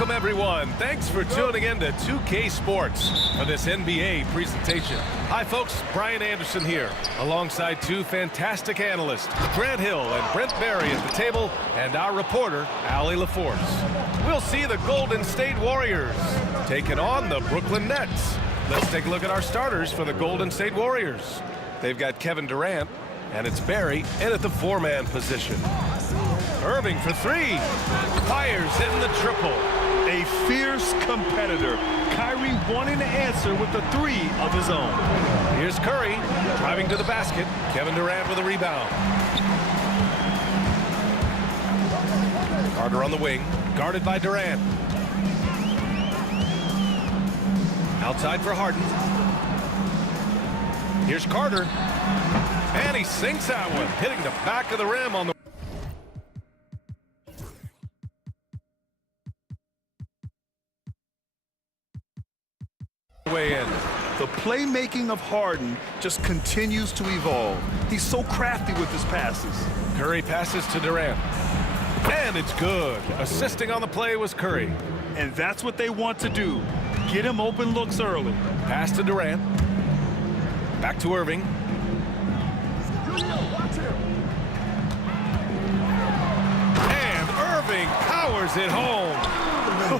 Welcome, everyone. Thanks for tuning in to 2K Sports for this NBA presentation. Hi, folks. Brian Anderson here, alongside two fantastic analysts, Grant Hill and Brent Barry at the table, and our reporter, Allie LaForce. We'll see the Golden State Warriors taking on the Brooklyn Nets. Let's take a look at our starters for the Golden State Warriors. They've got Kevin Durant, and it's Barry in at the four-man position. Irving for three. Fires hitting the triple. A fierce competitor. Kyrie wanting to answer with a three of his own. Here's Curry driving to the basket. Kevin Durant with a rebound. Carter on the wing, guarded by Durant. Outside for Harden. Here's Carter. And he sinks that one, hitting the back of the rim on the way in. The playmaking of Harden just continues to evolve. He's so crafty with his passes. Curry passes to Durant. And it's good. Assisting on the play was Curry. And that's what they want to do. Get him open looks early. Pass to Durant. Back to Irving. And Irving powers it home.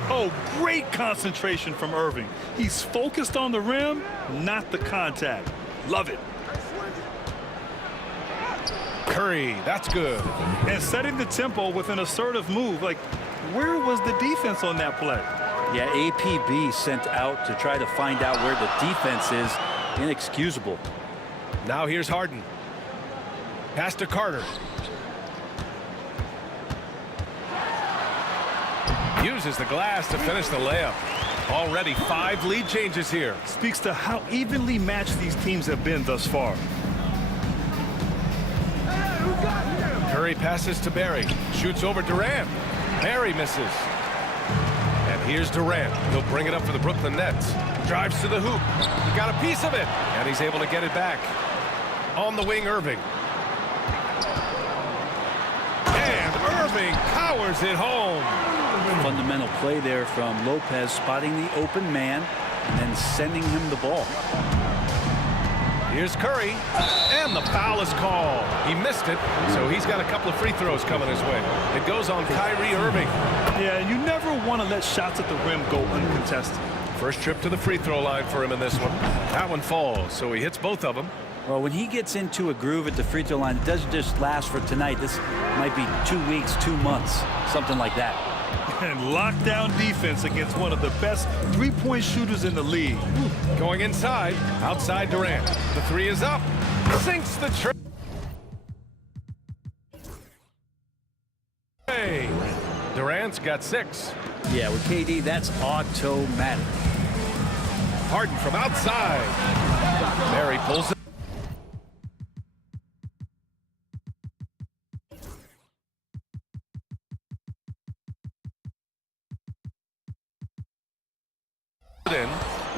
Oh, great concentration from Irving. He's focused on the rim, not the contact. Love it. Curry, that's good. And setting the tempo with an assertive move. Like, where was the defense on that play? Yeah, APB sent out to try to find out where the defense is. Inexcusable. Now here's Harden. Pass to Carter. Uses the glass to finish the layup. Already 5 lead changes here. Speaks to how evenly matched these teams have been thus far. Curry passes to Barry. Shoots over Durant. Barry misses. And here's Durant. He'll bring it up for the Brooklyn Nets. Drives to the hoop. He got a piece of it. And he's able to get it back. On the wing, Irving. And Irving powers it home. Fundamental play there from Lopez, spotting the open man and then sending him the ball. Here's Curry, and the foul is called. He missed it, so he's got a couple of free throws coming his way. It goes on Kyrie Irving. Yeah, you never want to let shots at the rim go uncontested. First trip to the free throw line for him in this one. That one falls, so he hits both of them. Well, when he gets into a groove at the free throw line, it doesn't just last for tonight. This might be 2 weeks, 2 months, something like that. And lockdown defense against one of the best three-point shooters in the league. Going inside, outside Durant. The three is up. Sinks the tray. Durant's got 6. Yeah, with KD, that's automatic. Harden from outside. Barry pulls it.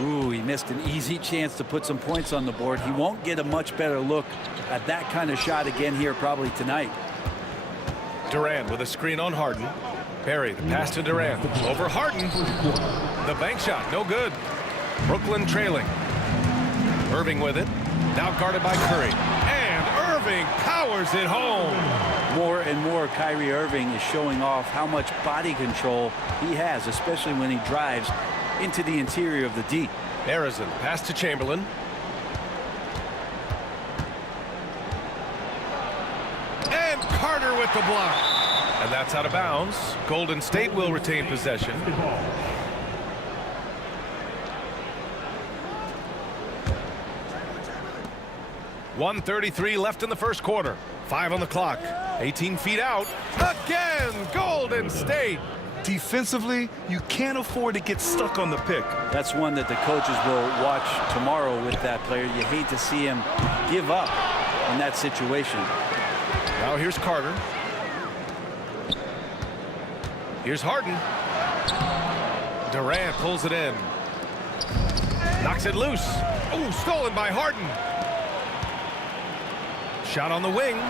Ooh, he missed an easy chance to put some points on the board. He won't get a much better look at that kind of shot again here probably tonight. Durant with a screen on Harden. Barry, the pass to Durant. Over Harden. The bank shot, no good. Brooklyn trailing. Irving with it. Now guarded by Curry. And Irving powers it home. More and more, Kyrie Irving is showing off how much body control he has, especially when he drives into the interior of the D. Harrison, pass to Chamberlain. And Carter with the block. And that's out of bounds. Golden State will retain possession. .133 left in the first quarter. 5 on the clock. 18 feet out. Again, Golden State. Defensively, you can't afford to get stuck on the pick. That's one that the coaches will watch tomorrow with that player. You hate to see him give up in that situation. Now here's Carter. Here's Harden. Durant pulls it in. Knocks it loose. Oh, stolen by Harden. Shot on the wing.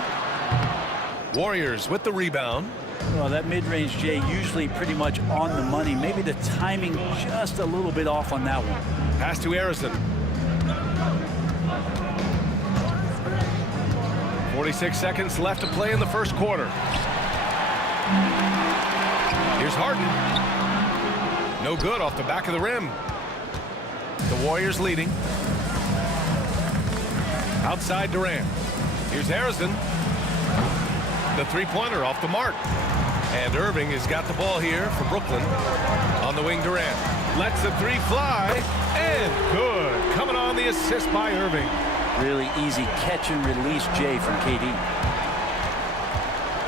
Warriors with the rebound. Well, that mid-range, Jay, usually pretty much on the money. Maybe the timing just a little bit off on that one. Pass to Harrison. 46 seconds left to play in the first quarter. Here's Harden. No good off the back of the rim. The Warriors leading. Outside Durant. Here's Harrison. The three-pointer off the mark. And Irving has got the ball here for Brooklyn. On the wing, Durant lets the three fly. And good. Coming on the assist by Irving. Really easy catch and release, Jay, from KD.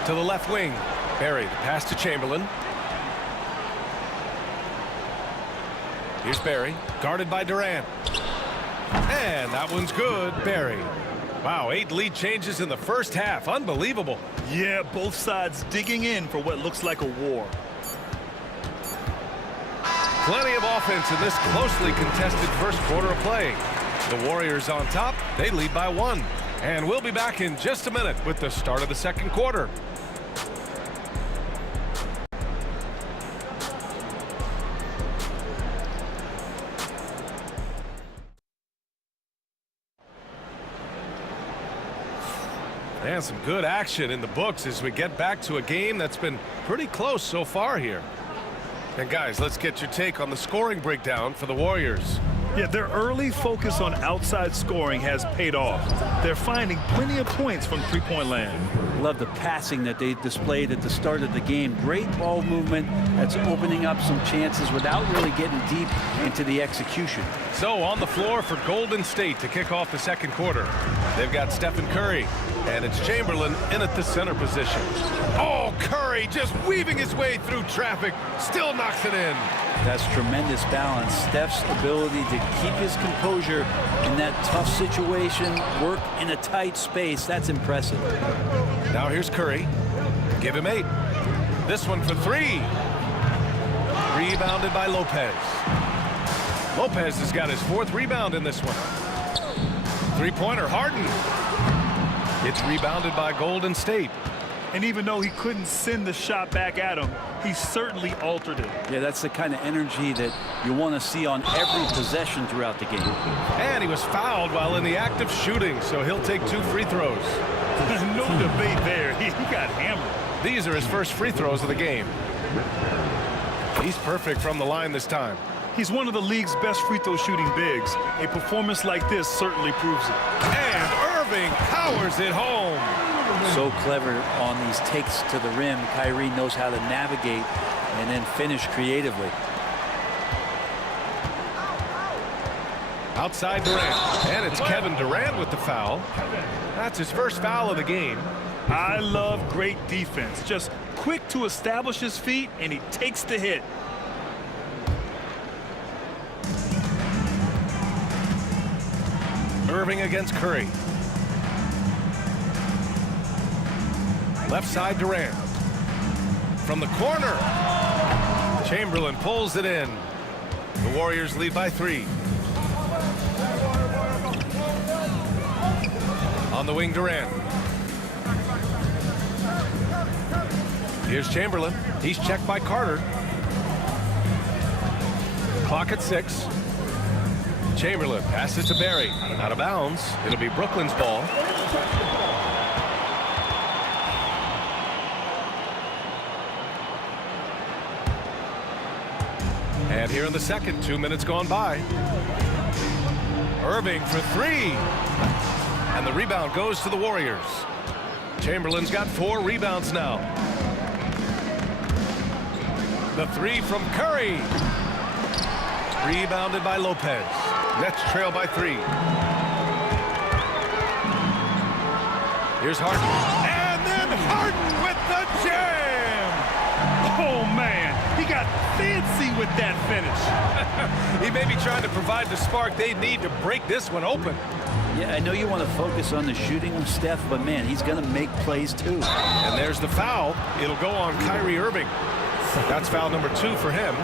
To the left wing. Barry, the pass to Chamberlain. Here's Barry, guarded by Durant. And that one's good. Barry. Wow, 8 lead changes in the first half. Unbelievable. Yeah, both sides digging in for what looks like a war. Plenty of offense in this closely contested first quarter of play. The Warriors on top. They lead by 1. And we'll be back in just a minute with the start of the second quarter. And some good action in the books as we get back to a game that's been pretty close so far here. And guys, let's get your take on the scoring breakdown for the Warriors. Yeah, their early focus on outside scoring has paid off. They're finding plenty of points from three-point land. Love the passing that they displayed at the start of the game. Great ball movement that's opening up some chances without really getting deep into the execution. So on the floor for Golden State to kick off the second quarter. They've got Stephen Curry, and it's Chamberlain in at the center position. Oh, Curry just weaving his way through traffic, still knocks it in. That's tremendous balance. Steph's ability to keep his composure in that tough situation, work in a tight space, that's impressive. Now here's Curry. Give him 8. This one for 3. Rebounded by Lopez. Lopez has got his 4th rebound in this one. Three-pointer, Harden. It's rebounded by Golden State. And even though he couldn't send the shot back at him, he certainly altered it. Yeah, that's the kind of energy that you want to see on every possession throughout the game. And he was fouled while in the act of shooting, so he'll take 2 free throws. No debate there. He got hammered. These are his first free throws of the game. He's perfect from the line this time. He's one of the league's best free throw shooting bigs. A performance like this certainly proves it. And Irving powers it home. So clever on these takes to the rim. Kyrie knows how to navigate and then finish creatively. Outside Durant, and it's Kevin Durant with the foul. That's his first foul of the game. I love great defense. Just quick to establish his feet, and he takes the hit. Irving against Curry. Left side Durant. From the corner. Chamberlain pulls it in. The Warriors lead by 3. On the wing, Durant. Here's Chamberlain. He's checked by Carter. Clock at 6. Chamberlain passes to Barry. Out of bounds. It'll be Brooklyn's ball. And here in the second, 2 minutes gone by. Irving for 3. And the rebound goes to the Warriors. Chamberlain's got 4 rebounds now. The 3 from Curry. Rebounded by Lopez. Nets trail by 3. Here's Harden. And then Harden with the jam. Oh, man. He got fancy with that finish. He may be trying to provide the spark they need to break this one open. Yeah, I know you want to focus on the shooting with Steph, but man, he's going to make plays too. And there's the foul. It'll go on Kyrie Irving. That's foul number 2 for him.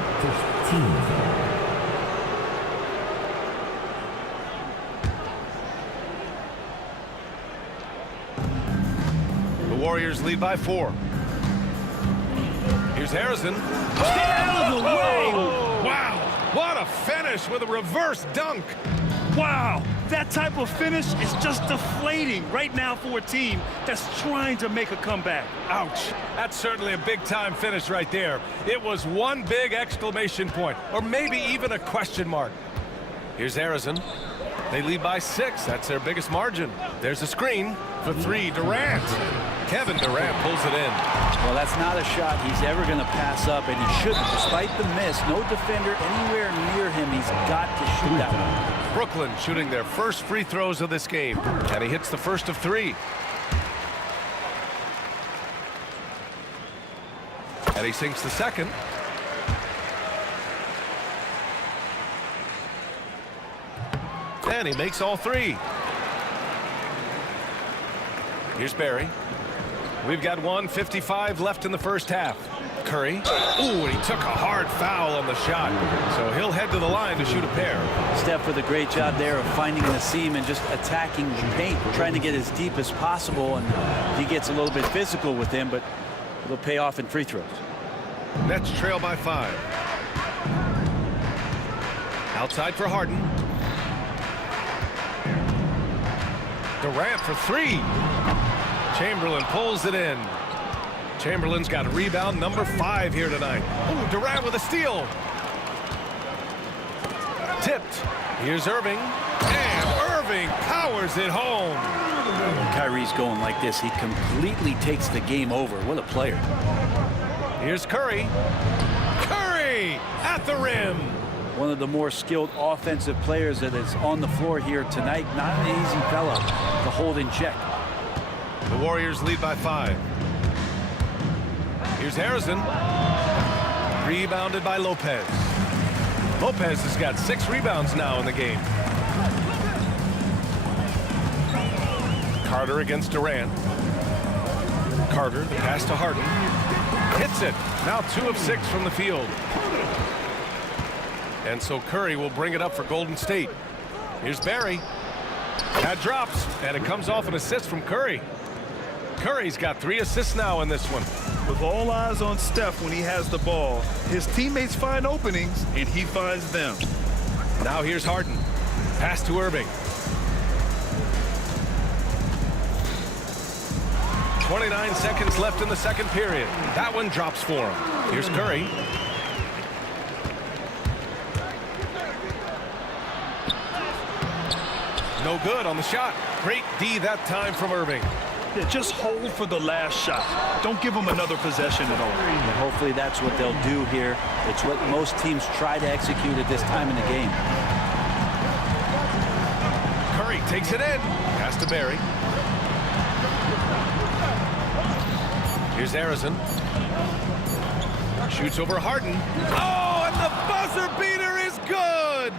The Warriors lead by 4. Here's Harrison. Out of the way! Wow, what a finish with a reverse dunk. Wow, that type of finish is just deflating right now for a team that's trying to make a comeback. Ouch, that's certainly a big-time finish right there. It was one big exclamation point, or maybe even a question mark. Here's Harrison. They lead by 6. That's their biggest margin. There's a screen for 3. Durant. Kevin Durant pulls it in. Well, that's not a shot he's ever going to pass up, and he shouldn't. Despite the miss, no defender anywhere near him. He's got to shoot that one. Brooklyn shooting their first free throws of this game, and he hits the first of 3. And he sinks the second. And he makes all 3. Here's Barry. We've got 1:55 left in the first half. Curry. Ooh, and he took a hard foul on the shot. So he'll head to the line to shoot a pair. Steph with a great job there of finding the seam and just attacking the paint, trying to get as deep as possible. And he gets a little bit physical with him, but it'll pay off in free throws. Nets trail by 5. Outside for Harden. Durant for 3. Chamberlain pulls it in. Chamberlain's got rebound number 5 here tonight. Ooh, Durant with a steal. Tipped. Here's Irving. And Irving powers it home. When Kyrie's going like this, he completely takes the game over. What a player. Here's Curry. Curry at the rim. One of the more skilled offensive players that is on the floor here tonight. Not an easy fella to hold in check. The Warriors lead by 5. Here's Harrison. Rebounded by Lopez. Lopez has got 6 rebounds now in the game. Carter against Durant. Carter, the pass to Harden. Hits it. Now 2 of 6 from the field. And so Curry will bring it up for Golden State. Here's Barry. That drops, and it comes off an assist from Curry. Curry's got 3 assists now in this one. With all eyes on Steph when he has the ball, his teammates find openings, and he finds them. Now here's Harden. Pass to Irving. 29 seconds left in the second period. That one drops for him. Here's Curry. No good on the shot. Great D that time from Irving. Yeah, just hold for the last shot. Don't give him another possession at all. And hopefully that's what they'll do here. It's what most teams try to execute at this time in the game. Curry takes it in. Pass to Barry. Here's Harrison. Shoots over Harden. Oh, and the buzzer beater is good.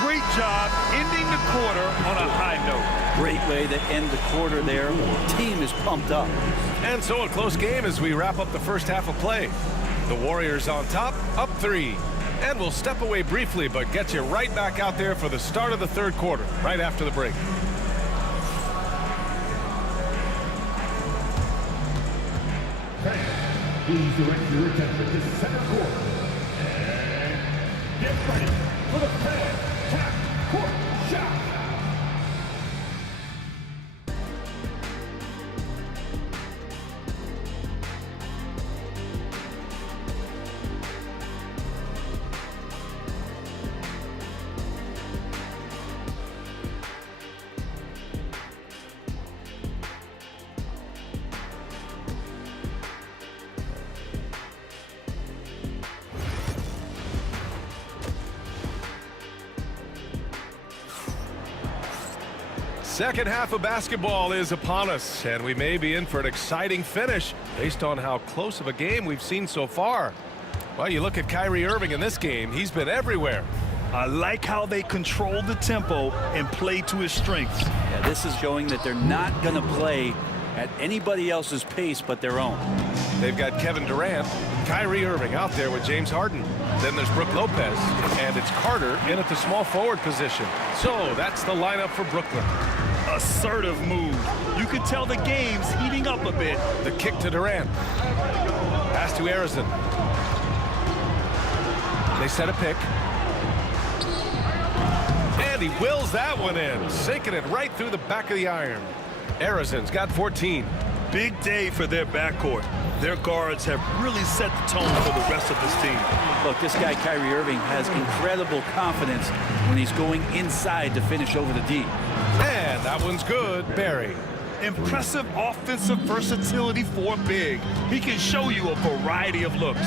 Great job ending the quarter on a high note. Great way to end the quarter there. The team is pumped up. And so a close game as we wrap up the first half of play. The Warriors on top, up 3. And we'll step away briefly, but get you right back out there for the start of the third quarter, right after the break. Please direct your attention to center court. And get ready for the fan-tap court shot. Second half of basketball is upon us, and we may be in for an exciting finish based on how close of a game we've seen so far. Well, you look at Kyrie Irving in this game, he's been everywhere. I like how they control the tempo and play to his strengths. Yeah, this is showing that they're not going to play at anybody else's pace but their own. They've got Kevin Durant, Kyrie Irving out there with James Harden. Then there's Brook Lopez, and it's Carter in at the small forward position. So that's the lineup for Brooklyn. Assertive move. You could tell the game's heating up a bit. The kick to Durant. Pass to Harrison. They set a pick. And he wills that one in, sinking it right through the back of the iron. Harrison's got 14. Big day for their backcourt. Their guards have really set the tone for the rest of this team. Look, this guy Kyrie Irving has incredible confidence when he's going inside to finish over the D. And that one's good. Barry. Impressive offensive versatility for big. He can show you a variety of looks.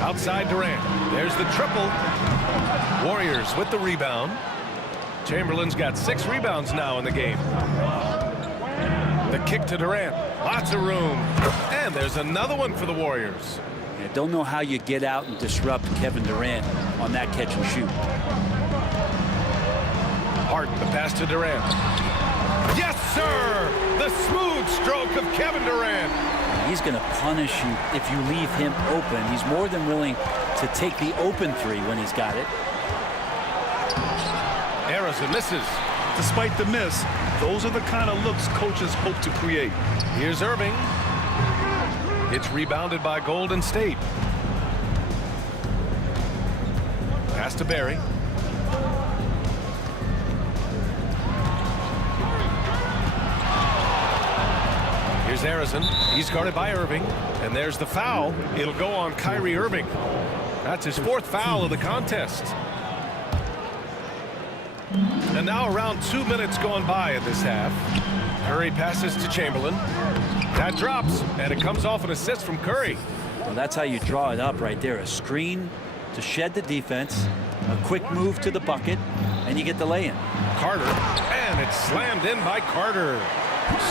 Outside Durant. There's the triple. Warriors with the rebound. Chamberlain's got 6 rebounds now in the game. The kick to Durant. Lots of room. And there's another one for the Warriors. I don't know how you get out and disrupt Kevin Durant on that catch and shoot. Harden, the pass to Durant. Yes, sir! The smooth stroke of Kevin Durant. he's going to punish you if you leave him open. He's more than willing to take the open three when he's got it. Harrison misses. Despite the miss, those are the kind of looks coaches hope to create. Here's Irving. It's rebounded by Golden State. Pass to Barry. Here's Harrison. He's guarded by Irving. And there's the foul. It'll go on Kyrie Irving. That's his 4th foul of the contest. And now around 2 minutes gone by in this half. Curry passes to Chamberlain. That drops, and it comes off an assist from Curry. Well, that's how you draw it up right there. A screen to shed the defense, a quick move to the bucket, and you get the lay-in. Carter, and it's slammed in by Carter.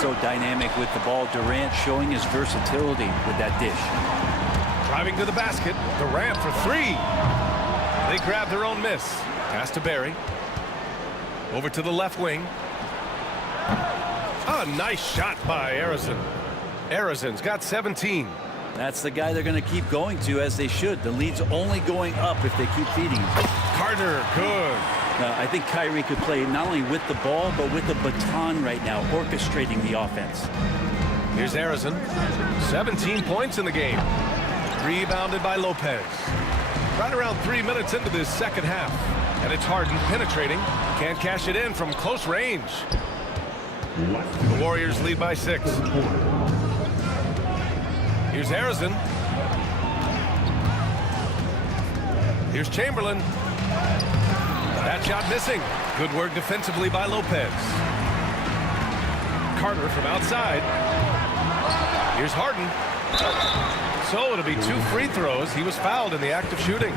So dynamic with the ball. Durant showing his versatility with that dish. Driving to the basket. Durant for 3. They grab their own miss. Pass to Barry. Over to the left wing. A nice shot by Harrison. Harrison's got 17. That's the guy they're going to keep going to, as they should. The lead's only going up if they keep feeding him. Carter, good. I think Kyrie could play not only with the ball, but with the baton right now, orchestrating the offense. Here's Harrison. 17 points in the game. Rebounded by Lopez. Right around 3 minutes into this second half. And it's Harden penetrating. Can't cash it in from close range. The Warriors lead by 6. Here's Harrison. Here's Chamberlain. That shot missing. Good work defensively by Lopez. Carter from outside. Here's Harden. So it'll be 2 free throws. He was fouled in the act of shooting.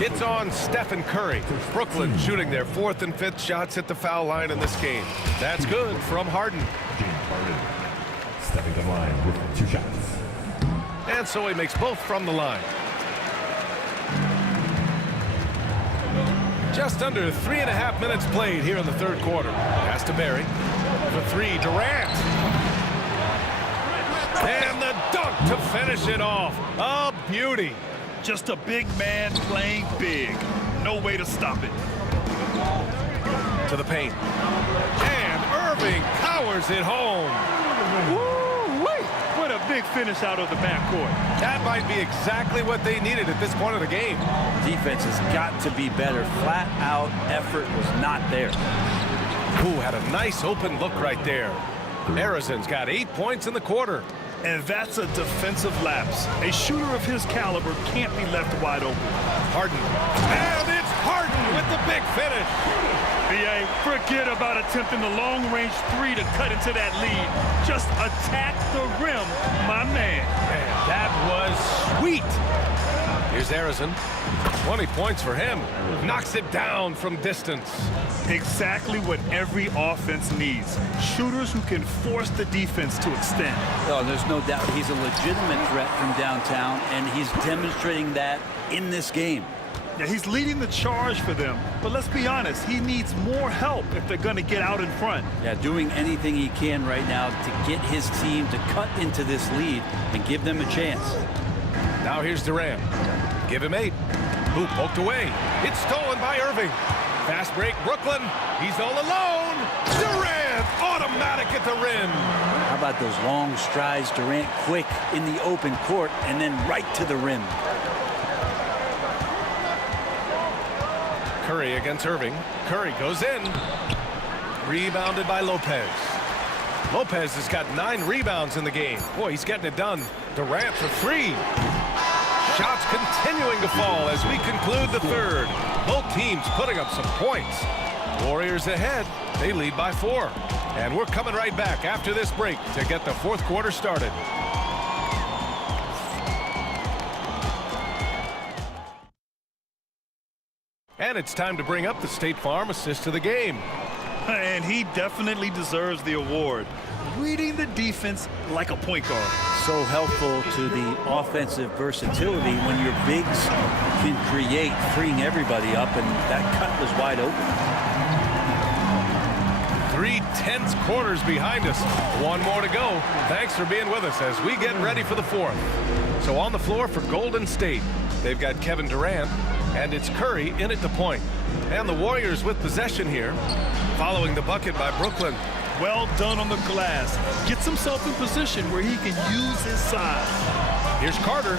It's on Stephen Curry. Brooklyn shooting their 4th and 5th shots at the foul line in this game. That's good from Harden. James Harden stepping to the line with 2 shots. And so he makes both from the line. Just under 3.5 minutes played here in the 3rd quarter. Pass to Barry. For 3, Durant. And the dunk to finish it off. A beauty. Just a big man playing big. No way to stop it. To the paint. And Irving powers it home. Woo-wee! What a big finish out of the backcourt. That might be exactly what they needed at this point of the game. Defense has got to be better. Flat out effort was not there. Ooh, had a nice open look right there. Harrison's got 8 points in the quarter. And that's a defensive lapse. A shooter of his caliber can't be left wide open. Harden. And it's Harden with the big finish. B.A., forget about attempting the long-range 3 to cut into that lead. Just attack the rim, my man. And that was sweet. Here's Harrison. 20 points for him. Knocks it down from distance. Exactly what every offense needs. Shooters who can force the defense to extend. Oh, there's no doubt he's a legitimate threat from downtown, and he's demonstrating that in this game. Yeah, he's leading the charge for them, but let's be honest, he needs more help if they're going to get out in front. Yeah, doing anything he can right now to get his team to cut into this lead and give them a chance. Now here's Durant. Give him 8. Who poked away. It's stolen by Irving. Fast break, Brooklyn. He's all alone. Durant, automatic at the rim. How about those long strides? Durant quick in the open court and then right to the rim. Curry against Irving. Curry goes in. Rebounded by Lopez. Lopez has got 9 rebounds in the game. Boy, he's getting it done. Durant for 3. Shots continuing to fall as we conclude the 3rd. Both teams putting up some points. Warriors ahead. They lead by 4. And we're coming right back after this break to get the 4th quarter started. And it's time to bring up the State Farm assist of the game. And he definitely deserves the award. Reading the defense like a point guard. So helpful to the offensive versatility when your bigs can create, freeing everybody up, and that cut was wide open. 3 tense quarters behind us. One more to go. Thanks for being with us as we get ready for the fourth. So on the floor for Golden State, they've got Kevin Durant, and it's Curry in at the point. And the Warriors with possession here, following the bucket by Brooklyn. Well done on the glass. Gets himself in position where he can use his size. Here's Carter.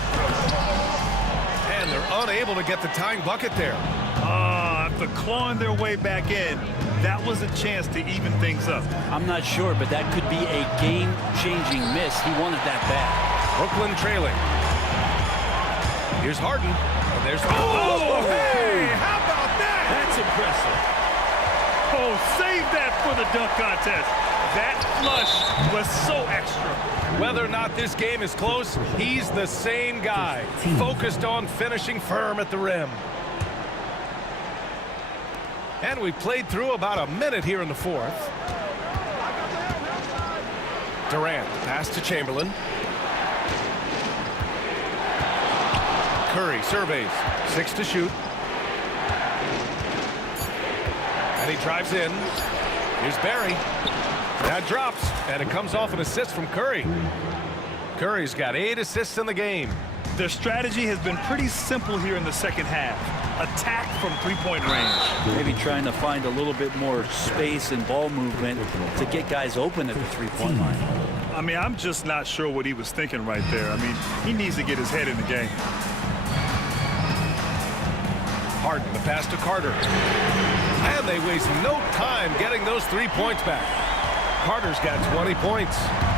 And they're unable to get the tying bucket there. After clawing their way back in, that was a chance to even things up. I'm not sure, but that could be a game-changing miss. He wanted that bad. Brooklyn trailing. Here's Harden. And there's... Oh, hey! How about that? That's impressive. Oh, save that for the dunk contest. That flush was so extra. Whether or not this game is close, he's the same guy, focused on finishing firm at the rim. And we played through about a minute here in the fourth. Durant, pass to Chamberlain. Curry surveys, 6 to shoot. And he drives in. Here's Barry. That drops, and it comes off an assist from Curry. Curry's got 8 assists in the game. Their strategy has been pretty simple here in the second half. Attack from three-point range. Maybe trying to find a little bit more space and ball movement to get guys open at the three-point line. I mean, I'm just not sure what he was thinking right there. I mean, he needs to get his head in the game. Harden, the pass to Carter. And they waste no time getting those 3 points back. Carter's got 20 points.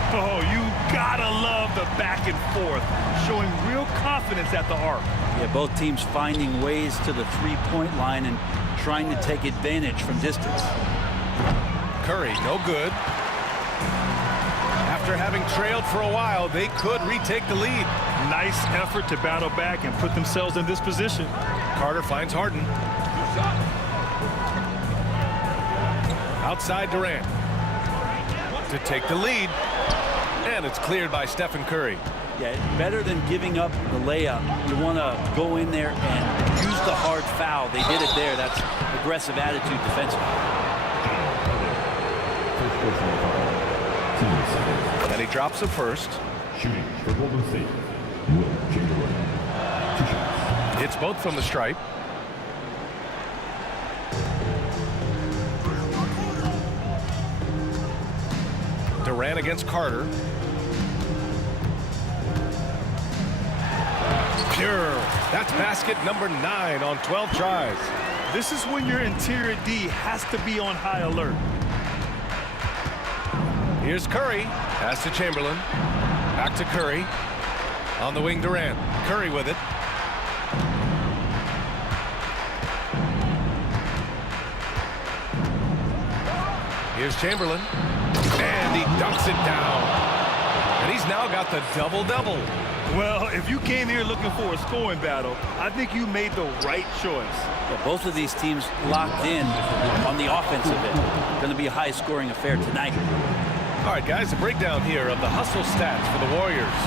Oh, you gotta love the back and forth, showing real confidence at the arc. Yeah, both teams finding ways to the three-point line and trying to take advantage from distance. Curry, no good. After having trailed for a while, they could retake the lead. Nice effort to battle back and put themselves in this position. Carter finds Harden. Outside Durant to take the lead. And it's cleared by Stephen Curry. Yeah, better than giving up the layup. You want to go in there and use the hard foul. They did it there. That's aggressive attitude defensively. And he drops the first. Shooting for Golden State, Will Chamberlain. 2 shots. It's both from the stripe. Durant against Carter. Pure. That's basket number 9 on 12 tries. This is when your interior D has to be on high alert. Here's Curry. Pass to Chamberlain. Back to Curry. On the wing, Durant. Curry with it. Here's Chamberlain. And he dunks it down. And he's now got the double-double. Well, if you came here looking for a scoring battle, I think you made the right choice. Yeah, both of these teams locked in on the offensive end. Going to be a high-scoring affair tonight. All right, guys, a breakdown here of the hustle stats for the Warriors.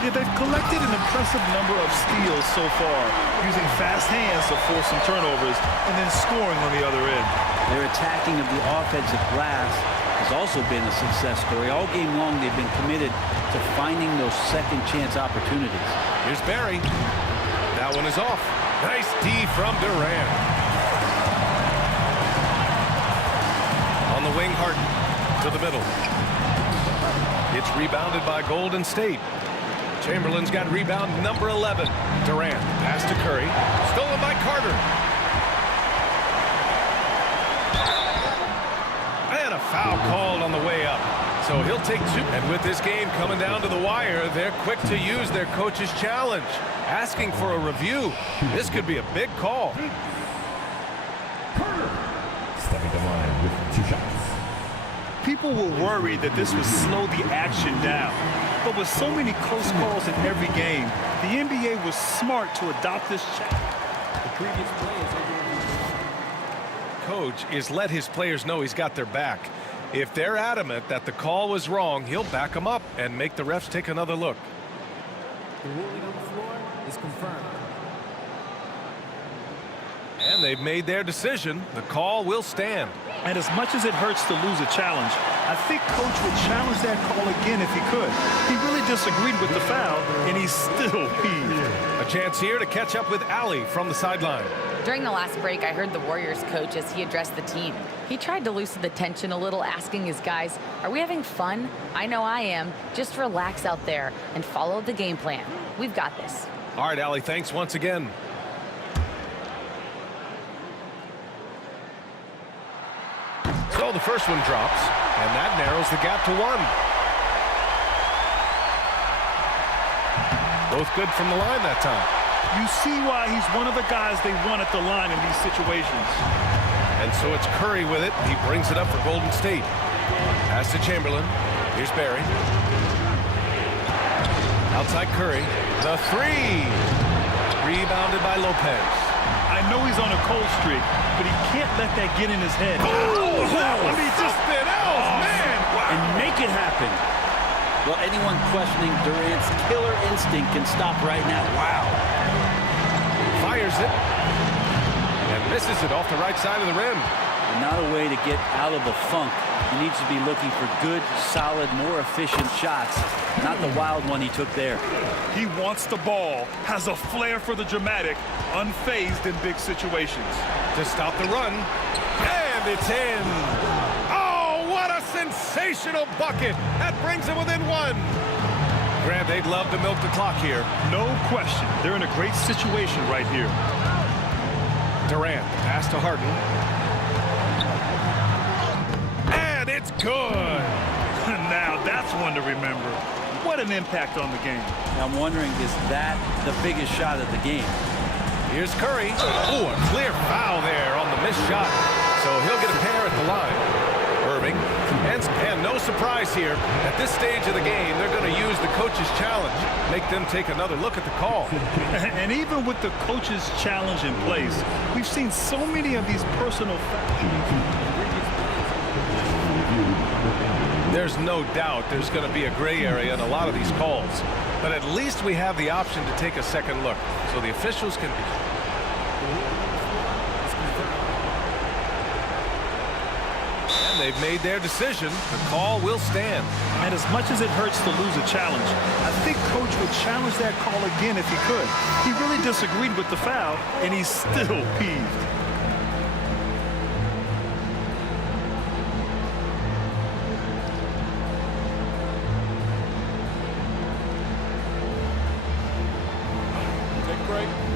Yeah, they've collected an impressive number of steals so far, using fast hands to force some turnovers and then scoring on the other end. Their attacking of the offensive glass has also been a success story. All game long, they've been committed to finding those second chance opportunities. Here's Barry. That one is off. Nice D from Durant. On the wing, Harden to the middle. It's rebounded by Golden State. Chamberlain's got rebound number 11. Durant, pass to Curry. Stolen by Carter. And a foul called on the way up. So he'll take 2. And with this game coming down to the wire, they're quick to use their coach's challenge, asking for a review. This could be a big call. Carter stepping to line with 2 shots. People were worried that this would slow the action down. But with so many close calls in every game, the NBA was smart to adopt this challenge. The previous play is coach is let his players know he's got their back. If they're adamant that the call was wrong, he'll back them up and make the refs take another look. The ruling on the floor is confirmed. And they've made their decision. The call will stand. And as much as it hurts to lose a challenge, I think Coach would challenge that call again if he could. He really disagreed with the foul, and he's still peeved. A chance here to catch up with Allie from the sideline. During the last break, I heard the Warriors coach as he addressed the team. He tried to loosen the tension a little, asking his guys, are we having fun? I know I am. Just relax out there and follow the game plan. We've got this. All right, Allie, thanks once again. So the first one drops, and that narrows the gap to 1. Both good from the line that time. You see why he's one of the guys they want at the line in these situations. And so it's Curry with it. He brings it up for Golden State. Pass to Chamberlain. Here's Barry. Outside Curry. The 3. Rebounded by Lopez. I know he's on a cold streak, but he can't let that get in his head. Oh, I mean, just something else, man. Wow. And make it happen. Well, anyone questioning Durant's killer instinct can stop right now. Wow. Fires it. And misses it off the right side of the rim. Not a way to get out of the funk. He needs to be looking for good, solid, more efficient shots, not the wild one he took there. He wants the ball, has a flair for the dramatic, unfazed in big situations. To stop the run. And it's in. Oh, what a sensational bucket. That brings him within 1. Grant, they'd love to milk the clock here. No question. They're in a great situation right here. Durant, pass to Harden. And it's good. Now that's one to remember. What an impact on the game. I'm wondering, is that the biggest shot of the game? Here's Curry. Oh, a clear foul there on the missed shot. So he'll get a pair at the line. Irving. And no surprise here. At this stage of the game, they're going to use the coach's challenge. Make them take another look at the call. And even with the coach's challenge in place, we've seen so many of these personal There's no doubt there's going to be a gray area in a lot of these calls. But at least we have the option to take a second look. So the officials can be... And they've made their decision. The call will stand. And as much as it hurts to lose a challenge, I think Coach would challenge that call again if he could. He really disagreed with the foul, and he's still peeved.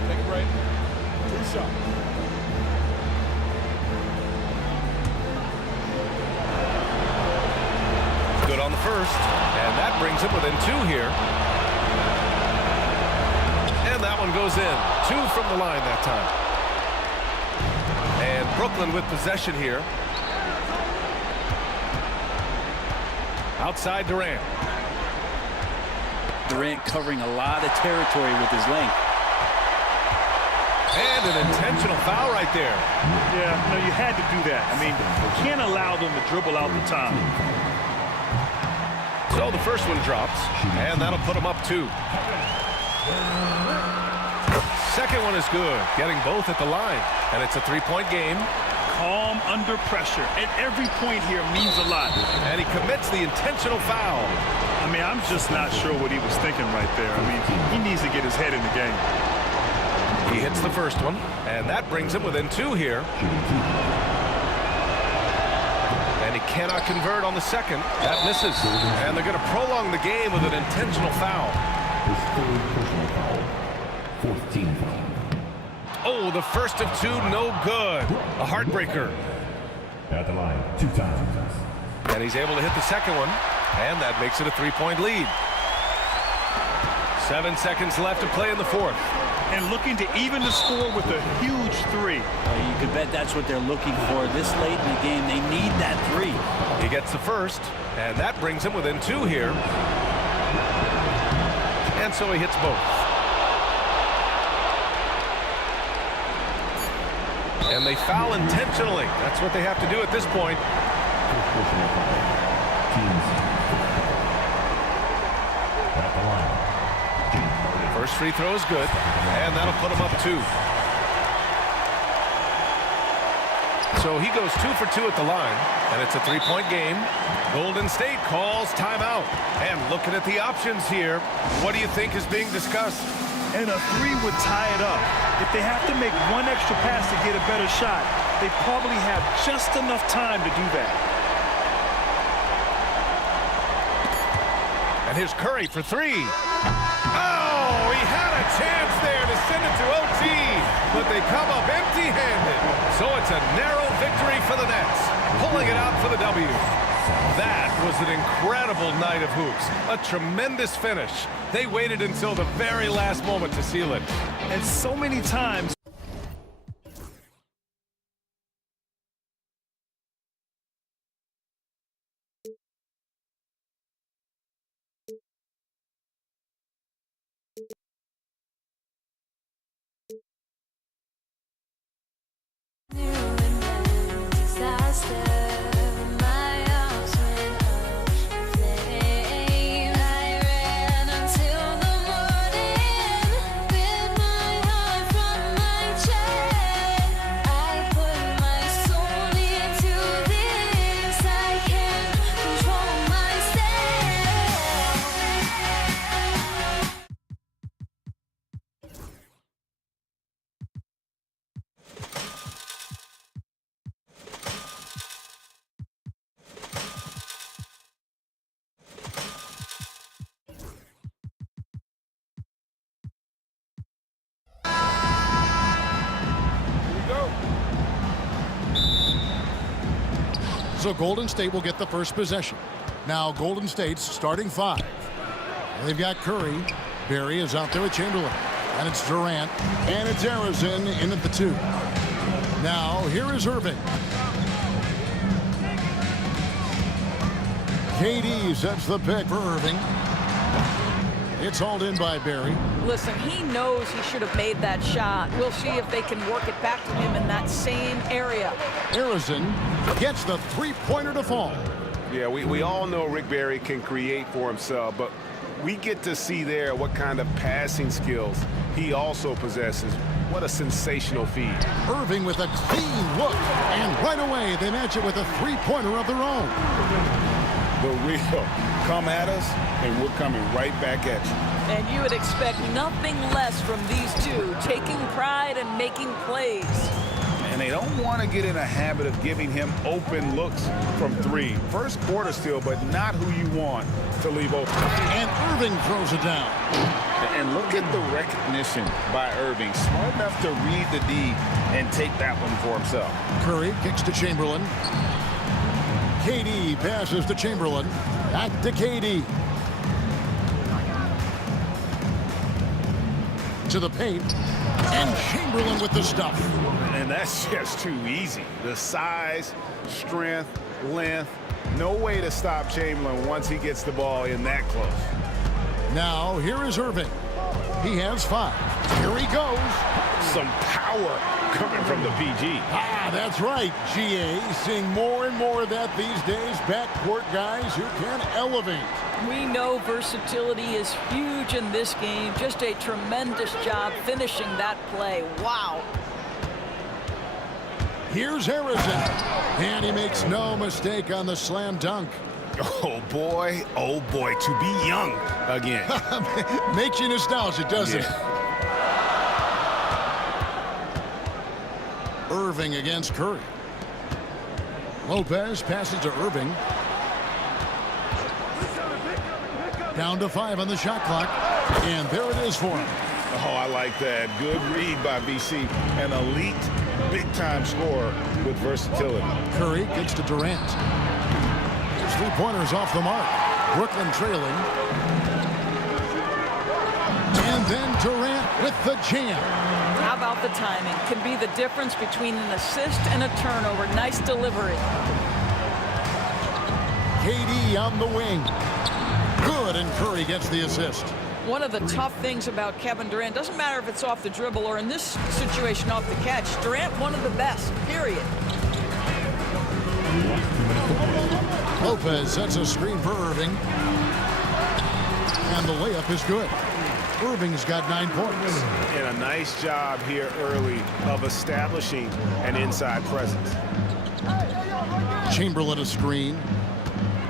Take a break. 2 shots. Good on the first, and that brings him within 2 here. And that one goes in. 2 from the line that time. And Brooklyn with possession here. Outside Durant. Durant covering a lot of territory with his length. And an intentional foul right there. Yeah, no, you had to do that. I mean, you can't allow them to dribble out the time. So the first one drops, and that'll put him up 2. Second one is good, getting both at the line. And it's a 3-point game. Calm under pressure, and every point here means a lot. And he commits the intentional foul. I mean, I'm just not sure what he was thinking right there. I mean, he needs to get his head in the game. He hits the first one, and that brings him within 2 here. And he cannot convert on the second. That misses. And they're going to prolong the game with an intentional foul. His 3rd personal foul. 4th team foul. Oh, the first of 2, no good. A heartbreaker. At the line, 2 times. And he's able to hit the second one, and that makes it a 3-point lead. 7 seconds left to play in the 4th. And looking to even the score with a huge 3. You can bet that's what they're looking for this late in the game. They need that 3. He gets the first, and that brings him within 2 here. And so he hits both. And they foul intentionally. That's what they have to do at this point. At the line. First free throw is good, and that'll put him up 2. So he goes 2 for 2 at the line, and it's a 3-point game. Golden State calls timeout. And looking at the options here, what do you think is being discussed? And a 3 would tie it up. If they have to make one extra pass to get a better shot, they probably have just enough time to do that. And here's Curry for 3. Oh, he had a chance there to send it to OT, but they come up empty-handed. So it's a narrow victory for the Nets, pulling it out for the W. That was an incredible night of hoops, a tremendous finish. They waited until the very last moment to seal it. And so many times, So Golden State will get the first possession. Now Golden State's starting 5. They've got Curry. Barry is out there with Chamberlain. And it's Durant. And it's Arizin in at the 2. Now here is Irving. KD sets the pick for Irving. It's hauled in by Barry. Listen, he knows he should have made that shot. We'll see if they can work it back to him in that same area. Arizin gets the 3-pointer to fall. Yeah, we all know Rick Barry can create for himself, but we get to see there what kind of passing skills he also possesses. What a sensational feed. Irving with a clean look, and right away they match it with a 3-pointer of their own. The real come at us, and we're coming right back at you. And you would expect nothing less from these two, taking pride and making plays. And they don't want to get in a habit of giving him open looks from 3. First quarter still, but not who you want to leave open. And Irving throws it down. And look at the recognition by Irving. Smart enough to read the D and take that one for himself. Curry kicks to Chamberlain. KD passes to Chamberlain. Back to KD. To the paint. And Chamberlain with the stuff. And that's just too easy. The size, strength, length. No way to stop Chamberlain once he gets the ball in that close. Now, here is Irving. He has 5. Here he goes. Some power coming from the PG. Ah, that's right, GA. Seeing more and more of that these days. Backcourt guys who can elevate. We know versatility is huge in this game. Just a tremendous job finishing that play. Wow. Here's Harrison. And he makes no mistake on the slam dunk. Oh boy, to be young again. Makes you nostalgic, doesn't it? Irving against Curry. Lopez passes to Irving. Down to 5 on the shot clock. And there it is for him. Oh, I like that. Good read by BC. An elite, big-time scorer with versatility. Curry gets to Durant. His 3-pointers off the mark. Brooklyn trailing. And then Durant with the jam. How about the timing? Can be the difference between an assist and a turnover. Nice delivery. KD on the wing. Good, and Curry gets the assist. One of the tough things about Kevin Durant, doesn't matter if it's off the dribble or in this situation off the catch, Durant one of the best, period. Lopez sets a screen for Irving. And the layup is good. Irving's got 9 points. And a nice job here early of establishing an inside presence. Chamberlain a screen.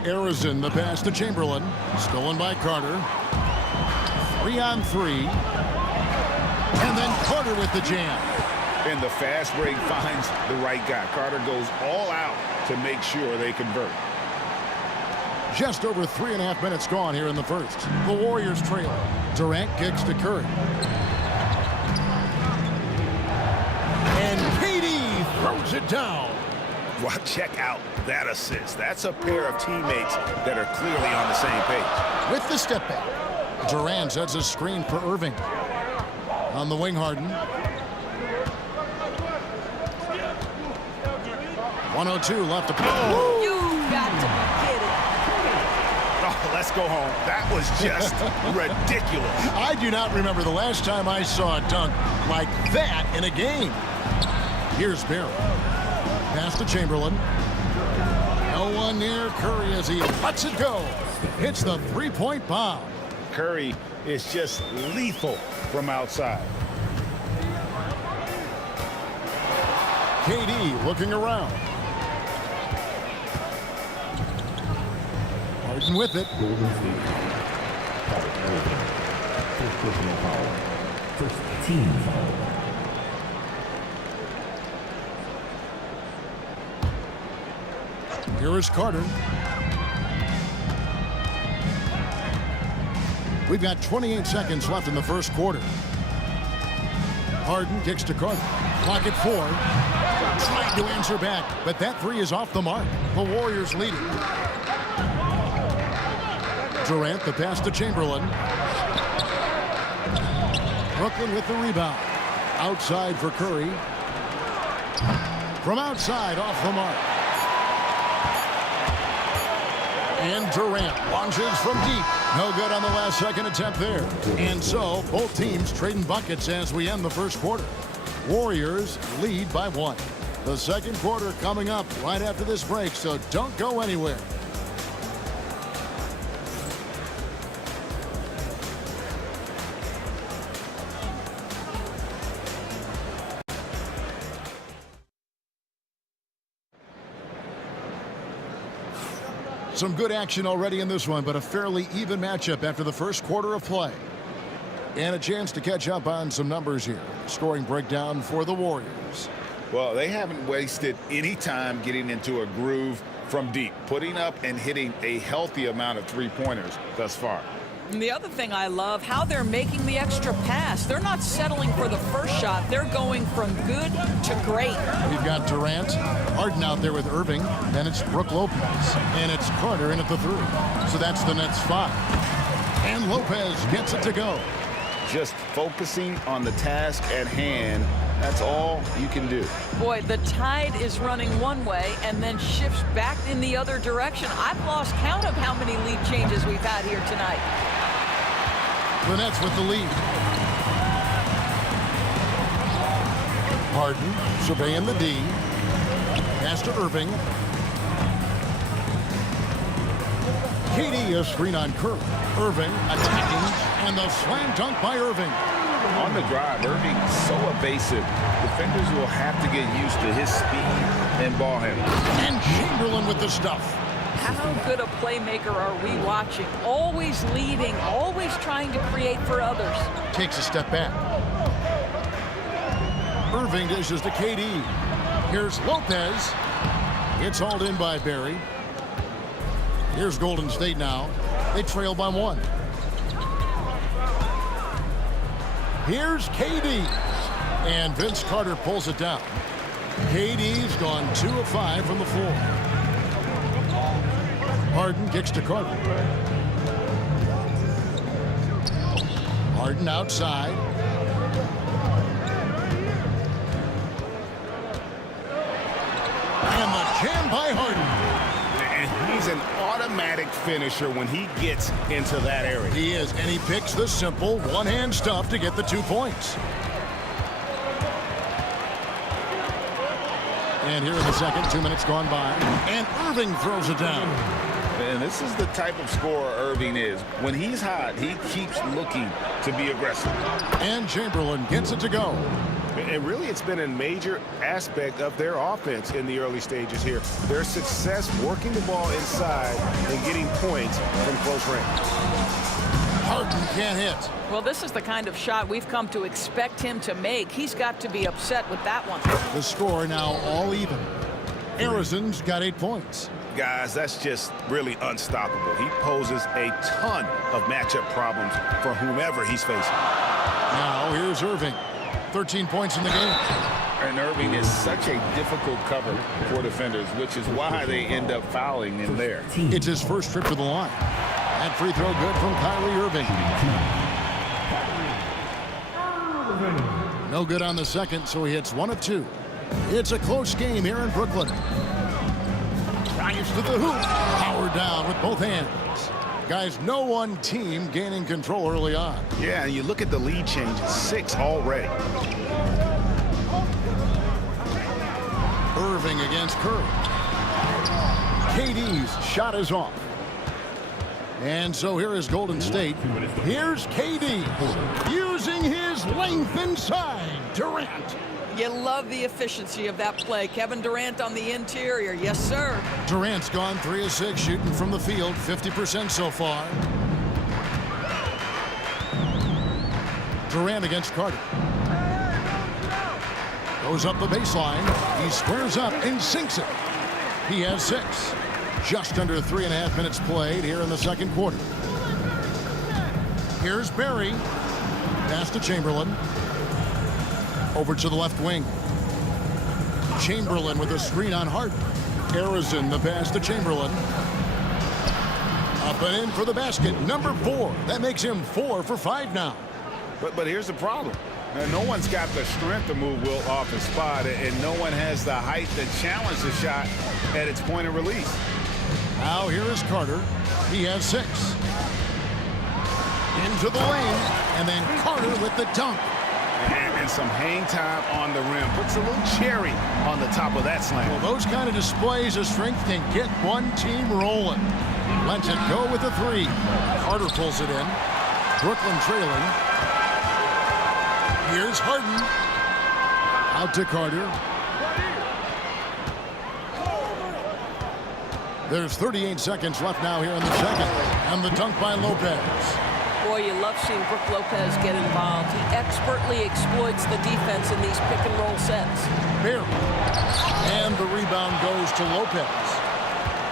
Arizin the pass to Chamberlain. Stolen by Carter. 3-on-3. And then Carter with the jam. And the fast break finds the right guy. Carter goes all out to make sure they convert. Just over 3.5 minutes gone here in the first. The Warriors trail. Durant kicks to Curry. And KD throws it down. Well, check out that assist. That's a pair of teammates that are clearly on the same page. With the step back. Durant sets a screen for Irving. On the wing, Harden. 1:02 left to play. You got to be kidding. Oh, let's go home. That was just ridiculous. I do not remember the last time I saw a dunk like that in a game. Here's Barry. Pass to Chamberlain. No one near Curry as he lets it go. Hits the three-point bomb. Curry is just lethal from outside. KD looking around. Harden with it. Golden State. Foul. First personal foul. First team foul. Here is Carter. We've got 28 seconds left in the first quarter. Harden kicks to Carter. Clock at 4. Trying to answer back, but that three is off the mark. The Warriors leading. Durant the pass to Chamberlain. Brooklyn with the rebound. Outside for Curry. From outside, off the mark. And Durant launches from deep. No good on the last second attempt there. And so both teams trading buckets as we end the first quarter. Warriors lead by 1. The second quarter coming up right after this break, so don't go anywhere. Some good action already in this one, but a fairly even matchup after the first quarter of play. And a chance to catch up on some numbers here. Scoring breakdown for the Warriors. Well, they haven't wasted any time getting into a groove from deep, putting up and hitting a healthy amount of three-pointers thus far. And the other thing I love, how they're making the extra pass. They're not settling for the first shot. They're going from good to great. We've got Durant, Harden out there with Irving, then it's Brook Lopez, and it's Carter in at the 3. So that's the Nets 5. And Lopez gets it to go. Just focusing on the task at hand, that's all you can do. Boy, the tide is running one way and then shifts back in the other direction. I've lost count of how many lead changes we've had here tonight. The Nets with the lead. Harden surveying the D. Pass to Irving. KD a screen on Curry. Irving attacking, and the slam dunk by Irving. On the drive, Irving so evasive. Defenders will have to get used to his speed and ball handling. And Chamberlain with the stuff. How good a playmaker are we watching? Always leading, always trying to create for others. Takes a step back. Irving dishes to KD. Here's Lopez. It's hauled in by Barry. Here's Golden State now. They trail by 1. Here's KD. And Vince Carter pulls it down. KD's gone 2 of 5 from the floor. Harden kicks to Carter. Harden outside. And the jam by Harden. And he's an automatic finisher when he gets into that area. He is, and he picks the simple one-hand stuff to get the 2 points. And here in the second, 2 minutes gone by, and Irving throws it down. And this is the type of scorer Irving is. When he's hot, he keeps looking to be aggressive. And Chamberlain gets it to go. And really, it's been a major aspect of their offense in the early stages here. Their success working the ball inside and getting points from close range. Harden can't hit. Well, this is the kind of shot we've come to expect him to make. He's got to be upset with that one. The score now all even. Arizon's got 8 points. Guys, that's just really unstoppable. He poses a ton of matchup problems for whomever he's facing. Now here's Irving. 13 points in the game. And Irving is such a difficult cover for defenders, which is why they end up fouling in there. It's his first trip to the line. That free throw good from Kyrie Irving. No good on the second, so he hits 1 of 2. It's a close game here in Brooklyn. Drives to the hoop. Powered down with both hands. Guys, no one team gaining control early on. Yeah, and you look at the lead change, 6 already. Irving against Curry. KD's shot is off. And so here is Golden State. Here's KD using his length inside. Durant. You love the efficiency of that play. Kevin Durant on the interior. Yes, sir. Durant's gone 3 of 6 shooting from the field, 50% so far. Durant against Carter. Goes up the baseline. He squares up and sinks it. He has 6. Just under 3.5 minutes played here in the second quarter. Here's Barry. Pass to Chamberlain. Over to the left wing. Chamberlain with a screen on Harden. Arizon the pass to Chamberlain. Up and in for the basket. Number 4. That makes him 4 for 5 now. But here's the problem. Now, no one's got the strength to move Wilt off his spot, and no one has the height to challenge the shot at its point of release. Now here is Carter. He has 6. Into the lane, and then Carter with the dunk. And some hang time on the rim. Puts a little cherry on the top of that slam. Well, those kind of displays of strength can get one team rolling. Lets it go with the 3. Carter pulls it in. Brooklyn trailing. Here's Harden. Out to Carter. There's 38 seconds left now here in the second. And the dunk by Lopez. Boy, you love seeing Brook Lopez get involved. He expertly exploits the defense in these pick-and-roll sets. Barry. And the rebound goes to Lopez.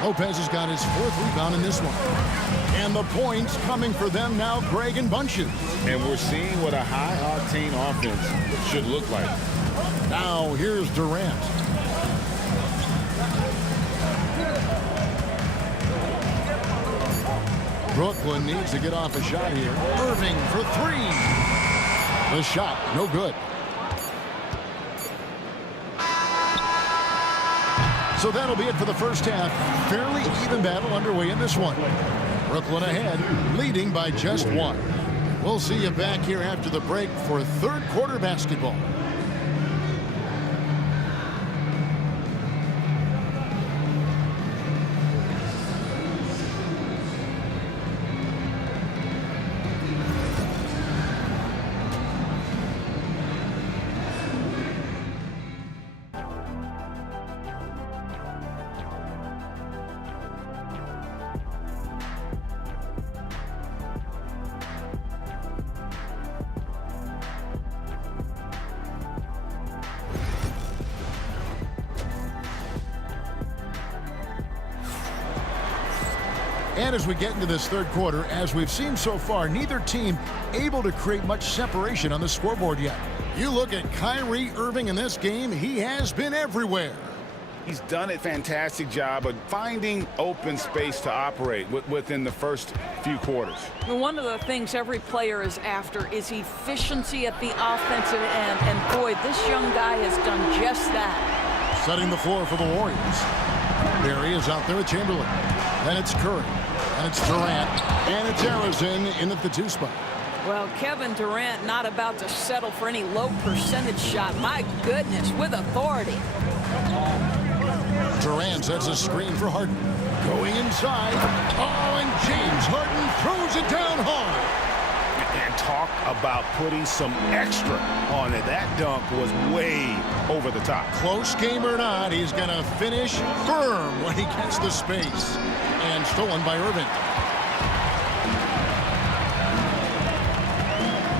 Lopez has got his 4th rebound in this one. And the points coming for them now, Greg and Bunchu. And we're seeing what a high-octane offense should look like. Now here's Durant. Brooklyn needs to get off a shot here. Irving for 3. The shot, no good. So that'll be it for the first half. Fairly even battle underway in this one. Brooklyn ahead, leading by just 1. We'll see you back here after the break for third quarter basketball. And as we get into this third quarter, as we've seen so far, neither team able to create much separation on the scoreboard yet. You look at Kyrie Irving in this game, he has been everywhere. He's done a fantastic job of finding open space to operate within the first few quarters. One of the things every player is after is efficiency at the offensive end. And boy, this young guy has done just that. Setting the floor for the Warriors. Barry is out there with Chamberlain. Then it's Curry. And it's Durant. And it's Arizon in at the 2 spot. Well, Kevin Durant not about to settle for any low percentage shot. My goodness, with authority. Durant sets a screen for Harden. Going inside. Oh, and James Harden throws it down hard. And talk about putting some extra on it. That dunk was way over the top. Close game or not, he's going to finish firm when he gets the space. And stolen by Irving.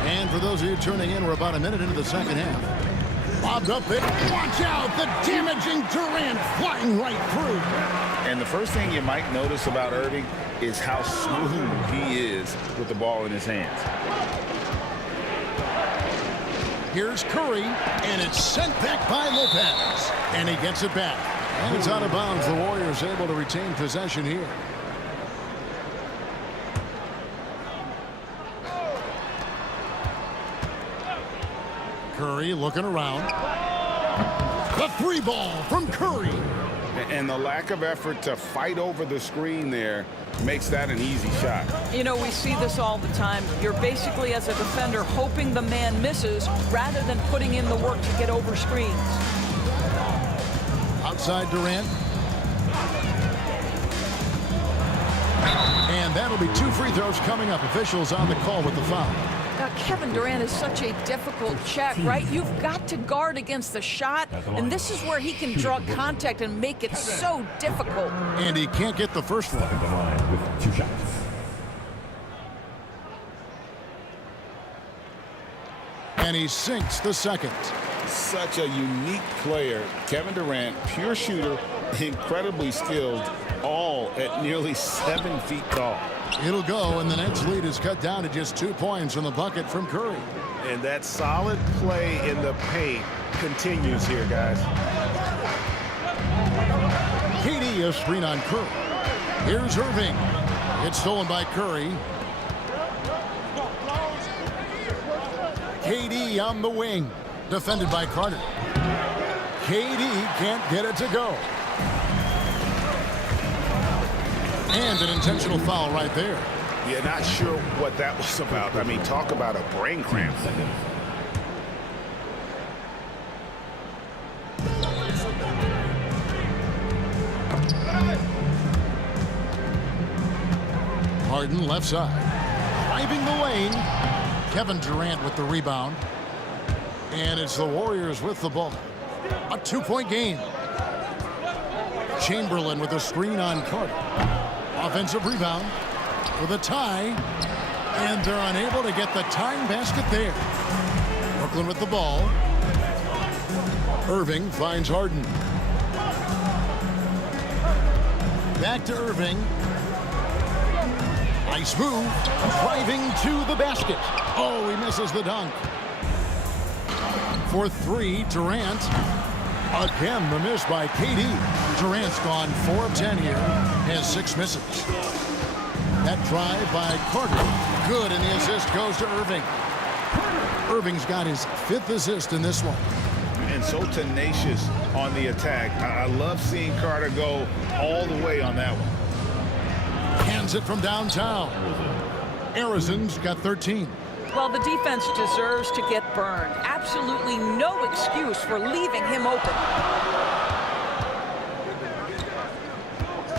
And for those of you tuning in, we're about a minute into the second half. Lobbed up there. Watch out, the damaging Durant flying right through. And the first thing you might notice about Irving is how smooth he is with the ball in his hands. Here's Curry, and it's sent back by Lopez. And he gets it back. And it's out of bounds. The Warriors able to retain possession here. Curry looking around. The three ball from Curry. And the lack of effort to fight over the screen there makes that an easy shot. You know, we see this all the time. You're basically, as a defender, hoping the man misses rather than putting in the work to get over screens. Outside Durant. And that'll be 2 free throws coming up. Officials on the call with the foul. Kevin Durant is such a difficult check, right? You've got to guard against the shot, and this is where he can draw contact and make it so difficult. And he can't get the first one. The line with 2 shots. And he sinks the second. Such a unique player. Kevin Durant, pure shooter, incredibly skilled, all at nearly 7 feet tall. It'll go, and the Nets lead is cut down to just 2 points from the bucket from Curry. And that solid play in the paint continues here, guys. KD a screen on Curry. Here's Irving. It's stolen by Curry. KD on the wing. Defended by Carter. KD can't get it to go. And an intentional foul right there. Yeah, not sure what that was about. I mean, talk about a brain cramp. Harden left side. Driving the lane. Kevin Durant with the rebound. And it's the Warriors with the ball. A 2-point game. Chamberlain with a screen on Carter. Offensive rebound with a tie. And they're unable to get the tying basket there. Brooklyn with the ball. Irving finds Harden. Back to Irving. Nice move. Driving to the basket. Oh, he misses the dunk. For 3, Durant. Again, the miss by KD. Durant's gone 4 of 10 here. Has 6 misses. That drive by Carter. Good, and the assist goes to Irving. Irving's got his 5th assist in this one. And so tenacious on the attack. I love seeing Carter go all the way on that one. Hands it from downtown. Arizon's got 13. Well, the defense deserves to get burned. Absolutely no excuse for leaving him open.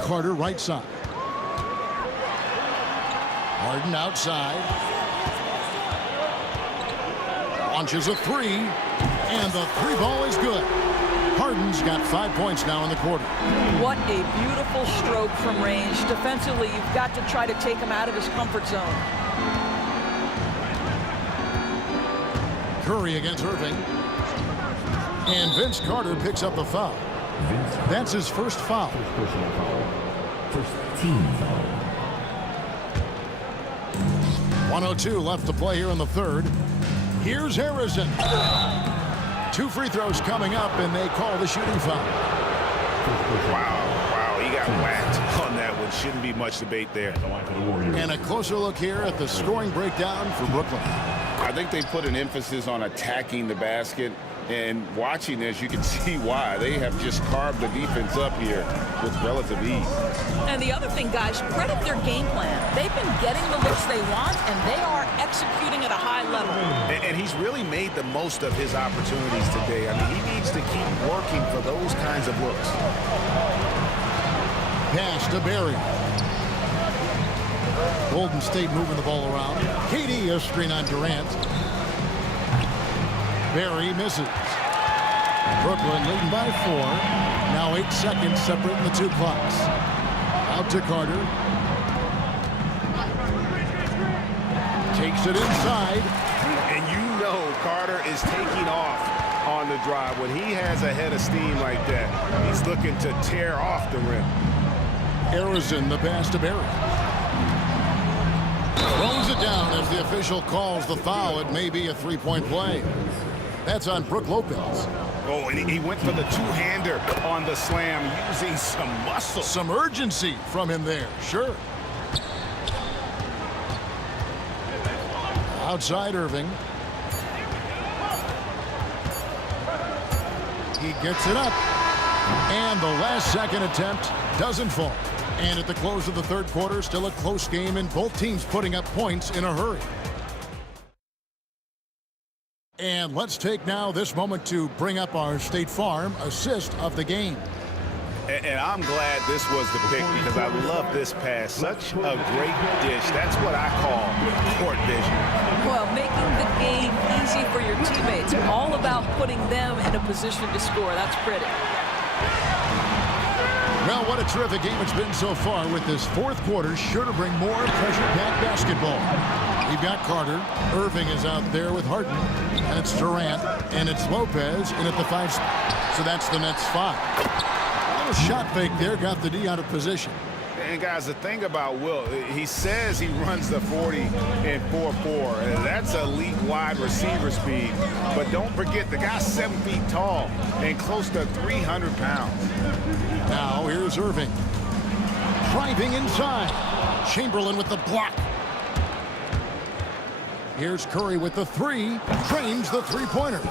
Carter right side. Harden outside. Launches a 3. And the 3 ball is good. Harden's got 5 points now in the quarter. What a beautiful stroke from range. Defensively, you've got to try to take him out of his comfort zone. Curry against Irving. And Vince Carter picks up the foul. That's his first foul. First personal foul. First team foul. 1:02 left to play here in the third. Here's Harrison. 2 free throws coming up, and they call the shooting foul. Wow, he got whacked on that one. Shouldn't be much debate there. And a closer look here at the scoring breakdown for Brooklyn. I think they put an emphasis on attacking the basket And watching this, you can see why. They have just carved the defense up here with relative ease. And the other thing, guys, credit their game plan. They've been getting the looks they want, and they are executing at a high level. And he's really made the most of his opportunities today. I mean, he needs to keep working for those kinds of looks. Pass to Barry. Golden State moving the ball around. KD, a screen on Durant. Barry misses. Brooklyn leading by 4. Now 8 seconds separating the two clocks. Out to Carter. Takes it inside. And you know Carter is taking off on the drive. When he has a head of steam like that, he's looking to tear off the rim. Harrison, the pass to Barry. Throws it down as the official calls the foul. It may be a three-point play. That's on Brook Lopez. Oh, and he went for the two-hander on the slam, using some muscle. Some urgency from him there, sure. Outside Irving. He gets it up. And the last second attempt doesn't fall. And at the close of the third quarter, still a close game, and both teams putting up points in a hurry. And let's take now this moment to bring up our State Farm assist of the game. And I'm glad this was the pick because I love this pass. Such a great dish. That's what I call court vision. Well, making the game easy for your teammates. All about putting them in a position to score. That's pretty. Well, what a terrific game it's been so far, with this fourth quarter sure to bring more pressure-packed basketball. We've got Carter. Irving is out there with Harden. And it's Durant. And it's Lopez in at the 5 spot. So that's the Nets 5. A little shot fake there. Got the D out of position. And, guys, the thing about Wilt, he says he runs the 40 in 4.4. And that's elite wide receiver speed. But don't forget, the guy's 7 feet tall and close to 300 pounds. Now here's Irving. Driving inside. Chamberlain with the block. Here's Curry with the 3. Trains the three-pointer.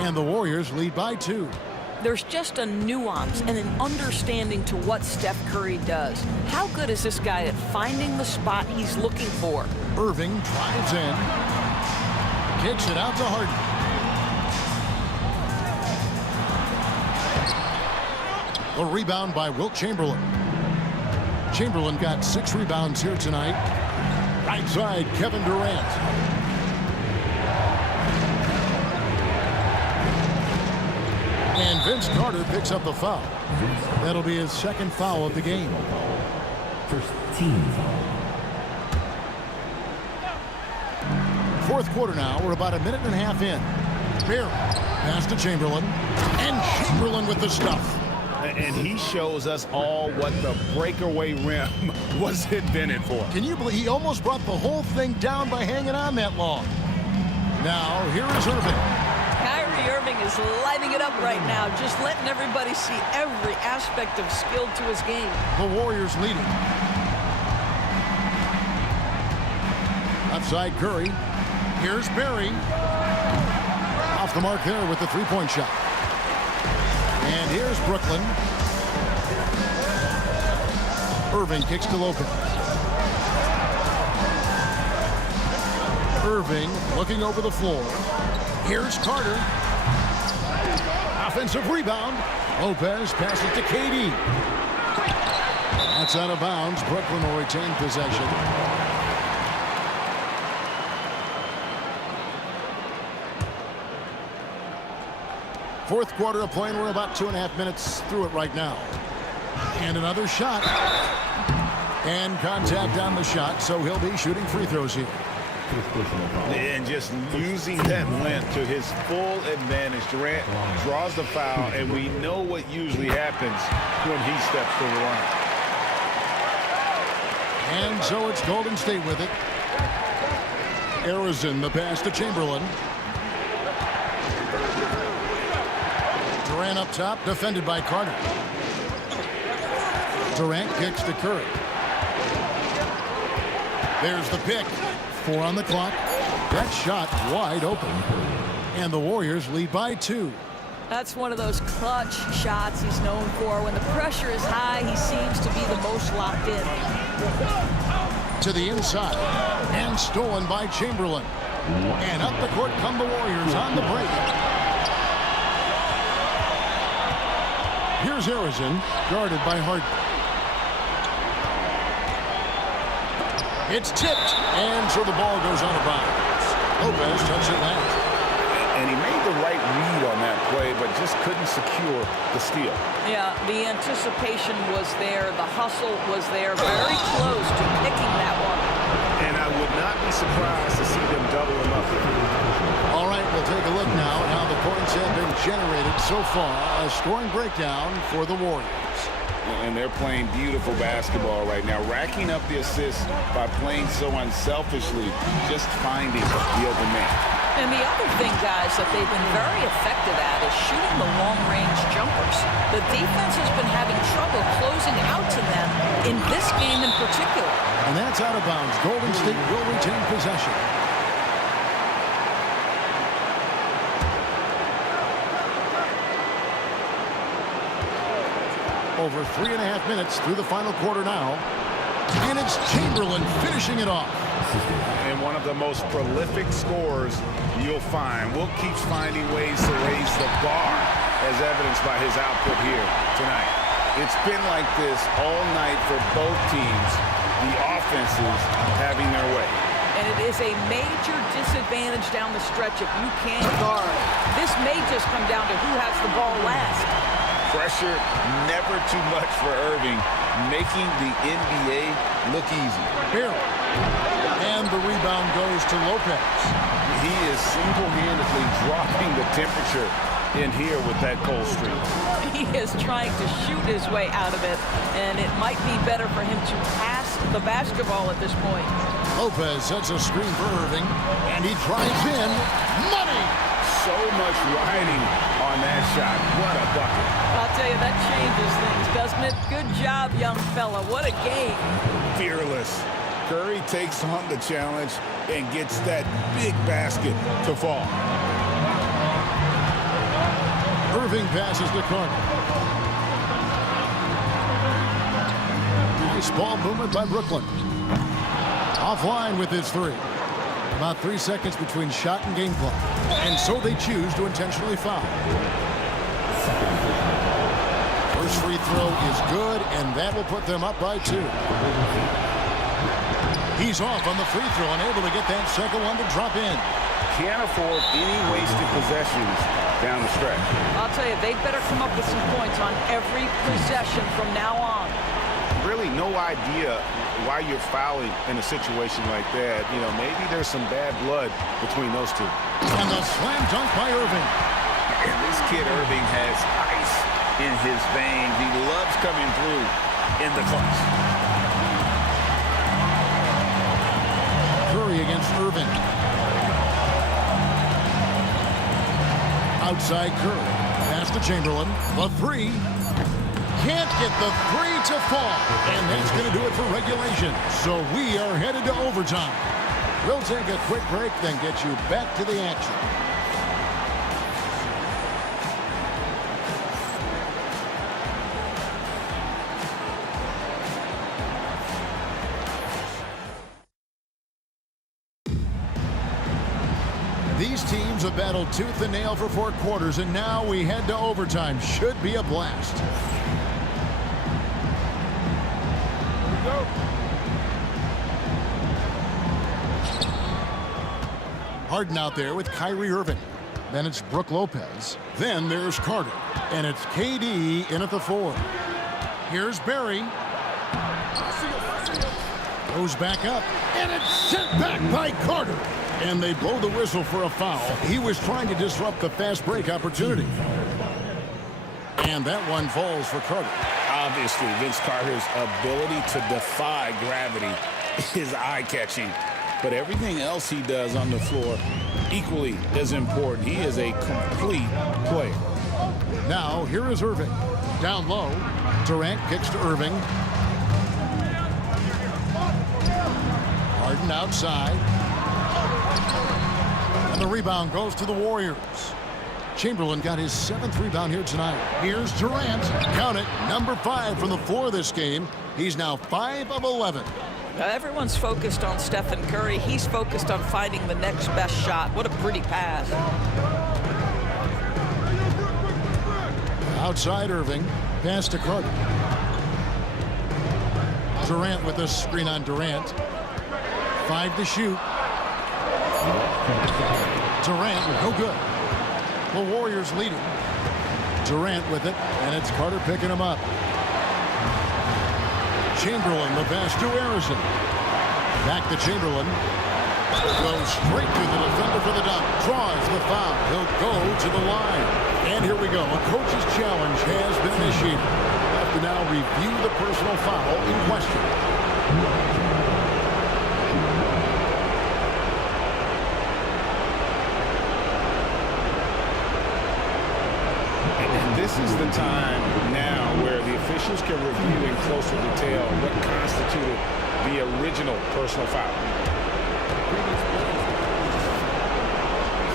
And the Warriors lead by 2. There's just a nuance and an understanding to what Steph Curry does. How good is this guy at finding the spot he's looking for? Irving drives in. Kicks it out to Harden. A rebound by Wilt Chamberlain. Chamberlain got 6 rebounds here tonight. Right side, Kevin Durant. And Vince Carter picks up the foul. That'll be his second foul of the game. First team foul. Fourth quarter now. We're about a minute and a half in. Barry pass to Chamberlain. And Chamberlain with the stuff. And he shows us all what the breakaway rim was invented for. Can you believe he almost brought the whole thing down by hanging on that long? Now, here is Irving. Kyrie Irving is lighting it up right now, just letting everybody see every aspect of skill to his game. The Warriors leading. Outside Curry. Here's Barry. Off the mark there with the three-point shot. And here's Brooklyn. Irving kicks to Lopez. Irving looking over the floor. Here's Carter. Offensive rebound. Lopez passes to KD. That's out of bounds. Brooklyn will retain possession. Fourth quarter of play, and we're about 2.5 minutes through it right now. And another shot. And contact on the shot, so he'll be shooting free throws here. And just using that length to his full advantage. Durant draws the foul, and we know what usually happens when he steps to the line. And so it's Golden State with it. Harrison, the pass to Chamberlain. Durant up top, defended by Carter. Durant kicks to Curry. There's the pick. 4 on the clock. That shot wide open. And the Warriors lead by 2. That's one of those clutch shots he's known for. When the pressure is high, he seems to be the most locked in. To the inside. And stolen by Chamberlain. And up the court come the Warriors on the break. Here's Harrison, guarded by Harden. It's tipped, and so the ball goes out of bounds. Lopez touched it last. And he made the right read on that play, but just couldn't secure the steal. Yeah, the anticipation was there. The hustle was there. Very close to picking that one. And I would not be surprised to see them double him up here. All right, we'll take a look now at how the points have been generated so far. A scoring breakdown for the Warriors. And they're playing beautiful basketball right now, racking up the assists by playing so unselfishly, just finding the open man. And the other thing, guys, that they've been very effective at is shooting the long-range jumpers. The defense has been having trouble closing out to them in this game in particular. And that's out of bounds. Golden State will retain possession. Over 3.5 minutes through the final quarter now. And it's Chamberlain finishing it off. And one of the most prolific scorers you'll find. Will keeps finding ways to raise the bar, as evidenced by his output here tonight. It's been like this all night for both teams. The offenses having their way. And it is a major disadvantage down the stretch if you can't guard. This may just come down to who has the ball last. Pressure never too much for Irving, making the NBA look easy. Here. And the rebound goes to Lopez. He is single-handedly dropping the temperature in here with that cold streak. He is trying to shoot his way out of it, and it might be better for him to pass the basketball at this point. Lopez sets a screen for Irving, and he drives in. Money! So much riding on that shot. What a bucket. I'll tell you, that changes things, doesn't it? Good job, young fella. What a game. Fearless. Curry takes on the challenge and gets that big basket to fall. Irving passes to Carter. Nice ball movement by Brooklyn. Offline with his 3. About 3 seconds between shot and game clock. And so they choose to intentionally foul. First free throw is good, and that will put them up by 2. He's off on the free throw and able to get that second one to drop in. Can't afford any wasted possessions down the stretch. I'll tell you, they better come up with some points on every possession from now on. Really no idea why you're fouling in a situation like that. You know, maybe there's some bad blood between those two. And the slam dunk by Irving. And this kid Irving has ice in his veins. He loves coming through in the clutch. Curry against Irving. Outside Curry. Pass to Chamberlain. The 3. Can't get the 3 to fall. And that's going to do it for regulation. So we are headed to overtime. We'll take a quick break, then get you back to the action. These teams have battled tooth and nail for 4 quarters, and now we head to overtime. Should be a blast. Go. Harden out there with Kyrie Irving. Then it's Brook Lopez. Then there's Carter. And it's KD in at the 4. Here's Barry. Goes back up. And it's sent back by Carter. And they blow the whistle for a foul. He was trying to disrupt the fast break opportunity. And that one falls for Carter. Obviously, Vince Carter's ability to defy gravity is eye-catching. But everything else he does on the floor equally as important. He is a complete player. Now, here is Irving. Down low. Durant kicks to Irving. Harden outside. And the rebound goes to the Warriors. Chamberlain got his 7th rebound here tonight. Here's Durant. Count it, number 5 from the floor this game. He's now 5 of 11. Now everyone's focused on Stephen Curry. He's focused on finding the next best shot. What a pretty pass. Outside Irving. Pass to Carter. Durant with a screen on Durant. 5 to shoot. Durant, no good. The Warriors leading. Durant with it, and it's Carter picking him up. Chamberlain, the pass to Harrison. Back to Chamberlain. Goes straight to the defender for the dunk. Draws the foul. He'll go to the line. And here we go. A coach's challenge has been initiated. We'll have to now review the personal foul in question. This is the time now where the officials can review in closer detail what constituted the original personal foul.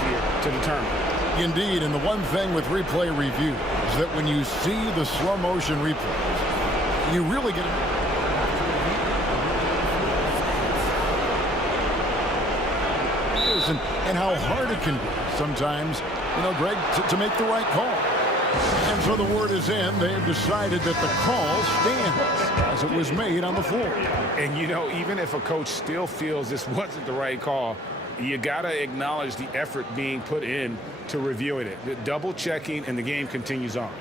Here to determine. Indeed, and the one thing with replay review is that when you see the slow motion replays, you really get and how hard it can be sometimes, Greg, to make the right call. And so the word is in. They have decided that the call stands as it was made on the floor. And, even if a coach still feels this wasn't the right call, you got to acknowledge the effort being put in to reviewing it. The double checking, and the game continues on.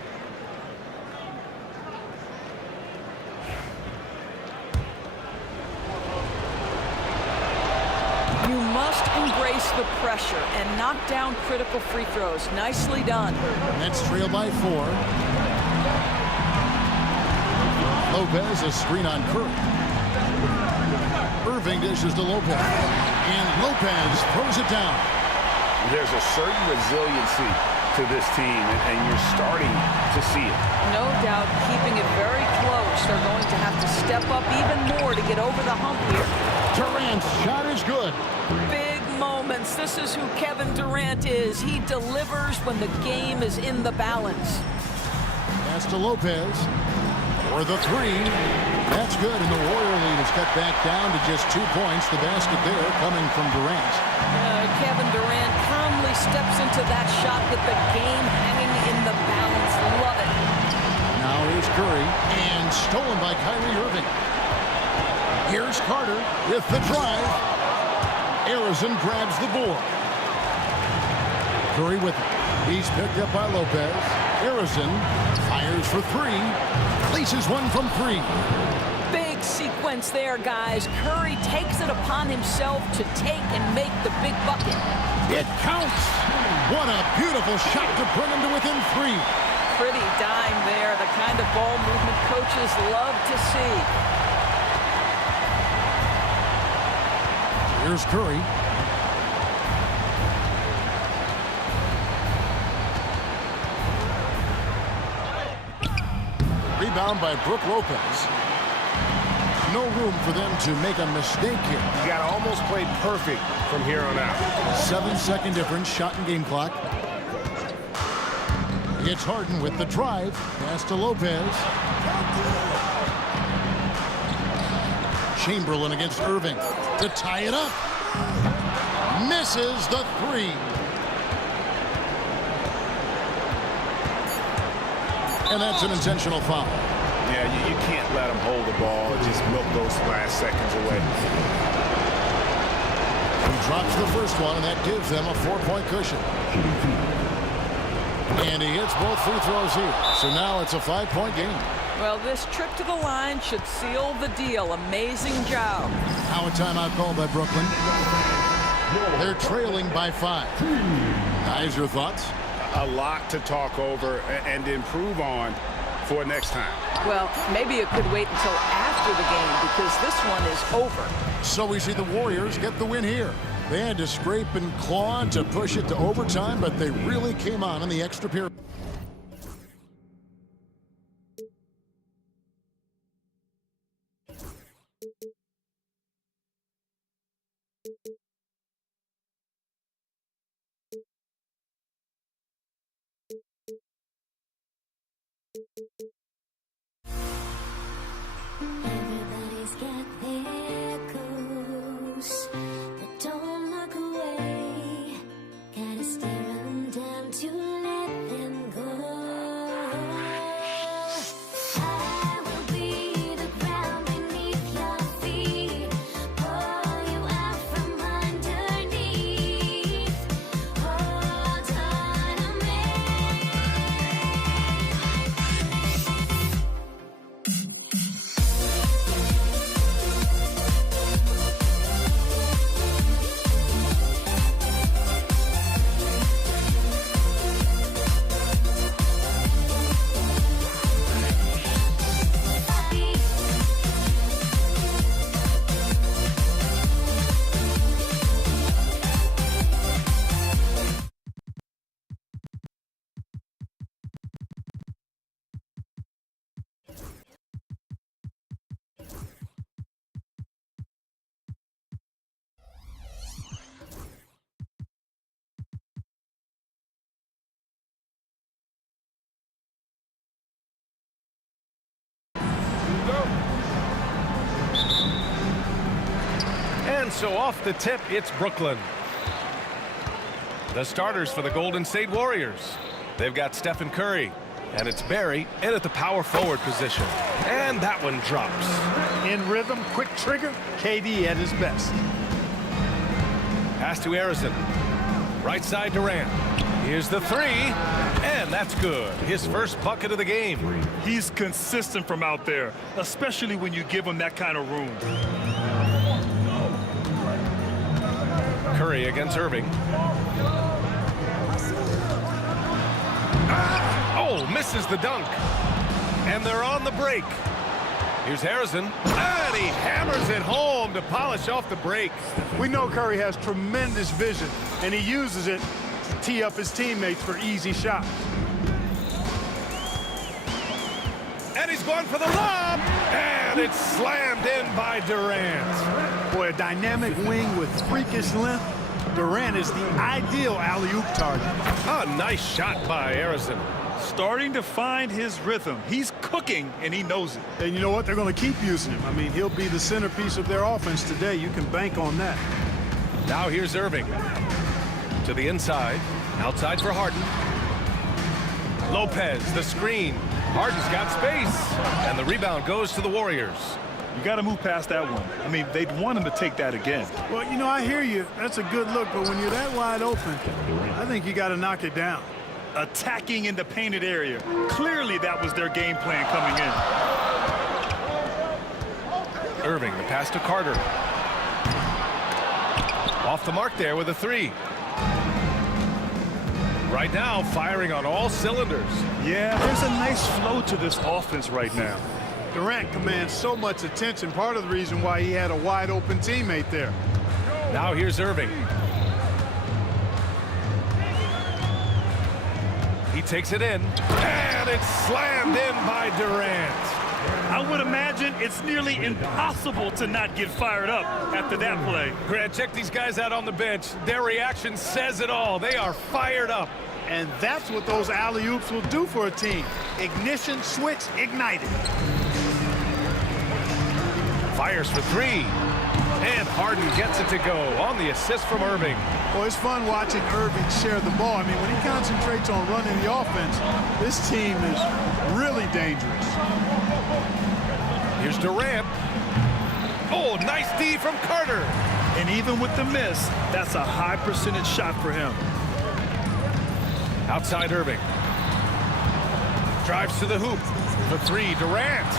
You must embrace the pressure and knock down critical free throws. Nicely done. Nets trail by 4. Lopez, a screen on Curry. Irving dishes to Lopez. And Lopez throws it down. There's a certain resiliency to this team, and you're starting to see it. No doubt, keeping it very close. They're going to have to step up even more to get over the hump here. Durant's shot is good. Big moments. This is who Kevin Durant is. He delivers when the game is in the balance. Pass to Lopez. For the 3. That's good, and the Warrior lead is cut back down to just 2 points. The basket there coming from Durant. Kevin Durant calmly steps into that shot with the game hanging in the balance. Love it. Now here's Curry, and stolen by Kyrie Irving. Here's Carter with the drive. Harrison grabs the board. Curry with it. He's picked up by Lopez. Harrison fires for 3. Places one from 3. Big sequence there, guys. Curry takes it upon himself to take and make the big bucket. It counts. What a beautiful shot to bring him to within 3. Pretty dime there. The kind of ball movement coaches love to see. Here's Curry. Rebound by Brook Lopez. No room for them to make a mistake here. You got to almost play perfect from here on out. 7-second difference, shot and game clock. It's Harden with the drive. Pass to Lopez. Chamberlain against Irving to tie it up. Misses the 3. And that's an intentional foul. Yeah, you can't let them hold the ball and just milk those last seconds away. He drops the first one, and that gives them a 4-point cushion. And he hits both free throws here. So now it's a 5-point game. Well, this trip to the line should seal the deal. Amazing job. Now a timeout called by Brooklyn. They're trailing by 5. Guys, your thoughts? A lot to talk over and improve on for next time. Well, maybe it could wait until after the game because this one is over. So we see the Warriors get the win here. They had to scrape and claw to push it to overtime, but they really came on in the extra period. Everybody's got their goals, but don't look away. Gotta stare 'em down to let them go. I will be the ground beneath your feet, pull you out from underneath. Hold on to me. And so off the tip, it's Brooklyn. The starters for the Golden State Warriors. They've got Stephen Curry, and it's Barry in at the power forward position. And that one drops. In rhythm, quick trigger, KD at his best. Pass to Harrison. Right side Durant. Here's the three, and that's good. His first bucket of the game. He's consistent from out there, especially when you give him that kind of room. Curry against Irving. Oh, misses the dunk. And they're on the break. Here's Harrison. And he hammers it home to polish off the break. We know Curry has tremendous vision, and he uses it to tee up his teammates for easy shots. And he's going for the lob. And it's slammed in by Durant. Boy, a dynamic wing with freakish length. Durant is the ideal alley-oop target. A nice shot by Harrison. Starting to find his rhythm. He's cooking, and he knows it. And you know what? They're going to keep using him. I mean, he'll be the centerpiece of their offense today. You can bank on that. Now here's Irving. To the inside. Outside for Harden. Lopez, the screen. Harden's got space. And the rebound goes to the Warriors. You got to move past that one. I mean, they'd want him to take that again. Well, you know, I hear you. That's a good look, but when you're that wide open, I think you got to knock it down. Attacking in the painted area. Clearly, that was their game plan coming in. Irving, the pass to Carter. Off the mark there with a three. Right now, firing on all cylinders. Yeah, there's a nice flow to this offense right now. Durant commands so much attention, part of the reason why he had a wide open teammate there. Now here's Irving. He takes it in, and it's slammed in by Durant. I would imagine it's nearly impossible to not get fired up after that play. Grant, check these guys out on the bench. Their reaction says it all. They are fired up. And that's what those alley-oops will do for a team. Ignition, switch, ignited. Fires for three. And Harden gets it to go on the assist from Irving. Well, it's fun watching Irving share the ball. I mean, when he concentrates on running the offense, this team is really dangerous. Here's Durant. Oh, nice D from Carter. And even with the miss, that's a high percentage shot for him. Outside Irving. Drives to the hoop. For three, Durant.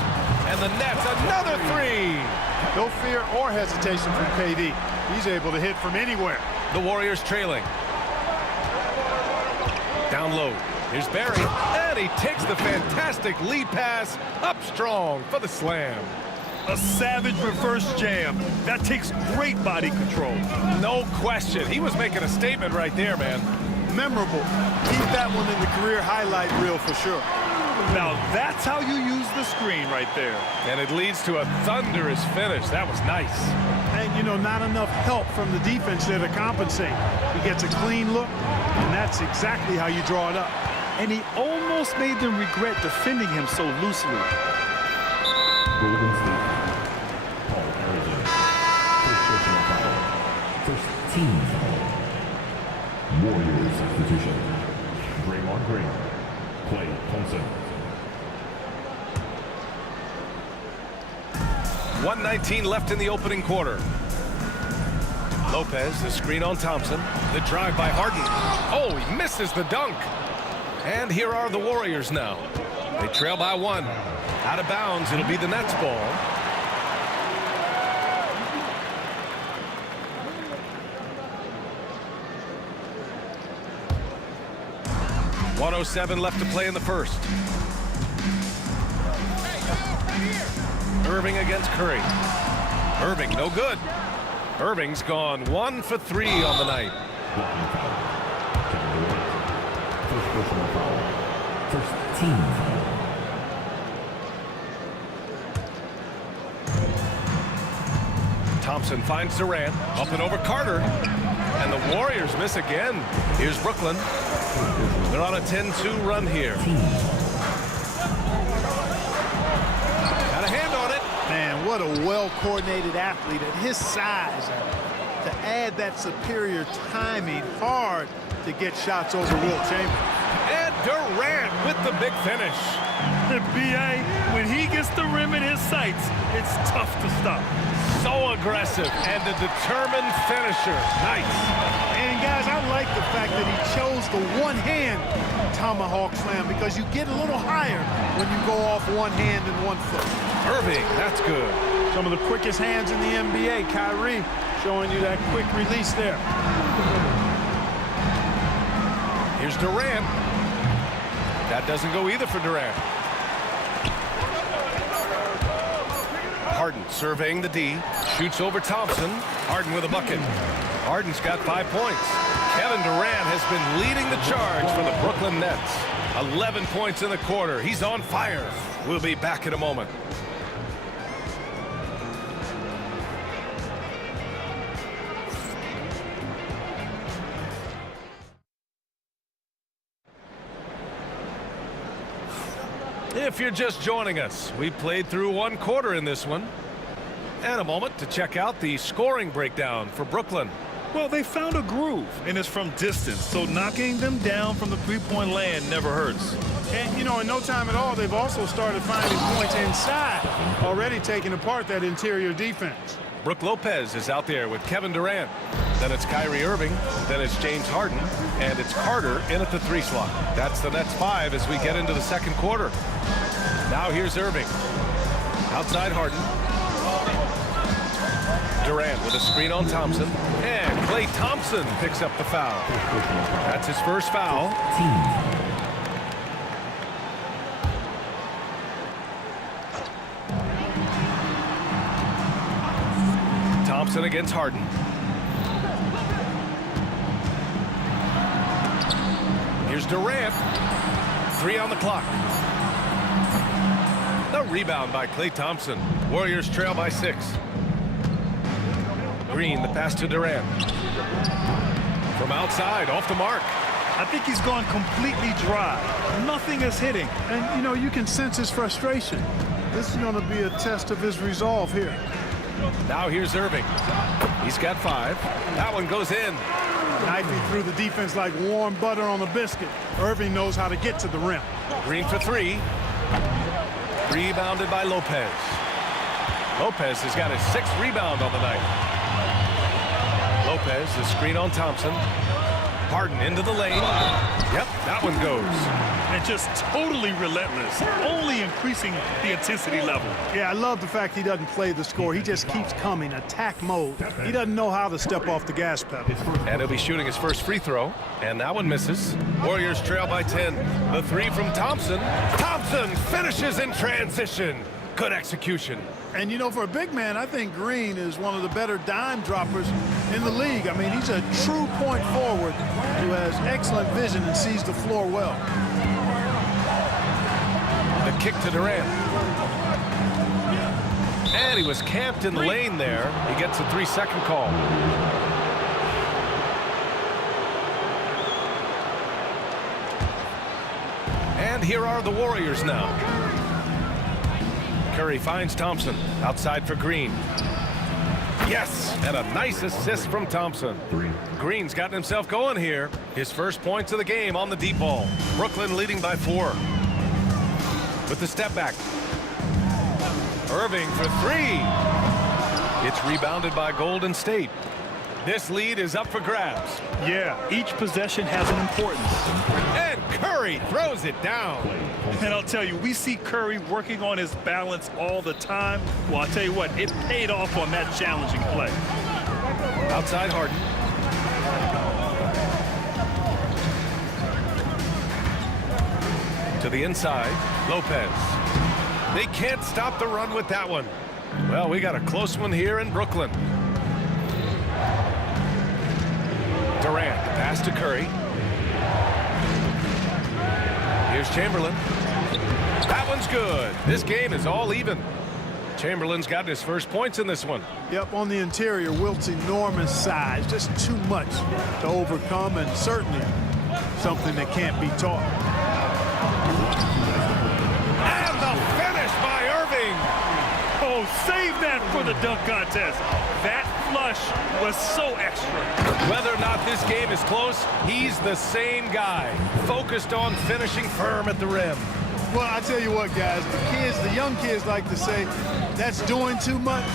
And the net's another three. No fear or hesitation from KD. He's able to hit from anywhere. The Warriors trailing. Down low. Here's Barry. And he takes the fantastic lead pass up strong for the slam. A savage reverse jam. That takes great body control. No question. He was making a statement right there, man. Memorable. Keep that one in the career highlight reel for sure. Now that's how you use the screen right there. And it leads to a thunderous finish. That was nice. And, you know, not enough help from the defense there to compensate. He gets a clean look, and that's exactly how you draw it up. and he almost made them regret defending him so loosely. Golden State. Paul Arizona. First personal foul. First team foul. Warriors substitution. Draymond Green. Klay Thompson. 1:19 left in the opening quarter. Lopez, the screen on Thompson. The drive by Harden. Oh, he misses the dunk. And here are the Warriors now. They trail by 1. Out of bounds, it'll be the Nets ball. .107 left to play in the first. Irving against Curry. Irving, no good. Irving's gone 1 for 3 on the night. Blocking foul. Kevin Durant. First personal foul. First team foul. Thompson finds Durant. Up and over Carter. And the Warriors miss again. Here's Brooklyn. They're on a 10-2 run here. Got a hand on it. Man, what a well-coordinated athlete at his size. To add that superior timing, hard to get shots over Wilt Chamberlain. And Durant with the big finish. The BA, when he gets the rim in his sights, it's tough to stop. So aggressive and a determined finisher. Nice. And guys, I like the fact that he chose the one-hand tomahawk slam because you get a little higher when you go off one hand and 1 foot. Irving, that's good. Some of the quickest hands in the NBA. Kyrie showing you that quick release there. Here's Durant. That doesn't go either for Durant. Harden surveying the D. Shoots over Thompson. Harden with a bucket. Harden's got 5 points. Kevin Durant has been leading the charge for the Brooklyn Nets. 11 points in the quarter. He's on fire. We'll be back in a moment. If you're just joining us, we played through 1 quarter in this one. And a moment to check out the scoring breakdown for Brooklyn. Well, they found a groove, and it's from distance, so knocking them down from the three-point land never hurts. And, you know, in no time at all, they've also started finding points inside, already taking apart that interior defense. Brook Lopez is out there with Kevin Durant. Then it's Kyrie Irving. Then it's James Harden. And it's Carter in at the 3 slot. That's the Nets 5 as we get into the second quarter. Now here's Irving. Outside Harden. Durant with a screen on Thompson. And Klay Thompson picks up the foul. That's his first foul. Thompson against Harden. Here's Durant. 3 on the clock. The rebound by Klay Thompson. Warriors trail by 6. Green, the pass to Durant. From outside, off the mark. I think he's gone completely dry. Nothing is hitting. And, you know, you can sense his frustration. This is going to be a test of his resolve here. Now here's Irving. He's got 5. That one goes in. Knifing through the defense like warm butter on a biscuit. Irving knows how to get to the rim. Green for 3. Rebounded by Lopez. Lopez has got his 6th rebound on the night. Lopez, the screen on Thompson. Harden into the lane. Yep, that one goes. And just totally relentless, only increasing the intensity level. Yeah, I love the fact he doesn't play the score. He just keeps coming, attack mode. He doesn't know how to step off the gas pedal. And he'll be shooting his first free throw. And that one misses. Warriors trail by 10. The 3 from Thompson. Thompson finishes in transition. Good execution. And, you know, for a big man, I think Green is one of the better dime droppers in the league. I mean, he's a true point forward who has excellent vision and sees the floor well. The kick to Durant. And he was camped in the lane there. He gets a 3-second call. And here are the Warriors now. Curry finds Thompson outside for Green. Yes, and a nice assist from Thompson. Green's gotten himself going here. His first points of the game on the deep ball. Brooklyn leading by 4. With the step back. Irving for 3. It's rebounded by Golden State. This lead is up for grabs. Yeah, each possession has an importance. And Curry throws it down. And I'll tell you, we see Curry working on his balance all the time. Well, I'll tell you what, it paid off on that challenging play. Outside Harden. To the inside, Lopez. They can't stop the run with that one. Well, we got a close one here in Brooklyn. Durant, pass to Curry. Here's Chamberlain. That one's good. This game is all even. Chamberlain's gotten his first points in this one. Yep, on the interior, Wilt's enormous size, just too much to overcome, and certainly something that can't be taught. And the finish by Irving. Oh, save that for the dunk contest. That flush was so extra. Whether or not this game is close, he's the same guy, focused on finishing firm at the rim. Well, I tell you what, guys, the young kids like to say, that's doing too much.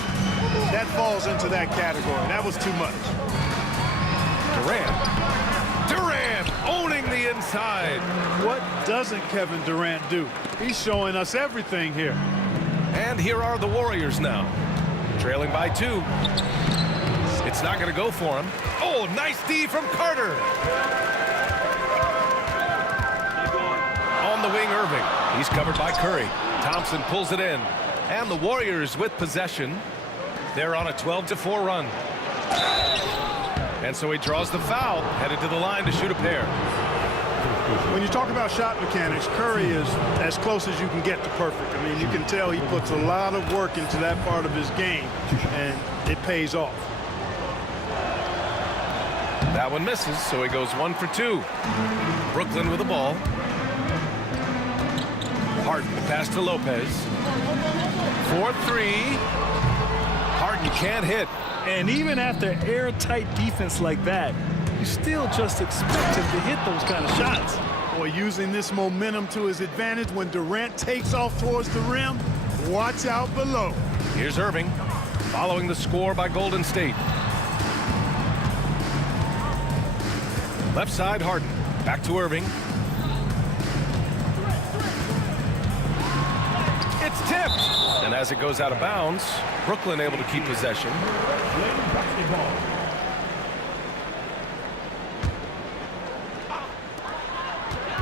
That falls into that category. That was too much. Durant owning the inside. What doesn't Kevin Durant do? He's showing us everything here. And here are the Warriors now, trailing by 2. It's not going to go for him. Oh, nice D from Carter. On the wing, Irving. He's covered by Curry. Thompson pulls it in. And the Warriors with possession. They're on a 12-4 run. And so he draws the foul, headed to the line to shoot a pair. When you talk about shot mechanics, Curry is as close as you can get to perfect. I mean, you can tell he puts a lot of work into that part of his game, and it pays off. That one misses, so he goes 1 for 2. Brooklyn with the ball. Harden pass to Lopez. 4-3. Harden can't hit. And even after airtight defense like that, you still just expect him to hit those kind of shots. Boy, using this momentum to his advantage when Durant takes off towards the rim, watch out below. Here's Irving, following the score by Golden State. Left side, Harden. Back to Irving. It's tipped. And as it goes out of bounds, Brooklyn able to keep possession.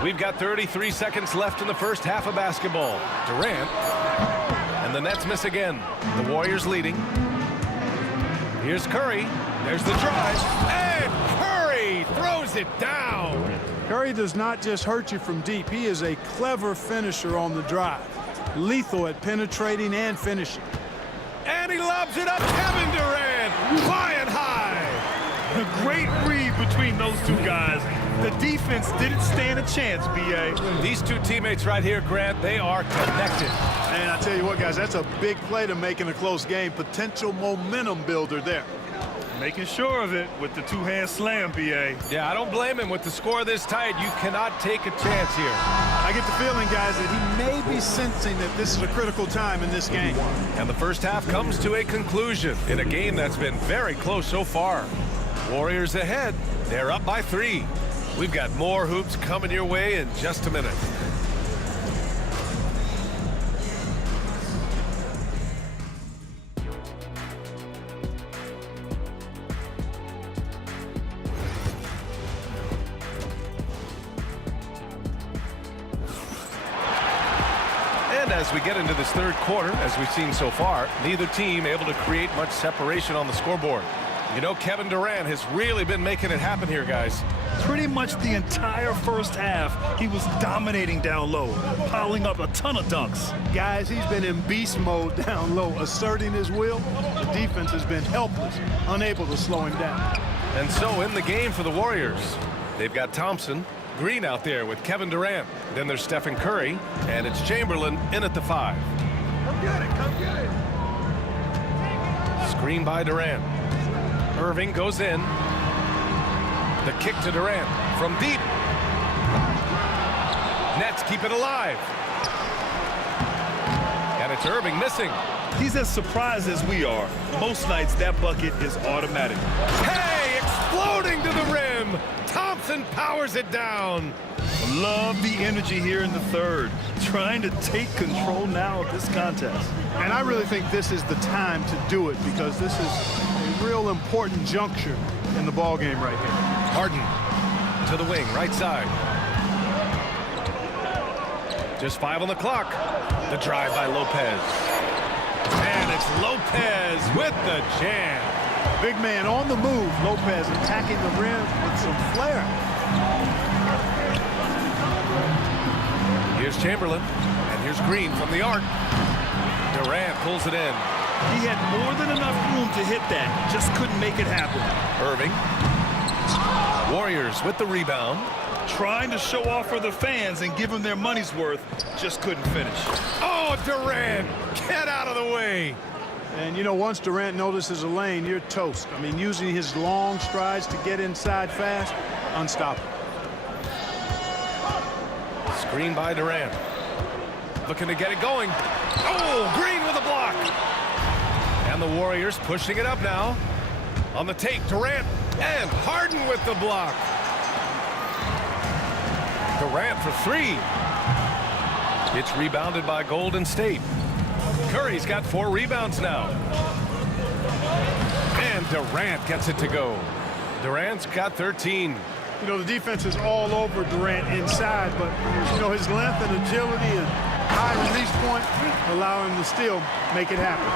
We've got 33 seconds left in the first half of basketball. Durant. And the Nets miss again. The Warriors leading. Here's Curry. There's the drive. And Curry throws it down. Curry does not just hurt you from deep. He is a clever finisher on the drive. Lethal at penetrating and finishing. And he lobs it up. Kevin Durant flying high. A great read between those two guys. The defense didn't stand a chance, B.A. These two teammates right here, Grant, they are connected. And I tell you what, guys, that's a big play to make in a close game. Potential momentum builder there. Making sure of it with the two-hand slam, B.A. Yeah, I don't blame him. With the score this tight, you cannot take a chance here. I get the feeling, guys, that he may be sensing that this is a critical time in this game. And the first half comes to a conclusion in a game that's been very close so far. Warriors ahead. They're up by 3. We've got more hoops coming your way in just a minute. And as we get into this third quarter, as we've seen so far, neither team able to create much separation on the scoreboard. You know, Kevin Durant has really been making it happen here, guys. Pretty much the entire first half, he was dominating down low, piling up a ton of dunks. Guys, he's been in beast mode down low, asserting his will. The defense has been helpless, unable to slow him down. And so in the game for the Warriors, they've got Thompson, Green out there with Kevin Durant. Then there's Stephen Curry, and it's Chamberlain in at the 5. Come get it, come get it. Screen by Durant. Irving goes in. The kick to Durant from deep. Nets keep it alive. And it's Irving missing. He's as surprised as we are. Most nights, that bucket is automatic. Hey, exploding to the rim. Thompson powers it down. Love the energy here in the third. Trying to take control now of this contest. And I really think this is the time to do it because this is a real important juncture in the ball game right here. Harden to the wing, right side. Just 5 on the clock. The drive by Lopez. And it's Lopez with the jam. Big man on the move. Lopez attacking the rim with some flair. Here's Chamberlain, and here's Green from the arc. Durant pulls it in. He had more than enough room to hit that. Just couldn't make it happen. Irving. Warriors with the rebound. Trying to show off for the fans and give them their money's worth. Just couldn't finish. Oh, Durant, get out of the way. And, you know, once Durant notices a lane, you're toast. I mean, using his long strides to get inside fast, unstoppable. Screen by Durant. Looking to get it going. Oh, Green with a block. And the Warriors pushing it up now. On the take, Durant and Harden with the block. Durant for 3. It's rebounded by Golden State. Curry's got 4 rebounds now. And Durant gets it to go. Durant's got 13. You know, the defense is all over Durant inside, but, you know, his length and agility and high release point allow him to still make it happen.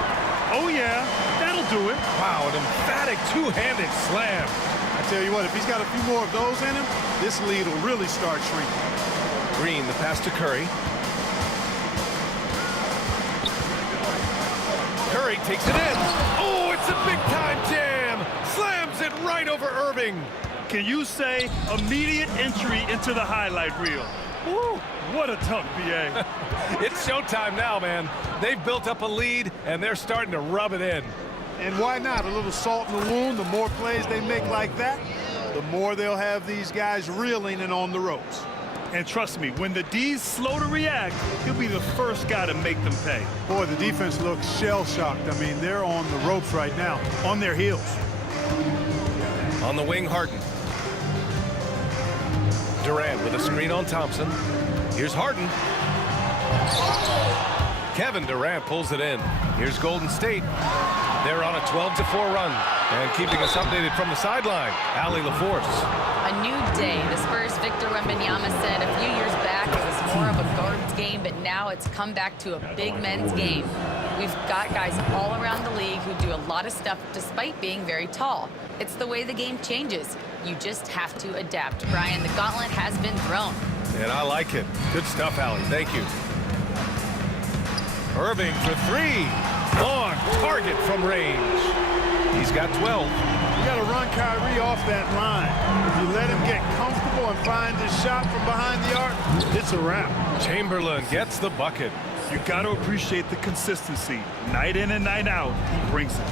Oh, yeah, that'll do it. Wow, an emphatic two-handed slam. I tell you what, if he's got a few more of those in him, this lead will really start shrinking. Green, the pass to Curry. Curry takes it in. Oh, it's a big-time jam. Slams it right over Irving. Can you say immediate entry into the highlight reel? Woo, what a dunk, BA. It's showtime now, man. They've built up a lead, and they're starting to rub it in. And why not? A little salt in the wound. The more plays they make like that, the more they'll have these guys reeling and on the ropes. And trust me, when the D's slow to react, he'll be the first guy to make them pay. Boy, the defense looks shell-shocked. I mean, they're on the ropes right now, on their heels. On the wing, Harden. Durant with a screen on Thompson. Here's Harden. Kevin Durant pulls it in. Here's Golden State. They're on a 12-4 run. And keeping us updated from the sideline, Allie LaForce. A new day. The Spurs' Victor Wembanyama said a few years back it was more of a guards game, but now it's come back to a big men's game. We've got guys all around the league who do a lot of stuff despite being very tall. It's the way the game changes. You just have to adapt. Brian, the gauntlet has been thrown. And I like it. Good stuff, Allie. Thank you. Irving for 3. On target from range. He's got 12. You got to run Kyrie off that line. If you let him get comfortable and find his shot from behind the arc, it's a wrap. Chamberlain gets the bucket. You got to appreciate the consistency. Night in and night out, he brings it.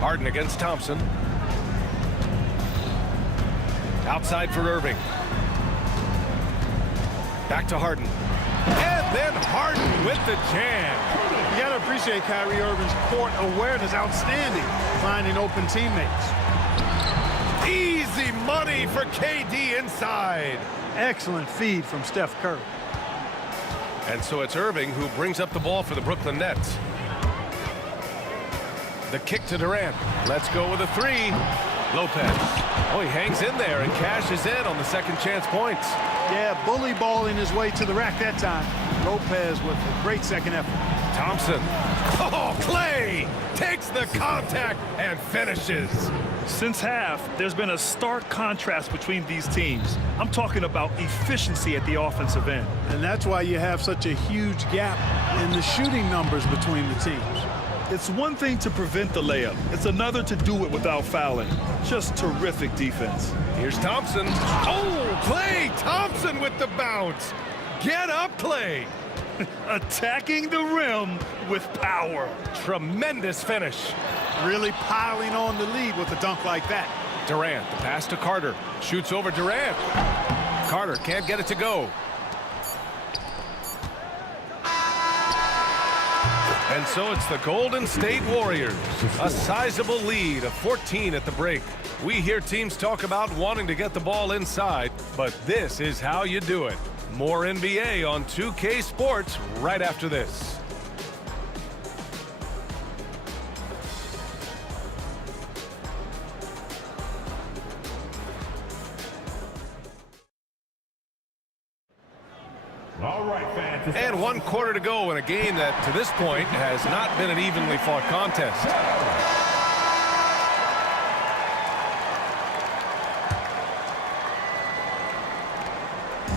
Harden against Thompson. Outside for Irving. Back to Harden. And then Harden with the jam. You got to appreciate Kyrie Irving's court awareness. Outstanding. Finding open teammates. Easy money for KD inside. Excellent feed from Steph Curry. And so it's Irving who brings up the ball for the Brooklyn Nets. The kick to Durant. Let's go with a 3. Lopez. Oh, he hangs in there and cashes in on the second chance points. Yeah, bully balling his way to the rack that time. Lopez with a great second effort. Thompson. Oh, Clay takes the contact and finishes. Since half, there's been a stark contrast between these teams. I'm talking about efficiency at the offensive end. And that's why you have such a huge gap in the shooting numbers between the teams. It's one thing to prevent the layup. It's another to do it without fouling. Just terrific defense. Here's Thompson. Oh, Klay Thompson with the bounce. Get up, Klay. Attacking the rim with power. Tremendous finish. Really piling on the lead with a dunk like that. Durant, the pass to Carter. Shoots over Durant. Carter can't get it to go. And so it's the Golden State Warriors. A sizable lead of 14 at the break. We hear teams talk about wanting to get the ball inside, but this is how you do it. More NBA on 2K Sports right after this. All right, fans. And 1 quarter to go in a game that, to this point, has not been an evenly fought contest.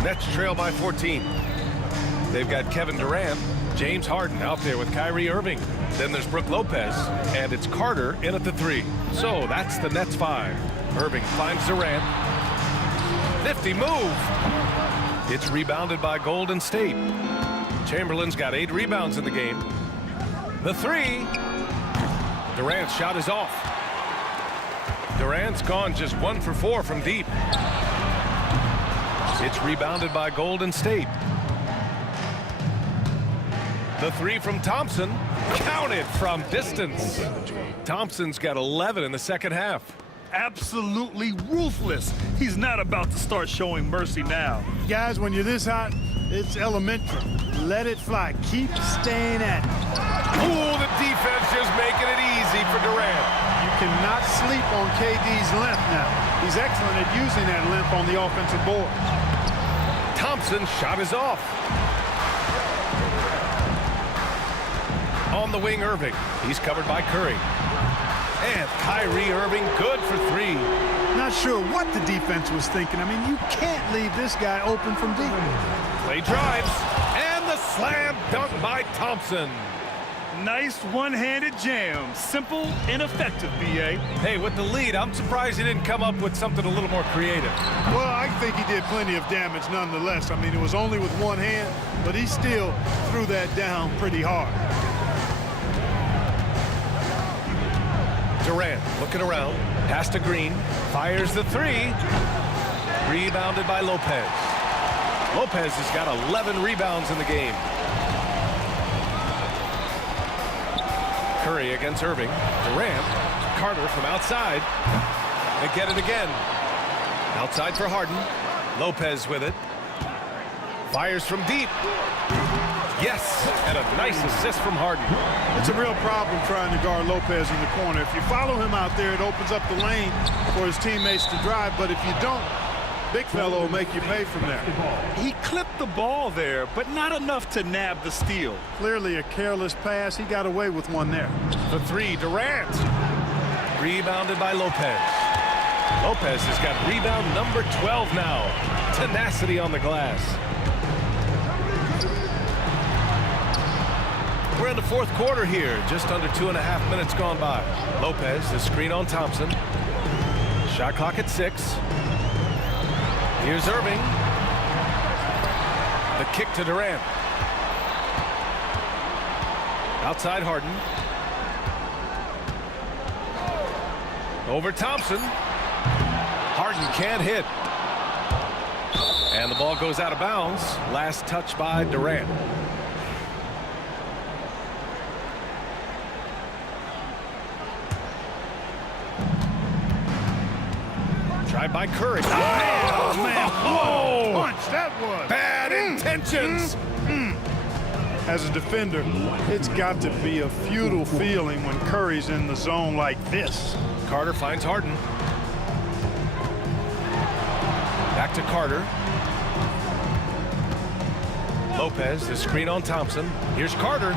Nets trail by 14. They've got Kevin Durant, James Harden out there with Kyrie Irving. Then there's Brook Lopez, and it's Carter in at the 3. So that's the Nets 5. Irving finds Durant. Nifty move. It's rebounded by Golden State. Chamberlain's got 8 rebounds in the game. The 3. Durant's shot is off. Durant's gone just 1 for 4 from deep. It's rebounded by Golden State. The 3 from Thompson. Counted from distance. Thompson's got 11 in the second half. Absolutely ruthless. He's not about to start showing mercy now. Guys, when you're this hot, it's elementary. Let it fly. Keep staying at it. Ooh, the defense just making it easy for Durant. You cannot sleep on KD's length now. He's excellent at using that length on the offensive board. Thompson's shot is off. On the wing, Irving. He's covered by Curry. And Kyrie Irving good for 3. Not sure what the defense was thinking. I mean, you can't leave this guy open from deep. Klay drives. And the slam dunk by Thompson. Nice one-handed jam. Simple and effective, B.A. Hey, with the lead, I'm surprised he didn't come up with something a little more creative. Well, I think he did plenty of damage nonetheless. I mean, it was only with one hand, but he still threw that down pretty hard. Durant looking around, pass to Green, fires the 3. Rebounded by Lopez. Lopez has got 11 rebounds in the game. Curry against Irving. Durant, Carter from outside. They get it again. Outside for Harden. Lopez with it. Fires from deep. Yes, and a nice assist from Harden. It's a real problem trying to guard Lopez in the corner. If you follow him out there, it opens up the lane for his teammates to drive. But if you don't, big fellow will make you pay from there. He clipped the ball there, but not enough to nab the steal. Clearly a careless pass. He got away with one there. The 3, Durant. Rebounded by Lopez. Lopez has got rebound number 12 now. Tenacity on the glass. We're in the 4th quarter here. Just under 2.5 minutes gone by. Lopez, the screen on Thompson. Shot clock at 6. Here's Irving. The kick to Durant. Outside Harden. Over Thompson. Harden can't hit. And the ball goes out of bounds. Last touch by Durant. Tried by Curry. Oh, man. Oh, Punch, that was. bad intentions. As a defender, it's got to be a futile feeling when Curry's in the zone like this. Carter finds Harden. Back to Carter. Lopez, the screen on Thompson. Here's Carter.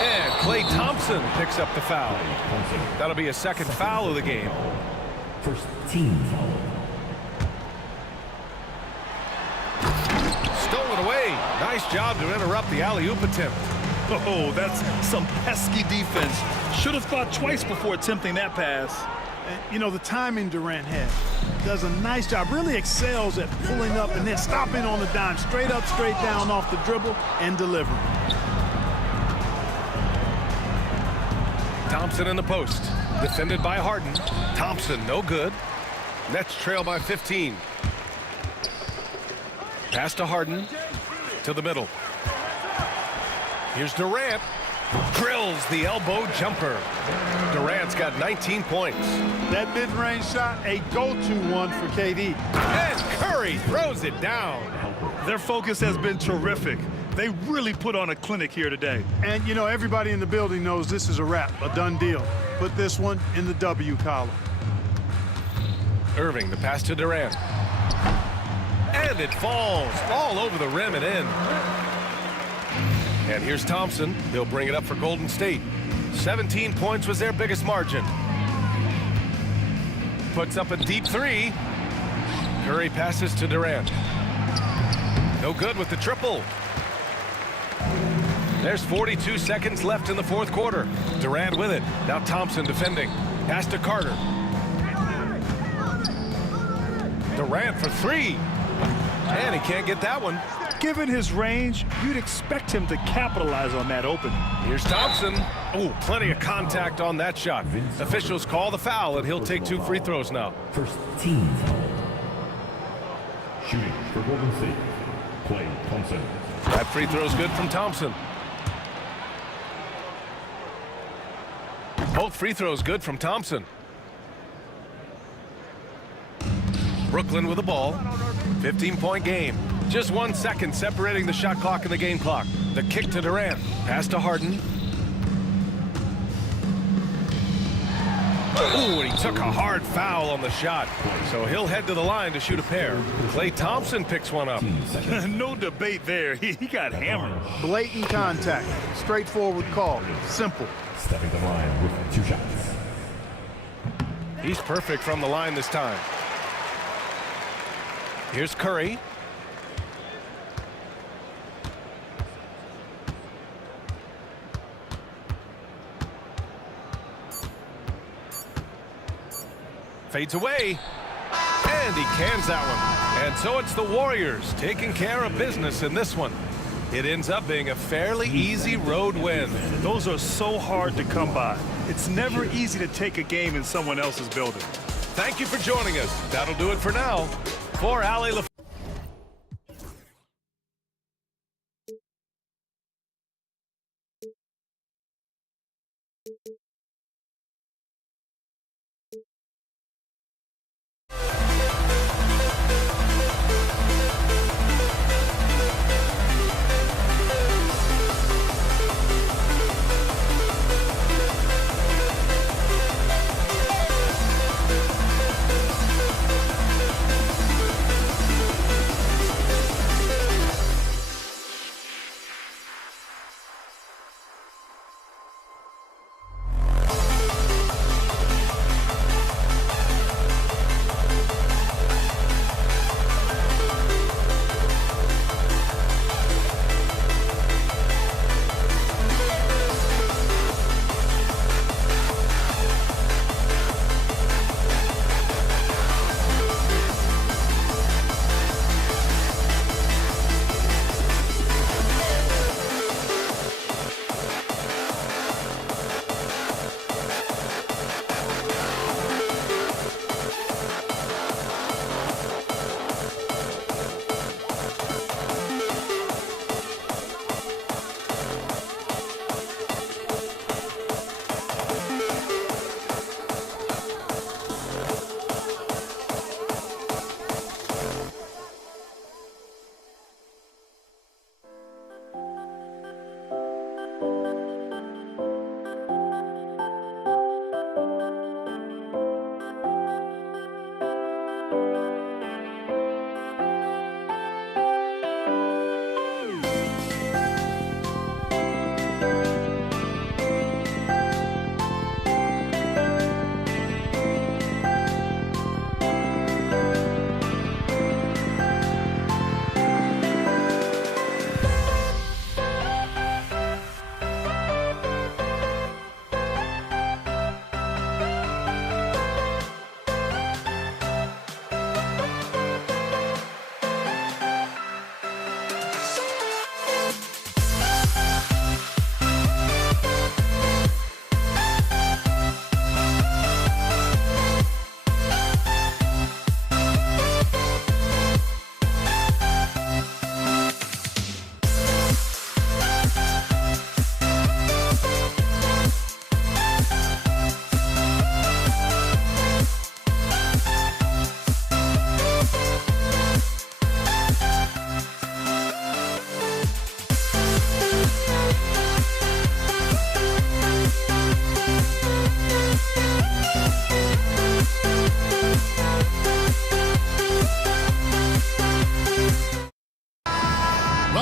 And Klay Thompson picks up the foul. That'll be a 2nd foul of the game. First team foul. Stolen away. Nice job to interrupt the alley-oop attempt. Oh, that's some pesky defense. Should have thought twice before attempting that pass. And, you know, the timing Durant had. Does a nice job, really excels at pulling up and then stopping on the dime, straight up, straight down off the dribble and delivering. Thompson in the post, defended by Harden. Thompson, no good. Nets trail by 15. Pass to Harden, to the middle. Here's Durant. Drills the elbow jumper. Durant's got 19 points. That mid-range shot, a go-to one for KD. And Curry throws it down. Their focus has been terrific. They really put on a clinic here today. And, you know, everybody in the building knows this is a wrap, a done deal. Put this one in the W column. Irving, the pass to Durant. And it falls all over the rim and in. And here's Thompson. They'll bring it up for Golden State. 17 points was their biggest margin. Puts up a deep three. Curry passes to Durant. No good with the triple. There's 42 seconds left in the fourth quarter. Durant with it. Now Thompson defending. Pass to Carter. Durant for three. And he can't get that one. Given his range, you'd expect him to capitalize on that opening. Here's Thompson. Oh, plenty of contact on that shot. Officials call the foul, and he'll take 2 free throws now. First team foul. Shooting for Golden State. Klay Thompson. That free throw's good from Thompson. Both free throws good from Thompson. Brooklyn with the ball. 15-point game. Just 1 second separating the shot clock and the game clock. The kick to Durant. Pass to Harden. Ooh, and he took a hard foul on the shot. So he'll head to the line to shoot a pair. Klay Thompson picks one up. No debate there. He got hammered. Blatant contact. Straightforward call. Simple. Stepping to the line with 2 shots. He's perfect from the line this time. Here's Curry. Fades away. And he cans that one. And so it's the Warriors taking care of business in this one. It ends up being a fairly easy road win. Those are so hard to come by. It's never easy to take a game in someone else's building. Thank you for joining us. That'll do it for now. For Allie LaFleur.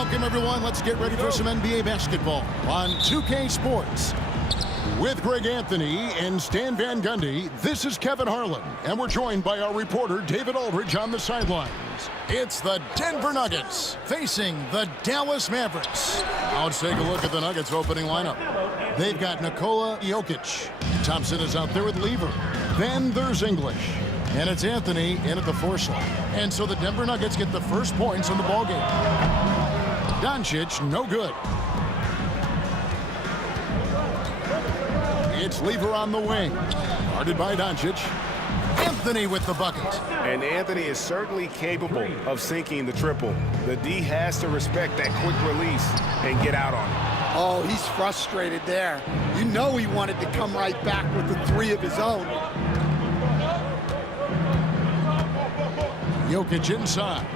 Welcome, everyone. Let's get ready for some NBA basketball on 2K Sports. With Greg Anthony and Stan Van Gundy, this is Kevin Harlan, and we're joined by our reporter, David Aldridge, on the sidelines. It's the Denver Nuggets facing the Dallas Mavericks. Now let's take a look at the Nuggets' opening lineup. They've got Nikola Jokic. Thompson is out there with Lever. Then there's English. And it's Anthony in at the 4 slot. And so the Denver Nuggets get the first points in the ballgame. Doncic, no good. It's Lever on the wing. Guarded by Doncic. Anthony with the bucket. And Anthony is certainly capable of sinking the triple. The D has to respect that quick release and get out on it. Oh, he's frustrated there. You know he wanted to come right back with the 3 of his own. Jokic inside.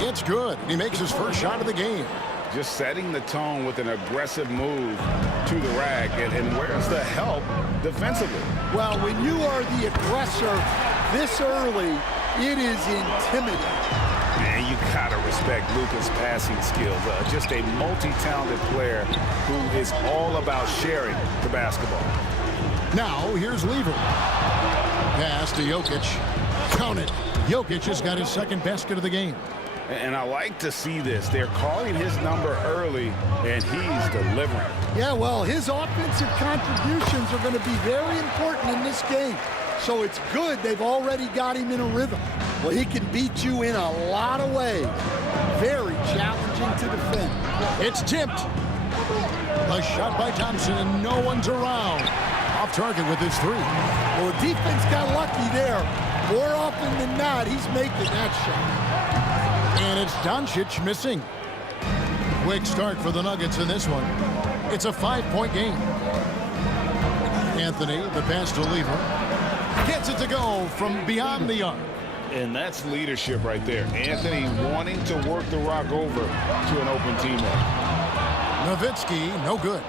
It's good. He makes his first shot of the game. Just setting the tone with an aggressive move to the rack. And where's the help defensively? Well, when you are the aggressor this early, it is intimidating. Man, you gotta respect Luka's passing skills. Just a multi-talented player who is all about sharing the basketball. Now, here's Lever. Pass to Jokic. Count it. Jokic has got his second basket of the game. And I like to see this. They're calling his number early, and he's delivering. Yeah, well, his offensive contributions are going to be very important in this game. So it's good they've already got him in a rhythm. Well, he can beat you in a lot of ways. Very challenging to defend. It's tipped. A shot by Thompson, and no one's around. Off target with his 3. Well, the defense got lucky there. More often than not, he's making that shot. And it's Doncic missing. Quick start for the Nuggets in this one. It's a 5-point game. Anthony, the pass to Lever. Gets it to go from beyond the arc. And that's leadership right there. Anthony wanting to work the rock over to an open teammate. Nowitzki, no good.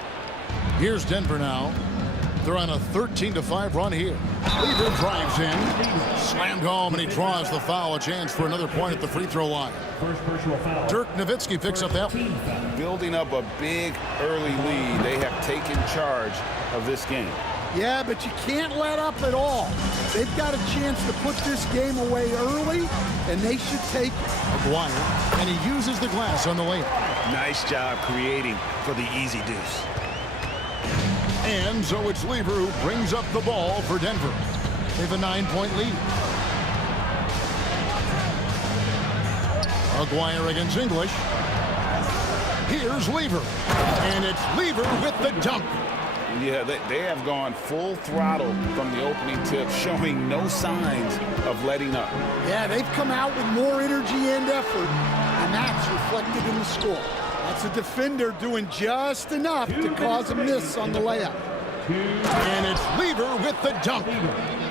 Here's Denver now. They're on a 13-5 run here. Lever drives in. Slammed home, and he draws the foul. A chance for another point at the free throw line. Dirk Nowitzki picks up that one. Building up a big early lead. They have taken charge of this game. Yeah, but you can't let up at all. They've got a chance to put this game away early, and they should take it. Maguire, and he uses the glass on the layup. Nice job creating for the easy deuce. And so it's Lever who brings up the ball for Denver. They have a 9-point lead. Maguire against English. Here's Lever. And it's Lever with the dunk. Yeah, they have gone full throttle from the opening tip, showing no signs of letting up. Yeah, they've come out with more energy and effort, and that's reflected in the score. That's a defender doing just enough to cause a miss on the layup. And it's Lever with the dunk.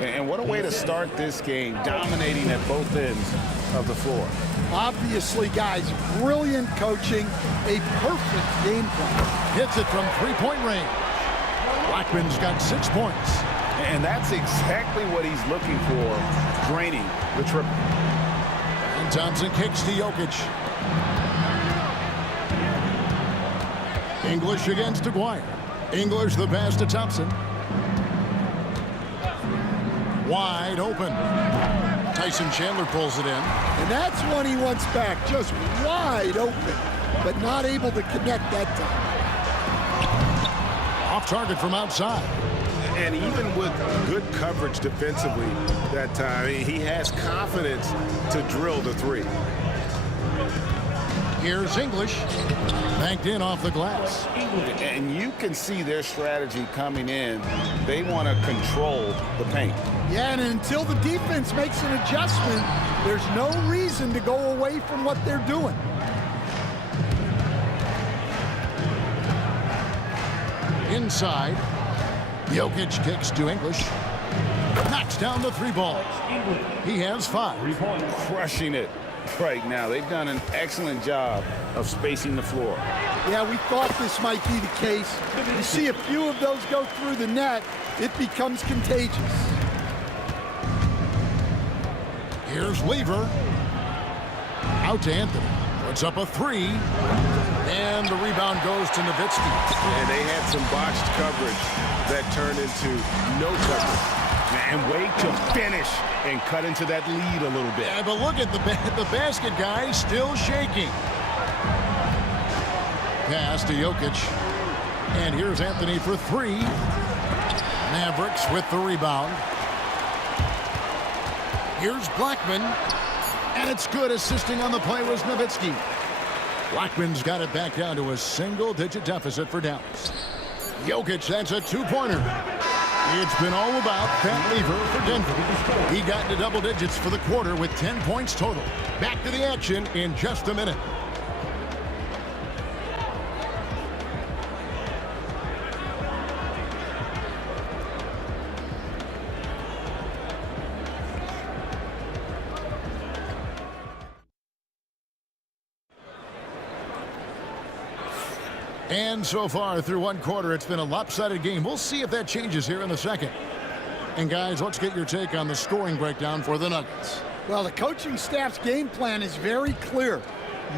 And what a way to start this game, dominating at both ends of the floor. Obviously, guys, brilliant coaching, a perfect game plan. Hits it from 3-point range. Blackman's got 6 points. And that's exactly what he's looking for, draining the triple. And Thompson kicks to Jokic. English against Maguire. English the pass to Thompson. Wide open. Tyson Chandler pulls it in. And that's one he wants back, just wide open, but not able to connect that time. Off target from outside. And even with good coverage defensively that time, he has confidence to drill the 3. Here's English. Banked in off the glass. And you can see their strategy coming in. They want to control the paint. Yeah, and until the defense makes an adjustment, there's no reason to go away from what they're doing. Inside. Jokic kicks to English. Knocks down the 3 ball. He has 5. Crushing it right now. They've done an excellent job of spacing the floor. Yeah, we thought this might be the case. You see a few of those go through the net, it becomes contagious. Here's Lever. Out to Anthony. Puts up a three. And the rebound goes to Nowitzki. And they had some botched coverage that turned into no coverage. And wait to finish and cut into that lead a little bit. Yeah, but look at the basket guy still shaking. Pass to Jokic. And here's Anthony for three. Mavericks with the rebound. Here's Blackman. And it's good. Assisting on the play was Nowitzki. Blackman's got it back down to a single-digit deficit for Dallas. Jokic, that's a two-pointer. It's been all about that lever for Denver. He got into double digits for the quarter with 10 points total. Back to the action in just a minute. And so far through one quarter, it's been a lopsided game. We'll see if that changes here in the second. And guys, let's get your take on the scoring breakdown for the Nuggets. Well, the coaching staff's game plan is very clear.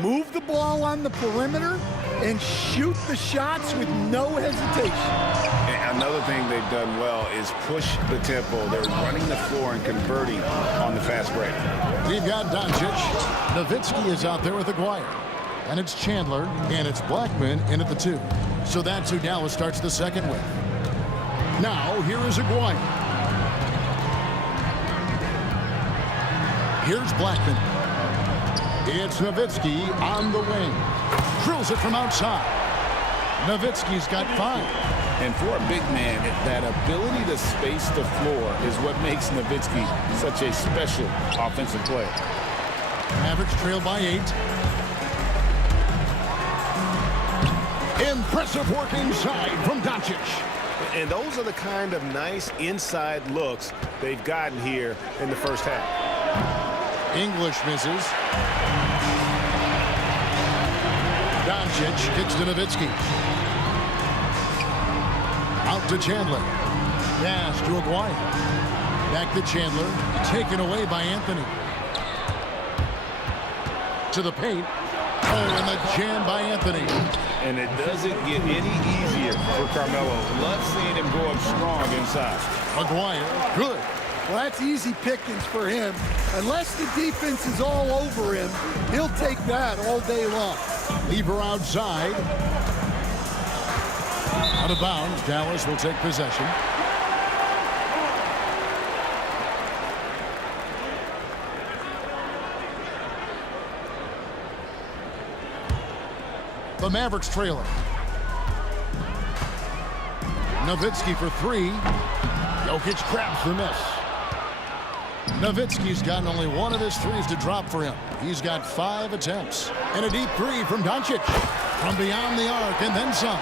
Move the ball on the perimeter and shoot the shots with no hesitation. And another thing they've done well is push the tempo. They're running the floor and converting on the fast break. We've got Doncic. Nowitzki is out there with Aguirre. And it's Chandler, and it's Blackman in at the 2. So that's who Dallas starts the second with. Now, here is Aguirre. Here's Blackman. It's Nowitzki on the wing. Drills it from outside. Nowitzki's got 5. And for a big man, that ability to space the floor is what makes Nowitzki such a special offensive player. Mavericks trail by 8. Impressive work inside from Doncic. And those are the kind of nice inside looks they've gotten here in the first half. English misses. Doncic kicks to Nowitzki. Out to Chandler. Pass to Aguirre. Back to Chandler. Taken away by Anthony. To the paint. Oh, and the jam by Anthony. And it doesn't get any easier for Carmelo. Love seeing him go up strong inside. Aguirre, good. Well, that's easy pickings for him. Unless the defense is all over him, he'll take that all day long. Lever outside. Out of bounds. Dallas will take possession. The Mavericks trailer. Nowitzki for 3. Jokic grabs the miss. Nowitzki's gotten only one of his threes to drop for him. He's got 5 attempts. And a deep 3 from Doncic. From beyond the arc and then some.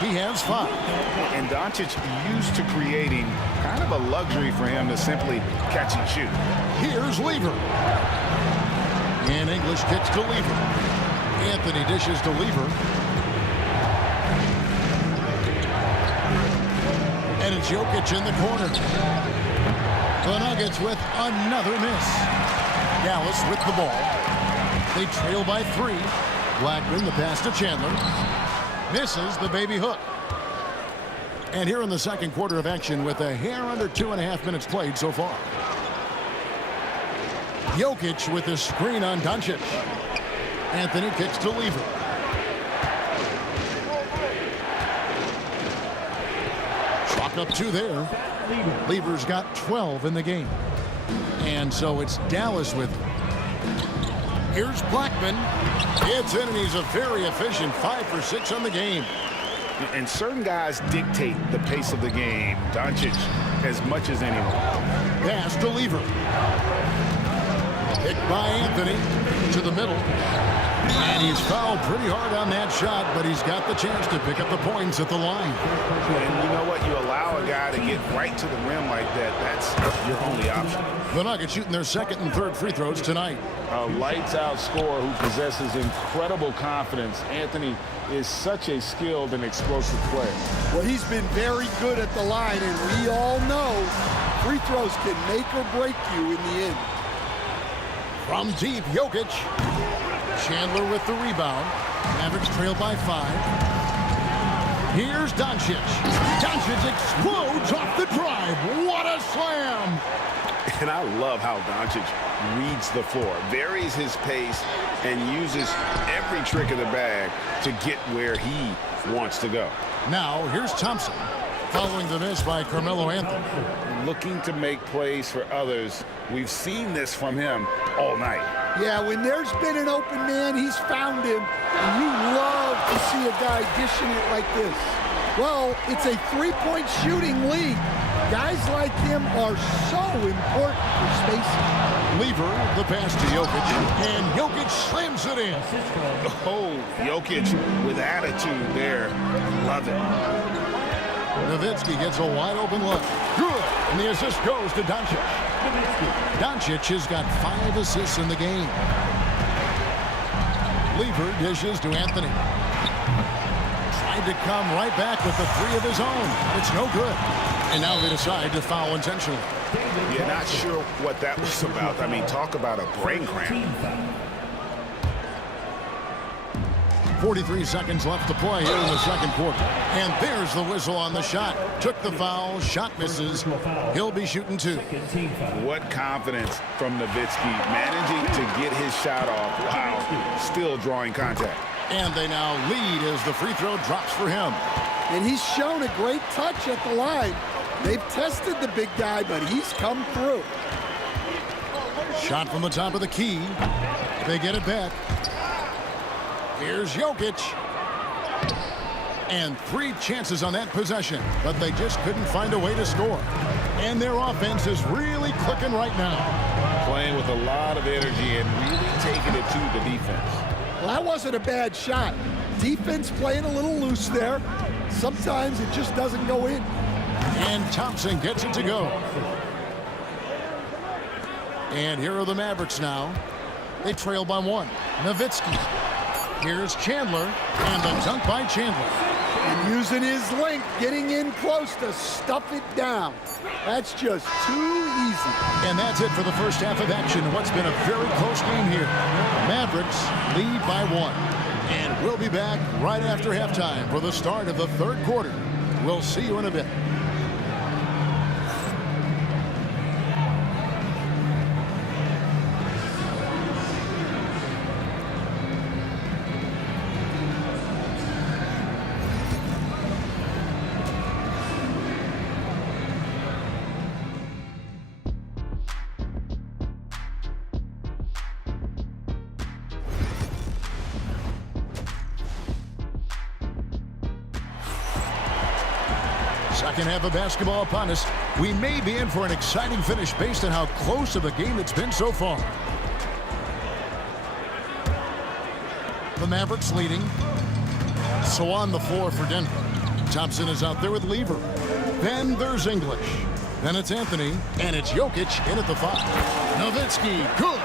He has 5. And Doncic used to creating kind of a luxury for him to simply catch and shoot. Here's Lever. And English kicks to Lever. Anthony dishes to Lever. And it's Jokic in the corner. The Nuggets with another miss. Dallas with the ball. They trail by 3. Blackman, the pass to Chandler. Misses the baby hook. And here in the second quarter of action with a hair under 2.5 minutes played so far. Jokic with the screen on Doncic. Anthony kicks to Lever. Chalk up 2 there. Lever's got 12 in the game. And so it's Dallas with it. Here's Blackman. It's in, and he's a very efficient 5 for 6 on the game. And certain guys dictate the pace of the game. Doncic as much as anyone. Pass to Lever. Picked by Anthony to the middle. And he's fouled pretty hard on that shot, but he's got the chance to pick up the points at the line. And you know what? You allow a guy to get right to the rim like that, that's your only option. The Nuggets shooting their second and third free throws tonight. A lights-out scorer who possesses incredible confidence. Anthony is such a skilled and explosive player. Well, he's been very good at the line, and we all know free throws can make or break you in the end. From deep, Jokic. Chandler with the rebound. Mavericks trail by 5. Here's Doncic. Doncic explodes off the drive. What a slam! And I love how Doncic reads the floor, varies his pace, and uses every trick of the bag to get where he wants to go. Now, here's Thompson, following the miss by Carmelo Anthony. Looking to make plays for others. We've seen this from him all night. Yeah, when there's been an open man, he's found him, and you love to see a guy dishing it like this. Well, it's a three-point shooting league. Guys like him are so important for spacing. Lever, the pass to Jokic, and Jokic slams it in. Oh, Jokic with attitude there. Love it. Nowitzki gets a wide open look. Good, and the assist goes to Doncic. Doncic has got 5 assists in the game. Lever dishes to Anthony. Tried to come right back with the 3 of his own. It's no good. And now they decide to foul intentionally. Yeah, not sure what that was about. I mean, talk about a brain cramp. 43 seconds left to play here in the second quarter. And there's the whistle on the shot. Took the foul, shot misses. He'll be shooting 2. What confidence from Nowitzki, managing to get his shot off while still drawing contact. And they now lead as the free throw drops for him. And he's shown a great touch at the line. They've tested the big guy, but he's come through. Shot from the top of the key. They get it back. Here's Jokic. And 3 chances on that possession, but they just couldn't find a way to score. And their offense is really clicking right now. Playing with a lot of energy and really taking it to the defense. Well, that wasn't a bad shot. Defense playing a little loose there. Sometimes it just doesn't go in. And Thompson gets it to go. And here are the Mavericks now. They trail by 1. Nowitzki. Here's Chandler, and the dunk by Chandler. And using his length, getting in close to stuff it down. That's just too easy. And that's it for the first half of action. What's been a very close game here. Mavericks lead by 1. And we'll be back right after halftime for the start of the third quarter. We'll see you in a bit. Second half of basketball upon us. We may be in for an exciting finish based on how close of a game it's been so far. The Mavericks leading. So on the floor for Denver. Thompson is out there with Lever. Then there's English. Then it's Anthony. And it's Jokic in at the 5. Nowitzki, good.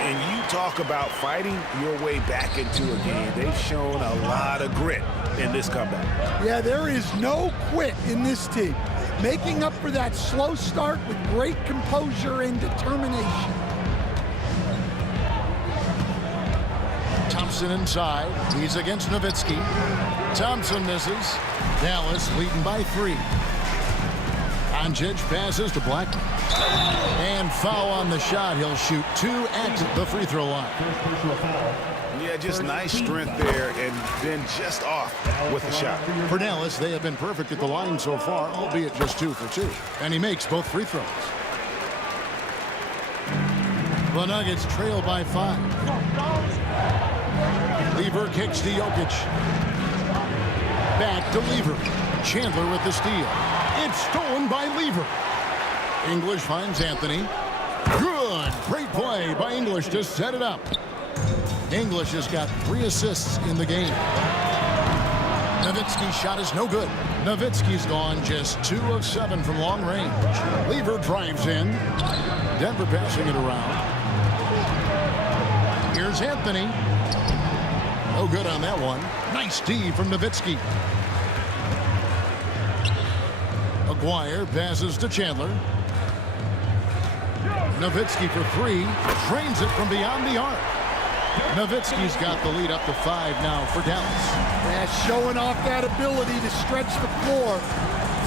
And you talk about fighting your way back into a game. They've shown a lot of grit in this comeback. Yeah, there is no quit in this team. Making up for that slow start with great composure and determination. Thompson inside. He's against Nowitzki. Thompson misses. Dallas leading by 3. Doncic passes to Black. And foul on the shot. He'll shoot 2 at the free throw line. Yeah, just nice strength there and then just off with the shot. For Dallas, they have been perfect at the line so far, albeit just 2 for 2. And he makes both free throws. The Nuggets trail by 5. Lever kicks to Jokic. Back to Lever. Chandler with the steal. It's stolen by Lever. English finds Anthony. Good. Great play by English to set it up. English has got 3 assists in the game. Nowitzki's shot is no good. Nowitzki's gone just 2 of 7 from long range. Lever drives in. Denver passing it around. Here's Anthony. No good on that one. Nice D from Nowitzki. Aguirre passes to Chandler. Nowitzki for 3. Drains it from beyond the arc. Nowitzki's got the lead up to 5 now for Dallas. Yeah, showing off that ability to stretch the floor.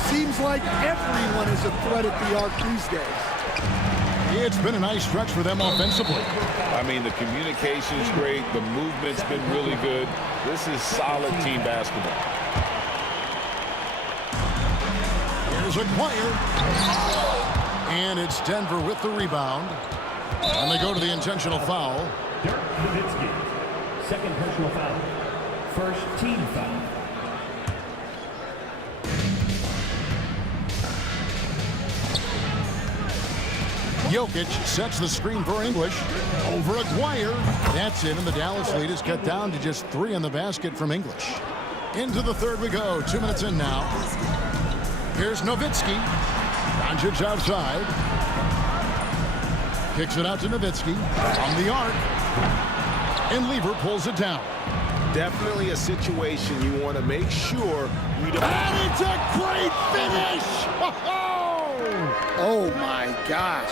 Seems like everyone is a threat at the arc these days. It's been a nice stretch for them offensively. I mean, the communication's great. The movement's been really good. This is solid team basketball. Here's Aguirre. And it's Denver with the rebound. And they go to the intentional foul. Dirk Nowitzki, second personal foul. First team foul. Jokic sets the screen for English. Over Aguirre. That's it, and the Dallas lead is cut down to just 3 in the basket from English. Into the third we go. 2 minutes in now. Here's Nowitzki. Doncic outside. Kicks it out to Nowitzki. On the arc. And Lever pulls it down. Definitely a situation you want to make sure you don't. And it's a great finish! Oh, my gosh.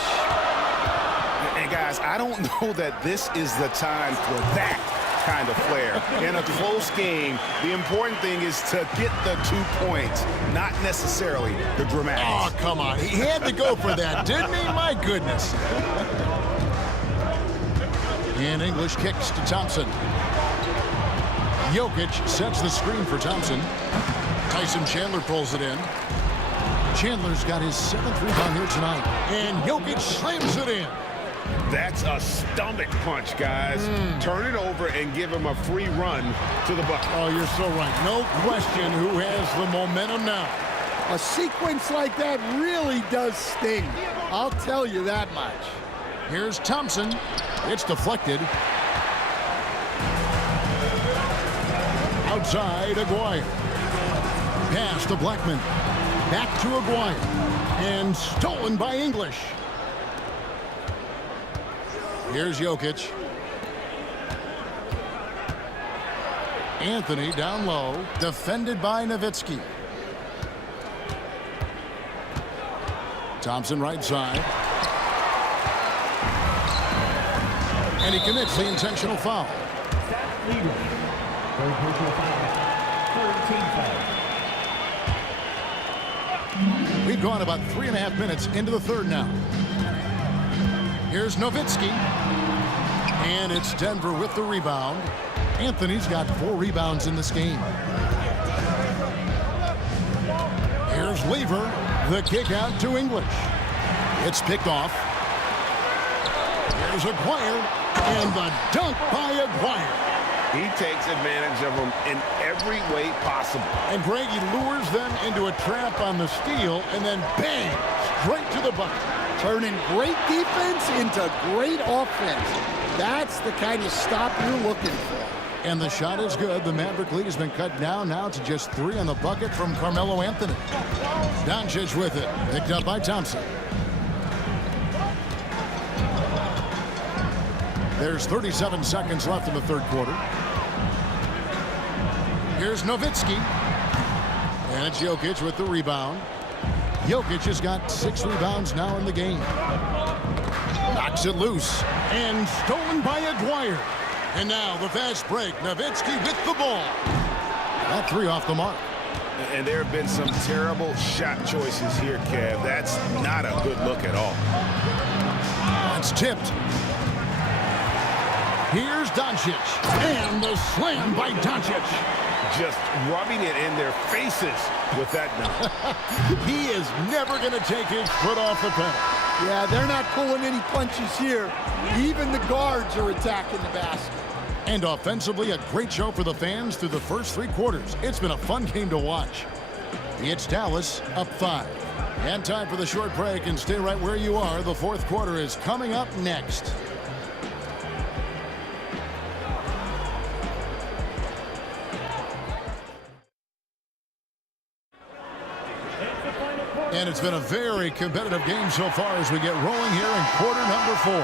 And guys, I don't know that this is the time for that kind of flair. In a close game, the important thing is to get the 2 points, not necessarily the dramatics. Oh, come on. He had to go for that, didn't he? My goodness. And English kicks to Thompson. Jokic sets the screen for Thompson. Tyson Chandler pulls it in. Chandler's got his 7th rebound here tonight. And Jokic slams it in. That's a stomach punch, guys. Turn it over and give him a free run to the bucket. Oh, you're so right. No question who has the momentum now. A sequence like that really does sting. I'll tell you that much. Here's Thompson. It's deflected. Outside, Aguirre. Pass to Blackman. Back to Aguirre. And stolen by English. Here's Jokic. Anthony down low. Defended by Nowitzki. Thompson right side. And he commits the intentional foul. Lever, third personal foul. Third team foul. We've gone about 3.5 minutes into the third now. Here's Nowitzki. And it's Denver with the rebound. Anthony's got 4 rebounds in this game. Here's Lever. The kick out to English. It's picked off. Here's Aguirre. And the dunk by Aguirre. He takes advantage of them in every way possible. And Greg, he lures them into a trap on the steal, and then bang, straight to the bucket. Turning great defense into great offense. That's the kind of stop you're looking for. And the shot is good. The Maverick lead has been cut down now to just 3 on the bucket from Carmelo Anthony. Doncic with it. Picked up by Thompson. There's 37 seconds left in the third quarter. Here's Nowitzki. And it's Jokic with the rebound. Jokic has got 6 rebounds now in the game. Knocks it loose. And stolen by Aguirre. And now the fast break. Nowitzki with the ball. That 3 off the mark. And there have been some terrible shot choices here, Kev. That's not a good look at all. It's tipped. Here's Doncic. And the slam by Doncic. Just rubbing it in their faces with that dunk. He is never going to take his foot off the pedal. Yeah, they're not pulling any punches here. Even the guards are attacking the basket. And offensively, a great show for the fans through the first 3 quarters. It's been a fun game to watch. It's Dallas up 5. And time for the short break, and stay right where you are. The fourth quarter is coming up next. And it's been a very competitive game so far as we get rolling here in quarter number 4.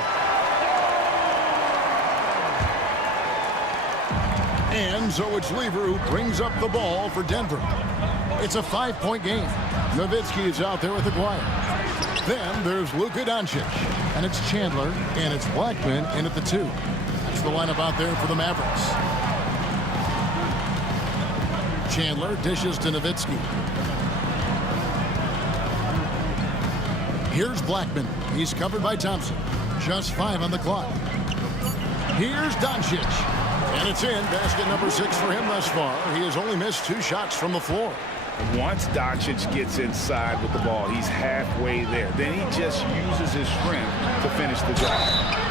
And so it's Lever who brings up the ball for Denver. It's a 5-point game. Nowitzki is out there with Aguirre. Then there's Luka Doncic. And it's Chandler. And it's Blackman in at the 2. That's the lineup out there for the Mavericks. Chandler dishes to Nowitzki. Here's Blackman. He's covered by Thompson. Just 5 on the clock. Here's Doncic. And it's in. Basket number 6 for him thus far. He has only missed 2 shots from the floor. Once Doncic gets inside with the ball, he's halfway there. Then he just uses his strength to finish the job.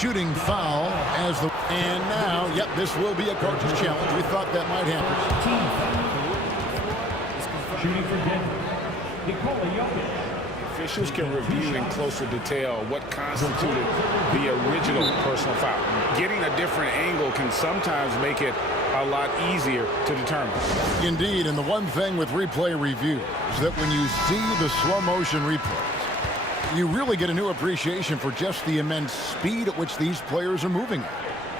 Shooting foul as the... And now, yep, this will be a coach's challenge. We thought that might happen. Shooting for Denver, Nikola Jokic. Officials can review in closer detail what constituted the original personal foul. Getting a different angle can sometimes make it a lot easier to determine. Indeed, and the one thing with replay review is that when you see the slow motion replays, you really get a new appreciation for just the immense speed at which these players are moving at,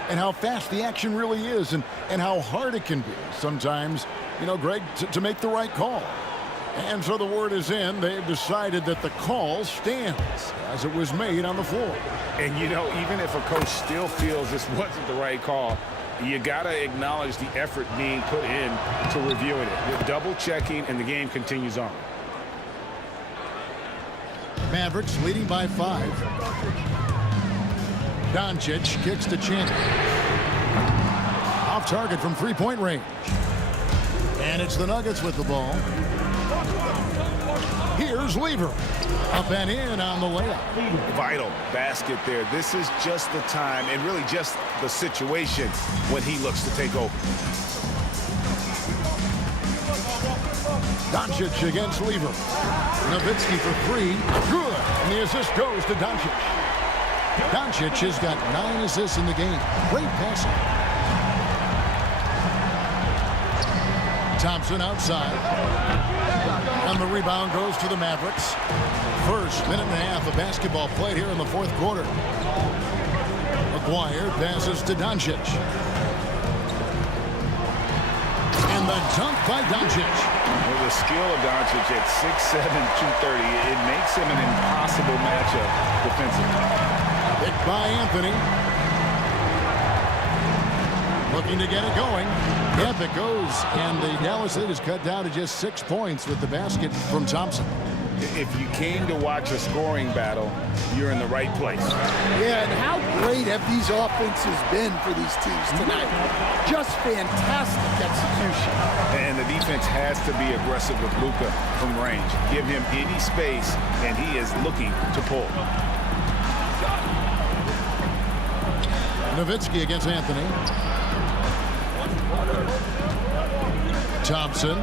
and how fast the action really is, and how hard it can be sometimes, you know, Greg, to make the right call. And so the word is in. They've decided that the call stands as it was made on the floor. And, you know, even if a coach still feels this wasn't the right call, you got to acknowledge the effort being put in to reviewing it. You're double-checking, and the game continues on. Mavericks leading by 5. Doncic kicks to Chandler. Off target from three-point range. And it's the Nuggets with the ball. Here's Lever. Up and in on the layup. Vital basket there. This is just the time and really just the situation when he looks to take over. Doncic against Lever. Nowitzki for 3. Good. And the assist goes to Doncic. Doncic has got 9 assists in the game. Great passing. Thompson outside. And the rebound goes to the Mavericks. First minute and a half of basketball played here in the 4th quarter. McGuire passes to Doncic. And the dunk by Doncic. With the skill of Doncic at 6'7", 230, it makes him an impossible matchup defensively. Hit by Anthony. Looking to get it going. Yep, it goes. And the Dallas lead is cut down to just 6 points with the basket from Thompson. If you came to watch a scoring battle, you're in the right place. Yeah, and how great have these offenses been for these teams tonight? Just fantastic execution. And the defense has to be aggressive with Luka from range. Give him any space, and he is looking to pull. Nowitzki against Anthony. Thompson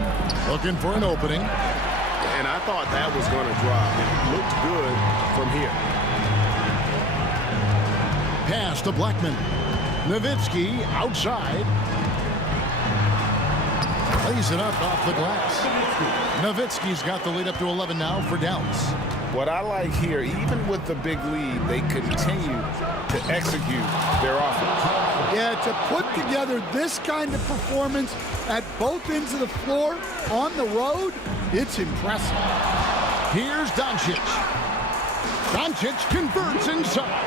looking for an opening. And I thought that was going to drop. It looked good from here. Pass to Blackman. Nowitzki outside. Lays it up off the glass. Nowitzki's got the lead up to 11 now for Dallas. What I like here, even with the big lead, they continue to execute their offense. Yeah, to put together this kind of performance at both ends of the floor on the road, it's impressive. Here's Doncic. Doncic converts inside.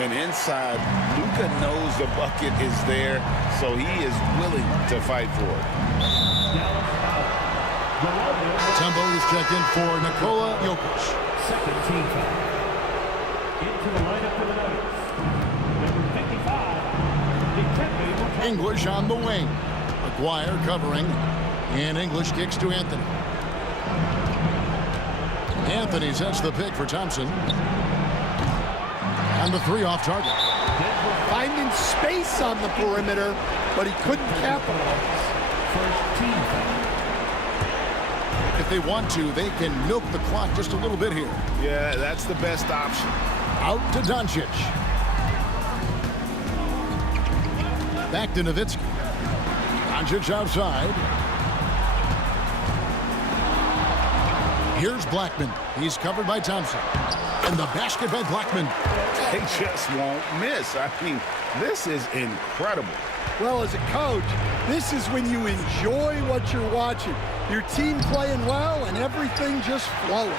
And inside, Luka knows the bucket is there, so he is willing to fight for it. Tumbo is checked in for Nikola Jokic. Second team foul. Into the lineup for the Nuggets. Number 55, English on the wing. McGuire covering. And English kicks to Anthony. Anthony sets the pick for Thompson. And the 3 off target. Finding space on the perimeter, but he couldn't capitalize. First team foul. If they want to, they can milk the clock just a little bit here. Yeah, that's the best option. Out to Doncic. Back to Nowitzki. Doncic outside. Here's Blackman. He's covered by Thompson. And the basket by Blackman. They just won't miss. I mean, this is incredible. Well, as a coach, this is when you enjoy what you're watching. Your team playing well and everything just flowing.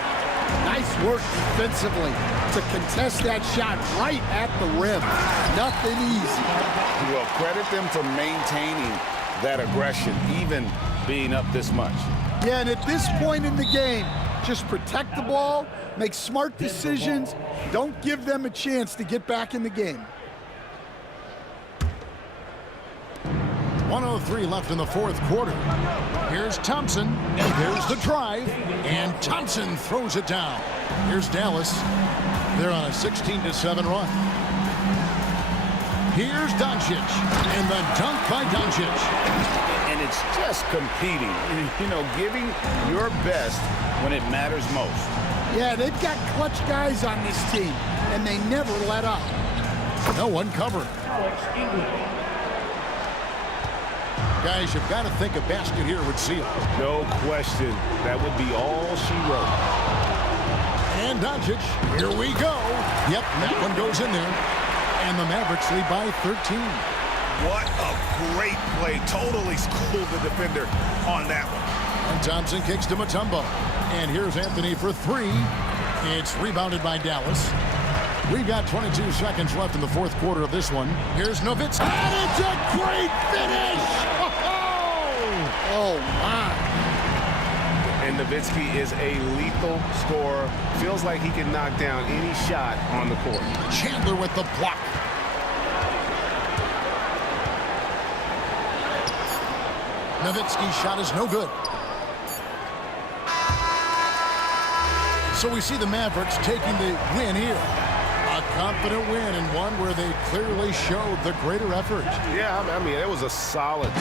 Nice work defensively to contest that shot right at the rim. Nothing easy. Well, credit them for maintaining that aggression, even being up this much. Yeah, and at this point in the game, just protect the ball, make smart decisions, don't give them a chance to get back in the game. 1:03 left in the fourth quarter. Here's Thompson, and there's the drive, and Thompson throws it down. Here's Dallas. They're on a 16-7 run. Here's Doncic, and the dunk by Doncic. And it's just competing, you know, giving your best when it matters most. Yeah, they've got clutch guys on this team, and they never let up. No one covered. Guys, you've got to think a basket here would seal. No question. That would be all she wrote. And Doncic, here we go. Yep, that one goes in there. And the Mavericks lead by 13. What a great play. Totally schooled the defender on that one. And Thompson kicks to Mutombo. And here's Anthony for three. It's rebounded by Dallas. We've got 22 seconds left in the fourth quarter of this one. Here's Nowitzki. And it's a great finish! Oh, my. And Nowitzki is a lethal scorer. Feels like he can knock down any shot on the court. Chandler with the block. Nowitzki's shot is no good. So we see the Mavericks taking the win here. A confident win, and one where they clearly showed the greater effort. Yeah, I mean, it was a solid.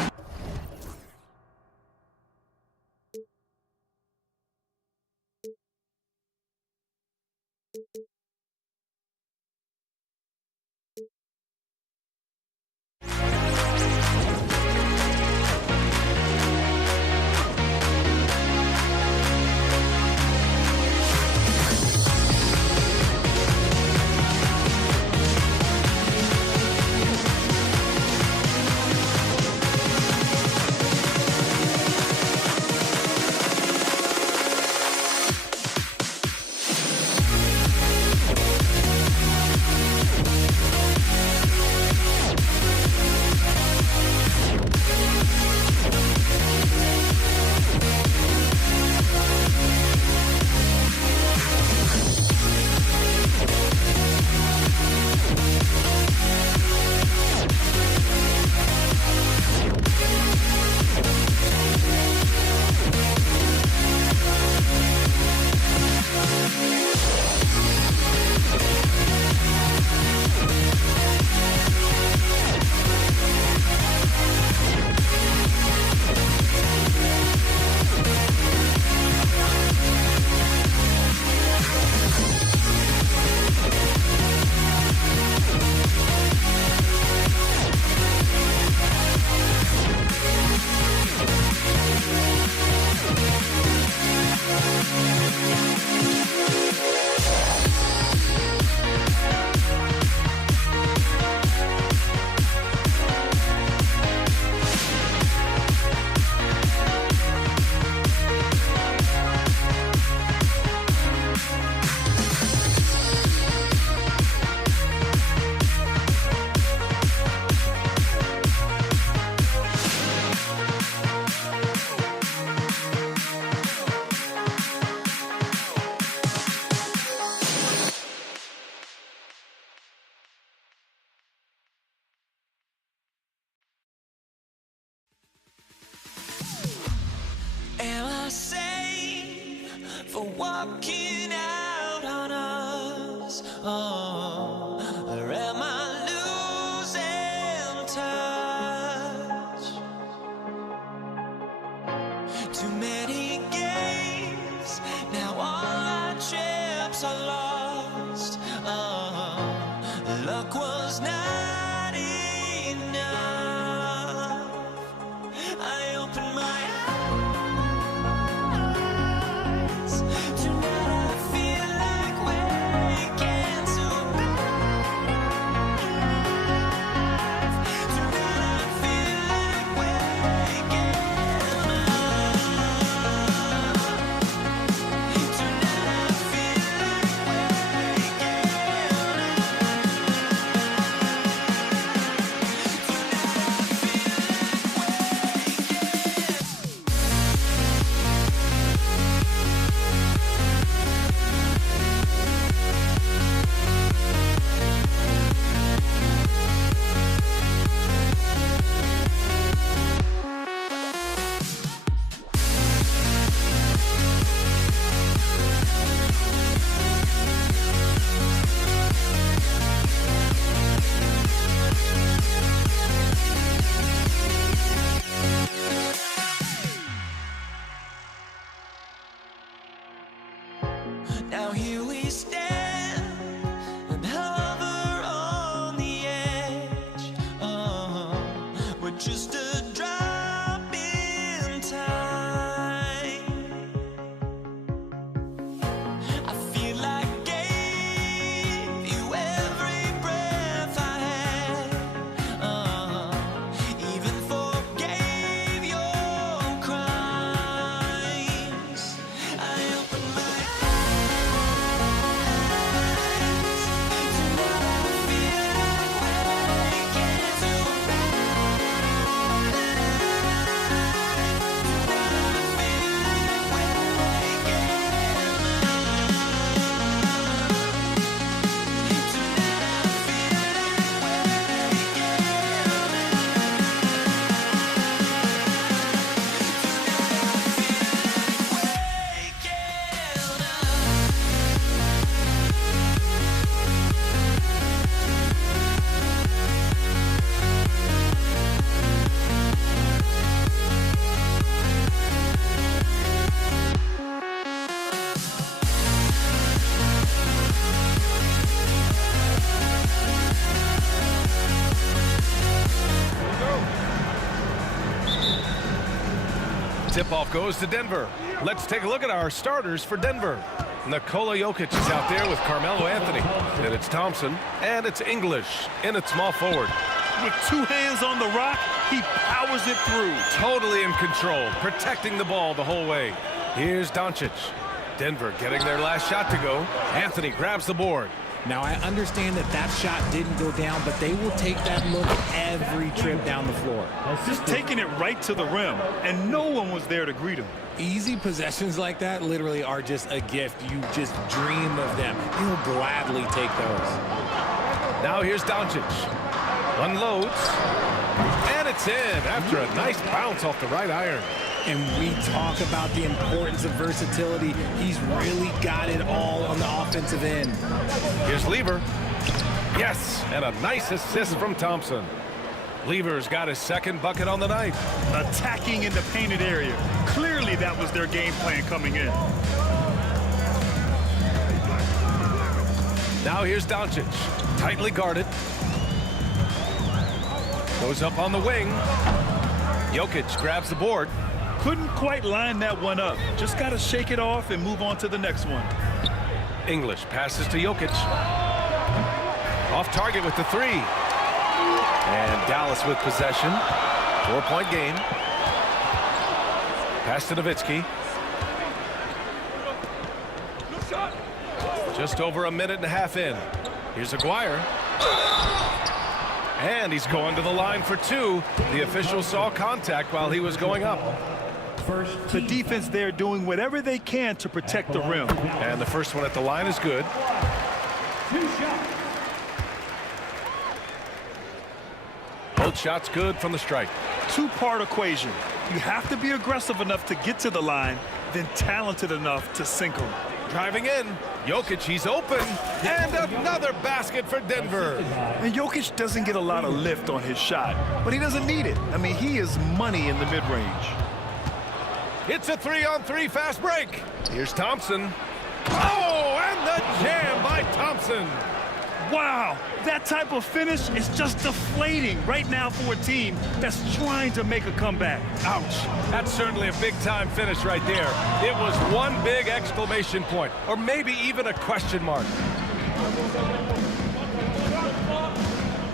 tip-off goes to Denver. Let's take a look at our starters for Denver. Nikola Jokic is out there with Carmelo Anthony. And it's Thompson. And it's English in at small forward. With 2 hands on the rock, he powers it through. Totally in control, protecting the ball the whole way. Here's Doncic. Denver getting their last shot to go. Anthony grabs the board. Now, I understand that shot didn't go down, but they will take that look every trip down the floor. Just taking it right to the rim, and no one was there to greet him. Easy possessions like that literally are just a gift. You just dream of them. You'll gladly take those. Now here's Doncic. Unloads. And it's in after a nice bounce off the right iron. And we talk about the importance of versatility. He's really got it all on the offensive end. Here's Lever. Yes, and a nice assist from Thompson. Lever's got his second bucket on the night. Attacking in the painted area. Clearly that was their game plan coming in. Now here's Doncic. Tightly guarded. Goes up on the wing. Jokic grabs the board. Couldn't quite line that one up. Just got to shake it off and move on to the next one. English passes to Jokic. Off target with the 3. And Dallas with possession. 4-point game. Pass to Nowitzki. Just over a minute and a half in. Here's Aguirre. And he's going to the line for 2. The official saw contact while he was going up. The defense there doing whatever they can to protect the rim. And the first one at the line is good. Both shots good from the stripe. 2-part equation. You have to be aggressive enough to get to the line, then talented enough to sink them. Driving in. Jokic, he's open. And another basket for Denver. And Jokic doesn't get a lot of lift on his shot, but he doesn't need it. I mean, he is money in the mid-range. It's a 3-on-3 fast break. Here's Thompson. Oh, and the jam by Thompson. Wow, that type of finish is just deflating right now for a team that's trying to make a comeback. Ouch. That's certainly a big-time finish right there. It was one big exclamation point, or maybe even a question mark.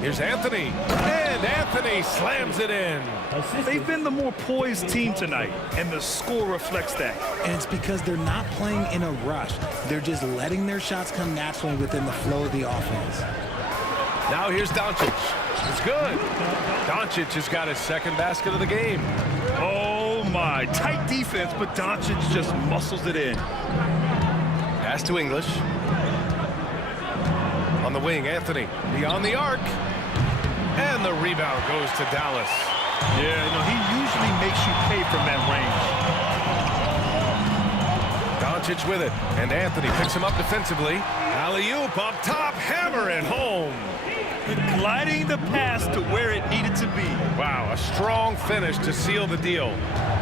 Here's Anthony. And Anthony slams it in. They've been the more poised team tonight, and the score reflects that. And it's because they're not playing in a rush. They're just letting their shots come naturally within the flow of the offense. Now here's Doncic. It's good. Doncic has got his second basket of the game. Oh, my. Tight defense, but Doncic just muscles it in. Pass to English. On the wing, Anthony. Beyond the arc. And the rebound goes to Dallas. Yeah, you know, he usually makes you pay from that range. Doncic with it. And Anthony picks him up defensively. Alley-oop up top. Hammer it home. Gliding the pass to where it needed to be. Wow, a strong finish to seal the deal.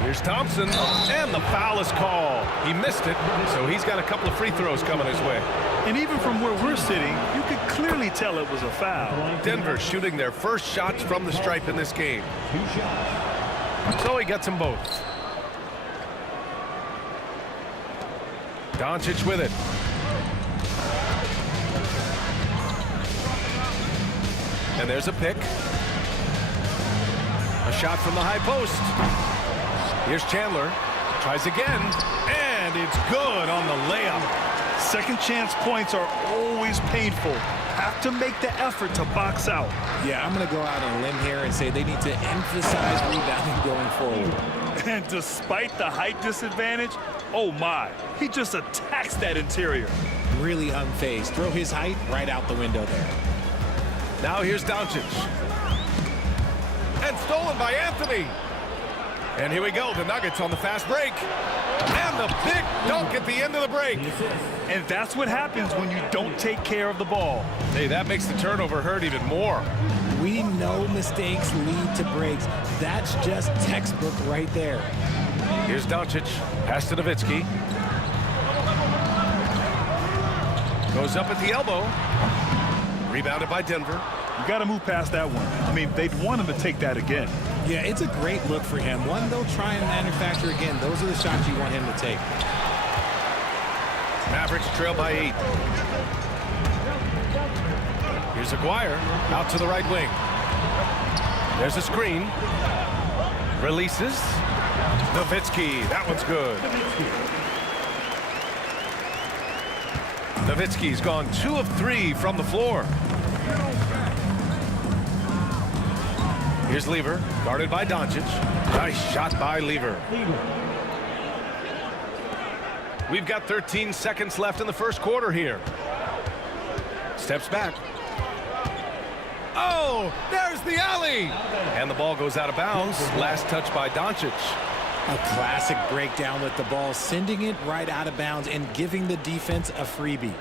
Here's Thompson, and the foul is called. He missed it, so he's got a couple of free throws coming his way. And even from where we're sitting, you could clearly tell it was a foul. Denver shooting their first shots from the stripe in this game. So he gets them both. Doncic with it. And there's a pick. A shot from the high post. Here's Chandler. Tries again. And it's good on the layup. Second chance points are always painful. Have to make the effort to box out. Yeah, I'm going to go out on a limb here and say they need to emphasize rebounding going forward. And despite the height disadvantage, oh my, he just attacks that interior. Really unfazed. Throw his height right out the window there. Now here's Doncic. And stolen by Anthony. And here we go, the Nuggets on the fast break. And the big dunk at the end of the break. And that's what happens when you don't take care of the ball. Hey, that makes the turnover hurt even more. We know mistakes lead to breaks. That's just textbook right there. Here's Doncic. Pass to Nowitzki. Goes up at the elbow. Rebounded by Denver. got to move past that one. I mean, they'd want him to take that again. Yeah, it's a great look for him. One they'll try and manufacture again. Those are the shots you want him to take. Mavericks trail by 8. Here's Aguirre out to the right wing. There's a screen. Releases. Nowitzki. That one's good. Nowitzki's gone 2 of 3 from the floor. Here's Lever, guarded by Doncic. Nice shot by Lever. We've got 13 seconds left in the first quarter here. Steps back. Oh, there's the alley. And the ball goes out of bounds. Last touch by Doncic. A classic breakdown with the ball, sending it right out of bounds and giving the defense a freebie.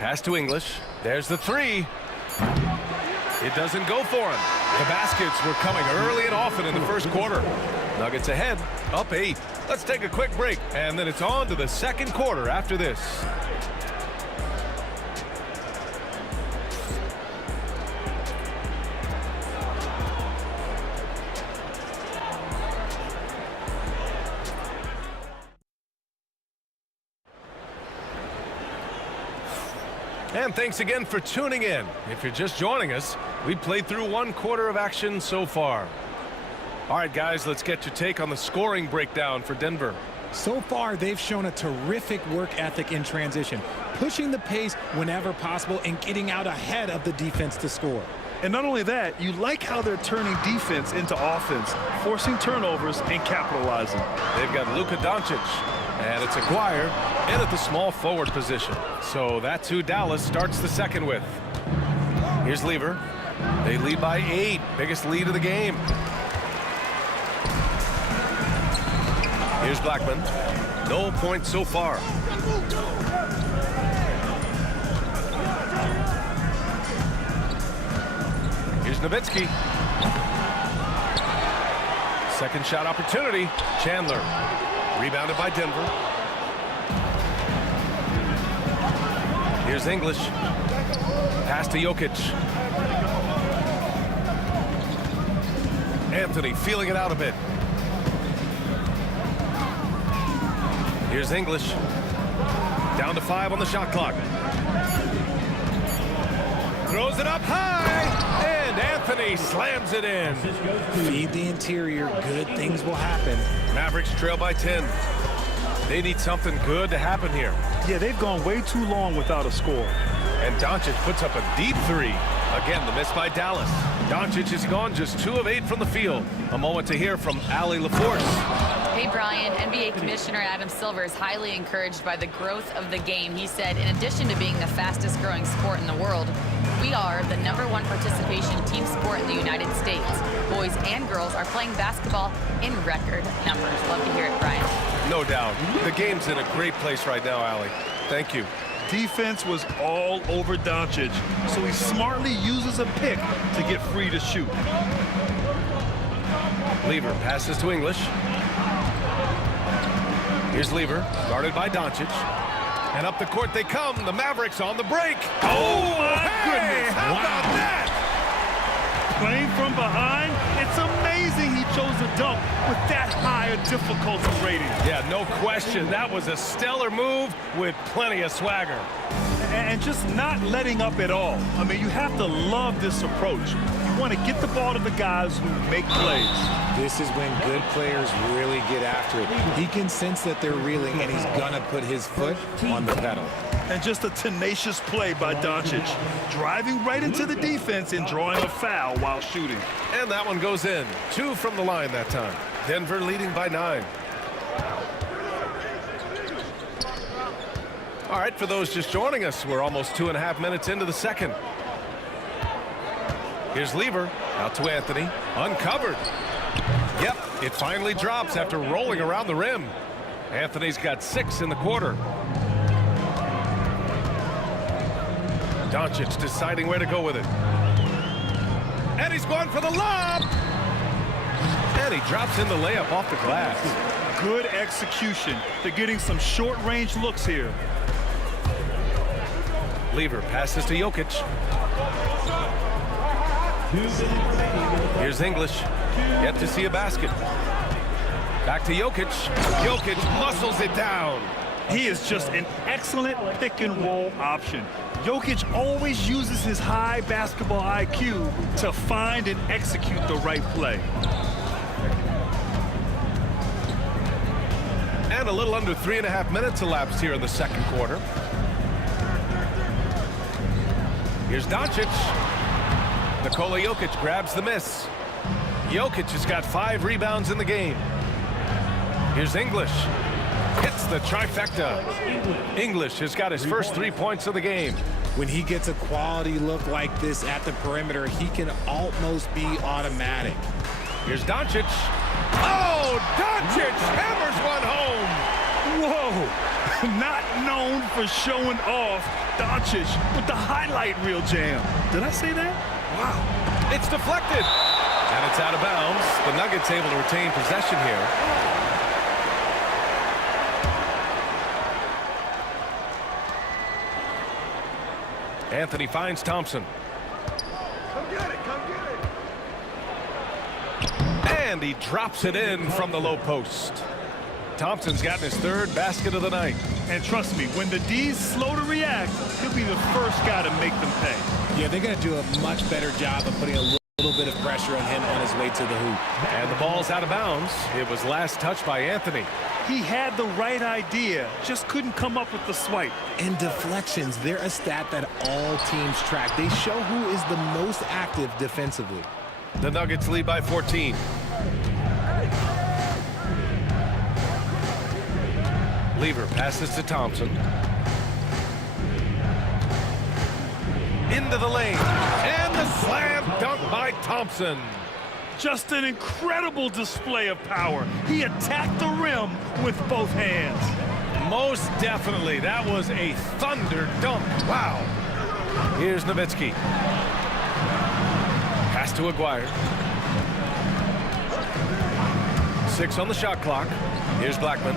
Pass to English. There's the 3. It doesn't go for him. The baskets were coming early and often in the first quarter. Nuggets ahead, up 8. Let's take a quick break, and then it's on to the second quarter after this. And thanks again for tuning in. If you're just joining us, we played through 1 quarter of action so far. All right, guys, let's get your take on the scoring breakdown for Denver. So far, they've shown a terrific work ethic in transition, pushing the pace whenever possible and getting out ahead of the defense to score. And not only that, you like how they're turning defense into offense, forcing turnovers and capitalizing. They've got Luka Doncic, and it's Aguirre in at the small forward position. So that's who Dallas starts the second with. Here's Lever. They lead by 8, biggest lead of the game. Here's Blackman. No points so far. Here's Nowitzki. Second shot opportunity. Chandler. Rebounded by Denver. Here's English. Pass to Jokic. Anthony feeling it out a bit. Here's English. Down to 5 on the shot clock. Throws it up high. And Anthony slams it in. Feed the interior. Good things will happen. Mavericks trail by 10. They need something good to happen here. Yeah, they've gone way too long without a score. And Doncic puts up a deep 3. Again, the miss by Dallas. Doncic is gone just 2 of 8 from the field. A moment to hear from Allie LaForce. Hey, Brian, NBA Commissioner Adam Silver is highly encouraged by the growth of the game. He said, in addition to being the fastest growing sport in the world, we are the #1 participation team sport in the United States. Boys and girls are playing basketball in record numbers. Love to hear it, Brian. No doubt. The game's in a great place right now, Allie. Thank you. Defense was all over Doncic, so he smartly uses a pick to get free to shoot. Lever passes to English. Here's Lever, guarded by Doncic. And up the court they come. The Mavericks on the break. Oh, my goodness. How about that? Playing from behind, it's amazing he chose to dunk with that high a difficulty rating. Yeah, no question. That was a stellar move with plenty of swagger. And just not letting up at all. I mean, you have to love this approach. You want to get the ball to the guys who make plays. This is when good players really get after it. He can sense that they're reeling, and he's going to put his foot on the pedal. And just a tenacious play by Doncic, driving right into the defense and drawing a foul while shooting. And that one goes in. 2 from the line that time. Denver leading by 9. All right, for those just joining us, we're almost 2.5 minutes into the second. Here's Lever, out to Anthony, uncovered. Yep, it finally drops after rolling around the rim. Anthony's got 6 in the quarter. Doncic deciding where to go with it. And he's going for the lob. And he drops in the layup off the glass. Good execution. They're getting some short-range looks here. Lever passes to Jokic. Here's English. Yet to see a basket. Back to Jokic. Jokic muscles it down. He is just an excellent pick-and-roll option. Jokic always uses his high basketball IQ to find and execute the right play. And a little under 3.5 minutes elapsed here in the second quarter. Here's Doncic. Nikola Jokic grabs the miss. Jokic has got 5 rebounds in the game. Here's English. Hits the trifecta. English has got his first 3 points of the game. When he gets a quality look like this at the perimeter, he can almost be automatic. Here's Doncic. Oh, Doncic hammers one home. Whoa, not known for showing off. Doncic with the highlight reel jam. Did I say that? Wow. It's deflected. And it's out of bounds. The Nuggets able to retain possession here. Anthony finds Thompson. Come get it, come get it. And he drops it in from the low post. Thompson's gotten his 3rd basket of the night. And trust me, when the D's slow to react, he'll be the first guy to make them pay. Yeah, they're going to do a much better job of putting a little bit of pressure on him on his way to the hoop. And the ball's out of bounds. It was last touched by Anthony. He had the right idea, just couldn't come up with the swipe. And deflections, they're a stat that all teams track. They show who is the most active defensively. The Nuggets lead by 14. Lever passes to Thompson. Into the lane. And the slam dunk by Thompson. Just an incredible display of power. He attacked the rim with both hands. Most definitely. That was a thunder dunk. Wow. Here's Nowitzki. Pass to Aguirre. 6 on the shot clock. Here's Blackman.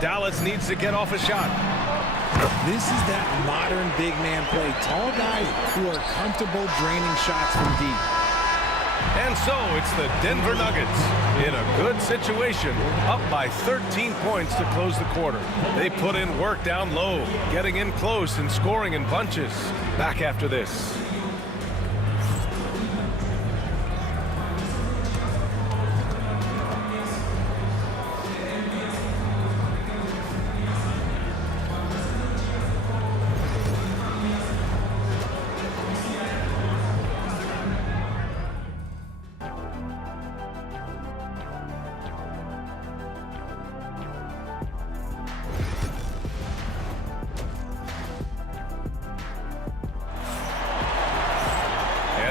Dallas needs to get off a shot. This is that modern big man play. Tall guys who are comfortable draining shots from deep. And so it's the Denver Nuggets in a good situation, up by 13 points to close the quarter. They put in work down low, getting in close and scoring in bunches. Back after this.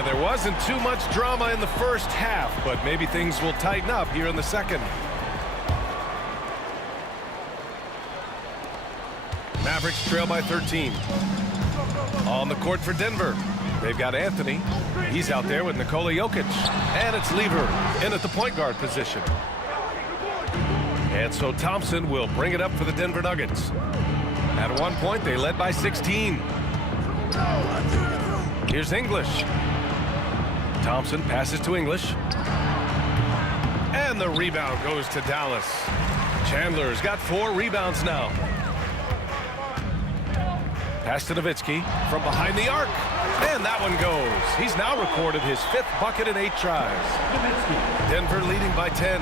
There wasn't too much drama in the first half, but maybe things will tighten up here in the second. Mavericks trail by 13. On the court for Denver. They've got Anthony. He's out there with Nikola Jokic. And it's Lever in at the point guard position. And so Thompson will bring it up for the Denver Nuggets. At one point, they led by 16. Here's English. Thompson passes to English. And the rebound goes to Dallas. Chandler's got 4 rebounds now. Pass to Nowitzki from behind the arc. And that one goes. He's now recorded his 5th bucket in 8 tries. Denver leading by 10.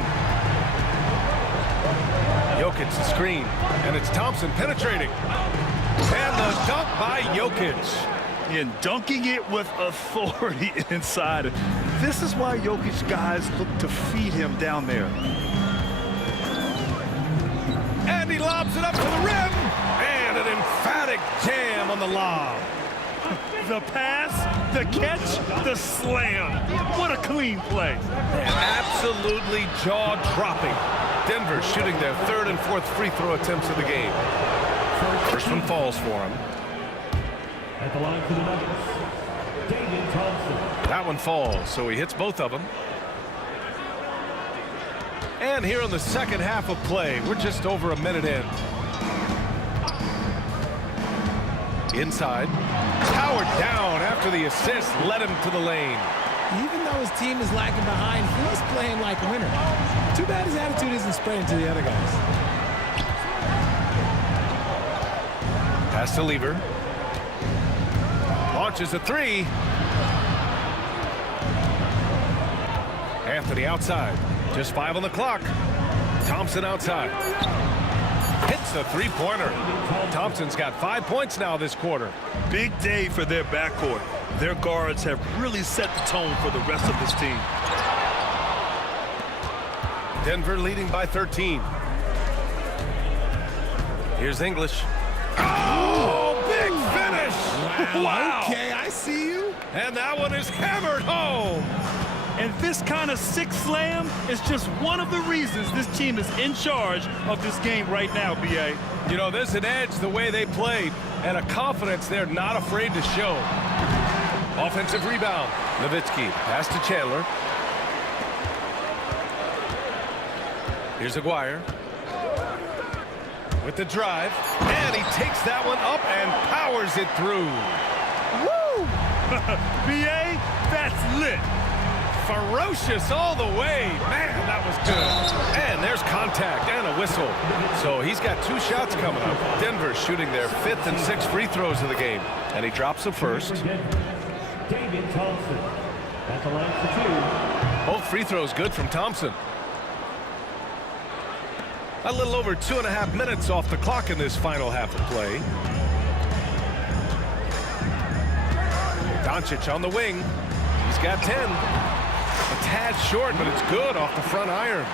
Jokic the screen. And it's Thompson penetrating. And the dunk by Jokic. And dunking it with authority inside. This is why Jokic guys look to feed him down there. And he lobs it up to the rim. And an emphatic jam on the lob. The pass, the catch, the slam. What a clean play. And absolutely jaw-dropping. Denver shooting their 3rd and 4th free throw attempts of the game. First one falls for him. At the line for the Nuggets, David Thompson. That one falls, so he hits both of them. And here in the second half of play, we're just over a minute in. Inside. Powered down after the assist led him to the lane. Even though his team is lagging behind, he's playing like a winner. Too bad his attitude isn't spreading to the other guys. Pass to Lever. Launches a three. Anthony outside. Just 5 on the clock. Thompson outside. Hits a three-pointer. Thompson's got 5 points now this quarter. Big day for their backcourt. Their guards have really set the tone for the rest of this team. Denver leading by 13. Here's English. Oh, big finish! Wow. Okay, I see you. And that one is hammered home. And this kind of sick slam is just one of the reasons this team is in charge of this game right now, B.A. You know, there's an edge the way they played and a confidence they're not afraid to show. Offensive rebound. Nowitzki. Pass to Chandler. Here's Aguirre. With the drive. And he takes that one up and powers it through. Woo! B.A., that's lit. Ferocious all the way. Man, that was good. And there's contact and a whistle. So he's got 2 shots coming up. Denver shooting their 5th and 6th free throws of the game. And he drops the first. David Thompson at the line for 2. Both free throws good from Thompson. A little over 2.5 minutes off the clock in this final half of play. Doncic on the wing. He's got 10. A tad short, but it's good off the front iron.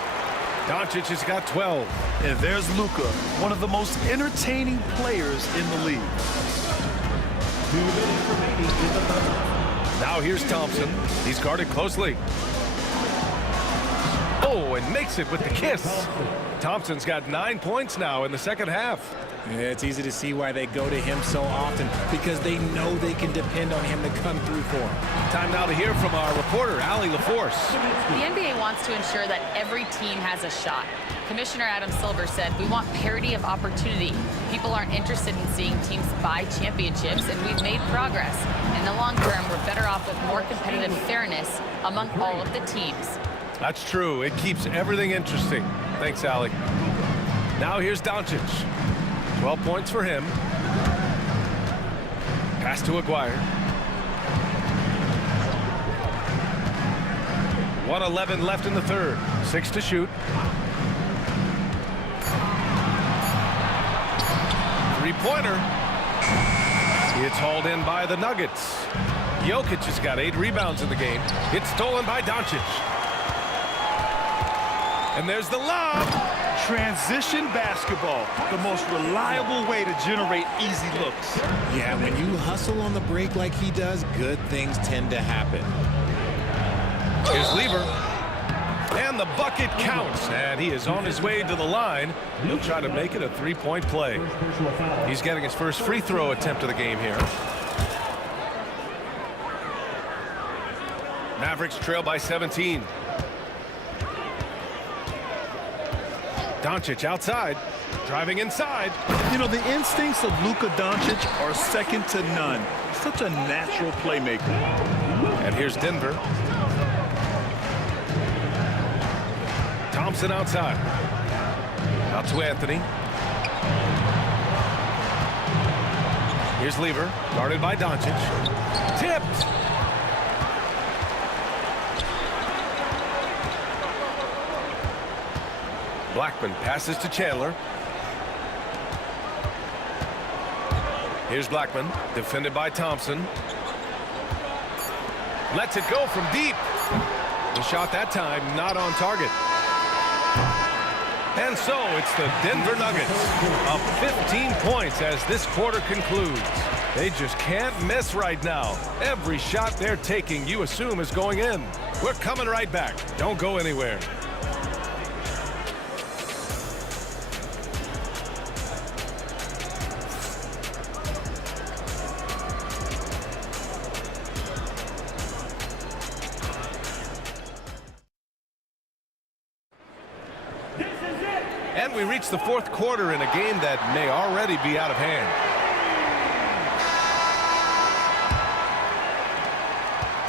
Doncic has got 12. And there's Luka, one of the most entertaining players in the league. 2 minutes remaining in the third. Now here's Thompson. He's guarded closely. Oh, and makes it with the kiss. Thompson's got 9 points now in the second half. Yeah, it's easy to see why they go to him so often, because they know they can depend on him to come through for them. Time now to hear from our reporter, Allie LaForce. The NBA wants to ensure that every team has a shot. Commissioner Adam Silver said, we want parity of opportunity. People aren't interested in seeing teams buy championships, and we've made progress. In the long term, we're better off with more competitive fairness among all of the teams. That's true. It keeps everything interesting. Thanks, Allie. Now here's Doncic. 12 points for him. Pass to Aguirre. 1:11 left in the third. 6 to shoot. Three-pointer. It's hauled in by the Nuggets. Jokic has got 8 rebounds in the game. It's stolen by Doncic. And there's the lob. Transition basketball, the most reliable way to generate easy looks. Yeah, when you hustle on the break like he does, good things tend to happen. Here's Lever. And the bucket counts. And he is on his way to the line. He'll try to make it a 3-point play. He's getting his first free throw attempt of the game here. Mavericks trail by 17. Doncic outside, driving inside. You know, the instincts of Luka Doncic are second to none. Such a natural playmaker. And here's Denver. Thompson outside. Out to Anthony. Here's Lever, guarded by Doncic. Tipped. Blackman passes to Chandler. Here's Blackman, defended by Thompson. Lets it go from deep. The shot that time not on target. And so it's the Denver Nuggets up 15 points as this quarter concludes. They just can't miss right now. Every shot they're taking, you assume, is going in. We're coming right back. Don't go anywhere. And we reach the fourth quarter in a game that may already be out of hand.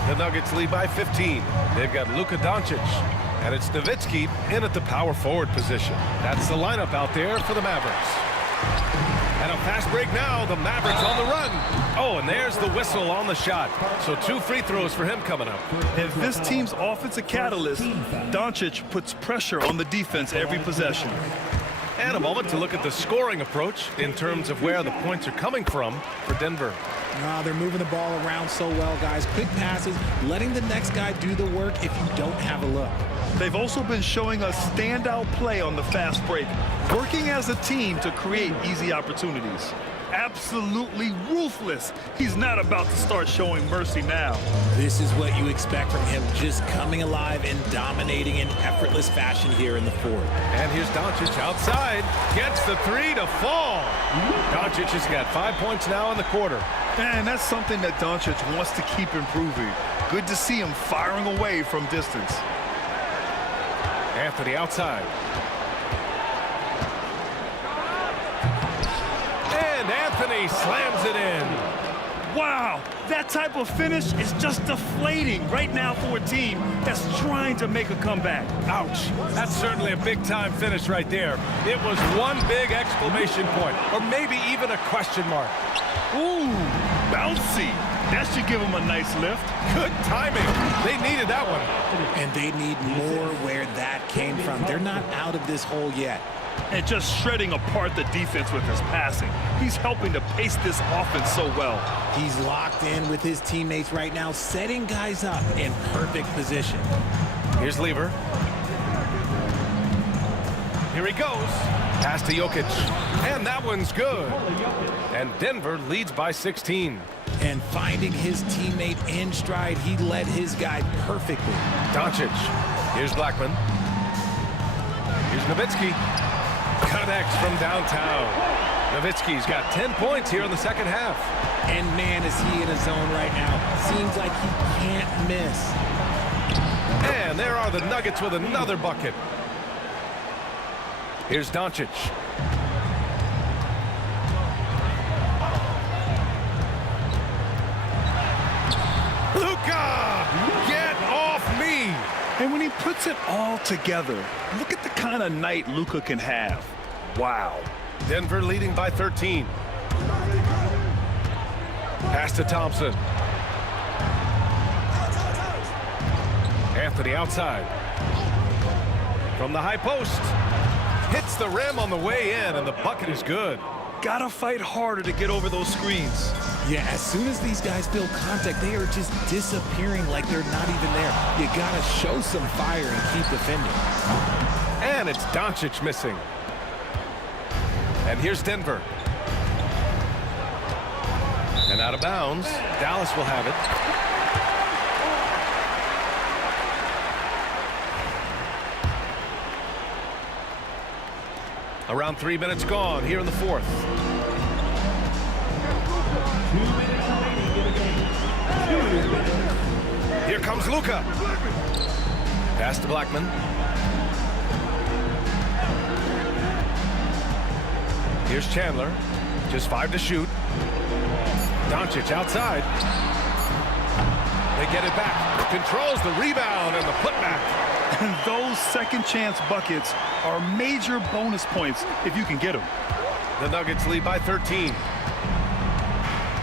The Nuggets lead by 15. They've got Luka Doncic, and it's Nowitzki in at the power forward position. That's the lineup out there for the Mavericks. And a fast break now. The Mavericks on the run. Oh, and there's the whistle on the shot. So 2 free throws for him coming up. If this team's offensive catalyst, Doncic puts pressure on the defense every possession. And a moment to look at the scoring approach in terms of where the points are coming from for Denver. They're moving the ball around so well, guys. Quick passes, letting the next guy do the work if you don't have a look. They've also been showing us standout play on the fast break, working as a team to create easy opportunities. Absolutely ruthless. He's not about to start showing mercy now. This is what you expect from him, just coming alive and dominating in effortless fashion here in the fourth. And here's Doncic outside. Gets the 3 to fall. Doncic has got 5 points now in the quarter. And that's something that Doncic wants to keep improving. Good to see him firing away from distance. Anthony outside. And Anthony slams it in. Wow, that type of finish is just deflating right now for a team that's trying to make a comeback. Ouch. That's certainly a big-time finish right there. It was one big exclamation point, or maybe even a question mark. Ooh, bouncy. That should give him a nice lift. Good timing. They needed that one. And they need more where that came from. They're not out of this hole yet. And just shredding apart the defense with his passing. He's helping to pace this offense so well. He's locked in with his teammates right now, setting guys up in perfect position. Here's Lever. Here he goes. Pass to Jokic. And that one's good. And Denver leads by 16. And finding his teammate in stride, he led his guy perfectly. Doncic. Here's Blackman. Here's Nowitzki. Connects from downtown. Nowitzki's got 10 points here in the second half. And man, is he in a zone right now. Seems like he can't miss. And there are the Nuggets with another bucket. Here's Doncic. Luka! Get off me! And when he puts it all together, look at the kind of night Luka can have. Wow. Denver leading by 13. Pass to Thompson. Anthony outside. From the high post. Hits the rim on the way in, and the bucket is good. Gotta fight harder to get over those screens. Yeah, as soon as these guys feel contact, they are just disappearing like they're not even there. You gotta show some fire and keep defending. And it's Doncic missing. And here's Denver. And out of bounds. Dallas will have it. Around 3 minutes gone here in the fourth. Here comes Luka. Pass to Blackman. Here's Chandler. Just 5 to shoot. Doncic outside. They get it back. Controls the rebound and the putback. And those second chance buckets are major bonus points if you can get them. The Nuggets lead by 13.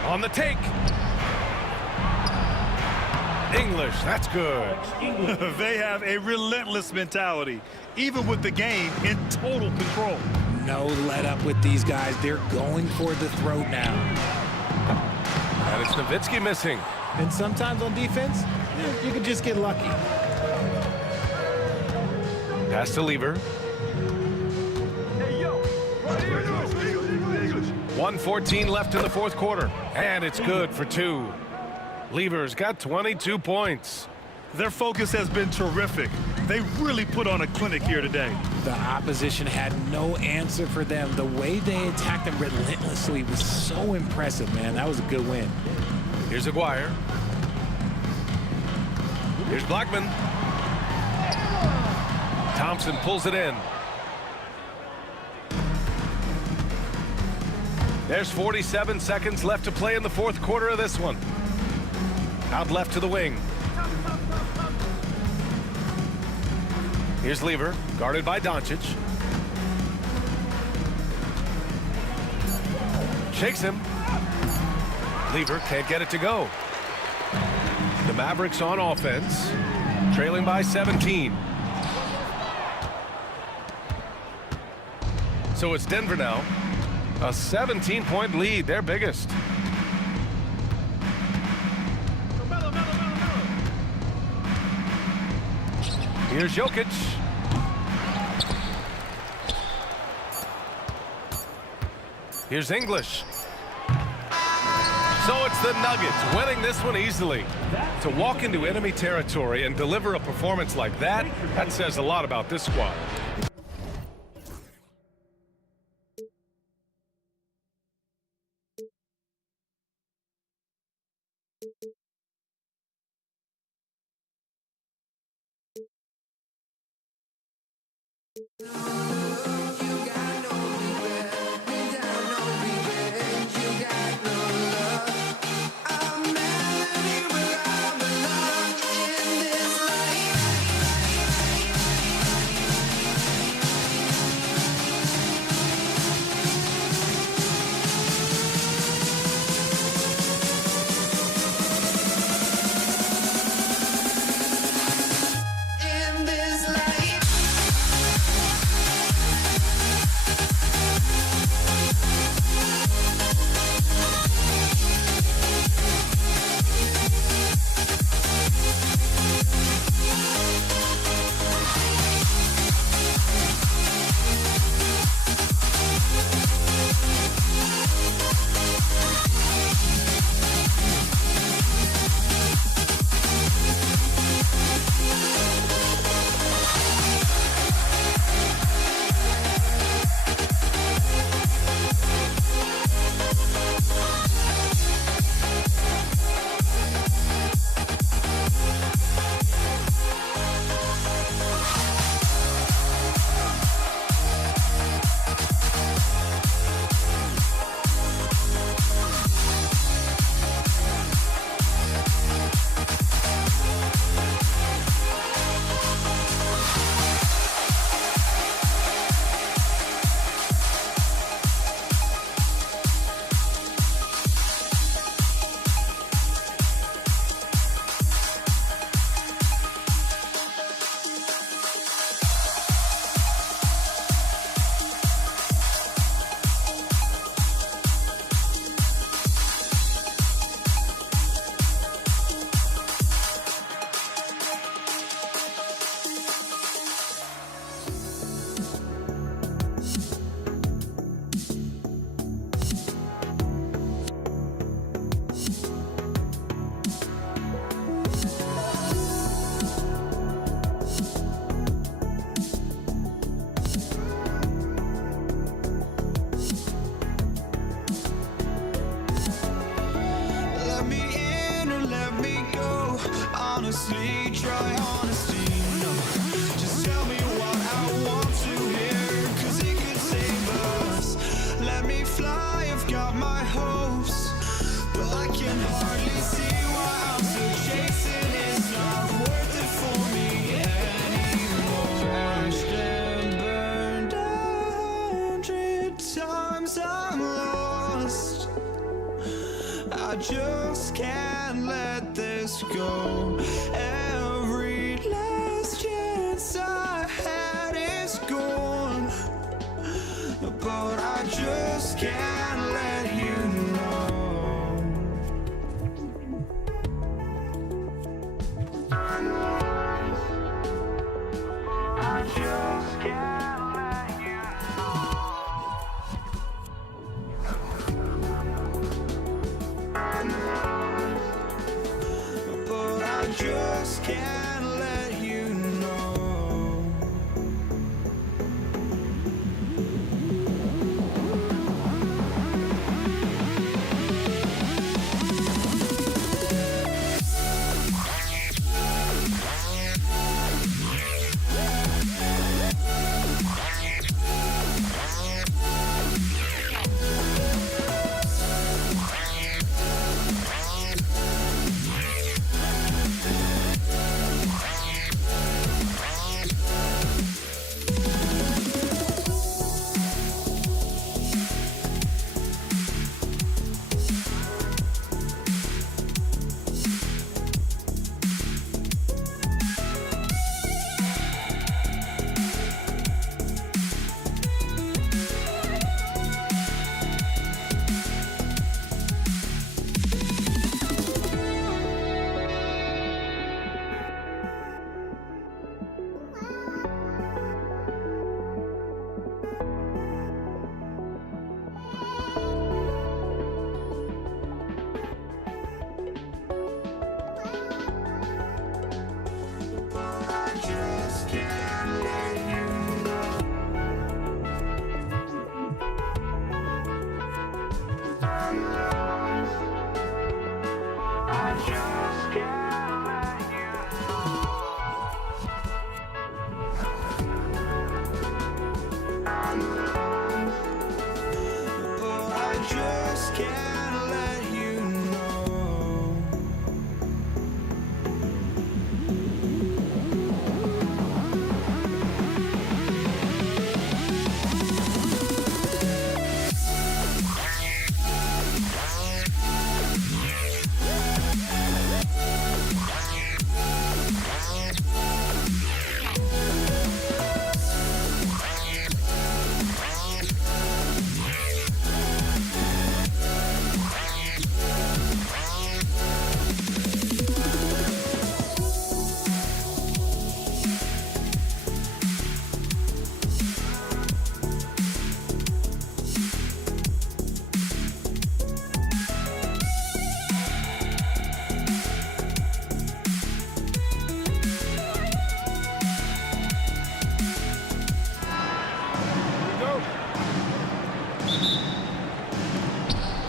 On the take. English, that's good. They have a relentless mentality, even with the game in total control. No let up with these guys. They're going for the throat now. And it's Nowitzki missing. And sometimes on defense, you can just get lucky. Pass to Lever. 1:14 left in the fourth quarter. And it's good for 2. Lever's got 22 points. Their focus has been terrific. They really put on a clinic here today. The opposition had no answer for them. The way they attacked them relentlessly was so impressive, man. That was a good win. Here's Aguirre. Here's Blackman. Thompson pulls it in. There's 47 seconds left to play in the fourth quarter of this one. Out left to the wing. Here's Lever, guarded by Doncic. Shakes him. Lever can't get it to go. The Mavericks on offense, trailing by 17. So it's Denver now. A 17-point lead, their biggest. Here's Jokic. Here's English. So it's the Nuggets winning this one easily. To walk into enemy territory and deliver a performance like that, that says a lot about this squad. honestly, try honesty, no. Just tell me what I want to hear, 'cause it could save us. Let me fly, I've got my hopes, but I can hardly see why I'm still chasing. It's not worth it for me anymore. Crashed and burned 100 times, I'm lost. I just can't let this go. Every last chance I had is gone, but I just can't let you know. I just can't let you know. But I just can't let you know.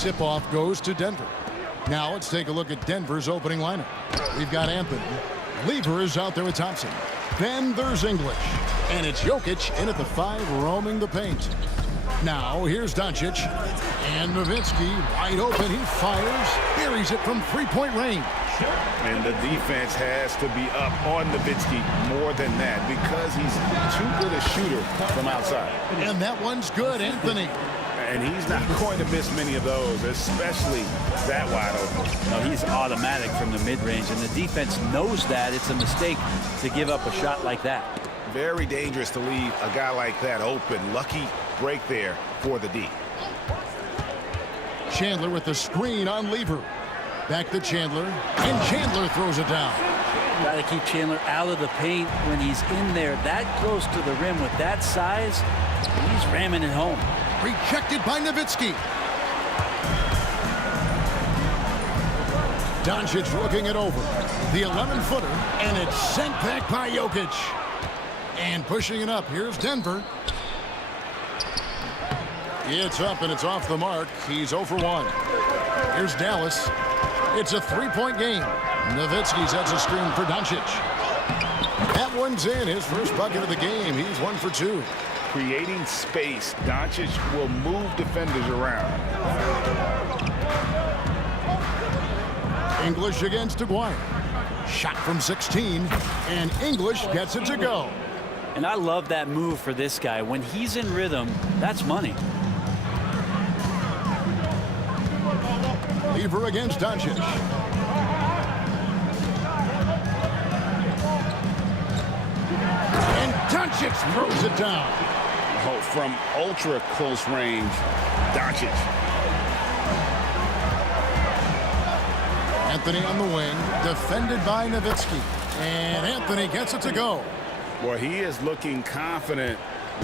tip-off goes to Denver. Now let's take a look at Denver's opening lineup. We've got Anthony. Lever is out there with Thompson. Then there's English. And it's Jokic in at the 5, roaming the paint. Now here's Doncic. And Nowitzki wide open. He fires. Buries it from three-point range. And the defense has to be up on Nowitzki more than that because he's too good a shooter from outside. And that one's good, Anthony. And he's not going to miss many of those, especially that wide open. No, he's automatic from the mid-range, and the defense knows that it's a mistake to give up a shot like that. Very dangerous to leave a guy like that open. Lucky break there for the D. Chandler with the screen on Lever. Back to Chandler, and Chandler throws it down. Got to keep Chandler out of the paint when he's in there that close to the rim with that size. He's ramming it home. Rejected by Nowitzki. Doncic looking it over. The 11-footer, and it's sent back by Jokic. And pushing it up, here's Denver. It's up and it's off the mark. He's 0 for 1. Here's Dallas. It's a 3-point game. Nowitzki sets a screen for Doncic. That one's in, his first bucket of the game. He's 1 for 2. Creating space, Doncic will move defenders around. English against Aguirre. Shot from 16, and English gets it to go. And I love that move for this guy. When he's in rhythm, that's money. Lever against Doncic. And Doncic throws it down. Oh, from ultra close range, Doncic. Anthony on the wing, defended by Nowitzki. And Anthony gets it to go. Boy, he is looking confident.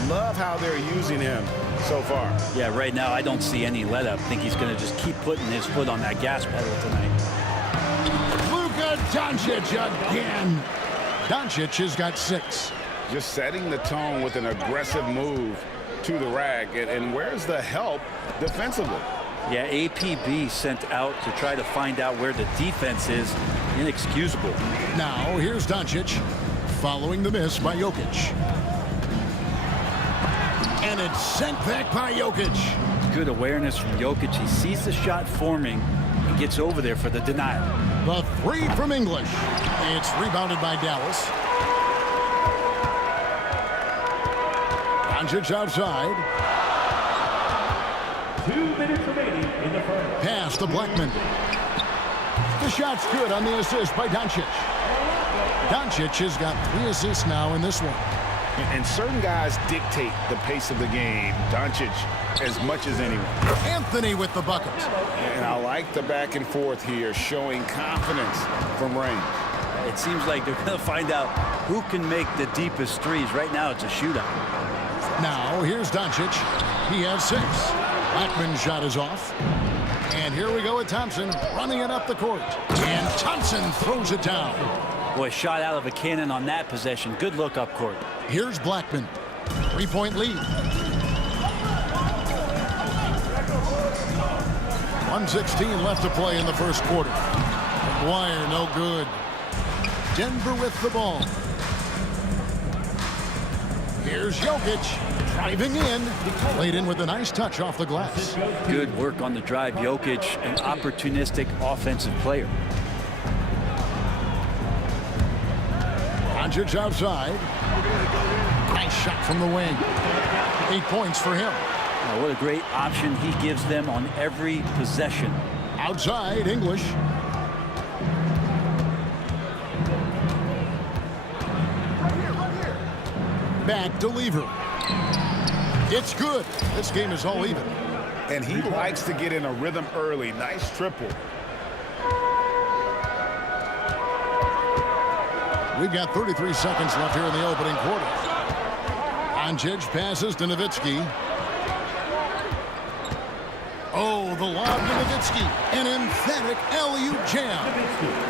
Love how they're using him so far. Yeah, right now I don't see any let up. I think he's going to just keep putting his foot on that gas pedal tonight. Luka Doncic again. Doncic has got 6. Just setting the tone with an aggressive move to the rack. And where's the help defensively? Yeah, APB sent out to try to find out where the defense is. Inexcusable. Now here's Doncic following the miss by Jokic. And it's sent back by Jokic. Good awareness from Jokic. He sees the shot forming and gets over there for the denial. The 3 from English. It's rebounded by Dallas. Doncic outside. 2 minutes remaining in the first. Pass to Blackman. The shot's good on the assist by Doncic. Doncic has got 3 assists now in this one. And certain guys dictate the pace of the game. Doncic as much as anyone. Anthony with the bucket. And I like the back and forth here, showing confidence from range. It seems like they're going to find out who can make the deepest threes. Right now it's a shootout. Now here's Doncic. He has 6. Blackman's shot is off. And here we go with Thompson running it up the court. And Thompson throws it down. Boy, shot out of a cannon on that possession. Good look up court. Here's Blackman. 3-point lead. 1:16 left to play in the first quarter. Aguirre no good. Denver with the ball. Here's Jokic driving in. Laid in with a nice touch off the glass. Good work on the drive. Jokic, an opportunistic offensive player. Doncic outside. Nice shot from the wing. 8 points for him. Oh, what a great option he gives them on every possession. Outside, English. Back to Lever. It's good. This game is all even. And he likes to get in a rhythm early. Nice triple. We've got 33 seconds left here in the opening quarter. Doncic passes to Nowitzki. Oh, the lob to Nowitzki. An emphatic alley-oop jam.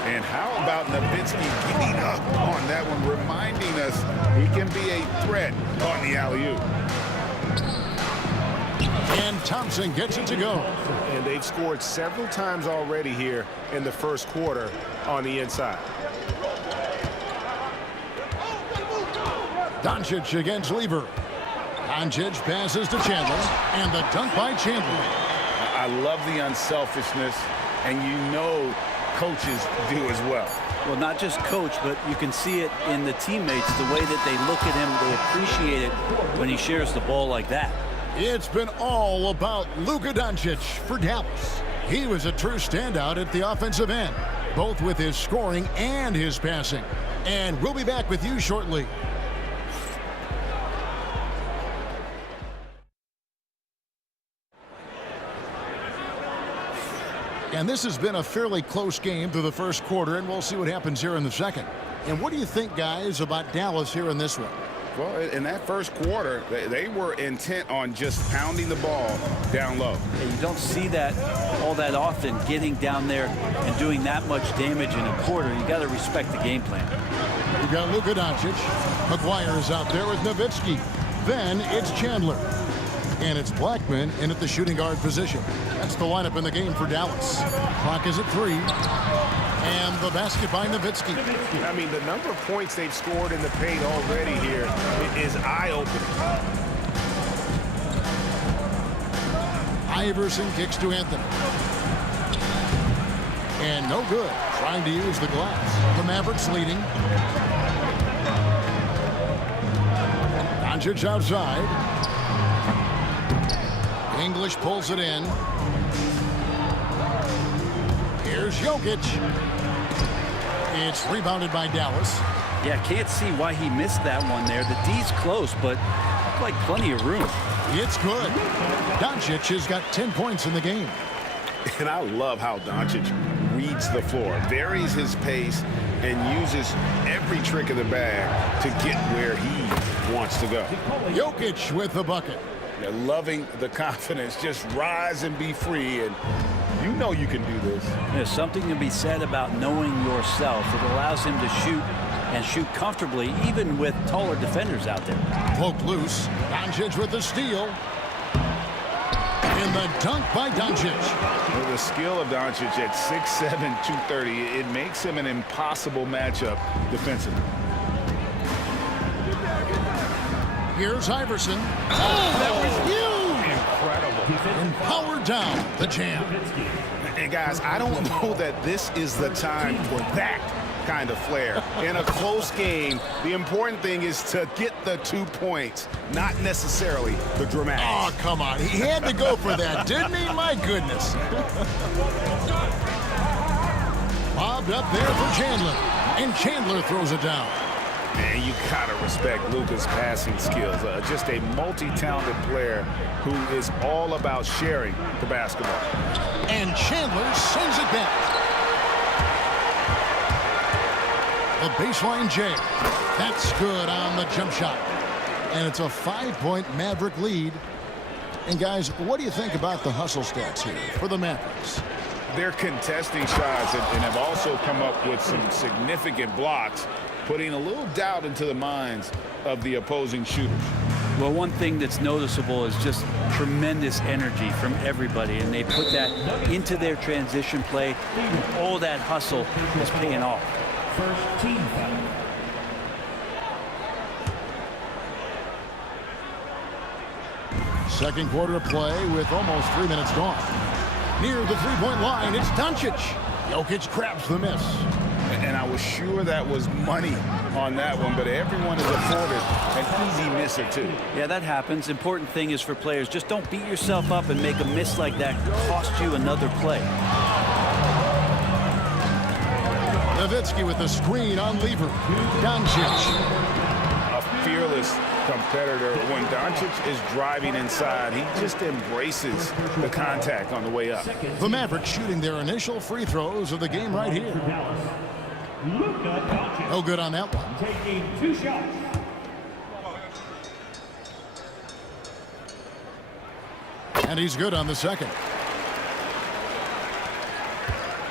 And how about Nowitzki getting up on that one, reminding us he can be a threat on the alley-oop. And Thompson gets it to go. And they've scored several times already here in the first quarter on the inside. Doncic against Lever. Doncic passes to Chandler, and the dunk by Chandler. I love the unselfishness, and you know coaches do as well. Well, not just coach, but you can see it in the teammates, the way that they look at him, they appreciate it when he shares the ball like that. It's been all about Luka Doncic for Dallas. He was a true standout at the offensive end, both with his scoring and his passing. And we'll be back with you shortly. And this has been a fairly close game through the first quarter, and we'll see what happens here in the second. And what do you think, guys, about Dallas here in this one? Well, in that first quarter, they were intent on just pounding the ball down low. Yeah, you don't see that all that often, getting down there and doing that much damage in a quarter. You got to respect the game plan. We've got Luka Doncic. McGuire is out there with Nowitzki. Then it's Chandler. And it's Blackman in at the shooting guard position. That's the lineup in the game for Dallas. Clock is at 3. And the basket by Nowitzki. I mean, the number of points they've scored in the paint already here is eye-opening. Iverson kicks to Anthony. And no good. Trying to use the glass. The Mavericks leading. Doncic outside. English pulls it in. Here's Jokic. It's rebounded by Dallas. Yeah, can't see why he missed that one there. The D's close, but looked like plenty of room. It's good. Doncic has got 10 points in the game. And I love how Doncic reads the floor, varies his pace, and uses every trick of the bag to get where he wants to go. Jokic with the bucket. They're loving the confidence. Just rise and be free, and you know you can do this. There's something to be said about knowing yourself. It allows him to shoot and shoot comfortably, even with taller defenders out there. Poked loose. Doncic with the steal. And the dunk by Doncic. With the skill of Doncic at 6'7", 230, it makes him an impossible matchup defensively. Here's Iverson. Oh, that was huge! Incredible. And powered down the jam. And guys, I don't know that this is the time for that kind of flair. In a close game, the important thing is to get the 2 points, not necessarily the dramatics. Oh, come on. He had to go for that, didn't he? My goodness. Bobbed up there for Chandler. And Chandler throws it down. Man, you gotta respect Luka's passing skills. Just a multi-talented player who is all about sharing the basketball. And Chandler sends it back. The baseline J. That's good on the jump shot. And it's a 5-point Maverick lead. And guys, what do you think about the hustle stats here for the Mavericks? They're contesting shots and have also come up with some significant blocks, putting a little doubt into the minds of the opposing shooters. Well, one thing that's noticeable is just tremendous energy from everybody, and they put that into their transition play. All that hustle is paying off. First team foul. Second quarter of play with almost 3 minutes gone. Near the three-point line, it's Doncic. Jokic grabs the miss. And I was sure that was money on that one, but everyone is afforded an easy miss or two. Yeah, that happens. Important thing is for players, just don't beat yourself up and make a miss like that cost you another play. Nowitzki with the screen on Lever. Doncic. A fearless competitor. When Doncic is driving inside, he just embraces the contact on the way up. The Mavericks shooting their initial free throws of the game right here. No good on that one. Taking 2 shots. And he's good on the second.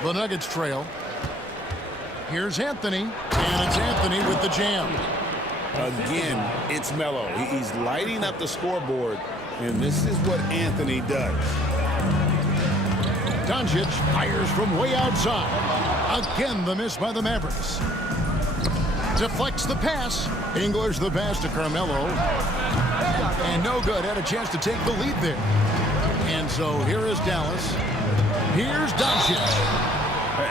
The Nuggets trail. Here's Anthony. And it's Anthony with the jam. Again, it's Melo. He's lighting up the scoreboard, And this is what Anthony does. Doncic fires from way outside. Again, the miss by the Mavericks. Deflects the pass. English the pass to Carmelo. And no good. Had a chance to take the lead there. And so here is Dallas. Here's Doncic.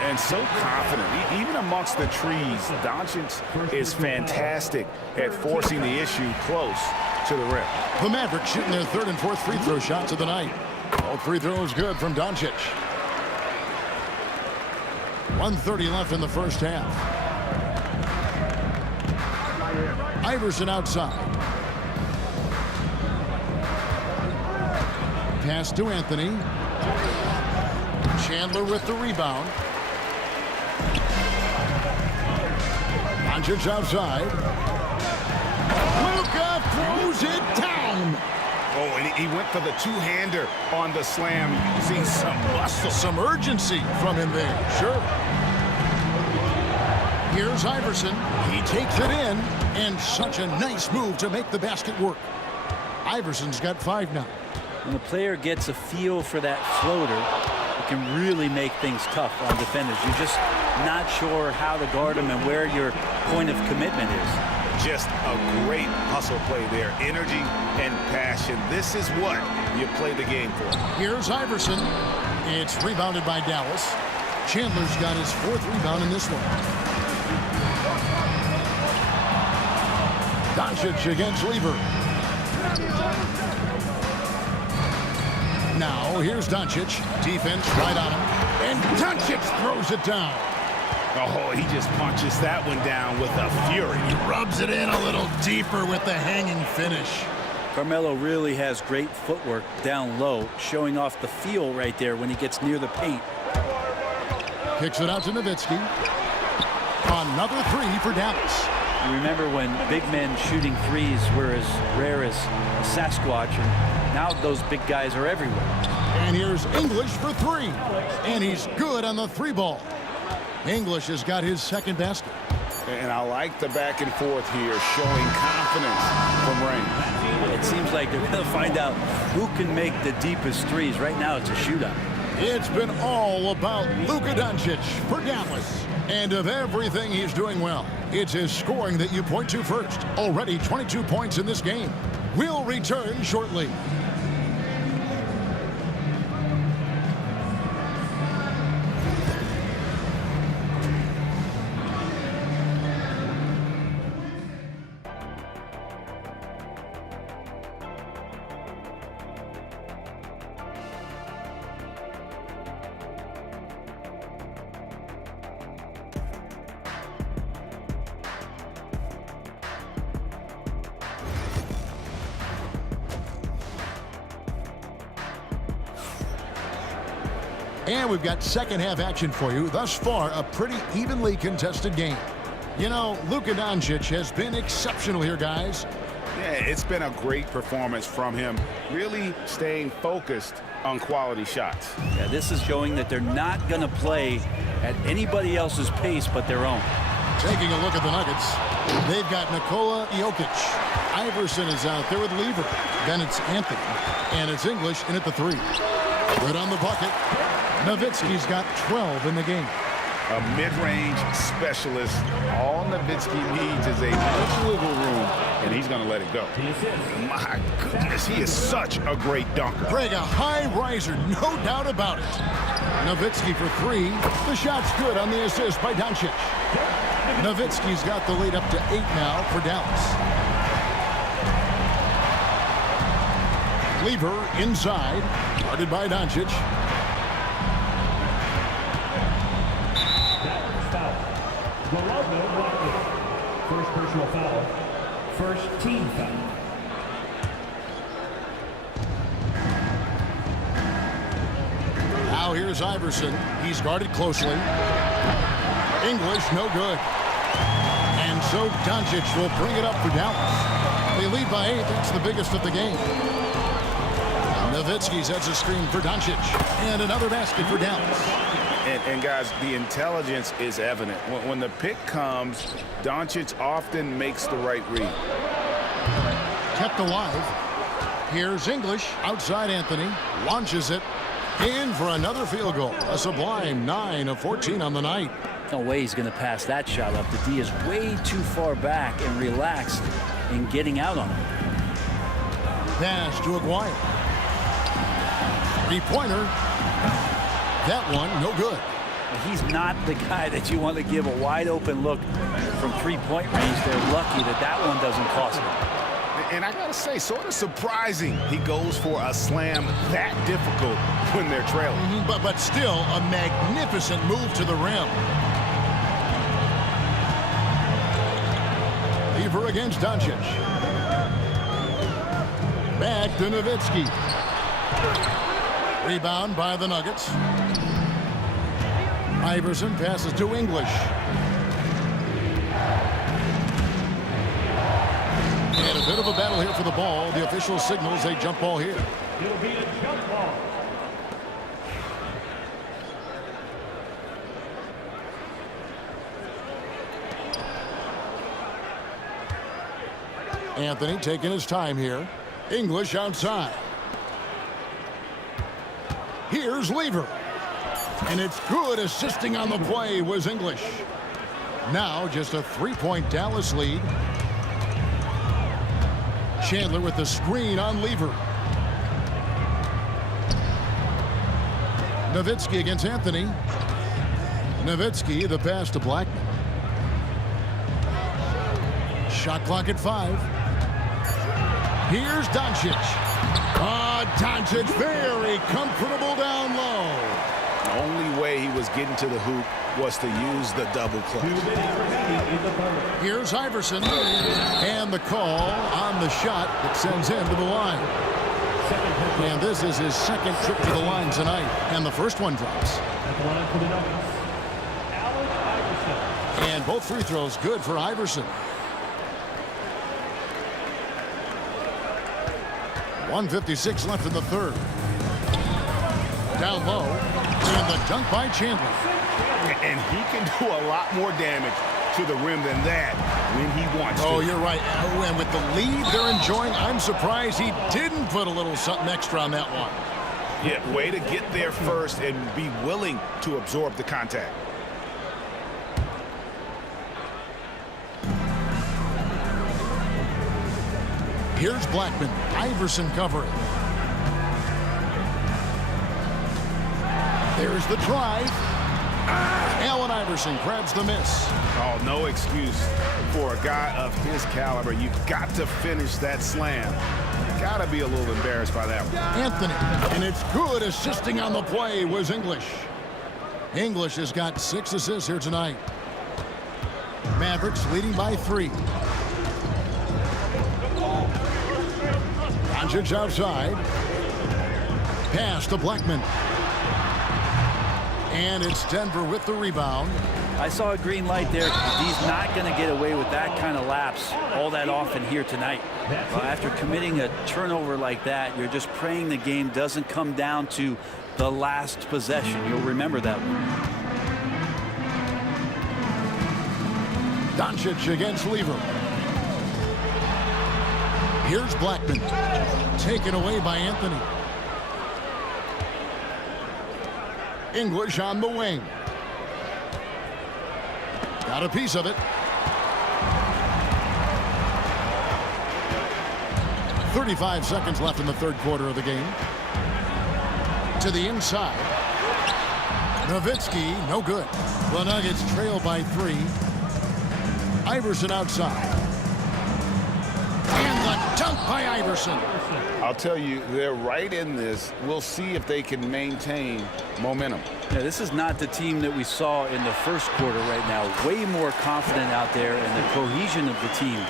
And so confident. Even amongst the trees, Doncic is fantastic at forcing the issue close to the rim. The Mavericks shooting their third and fourth free throw shots of the night. All free throws good from Doncic. 1:30 left in the first half. Iverson outside. Pass to Anthony. Chandler with the rebound. Doncic outside. Luka throws it down. Oh, and he went for the two-hander on the slam, using some muscle. Some urgency from him there, sure. Here's Iverson. He takes it in, and such a nice move to make the basket work. Iverson's got 5 now. When a player gets a feel for that floater, it can really make things tough on defenders. You're just not sure how to guard them and where your point of commitment is. Just a great hustle play there. Energy and passion. This is what you play the game for. Here's Iverson. It's rebounded by Dallas. Chandler's got his 4th rebound in this one. Doncic against Lever. Now here's Doncic. Defense right on him. And Doncic throws it down. Oh, he just punches that one down with a fury. He rubs it in a little deeper with the hanging finish. Carmelo really has great footwork down low, showing off the feel right there when he gets near the paint. Kicks it out to Nowitzki. Another 3 for Dallas. You remember when big men shooting threes were as rare as a Sasquatch, and now those big guys are everywhere. And here's English for 3. And he's good on the 3 ball. English has got his 2nd basket. And I like the back and forth here, showing confidence from range. It seems like they're going to find out who can make the deepest threes. Right now, it's a shootout. It's been all about Luka Doncic for Dallas. And of everything he's doing well, it's his scoring that you point to first. Already 22 points in this game. We'll return shortly. And we've got second half action for you. Thus far, a pretty evenly contested game. You know, Luka Doncic has been exceptional here, guys. Yeah, it's been a great performance from him, really staying focused on quality shots. Yeah, this is showing that they're not going to play at anybody else's pace but their own. Taking a look at the Nuggets, they've got Nikola Jokic. Iverson is out there with Lever. Then it's Anthony. And it's English in at the 3. Good on the bucket. Nowitzki's got 12 in the game. A mid-range specialist. All Nowitzki needs is a little wiggle room, and he's going to let it go. My goodness, he is such a great dunker. Greg, a high riser, no doubt about it. Nowitzki for 3. The shot's good on the assist by Doncic. Nowitzki's got the lead up to 8 now for Dallas. Lever inside, guarded by Doncic. First personal foul. First team foul. Now here's Iverson. He's guarded closely. English, no good. And so Doncic will bring it up for Dallas. They lead by 8. That's the biggest of the game. Nowitzki sets a screen for Doncic. And another basket for Dallas. And guys, the intelligence is evident. When the pick comes, Doncic often makes the right read. Kept alive. Here's English outside Anthony. Launches it. In for another field goal. A sublime 9 of 14 on the night. No way he's going to pass that shot up. The D is way too far back and relaxed in getting out on him. Pass to Aguirre. Three-pointer. That one, no good. He's not the guy that you want to give a wide open look from three-point range. They're lucky that that one doesn't cost them. And I gotta say, sort of surprising he goes for a slam that difficult when they're trailing. But still a magnificent move to the rim. Lever against Doncic. Back to Nowitzki. Rebound by the Nuggets. Iverson passes to English. And a bit of a battle here for the ball. The official signals a jump ball here. It'll be a jump ball. Anthony taking his time here. English outside. Here's Lever. And it's good. Assisting on the play was English. Now just a three-point Dallas lead. Chandler with the screen on Lever. Nowitzki against Anthony. Nowitzki, the pass to Blackman. Shot clock at 5. Here's Doncic. Doncic very comfortable down low. The only way he was getting to the hoop was to use the double clutch. Here's Iverson. And the call on the shot that sends him to the line. And this is his second trip to the line tonight. And the first one drops. And both free throws good for Iverson. 1:56 left in the third. Down low. And the dunk by Chandler. And he can do a lot more damage to the rim than that when he wants to. Oh, you're right. And with the lead they're enjoying, I'm surprised he didn't put a little something extra on that one. Yeah, way to get there first and be willing to absorb the contact. Here's Blackman. Iverson covering. There's the drive. Allen Iverson grabs the miss. Oh, no excuse for a guy of his caliber. You've got to finish that slam. Got to be a little embarrassed by that one. Anthony. And it's good. Assisting on the play was English. English has got 6 assists here tonight. Mavericks leading by 3. Doncic outside. Pass to Blackman. And it's Denver with the rebound. I saw a green light there. He's not going to get away with that kind of lapse all that often here tonight. After committing a turnover like that, you're just praying the game doesn't come down to the last possession. You'll remember that one. Doncic against Lever. Here's Blackman. Taken away by Anthony. English on the wing. Got a piece of it. 35 seconds left in the third quarter of the game. To the inside. Nowitzki, no good. The Nuggets trail by 3. Iverson outside. And the dunk by Iverson. I'll tell you, they're right in this. We'll see if they can maintain momentum. Yeah, this is not the team that we saw in the first quarter right now. Way more confident out there, and the cohesion of the team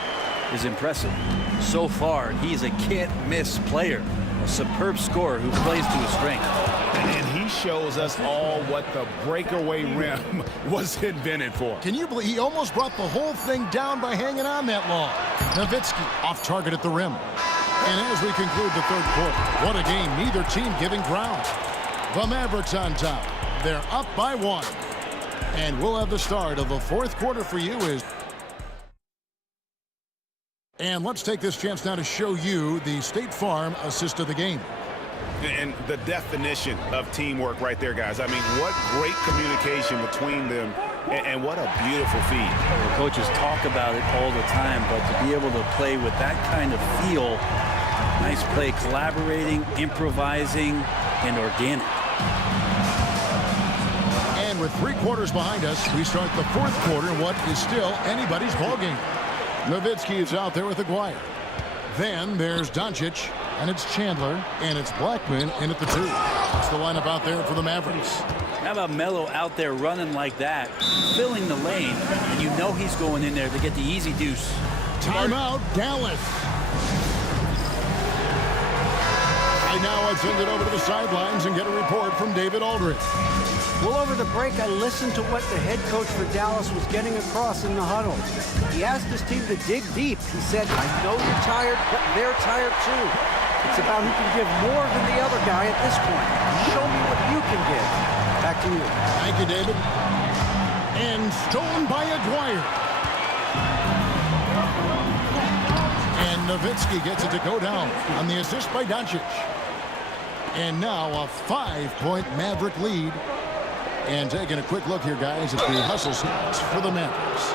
is impressive. So far, he's a can't-miss player. A superb scorer who plays to his strength. And he shows us all what the breakaway rim was invented for. Can you believe he almost brought the whole thing down by hanging on that long? Nowitzki off target at the rim. And as we conclude the third quarter, what a game. Neither team giving ground. The Mavericks on top. They're up by 1. And we'll have the start of the fourth quarter for you. And let's take this chance now to show you the State Farm assist of the game. And the definition of teamwork right there, guys. I mean, what great communication between them, and what a beautiful feed. The coaches talk about it all the time, but to be able to play with that kind of feel, nice play, collaborating, improvising, and organic. And with 3 quarters behind us, we start the 4th quarter in what is still anybody's ballgame. Nowitzki is out there with Aguirre. Then there's Doncic, and it's Chandler, and it's Blackman in at the 2. That's the lineup out there for the Mavericks. How about Melo out there running like that, filling the lane, and you know he's going in there to get the easy deuce. Timeout, Dallas. Right now, let's send it over to the sidelines and get a report from David Aldridge. Well, over the break, I listened to what the head coach for Dallas was getting across in the huddle. He asked his team to dig deep. He said, I know you're tired, but they're tired too. It's about who can give more than the other guy at this point. Show me what you can give. Back to you. Thank you, David. And stolen by Aguirre. And Nowitzki gets it to go down on the assist by Doncic. And now a 5-point Maverick lead. And taking a quick look here, guys, at the hustle stats for the Mavericks.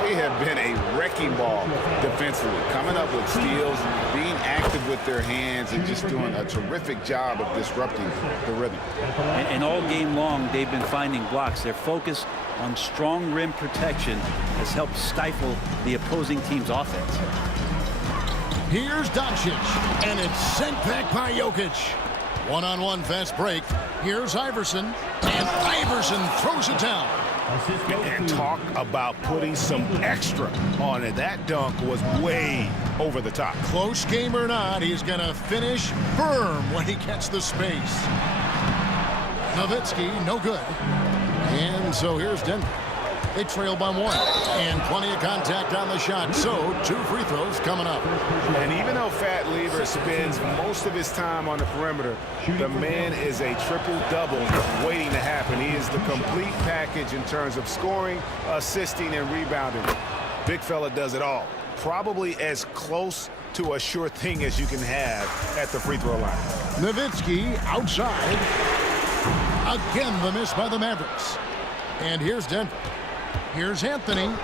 They have been a wrecking ball defensively, coming up with steals, being active with their hands, and just doing a terrific job of disrupting the rhythm. And all game long, they've been finding blocks. Their focus on strong rim protection has helped stifle the opposing team's offense. Here's Doncic, and it's sent back by Jokic. One-on-one fast break. Here's Iverson, and Iverson throws it down. And talk about putting some extra on it. That dunk was way over the top. Close game or not, he's going to finish firm when he gets the space. Nowitzki, no good. And so here's Denver. They trail by 1. And plenty of contact on the shot. So 2 free throws coming up. And even though Fat Lever spends most of his time on the perimeter, the man is a triple-double waiting to happen. He is the complete package in terms of scoring, assisting, and rebounding. Big fella does it all. Probably as close to a sure thing as you can have at the free throw line. Nowitzki outside. Again, the miss by the Mavericks. And here's Denver. Here's Anthony.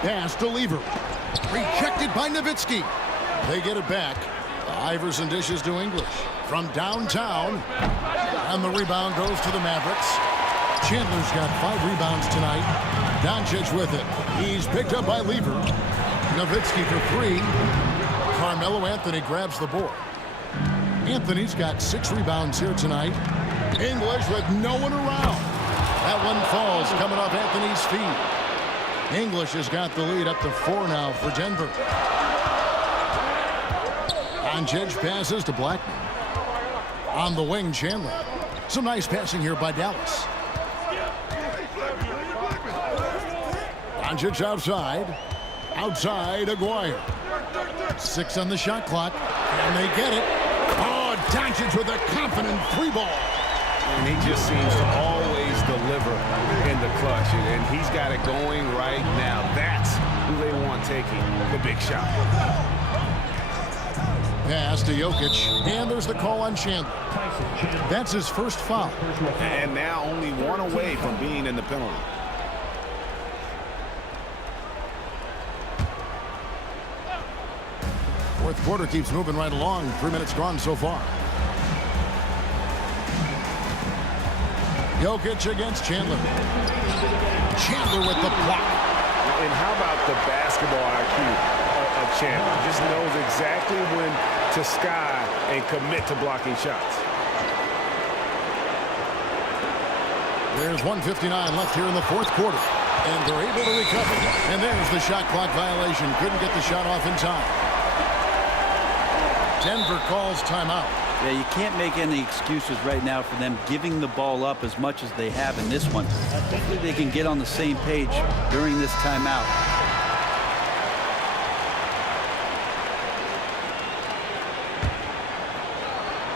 Pass to Lever. Rejected by Nowitzki. They get it back. Iverson dishes to English. From downtown. And the rebound goes to the Mavericks. Chandler's got 5 rebounds tonight. Doncic with it. He's picked up by Lever. Nowitzki for 3. Carmelo Anthony grabs the board. Anthony's got 6 rebounds here tonight. English with no one around. That one falls coming off Anthony's feet. English has got the lead up to 4 now for Denver. Doncic passes to Blackman. On the wing, Chandler. Some nice passing here by Dallas. Doncic outside. Outside, Aguirre. 6 on the shot clock. And they get it. Oh, Doncic with a confident 3-ball. And he just seems to always deliver in the clutch. And he's got it going right now. That's who they want taking the big shot. Pass to Jokic. And there's the call on Chandler. That's his first foul. And now only 1 away from being in the penalty. Fourth quarter keeps moving right along. 3 minutes gone so far. Jokic against Chandler. Chandler with the block. And how about the basketball IQ of Chandler? Just knows exactly when to sky and commit to blocking shots. There's 1:59 left here in the fourth quarter. And they're able to recover. And there's the shot clock violation. Couldn't get the shot off in time. Denver calls timeout. Yeah, you can't make any excuses right now for them giving the ball up as much as they have in this one. Hopefully they can get on the same page during this timeout.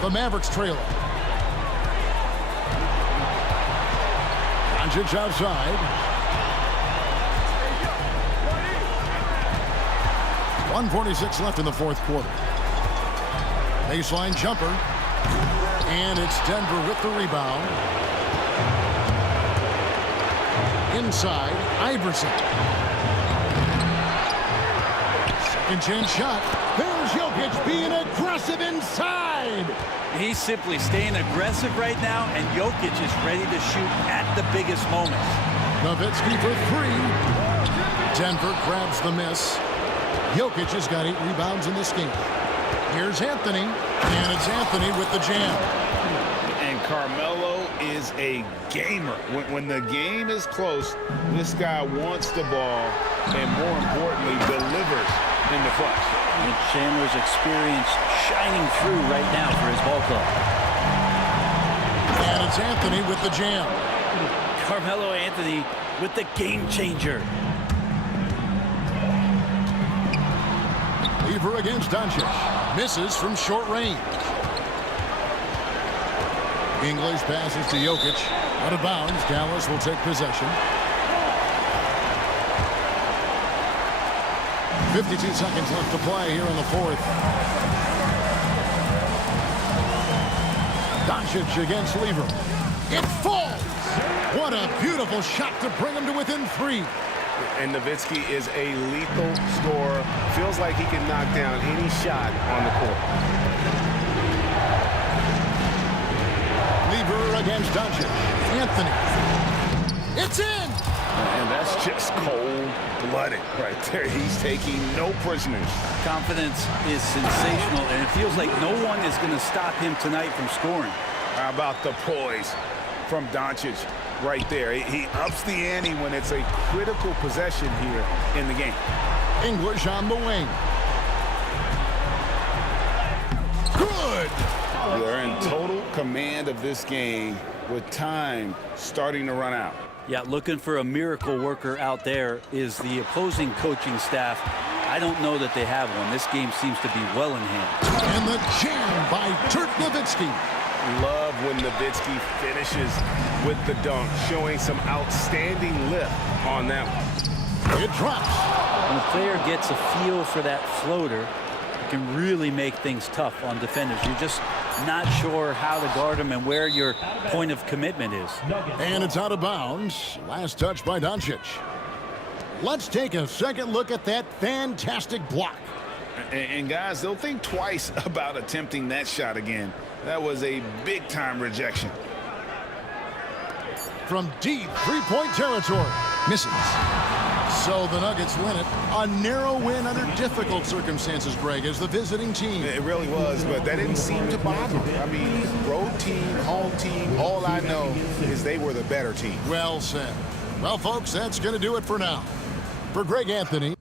The Mavericks trail it. Doncic outside. 1:46 left in the fourth quarter. Baseline jumper. And it's Denver with the rebound. Inside, Iverson. Second chance shot. There's Jokic being aggressive inside. He's simply staying aggressive right now, and Jokic is ready to shoot at the biggest moments. Nowitzki for three. Denver grabs the miss. Jokic has got 8 rebounds in this game. Here's Anthony, and it's Anthony with the jam. And Carmelo is a gamer. When the game is close, this guy wants the ball and, more importantly, delivers in the clutch. And Chandler's experience shining through right now for his ball club. And it's Anthony with the jam. Carmelo Anthony with the game changer. Lever against Doncic. Misses from short range. English passes to Jokic. Out of bounds. Dallas will take possession. 52 seconds left to play here in the fourth. Doncic against Lever. It falls. What a beautiful shot to bring him to within 3. And Nowitzki is a lethal scorer. Feels like he can knock down any shot on the court. Lever against Doncic. Anthony. It's in. And that's just cold-blooded right there. He's taking no prisoners. Confidence is sensational, and it feels like no one is going to stop him tonight from scoring. How about the poise from Doncic right there? He ups the ante when it's a critical possession here in the game. English on the wing. Good. They're in total command of this game with time starting to run out. Yeah, looking for a miracle worker out there is the opposing coaching staff. I don't know that they have one. This game seems to be well in hand. And the jam by Dirk Nowitzki. Love when Nowitzki finishes with the dunk, showing some outstanding lift on that one. It drops. When a player gets a feel for that floater, it can really make things tough on defenders. You're just not sure how to guard them and where your point of commitment is. And it's out of bounds. Last touch by Doncic. Let's take a second look at that fantastic block. And guys, they'll think twice about attempting that shot again. That was a big-time rejection. From deep three-point territory. Misses. So the Nuggets win it. A narrow win under difficult circumstances, Greg, as the visiting team. It really was, but that didn't seem to bother them. I mean, road team, home team, all I know is they were the better team. Well said. Well, folks, that's going to do it for now. For Greg Anthony.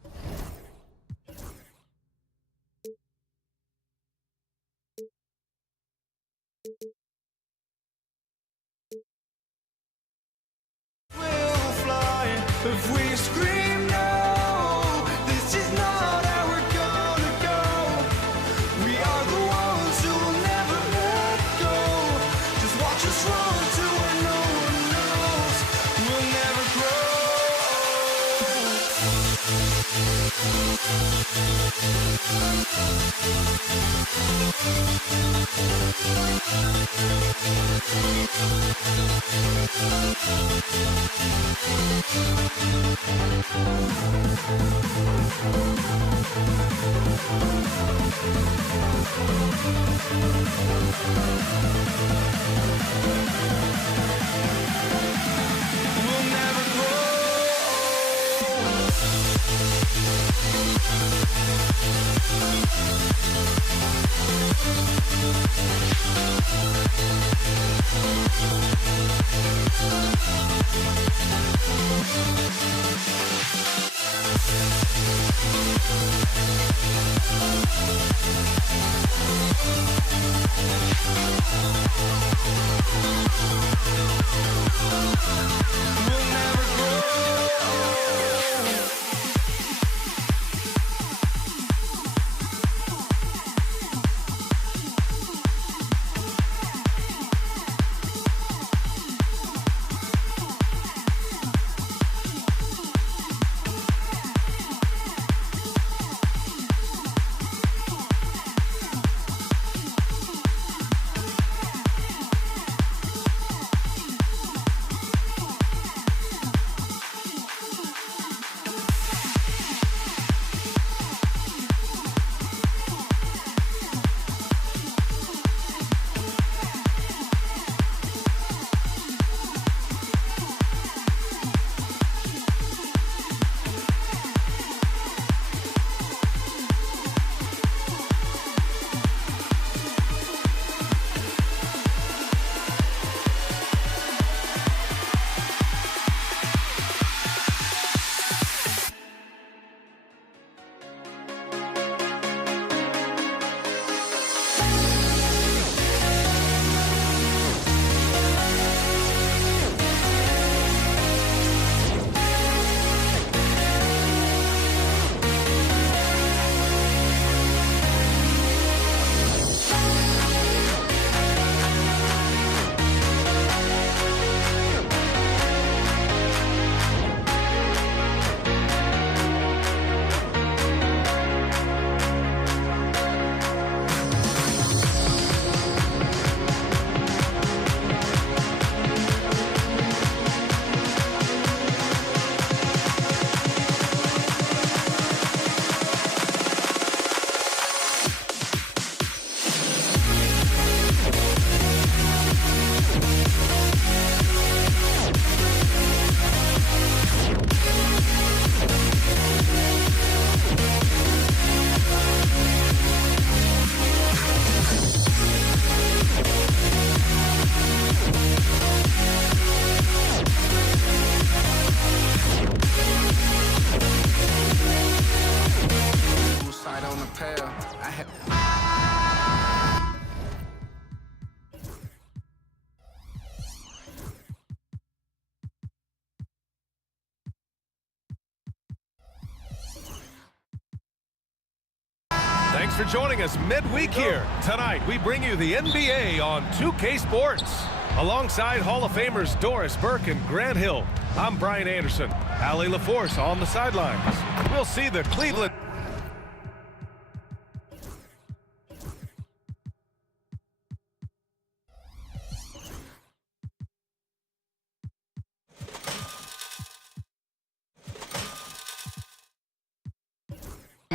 We'll fly if we scream no. This is not how we're gonna go. We are the ones who will never let go. Just watch us run to where no one knows. We'll never Thanks for joining us midweek here. Tonight, we bring you the NBA on 2K Sports. Alongside Hall of Famers Doris Burke and Grant Hill, I'm Brian Anderson. Allie LaForce on the sidelines. We'll see the Cleveland...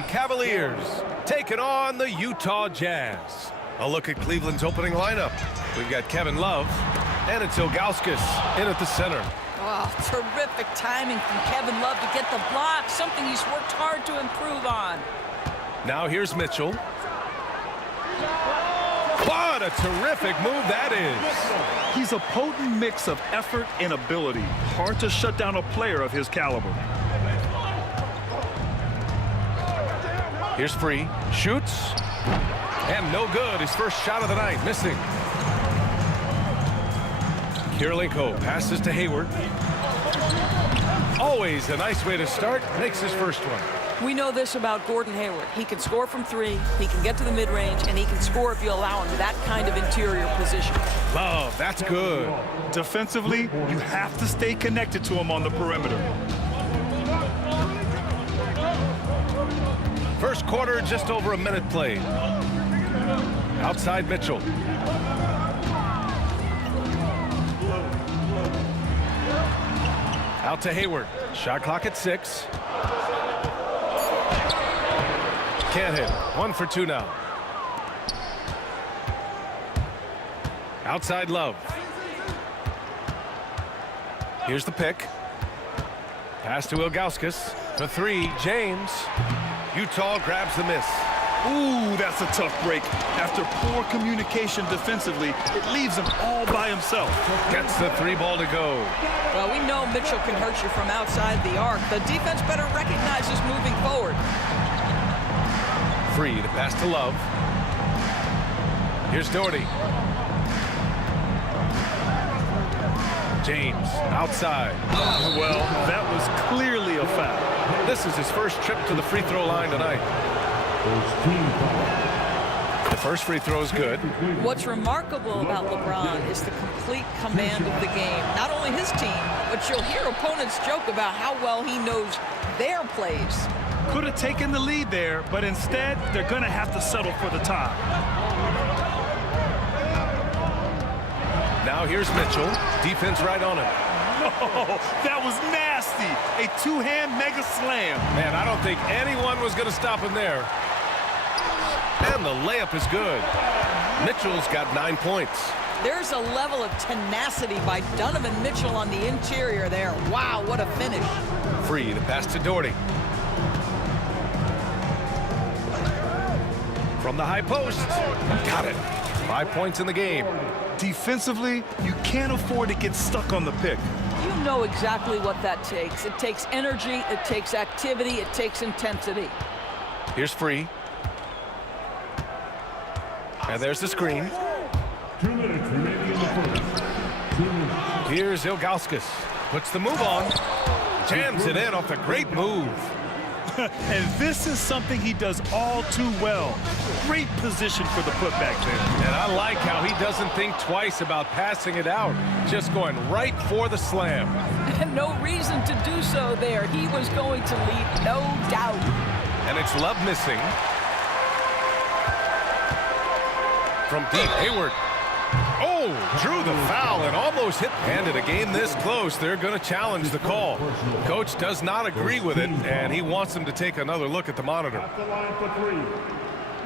Cavaliers taking on the Utah Jazz. A look at Cleveland's opening lineup. We've got Kevin Love, and it's Ilgauskas in at the center. Oh, terrific timing from Kevin Love to get the block, something he's worked hard to improve on. Now here's Mitchell. What a terrific move that is. He's a potent mix of effort and ability. Hard to shut down a player of his caliber. Here's Free, shoots, and no good. His first shot of the night, missing. Kirilenko passes to Hayward. Always a nice way to start, makes his first one. We know this about Gordon Hayward. He can score from three, he can get to the mid-range, and he can score if you allow him that kind of interior position. Love, that's good. Defensively, you have to stay connected to him on the perimeter. First quarter, just over a minute played. Outside Mitchell. Out to Hayward. Shot clock at 6. Can't hit. 1 for 2 now. Outside Love. Here's the pick. Pass to Ilgauskas. For 3, James. Utah grabs the miss. Ooh, that's a tough break. After poor communication defensively, it leaves him all by himself. Gets the 3 ball to go. Well, we know Mitchell can hurt you from outside the arc. The defense better recognize this moving forward. Free to pass to Love. Here's Doherty. James outside. Well, that was clearly a foul. This is his first trip to the free throw line tonight. The first free throw is good. What's remarkable about LeBron is the complete command of the game. Not only his team, but you'll hear opponents joke about how well he knows their plays. Could have taken the lead there, but instead, they're going to have to settle for the tie. Now here's Mitchell. Defense right on him. Oh, that was nasty. A two-hand mega slam. Man, I don't think anyone was going to stop him there. And the layup is good. Mitchell's got 9 points. There's a level of tenacity by Donovan Mitchell on the interior there. Wow, what a finish. Free to pass to Doherty. From the high post. Got it. 5 points in the game. Defensively, you can't afford to get stuck on the pick. You know exactly what that takes. It takes energy, it takes activity, it takes intensity. Here's Free. And there's the screen. 2 minutes remaining in the first. Here's Ilgauskas. Puts the move on. Jams it in off a great move. And this is something he does all too well. Great position for the putback there. And I like how he doesn't think twice about passing it out. Just going right for the slam. And no reason to do so there. He was going to leave, no doubt. And it's Love missing. From deep, Hayward. Oh, drew the foul and almost hit. And in a game this close, they're going to challenge the call. Coach does not agree with it, and he wants them to take another look at the monitor. At the line for 3,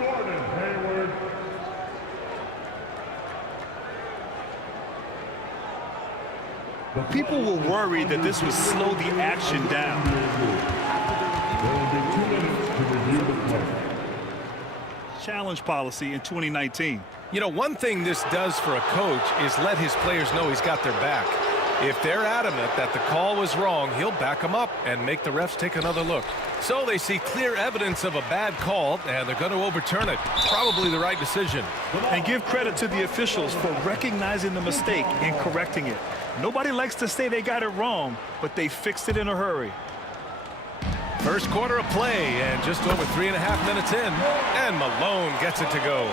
Gordon Hayward. People were worried that this would slow the action down. There will be 2 minutes to review the play. Challenge policy in 2019. You know, one thing this does for a coach is let his players know he's got their back. If they're adamant that the call was wrong, he'll back them up and make the refs take another look. So they see clear evidence of a bad call, and they're going to overturn it. Probably the right decision. And give credit to the officials for recognizing the mistake and correcting it. Nobody likes to say they got it wrong, but they fixed it in a hurry. First quarter of play, and just over 3.5 minutes in, and Malone gets it to go.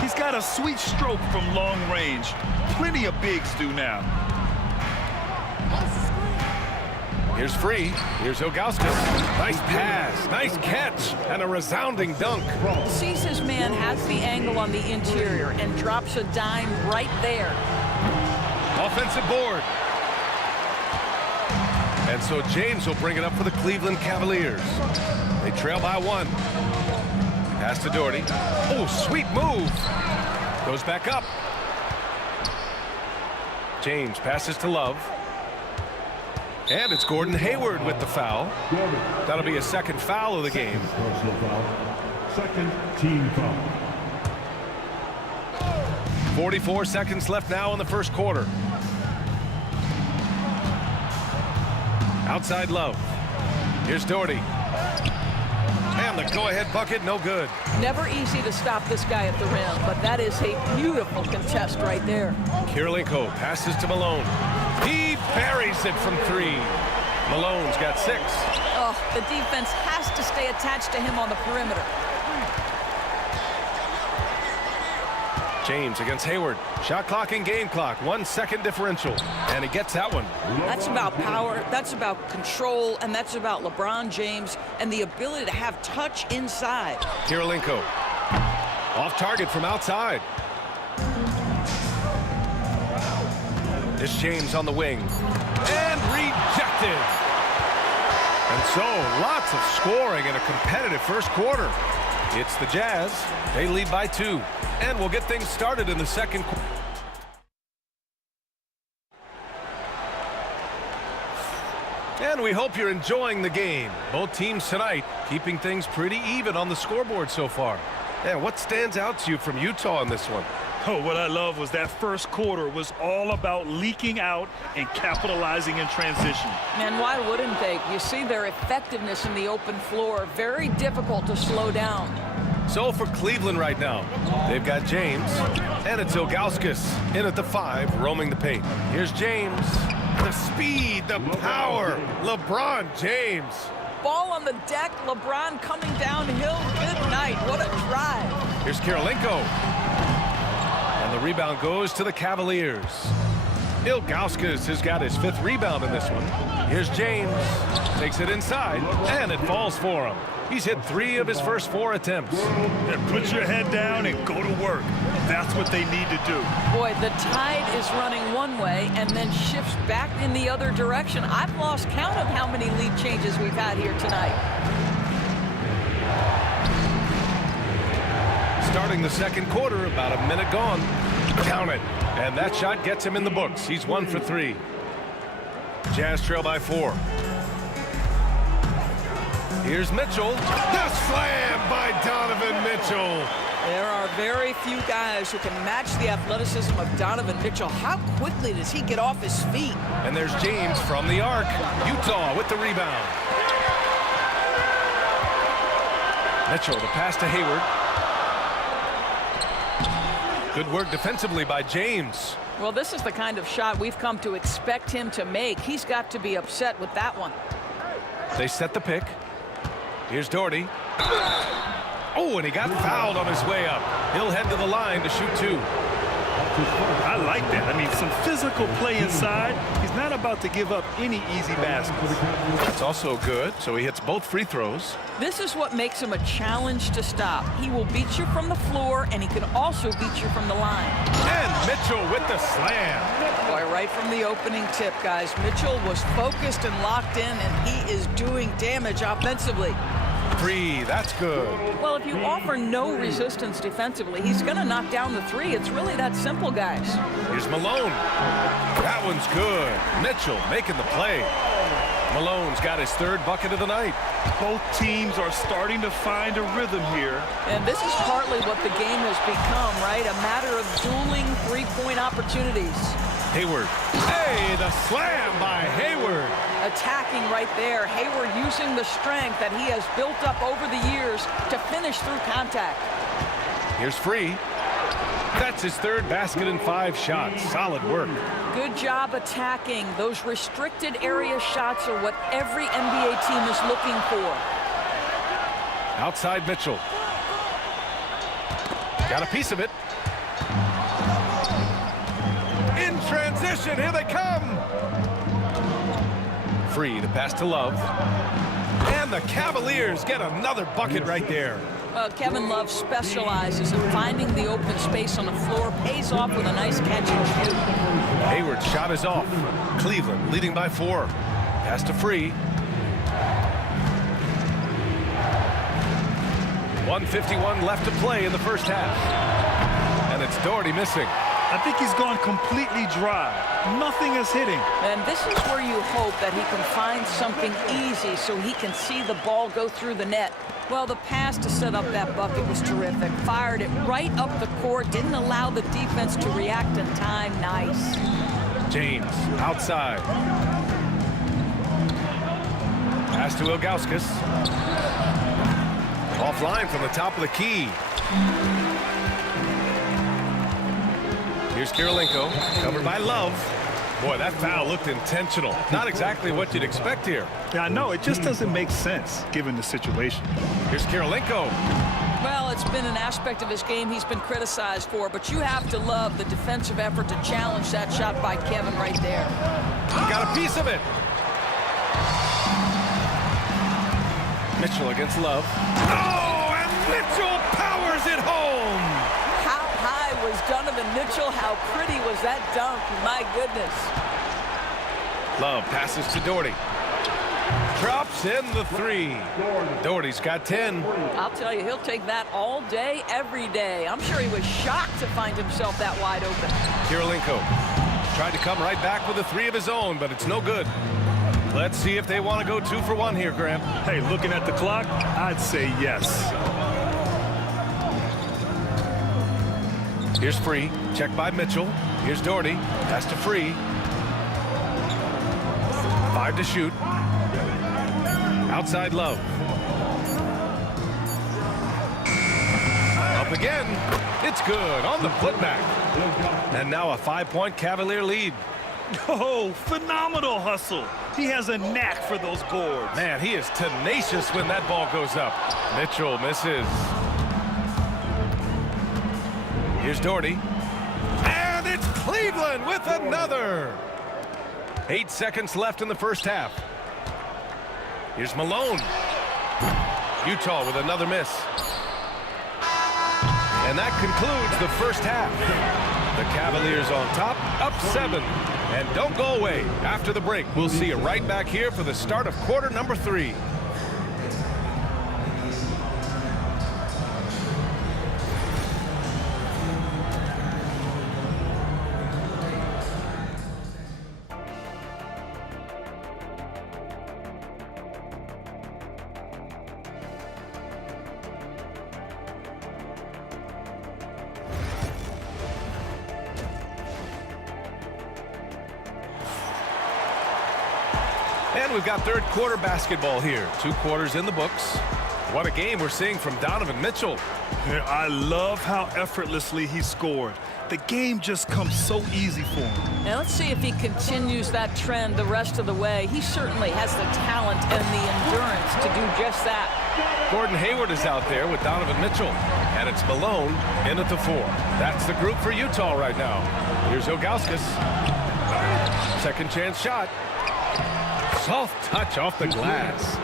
He's got a sweet stroke from long range. Plenty of bigs do now. Here's Free. Here's Ilgauskas. Nice pass, nice catch, and a resounding dunk. Sees his man, has the angle on the interior, and drops a dime right there. Offensive board. And so James will bring it up for the Cleveland Cavaliers. They trail by 1. Pass to Doherty. Oh, sweet move. Goes back up. James passes to Love. And it's Gordon Hayward with the foul. That'll be a second foul of the game. Second team foul. 44 seconds left now in the first quarter. Outside Love. Here's Doherty. And the go-ahead bucket, no good. Never easy to stop this guy at the rim, but that is a beautiful contest right there. Kirilenko passes to Malone. He buries it from 3. Malone's got 6. Oh, the defense has to stay attached to him on the perimeter. James against Hayward. Shot clock and game clock. 1 second differential. And he gets that one. That's about power. That's about control. And that's about LeBron James and the ability to have touch inside. Kirilenko. Off target from outside. It's James on the wing. And rejected. And so lots of scoring in a competitive first quarter. It's the Jazz. They lead by 2. And we'll get things started in the second quarter. And we hope you're enjoying the game. Both teams tonight keeping things pretty even on the scoreboard so far. And what stands out to you from Utah in this one? Oh, what I love was that first quarter was all about leaking out and capitalizing in transition. And why wouldn't they? You see their effectiveness in the open floor. Very difficult to slow down. So for Cleveland right now, they've got James, and it's Ilgauskas in at the 5, roaming the paint. Here's James. The speed, the power. LeBron James. Ball on the deck. LeBron coming downhill. Good night. What a drive. Here's Kirilenko. And the rebound goes to the Cavaliers. Ilgauskas has got his 5th rebound in this one. Here's James. Takes it inside, and it falls for him. He's hit 3 of his first 4 attempts. And put your head down and go to work. That's what they need to do. Boy, the tide is running one way and then shifts back in the other direction. I've lost count of how many lead changes we've had here tonight. Starting the second quarter, about a minute gone. Count it. And that shot gets him in the books. He's 1 for 3. Jazz trail by 4. Here's Mitchell. The slam by Donovan Mitchell. There are very few guys who can match the athleticism of Donovan Mitchell. How quickly does he get off his feet? And there's James from the arc. Utah with the rebound. Mitchell, the pass to Hayward. Good work defensively by James. Well, this is the kind of shot we've come to expect him to make. He's got to be upset with that one. They set the pick. Here's Doherty. Oh, and he got fouled on his way up. He'll head to the line to shoot 2. I like that. I mean, some physical play inside. He's not about to give up any easy baskets. That's also good. So he hits both free throws. This is what makes him a challenge to stop. He will beat you from the floor, and he can also beat you from the line. And Mitchell with the slam. Boy, right from the opening tip, guys, Mitchell was focused and locked in, and he is doing damage offensively. 3, that's good. Well, if you offer no resistance defensively, he's going to knock down the 3. It's really that simple, guys. Here's Malone. That one's good. Mitchell making the play. Malone's got his 3rd bucket of the night. Both teams are starting to find a rhythm here. And this is partly what the game has become, right? A matter of dueling 3-point opportunities. Hayward. Hey, the slam by Hayward. Attacking right there. Hayward using the strength that he has built up over the years to finish through contact. Here's Free. That's his third basket in 5 shots. Solid work. Good job attacking. Those restricted area shots are what every NBA team is looking for. Outside Mitchell. Got a piece of it. In transition, here they come. Free to pass to Love. And the Cavaliers get another bucket right there. Kevin Love specializes in finding the open space on the floor, pays off with a nice catch and shoot. Hayward's shot is off. Cleveland leading by 4. Pass to Free. 1:51 left to play in the first half. And it's Doherty missing. I think he's gone completely dry. Nothing is hitting. And this is where you hope that he can find something easy so he can see the ball go through the net. Well, the pass to set up that bucket was terrific. Fired it right up the court. Didn't allow the defense to react in time. Nice. James outside. Pass to Ilgauskas. Offline from the top of the key. Here's Kirilenko, covered by Love. Boy, that foul looked intentional. Not exactly what you'd expect here. Yeah, I know. It just doesn't make sense given the situation. Here's Kirilenko. Well, it's been an aspect of his game he's been criticized for, but you have to love the defensive effort to challenge that shot by Kevin right there. Got a piece of it. Mitchell against Love. Oh, and Mitchell powers it home. How high was Donovan Mitchell? How pretty was that dunk? My goodness. Love passes to Doherty. Drops in the 3. Doherty's got 10. I'll tell you, he'll take that all day, every day. I'm sure he was shocked to find himself that wide open. Kirilenko tried to come right back with a 3 of his own, but it's no good. Let's see if they want to go 2 for 1 here, Graham. Hey, looking at the clock, I'd say yes. Here's Free. Check by Mitchell. Here's Doherty. Pass to Free. 5 to shoot. Outside Love. Up again. It's good on the putback. And now a 5-point Cavalier lead. Oh, phenomenal hustle. He has a knack for those boards. Man, he is tenacious when that ball goes up. Mitchell misses. Here's Doherty. And it's Cleveland with another. 8 seconds left in the first half. Here's Malone. Utah with another miss. And that concludes the first half. The Cavaliers on top, up 7. And don't go away. After the break, we'll see you right back here for the start of quarter number 3. And we've got third quarter basketball here. 2 quarters in the books. What a game we're seeing from Donovan Mitchell. I love how effortlessly he scored. The game just comes so easy for him. Now let's see if he continues that trend the rest of the way. He certainly has the talent and the endurance to do just that. Gordon Hayward is out there with Donovan Mitchell. And it's Malone in at the 4. That's the group for Utah right now. Here's Ilgauskas. Second chance shot. Soft touch off the glass.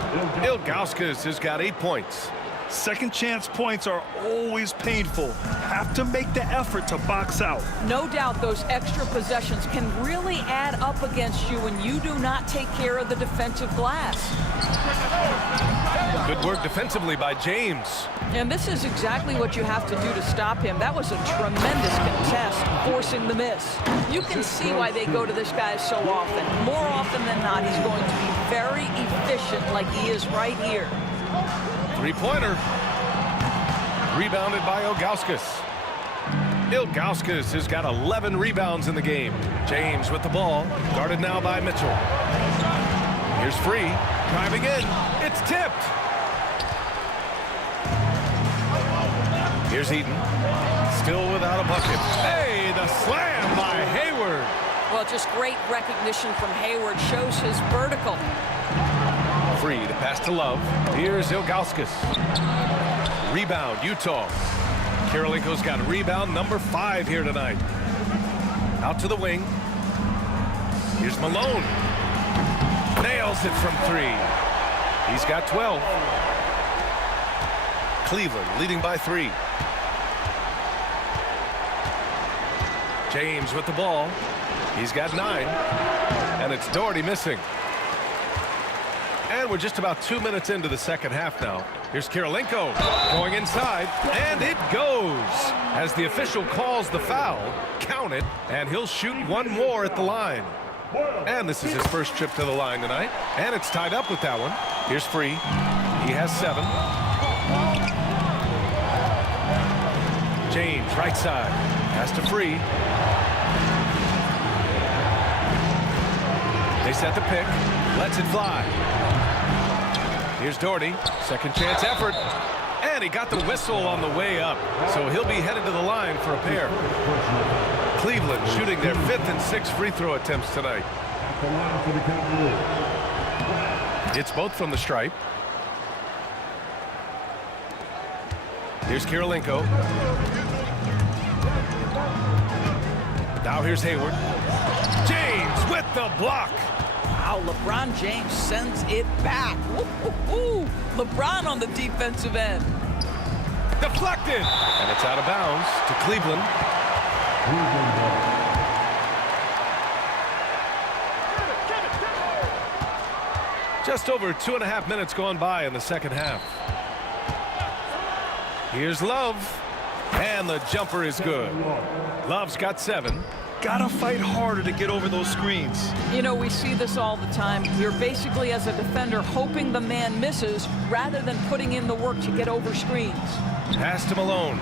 Ilgauskas has got 8 points. Second chance points are always painful. Have to make the effort to box out. No doubt those extra possessions can really add up against you when you do not take care of the defensive glass. Good work defensively by James. And this is exactly what you have to do to stop him. That was a tremendous contest, forcing the miss. You can see why they go to this guy so often. More often than not, he's going to be very efficient like he is right here. 3-pointer. Rebounded by Ilgauskas. Ilgauskas has got 11 rebounds in the game. James with the ball, guarded now by Mitchell. Here's Free, driving in. It's tipped. Here's Eaton, still without a bucket. Hey, the slam by Hayward. Well, just great recognition from Hayward. Shows his vertical. Free to pass to Love. Here's Ilgauskas. Rebound, Utah. Karolinko's got rebound number 5 here tonight. Out to the wing. Here's Malone. Nails it from 3. He's got 12. Cleveland leading by 3. James with the ball. He's got 9. And it's Doherty missing. And we're just about 2 minutes into the second half now. Here's Karolinko going inside, and it goes. As the official calls the foul, count it, and he'll shoot one more at the line. And this is his first trip to the line tonight, and it's tied up with that one. Here's Free. He has 7. James, right side. Pass to Free. They set the pick. Lets it fly. Here's Doherty. Second chance effort. And he got the whistle on the way up. So he'll be headed to the line for a pair. Cleveland shooting their 5th and 6th free throw attempts tonight. It's both from the stripe. Here's Karolinko. Now here's Hayward. James with the block. Wow, LeBron James sends it back. Woo-hoo-hoo. LeBron on the defensive end. Deflected. And it's out of bounds to Cleveland. Just over 2.5 minutes gone by in the second half. Here's Love. And the jumper is good. Love's got 7. Gotta fight harder to get over those screens. You know, we see this all the time. You're basically, as a defender, hoping the man misses rather than putting in the work to get over screens. Pass to Malone.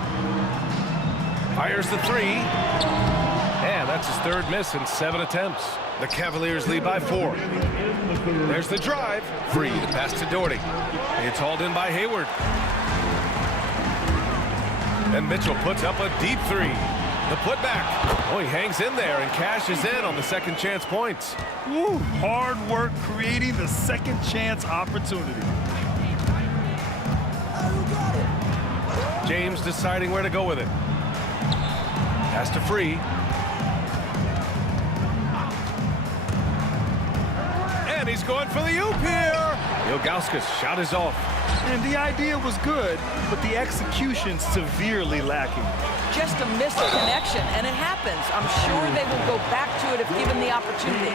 Fires the 3. And that's his 3rd miss in 7 attempts. The Cavaliers lead by 4. There's the drive. Free to pass to Doherty. It's hauled in by Hayward. And Mitchell puts up a deep 3. The putback. Oh, he hangs in there and cashes in on the second chance points. Woo, hard work creating the second chance opportunity. James deciding where to go with it. Pass to Free. And he's going for the oop here. Ilgauskas shot is off. And the idea was good, but the execution severely lacking. Just a missed connection, and it happens. I'm sure they will go back to it if given the opportunity.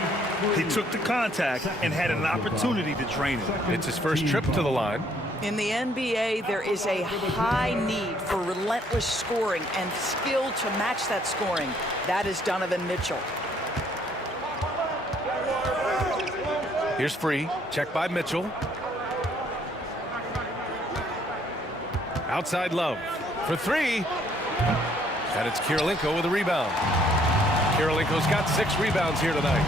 He took the contact and had an opportunity to drain it. It's his first trip to the line. In the NBA, there is a high need for relentless scoring and skill to match that scoring. That is Donovan Mitchell. Here's Free. Check by Mitchell. Outside Love for 3. And it's Karolinko with a rebound. Karolinko's got 6 rebounds here tonight.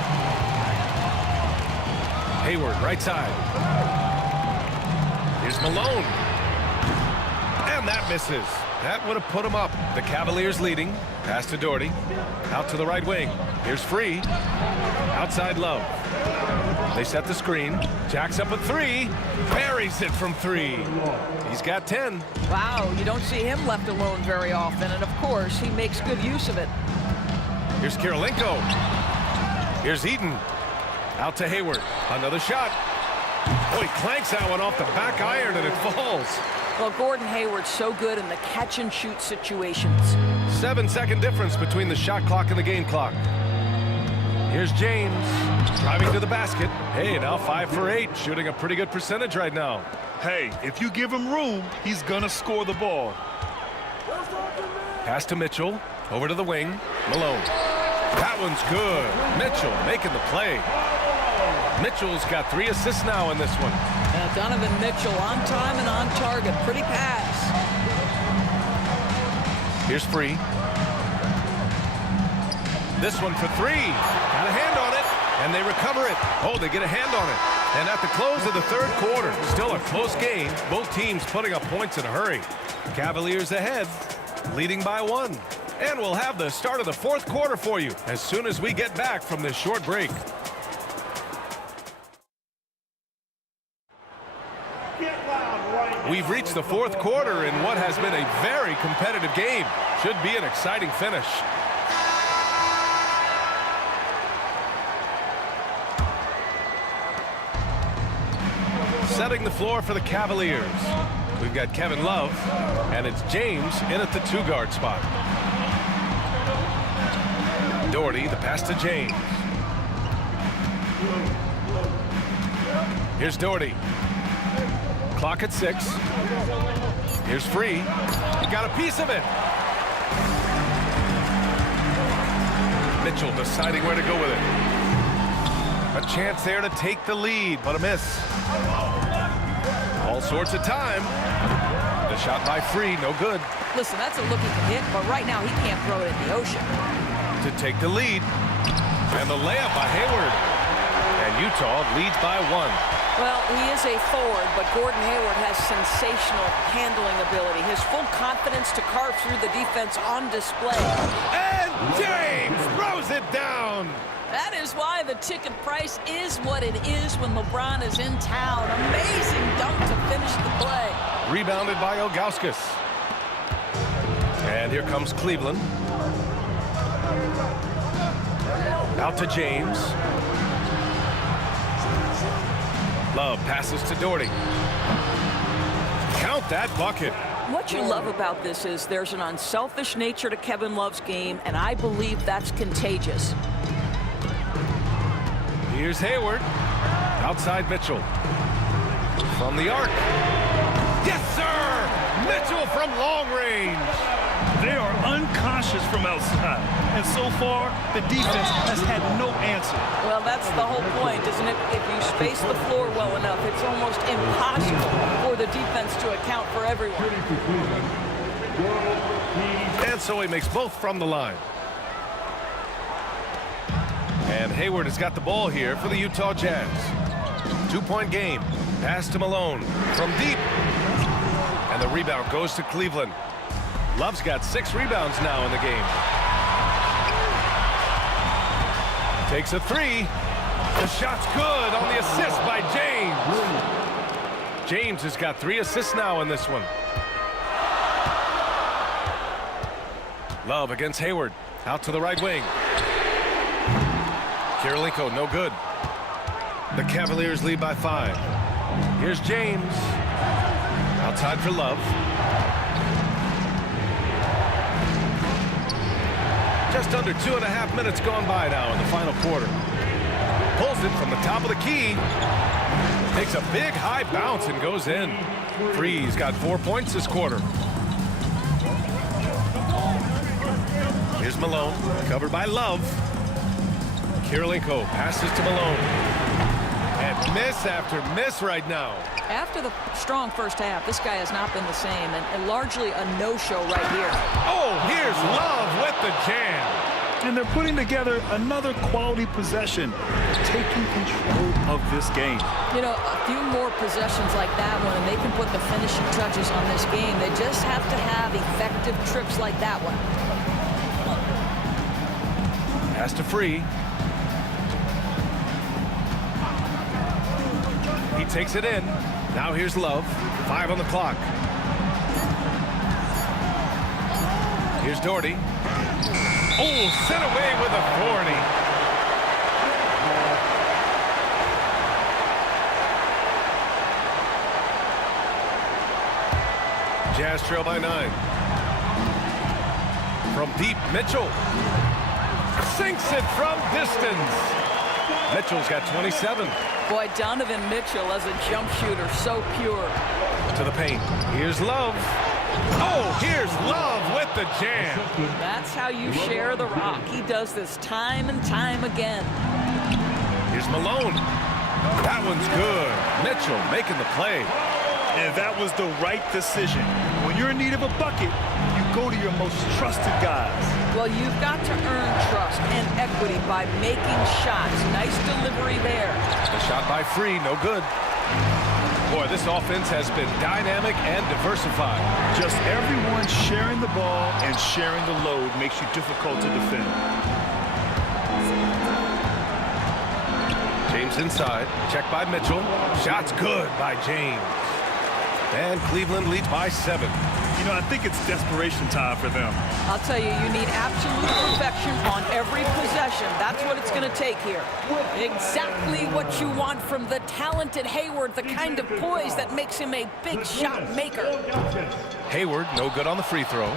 Hayward, right side. Here's Malone. And that misses. That would have put him up. The Cavaliers leading. Pass to Doherty. Out to the right wing. Here's Free. Outside Love. They set the screen. Jacks up a 3. Buries it from 3. He's got 10. Wow, you don't see him left alone very often, and of course, he makes good use of it. Here's Karolinko. Here's Eaton. Out to Hayward. Another shot. Oh, he clanks that one off the back iron, and it falls. Well, Gordon Hayward's so good in the catch-and-shoot situations. 7-second difference between the shot clock and the game clock. Here's James, driving to the basket. Hey, now 5 for 8, shooting a pretty good percentage right now. Hey, if you give him room, he's gonna score the ball. Pass to Mitchell, over to the wing, Malone. That one's good. Mitchell making the play. Mitchell's got 3 assists now in this one. Donovan Mitchell on time and on target. Pretty pass. Here's Free. This one for three. Got a hand on it, and they recover it. Oh, they get a hand on it. And at the close of the third quarter, still a close game. Both teams putting up points in a hurry. Cavaliers ahead, leading by 1. And we'll have the start of the fourth quarter for you as soon as we get back from this short break. We've reached the fourth quarter in what has been a very competitive game. Should be an exciting finish. Setting the floor for the Cavaliers. We've got Kevin Love, and it's James in at the 2-guard spot. Doherty, the pass to James. Here's Doherty. Clock at 6. Here's Free. He got a piece of it. Mitchell deciding where to go with it. A chance there to take the lead, but a miss. All sorts of time. The shot by Free, no good. Listen, that's a look he can hit, but right now he can't throw it in the ocean. To take the lead. And the layup by Hayward. And Utah leads by 1. Well, he is a forward, but Gordon Hayward has sensational handling ability. His full confidence to carve through the defense on display. And James throws it down. That is why the ticket price is what it is when LeBron is in town. Amazing dunk to finish the play. Rebounded by Ilgauskas. And here comes Cleveland. Out to James. Love passes to Doherty. Count that bucket. What you love about this is there's an unselfish nature to Kevin Love's game, and I believe that's contagious. Here's Hayward. Outside Mitchell. From the arc. Yes, sir! Mitchell from long range. They are unconscious from outside. And so far, the defense has had no answer. Well, that's the whole point, isn't it? If you space the floor well enough, it's almost impossible for the defense to account for everyone. And so he makes both from the line. And Hayward has got the ball here for the Utah Jazz. 2-point game. Pass to Malone from deep. And the rebound goes to Cleveland. Love's got 6 rebounds now in the game. Takes a 3. The shot's good on the assist by James. James has got 3 assists now in this one. Love against Hayward. Out to the right wing. Kirilenko, no good. The Cavaliers lead by 5. Here's James. Outside for Love. Just under 2.5 minutes gone by now in the final quarter. Pulls it from the top of the key. Takes a big high bounce and goes in. Free's got 4 points this quarter. Here's Malone, covered by Love. Kirilenko passes to Malone. And miss after miss right now. After the strong first half, this guy has not been the same, and largely a no-show right here. Oh, here's Love with the jam. And they're putting together another quality possession, taking control of this game. You know, a few more possessions like that one, and they can put the finishing touches on this game. They just have to have effective trips like that one. Pass to Free. He takes it in. Now here's Love. 5 on the clock. Here's Doherty. Oh, sent away with authority. Jazz trail by 9. From deep, Mitchell. Sinks it from distance. Mitchell's got 27. Boy, Donovan Mitchell as a jump shooter, so pure. To the paint. Here's Love. Oh, here's Love with the jam. That's how you share the rock. He does this time and time again. Here's Malone. That one's good. Mitchell making the play. And that was the right decision. When you're in need of a bucket, you go to your most trusted guys. Well, you've got to earn trust and equity by making shots. Nice delivery there. The shot by Free, no good. Boy, this offense has been dynamic and diversified. Just everyone sharing the ball and sharing the load makes you difficult to defend. James inside. Check by Mitchell. Shot's good by James. And Cleveland leads by 7. You know, I think it's desperation time for them. I'll tell you, you need absolute perfection on every possession. That's what it's going to take here. Exactly what you want from the talented Hayward, the kind of poise that makes him a big shot maker. Hayward, no good on the free throw.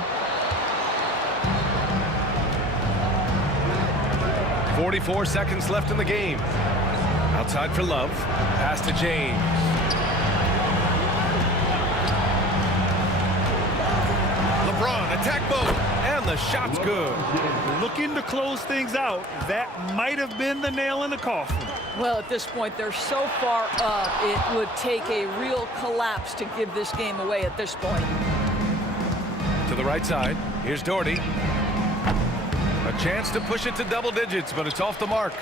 44 seconds left in the game. Outside for Love. Pass to James. LeBron, attack mode. And the shot's good. Looking to close things out. That might have been the nail in the coffin. Well, at this point, they're so far up, it would take a real collapse to give this game away at this point. To the right side. Here's Doherty. A chance to push it to double digits, but it's off the mark.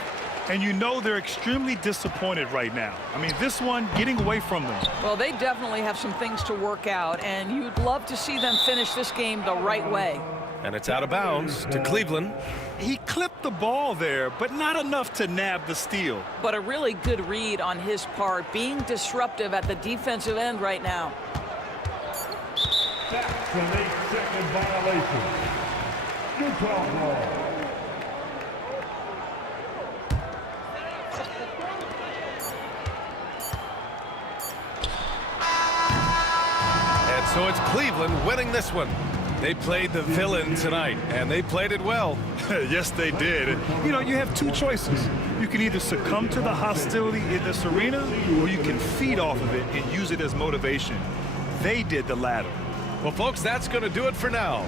And you know they're extremely disappointed right now. I mean, this one getting away from them. Well, they definitely have some things to work out, and you'd love to see them finish this game the right way. And it's out of bounds to Cleveland. He clipped the ball there, but not enough to nab the steal. But a really good read on his part, being disruptive at the defensive end right now. That's an 8-second violation. Utah ball. And so it's Cleveland winning this one. They played the villain tonight, and they played it well. Yes, they did. You know, you have two choices. You can either succumb to the hostility in this arena, or you can feed off of it and use it as motivation. They did the latter. Well, folks, that's going to do it for now.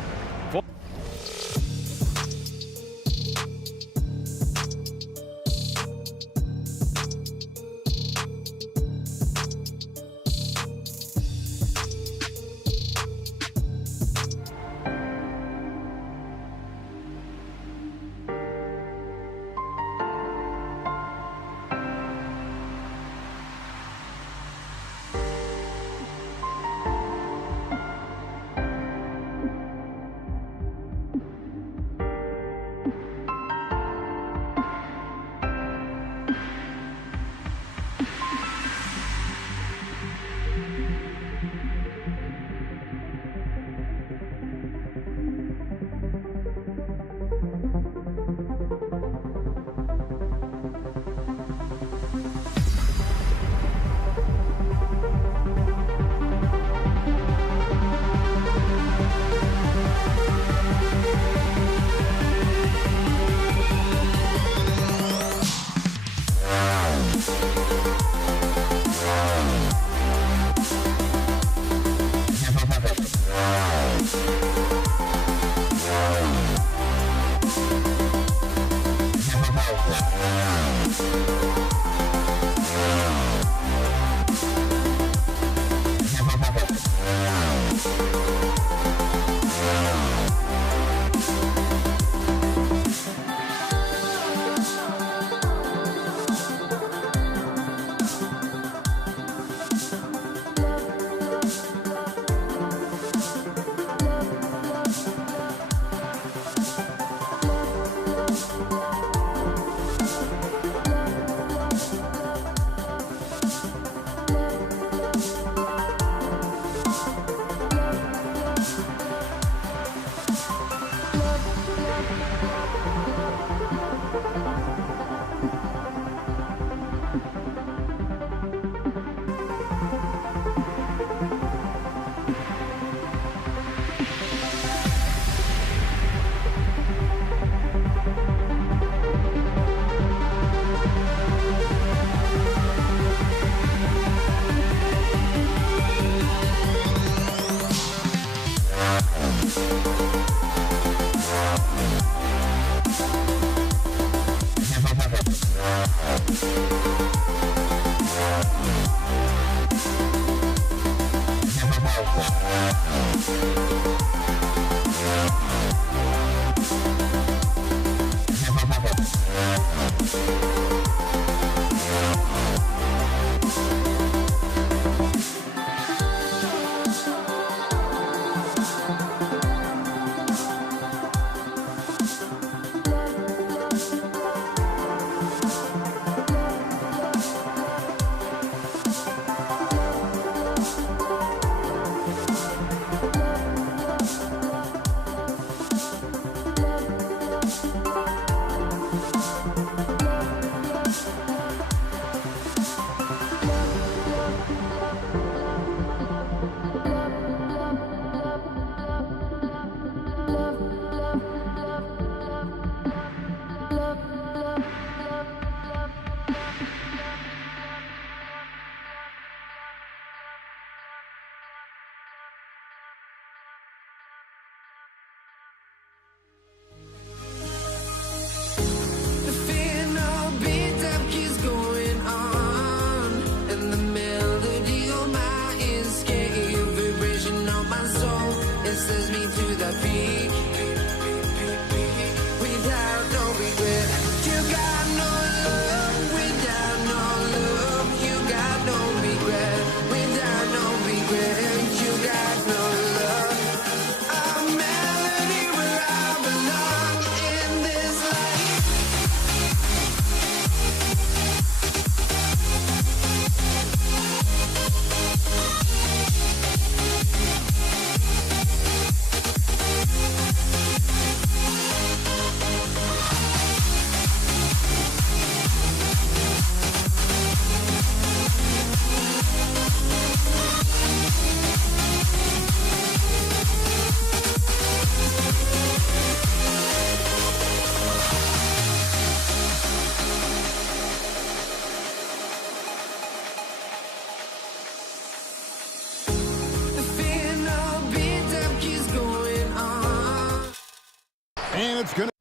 And it's going to...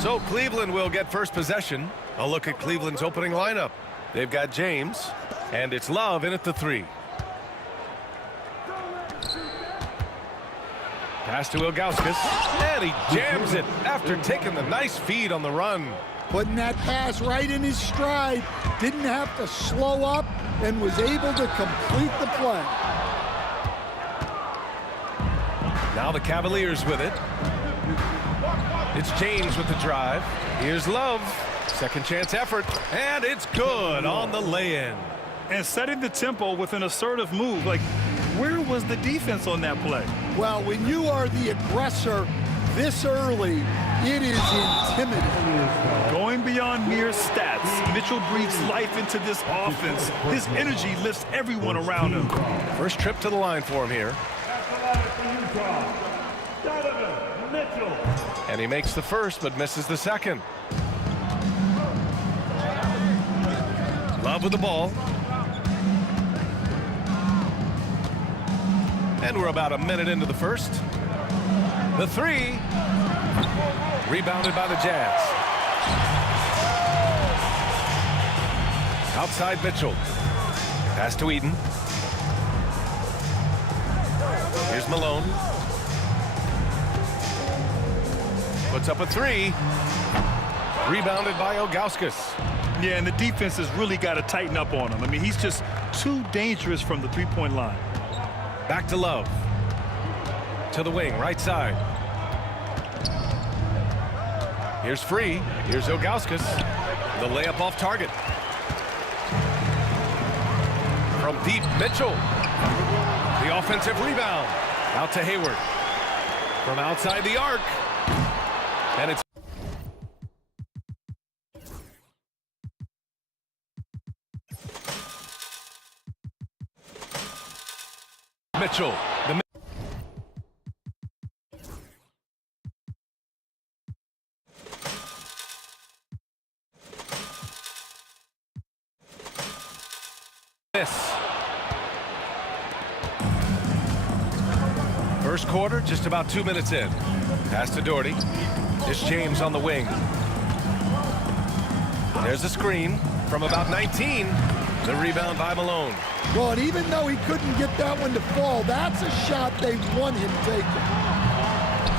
So Cleveland will get first possession. A look at Cleveland's opening lineup. They've got James, and it's Love in at the 3. Pass to Ilgauskas, and he jams it after taking the nice feed on the run. Putting that pass right in his stride. Didn't have to slow up and was able to complete the play. Now the Cavaliers with it. It's James with the drive. Here's Love. Second chance effort, and it's good on the lay-in. And setting the tempo with an assertive move. Like, where was the defense on that play? Well, when you are the aggressor this early, it is intimidating. Going beyond mere stats, Mitchell breathes life into this offense. His energy lifts everyone around him. First trip to the line for him here. And he makes the first, but misses the second. Love with the ball. And we're about a minute into the first. The 3. Rebounded by the Jazz. Outside Mitchell. Pass to Eden. Here's Malone. Puts up a 3. Rebounded by Ilgauskas. Yeah, and the defense has really got to tighten up on him. I mean, he's just too dangerous from the three-point line. Back to Love. To the wing, right side. Here's Free. Here's Ilgauskas. The layup off target. From deep, Mitchell. The offensive rebound. Out to Hayward. From outside the arc. And it's Mitchell. Miss. First quarter, just about 2 minutes in. Pass to Doherty. It's James on the wing. There's a screen from about 19. The rebound by Malone. Well, and even though he couldn't get that one to fall, that's a shot they want him taking.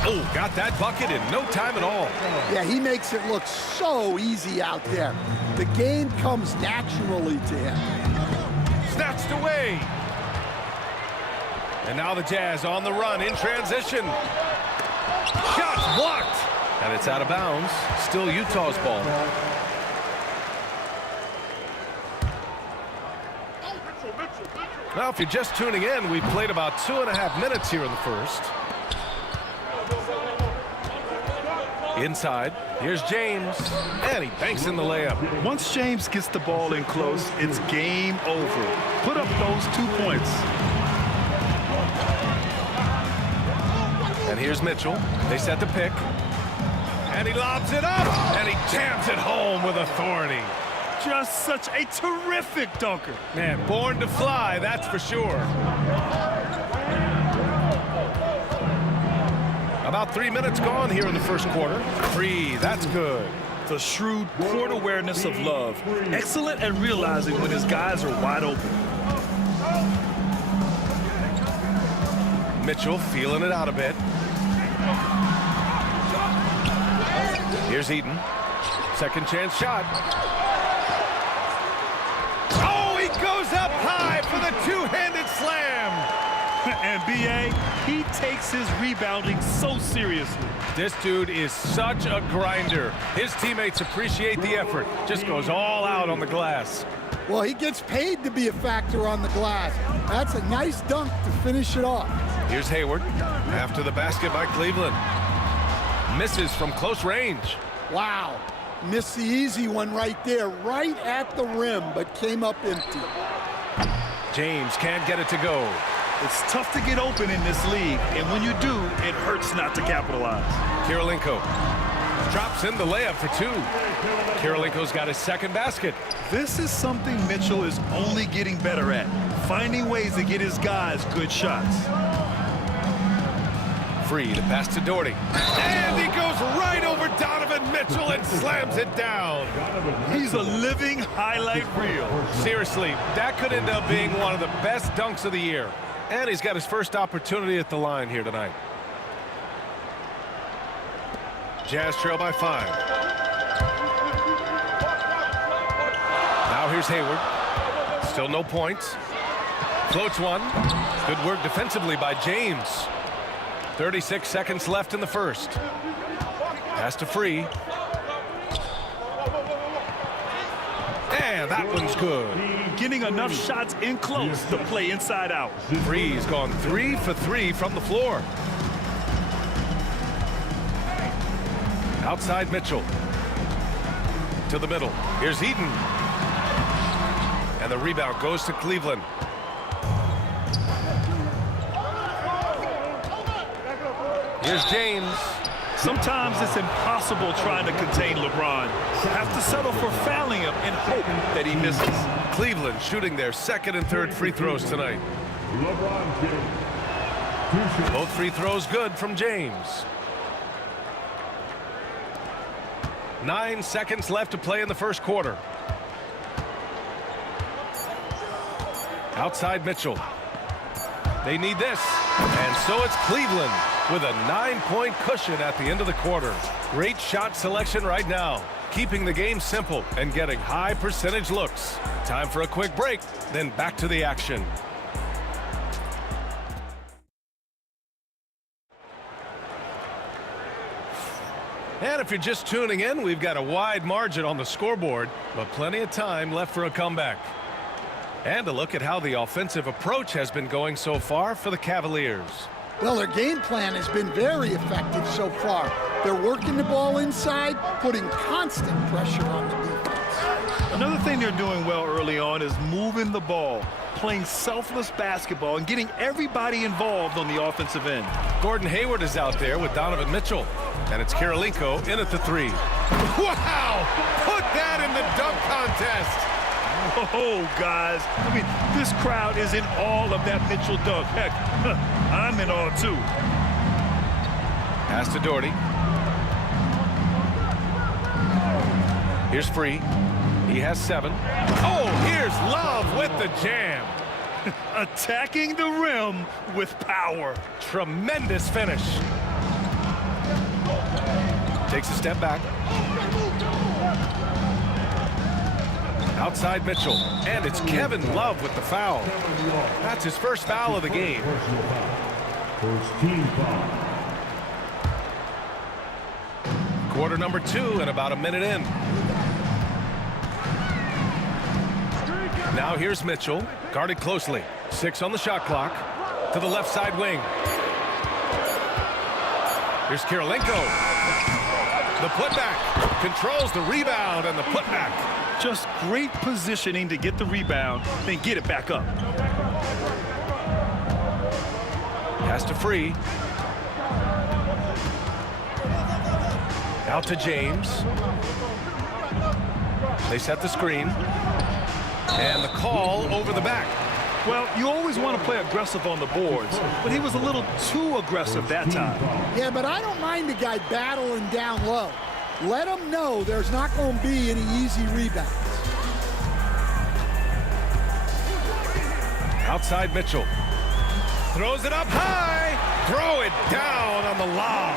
Oh, got that bucket in no time at all. Yeah, he makes it look so easy out there. The game comes naturally to him. Snatched away. And now the Jazz on the run in transition. Shots blocked. And it's out of bounds. Still Utah's ball. Now, if you're just tuning in, we've played about 2.5 minutes here in the first. Inside, here's James, and he banks in the layup. Once James gets the ball in close, it's game over. Put up those 2 points. And here's Mitchell. They set the pick. And he lobs it up, and he jams it home with authority. Just such a terrific dunker. Man, born to fly, that's for sure. About 3 minutes gone here in the first quarter. Free, that's good. The shrewd court awareness of Love. Excellent at realizing when his guys are wide open. Mitchell feeling it out a bit. Here's Eden. Second chance shot. Oh, he goes up high for the two-handed slam. And B.A., he takes his rebounding so seriously. This dude is such a grinder. His teammates appreciate the effort. Just goes all out on the glass. Well, he gets paid to be a factor on the glass. That's a nice dunk to finish it off. Here's Hayward. After the basket by Cleveland. Misses from close range. Wow. Missed the easy one right there, right at the rim, but came up empty. James can't get it to go. It's tough to get open in this league, and when you do, it hurts not to capitalize. Kirilenko drops in the layup for two. Kirilenko's got his second basket. This is something Mitchell is only getting better at, finding ways to get his guys good shots. Free to pass to Doherty. And he goes right over Donovan Mitchell and slams it down. He's a living highlight reel. Seriously, that could end up being one of the best dunks of the year. And he's got his first opportunity at the line here tonight. Jazz trail by 5. Now here's Hayward. Still no points. Floats one. Good work defensively by James. 36 seconds left in the first. Pass to Free. And that one's good. Getting enough shots in close to play inside out. Free's gone 3 for 3 from the floor. Outside Mitchell. To the middle. Here's Eden. And the rebound goes to Cleveland. Here's James. Sometimes it's impossible trying to contain LeBron. Have to settle for fouling him and hope that he misses. Cleveland shooting their second and third free throws tonight. Both free throws good from James. 9 seconds left to play in the first quarter. Outside Mitchell. They need this. And so it's Cleveland with a 9-point cushion at the end of the quarter. Great shot selection right now, keeping the game simple and getting high percentage looks. Time for a quick break, then back to the action. And if you're just tuning in, we've got a wide margin on the scoreboard, but plenty of time left for a comeback. And a look at how the offensive approach has been going so far for the Cavaliers. Well, their game plan has been very effective so far. They're working the ball inside, putting constant pressure on the defense. Another thing they're doing well early on is moving the ball, playing selfless basketball, and getting everybody involved on the offensive end. Gordon Hayward is out there with Donovan Mitchell. And it's Kirilenko in at the 3. Wow! Put that in the dunk contest! Oh, guys. I mean, this crowd is in awe of that Mitchell dunk. Heck, I'm in awe, too. Pass to Doherty. Here's Free. He has 7. Oh, here's Love with the jam. Attacking the rim with power. Tremendous finish. Takes a step back. Outside Mitchell. And it's Kevin Love with the foul. That's his first foul of the game. First team foul. Quarter number 2 and about a minute in. Now here's Mitchell, guarded closely. 6 on the shot clock. To the left side wing. Here's Kirilenko. The putback. Controls the rebound and the putback. Just great positioning to get the rebound, then get it back up. Pass to Free. Out to James. They set the screen. And the call over the back. Well, you always want to play aggressive on the boards, but he was a little too aggressive that time. Yeah, but I don't mind the guy battling down low. Let him know there's not going to be any easy rebounds. Outside Mitchell. Throws it up high. Throw it down on the lob.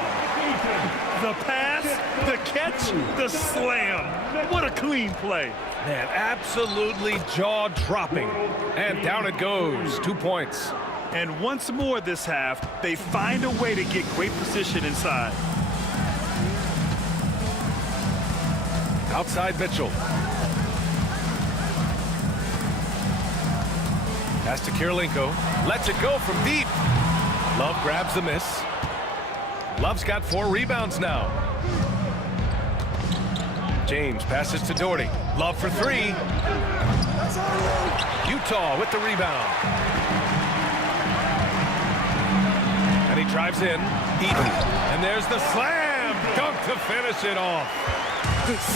The pass, the catch, the slam. What a clean play. Man, absolutely jaw-dropping. And down it goes. 2 points. And once more this half, they find a way to get great position inside. Outside Mitchell. Pass to Kirilenko. Lets it go from deep. Love grabs the miss. Love's got 4 rebounds now. James passes to Doherty. Love for 3. Utah with the rebound. And he drives in. Eaton. And there's the slam dunk to finish it off.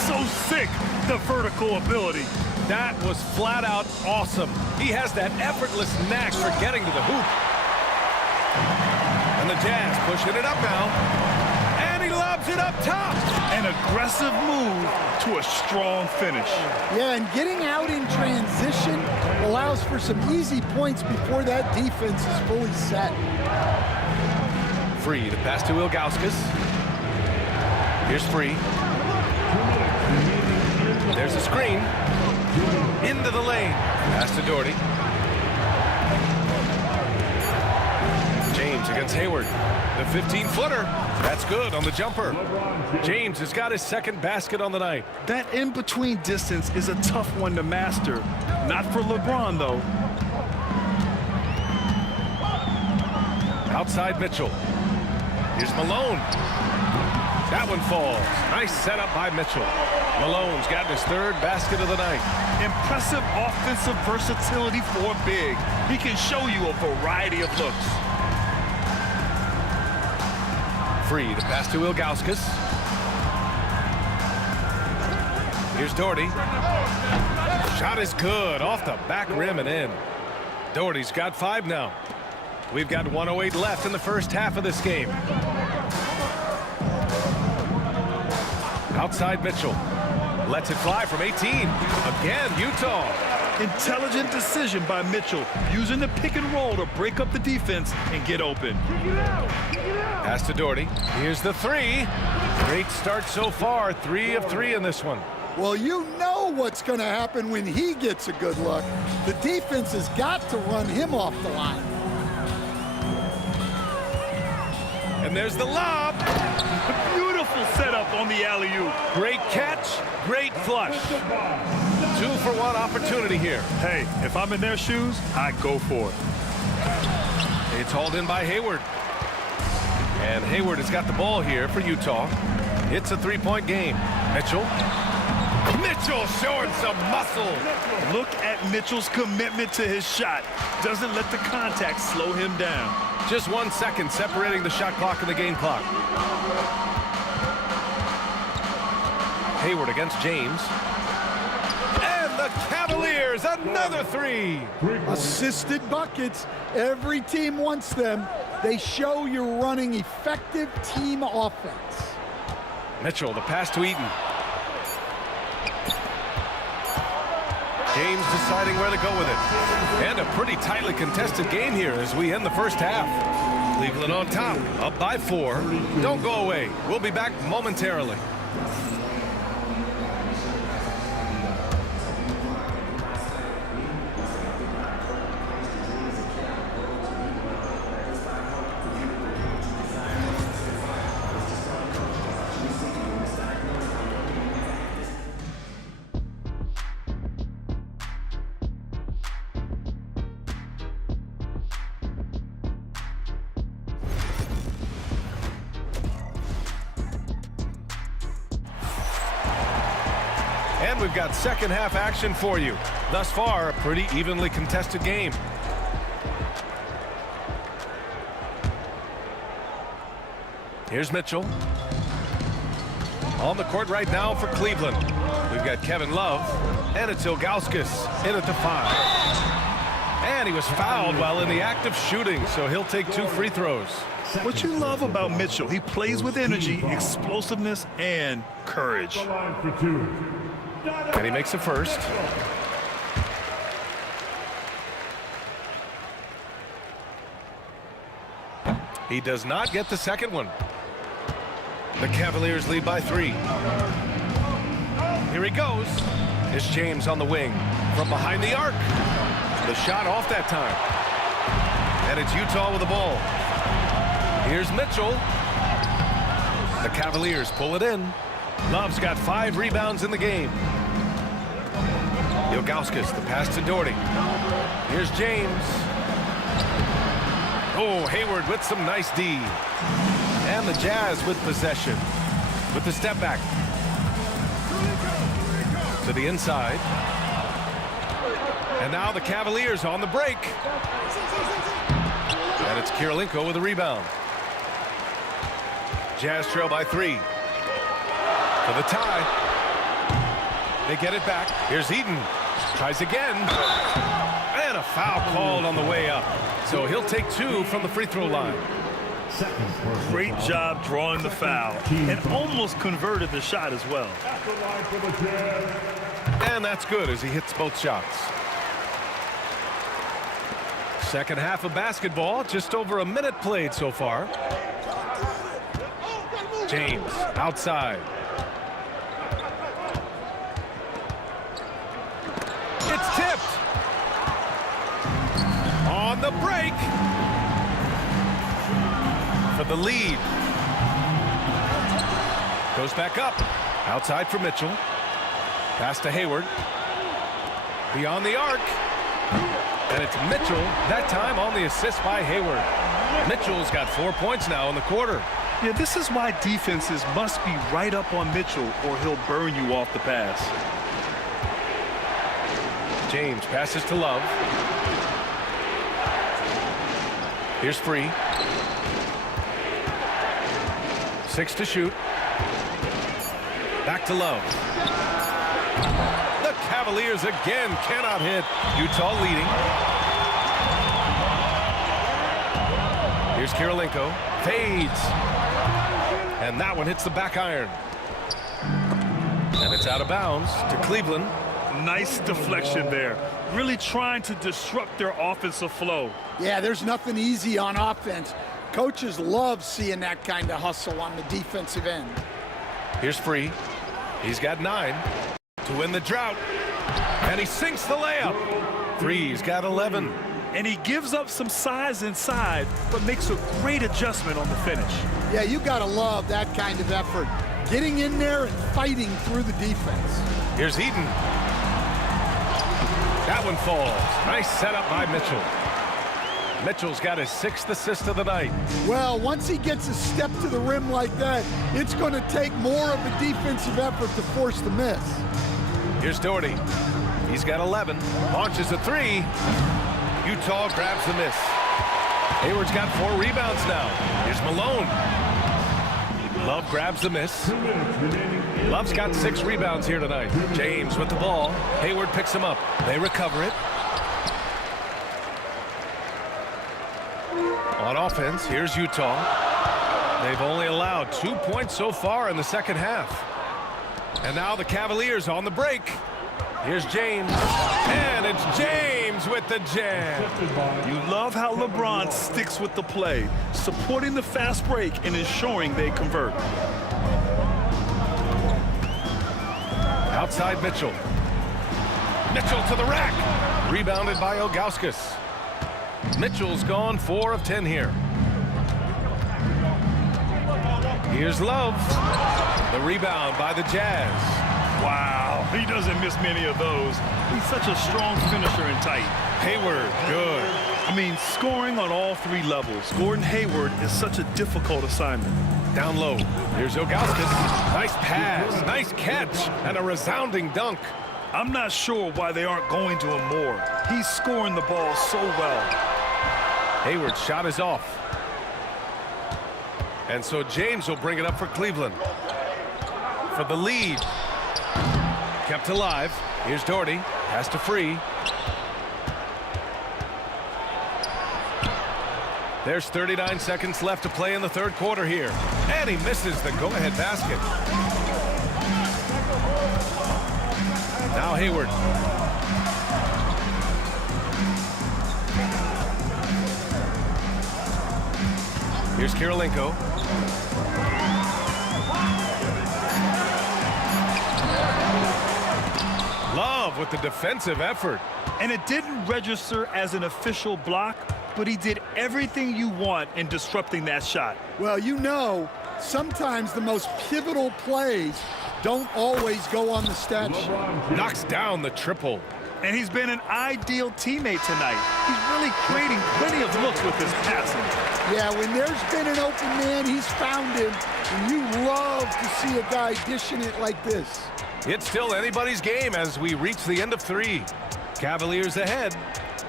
So sick, the vertical ability. That was flat out awesome. He has that effortless knack for getting to the hoop. And the Jazz pushing it up now. And he lobs it up top. An aggressive move to a strong finish. Yeah, and getting out in transition allows for some easy points before that defense is fully set. Free to pass to Ilgauskas. Here's Free. There's a screen. Into the lane. Pass to Doherty. James against Hayward. The 15-footer. That's good on the jumper. James has got his second basket on the night. That in-between distance is a tough one to master. Not for LeBron, though. Outside Mitchell. Here's Malone. That one falls. Nice setup by Mitchell. Malone's got his 3rd basket of the night. Impressive offensive versatility for big. He can show you a variety of looks. Free to pass to Ilgauskas. Here's Doherty. Shot is good. Off the back rim and in. Doherty's got 5 now. We've got 1:08 left in the first half of this game. Outside Mitchell. Lets it fly from 18. Again, Utah. Intelligent decision by Mitchell, using the pick and roll to break up the defense and get open. Pass to Doherty. Here's the 3. Great start so far. 3 of 3 in this one. Well, you know what's going to happen when he gets a good look. The defense has got to run him off the line. And there's the lob. Beautiful setup on the alley-oop. Great catch, great flush. 2-for-1 opportunity here. Hey, if I'm in their shoes, I go for it. It's hauled in by Hayward. And Hayward has got the ball here for Utah. It's a 3-point game. Mitchell. Mitchell showing some muscle. Look at Mitchell's commitment to his shot. Doesn't let the contact slow him down. Just 1 second separating the shot clock and the game clock. Hayward against James. And the Cavaliers, another 3. Assisted buckets. Every team wants them. They show you're running effective team offense. Mitchell, the pass to Eaton. James deciding where to go with it. And a pretty tightly contested game here as we end the first half. Cleveland on top, up by 4. Don't go away. We'll be back momentarily. And we've got second half action for you. Thus far, a pretty evenly contested game. Here's Mitchell. On the court right now for Cleveland. We've got Kevin Love, and it's Ilgauskas in at the 5. And he was fouled while in the act of shooting, so he'll take 2 free throws. What you love about Mitchell, he plays with energy, explosiveness, and courage. And he makes the first. He does not get the second one. The Cavaliers lead by 3. Here he goes. It's James on the wing from behind the arc. The shot off that time. And it's Utah with the ball. Here's Mitchell. The Cavaliers pull it in. Love's got 5 rebounds in the game. Ilgauskas, the pass to Doherty. Here's James. Oh, Hayward with some nice D. And the Jazz with possession. With the step back. To the inside. And now the Cavaliers on the break. And it's Kirilenko with a rebound. Jazz trail by 3. For the tie. They get it back. Here's Eaton. Tries again. And a foul called on the way up. So he'll take 2 from the free throw line. Great job drawing the foul. And almost converted the shot as well. And that's good as he hits both shots. Second half of basketball. Just over a minute played so far. James outside. It's tipped. On the break. For the lead. Goes back up. Outside for Mitchell. Pass to Hayward. Beyond the arc. And it's Mitchell, that time on the assist by Hayward. Mitchell's got 4 points now in the quarter. Yeah, this is why defenses must be right up on Mitchell or he'll burn you off the pass. James passes to Love. Here's Free. 6 to shoot. Back to Love. The Cavaliers again cannot hit. Utah leading. Here's Kirilenko. Fades. And that one hits the back iron. And it's out of bounds to Cleveland. Nice deflection there. Really trying to disrupt their offensive flow. Yeah, there's nothing easy on offense. Coaches love seeing that kind of hustle on the defensive end. Here's Free. He's got 9 to win the drought. And he sinks the layup. Free's got 11. And he gives up some size inside, but makes a great adjustment on the finish. Yeah, you got to love that kind of effort. Getting in there and fighting through the defense. Here's Eaton. That one falls. Nice setup by Mitchell. Mitchell's got his 6th assist of the night. Well, once he gets a step to the rim like that, it's going to take more of a defensive effort to force the miss. Here's Doherty. He's got 11. Launches a 3. Utah grabs the miss. Hayward's got 4 rebounds now. Here's Malone. Love grabs the miss. Love's got 6 rebounds here tonight. James with the ball. Hayward picks him up. They recover it. On offense, here's Utah. They've only allowed 2 points so far in the second half. And now the Cavaliers on the break. Here's James. And it's James with the jam. You love how LeBron sticks with the play, supporting the fast break and ensuring they convert. Outside Mitchell. Mitchell to the rack. Rebounded by Ilgauskas. Mitchell's gone 4 of 10 here. Here's Love. The rebound by the Jazz. Wow, he doesn't miss many of those. He's such a strong finisher and tight. Hayward, good. I mean, scoring on all 3 levels. Gordon Hayward is such a difficult assignment. Down low. Here's Ilgauskas. Nice pass, nice catch, and a resounding dunk. I'm not sure why they aren't going to him more. He's scoring the ball so well. Hayward's shot is off. And so James will bring it up for Cleveland. For the lead. Kept alive. Here's Doherty. Pass to Free. There's 39 seconds left to play in the third quarter here. And he misses the go-ahead basket. Now Hayward. Here's Kirilenko. Love with the defensive effort. And it didn't register as an official block, but he did everything you want in disrupting that shot. Well, you know, sometimes the most pivotal plays don't always go on the stat sheet. Knocks down the triple. And he's been an ideal teammate tonight. He's really creating plenty of looks with his passing. Yeah, when there's been an open man, he's found him. And you love to see a guy dishing it like this. It's still anybody's game as we reach the end of 3. Cavaliers ahead.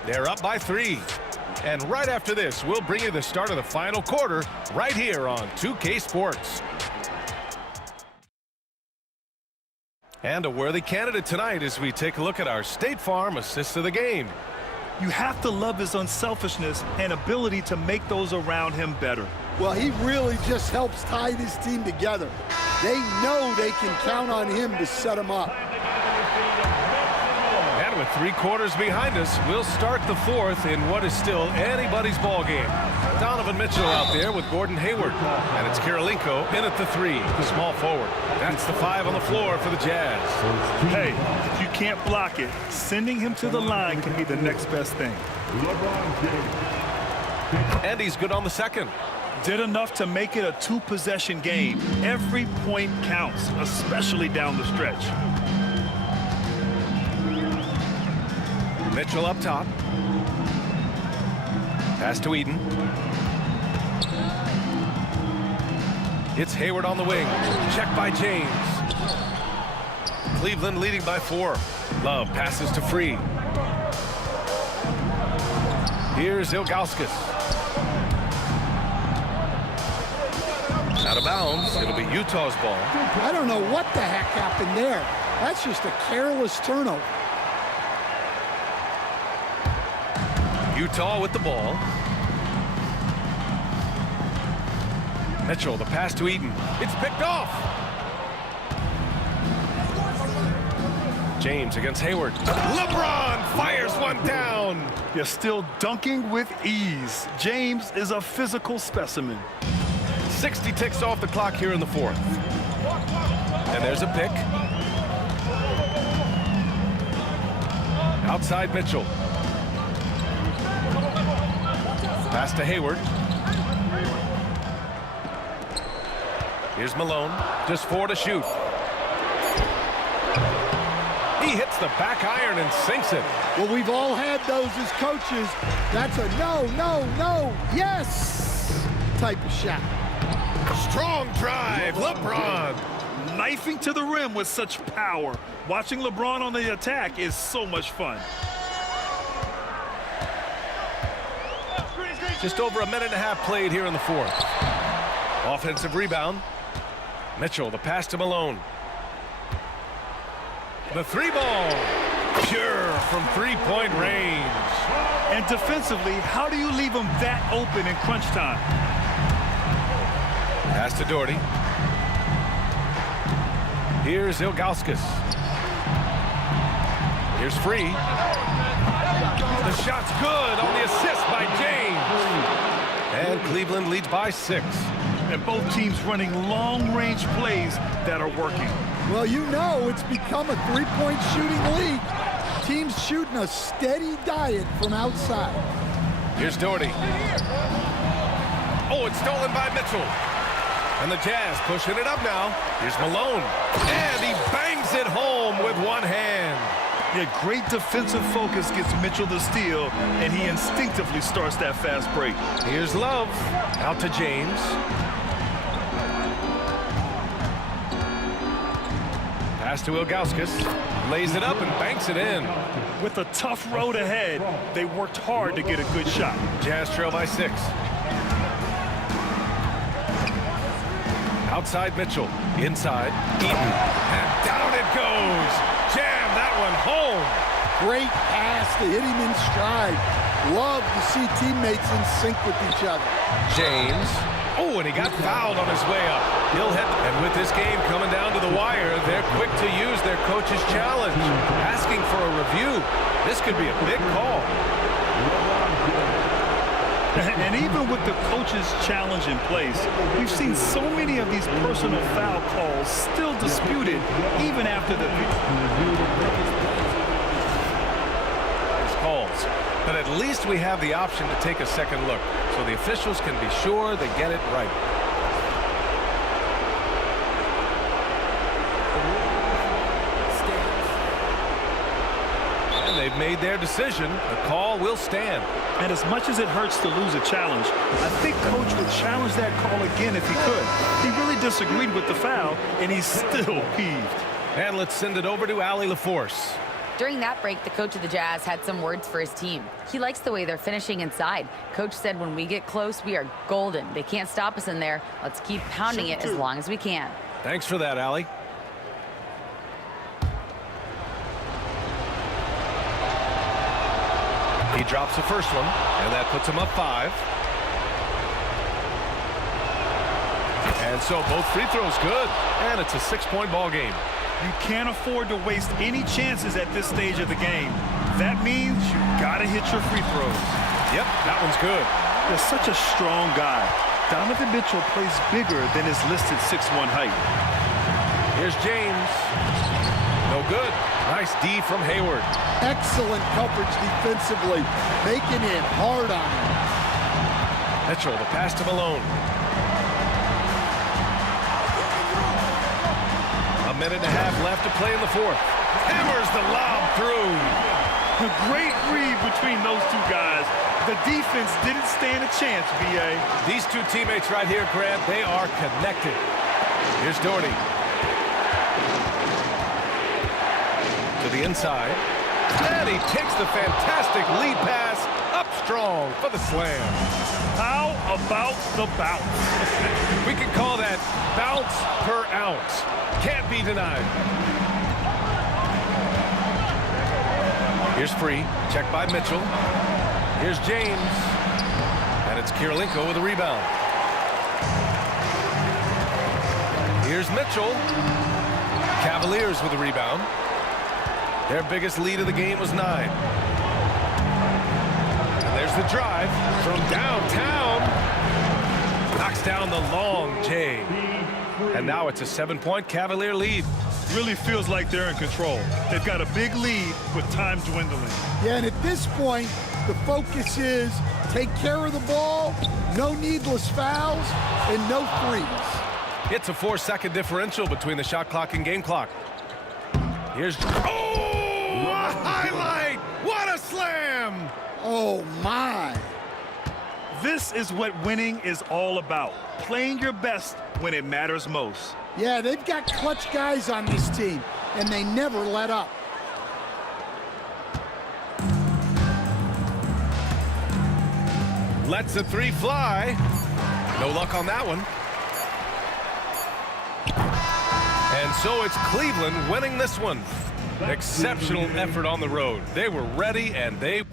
They're up by 3. And right after this, we'll bring you the start of the final quarter right here on 2K Sports. And a worthy candidate tonight as we take a look at our State Farm assist of the game. You have to love his unselfishness and ability to make those around him better. Well, he really just helps tie this team together. They know they can count on him to set them up. And with 3 quarters behind us, we'll start the 4th in what is still anybody's ball game. Donovan Mitchell out there with Gordon Hayward. And it's Kirilenko in at the 3, the small forward. That's the 5 on the floor for the Jazz. Hey, if you can't block it, sending him to the line can be the next best thing. And he's good on the second. Did enough to make it a 2-possession game. Every point counts, especially down the stretch. Mitchell up top. Pass to Eden. It's Hayward on the wing. Check by James. Cleveland leading by 4. Love passes to Free. Here's Ilgauskas. Out of bounds. It'll be Utah's ball. I don't know what the heck happened there. That's just a careless turnover. Utah with the ball. Mitchell, the pass to Eden. It's picked off. James against Hayward. LeBron fires one down. You're still dunking with ease. James is a physical specimen. 60 ticks off the clock here in the 4th. And there's a pick. Outside Mitchell. Pass to Hayward. Here's Malone. Just 4 to shoot. He hits the back iron and sinks it. Well, we've all had those as coaches. That's a no, no, no, yes type of shot. Strong drive, LeBron. Knifing to the rim with such power. Watching LeBron on the attack is so much fun. Just over a minute and a half played here in the 4th. Offensive rebound. Mitchell, the pass to Malone. The 3 ball. Pure from 3-point range. And defensively, how do you leave him that open in crunch time? Pass to Doherty. Here's Ilgauskas. Here's Free. The shot's good on the assist by James. And Cleveland leads by 6. And both teams running long-range plays that are working. Well, you know it's become a three-point shooting league. Teams shooting a steady diet from outside. Here's Doherty. Oh, it's stolen by Mitchell. And the Jazz pushing it up now. Here's Malone. And he bangs it home with one hand. Yeah, great defensive focus gets Mitchell the steal, and he instinctively starts that fast break. Here's Love. Out to James. Pass to Ilgauskas. Lays it up and banks it in. With a tough road ahead, they worked hard to get a good shot. Jazz trail by 6. Outside Mitchell. Inside. Eaton. And down it goes. Jam that one home. Great pass to hit him in stride. Love to see teammates in sync with each other. James. Oh, and he got fouled on his way up. He'll head. And with this game coming down to the wire, they're quick to use their coach's challenge. Asking for a review. This could be a big call. And even with the coach's challenge in place, we've seen so many of these personal foul calls still disputed even after the calls. But at least we have the option to take a second look, so the officials can be sure they get it right. And they've made their decision. The call will stand. And as much as it hurts to lose a challenge, I think Coach would challenge that call again if he could. He really disagreed with the foul, and he's still peeved. And let's send it over to Allie LaForce. During that break, the coach of the Jazz had some words for his team. He likes the way they're finishing inside. Coach said when we get close, we are golden. They can't stop us in there. Let's keep pounding it as long as we can. Thanks for that, Allie. He drops the first one, and that puts him up 5. And so both free throws good, and it's a 6-point ball game. You can't afford to waste any chances at this stage of the game. That means you gotta hit your free throws. Yep, that one's good. They're such a strong guy. Donovan Mitchell plays bigger than his listed 6'1" height. Here's James. No good. Nice D from Hayward. Excellent coverage defensively, making it hard on him. Mitchell, the pass to Malone. A minute and a half left to play in the 4th. Hammers the lob through. A great read between those two guys. The defense didn't stand a chance, B.A. These two teammates right here, Grant, they are connected. Here's Doherty. To the inside. And he takes the fantastic lead pass up strong for the slam. How about the bounce? We can call that bounce per ounce. Can't be denied. Here's Free. Checked by Mitchell. Here's James. And it's Kirilenko with a rebound. Here's Mitchell. Cavaliers with a rebound. Their biggest lead of the game was 9. And there's the drive from downtown. Knocks down the long J. And now it's a 7-point Cavalier lead. Really feels like they're in control. They've got a big lead with time dwindling. Yeah, and at this point, the focus is take care of the ball, no needless fouls, and no threes. It's a 4-second differential between the shot clock and game clock. Here's... Oh, a highlight! What a slam! Oh, my. This is what winning is all about. Playing your best when it matters most. Yeah, they've got clutch guys on this team, and they never let up. Lets the 3 fly. No luck on that one. And so it's Cleveland winning this one. Exceptional effort on the road. They were ready, and they...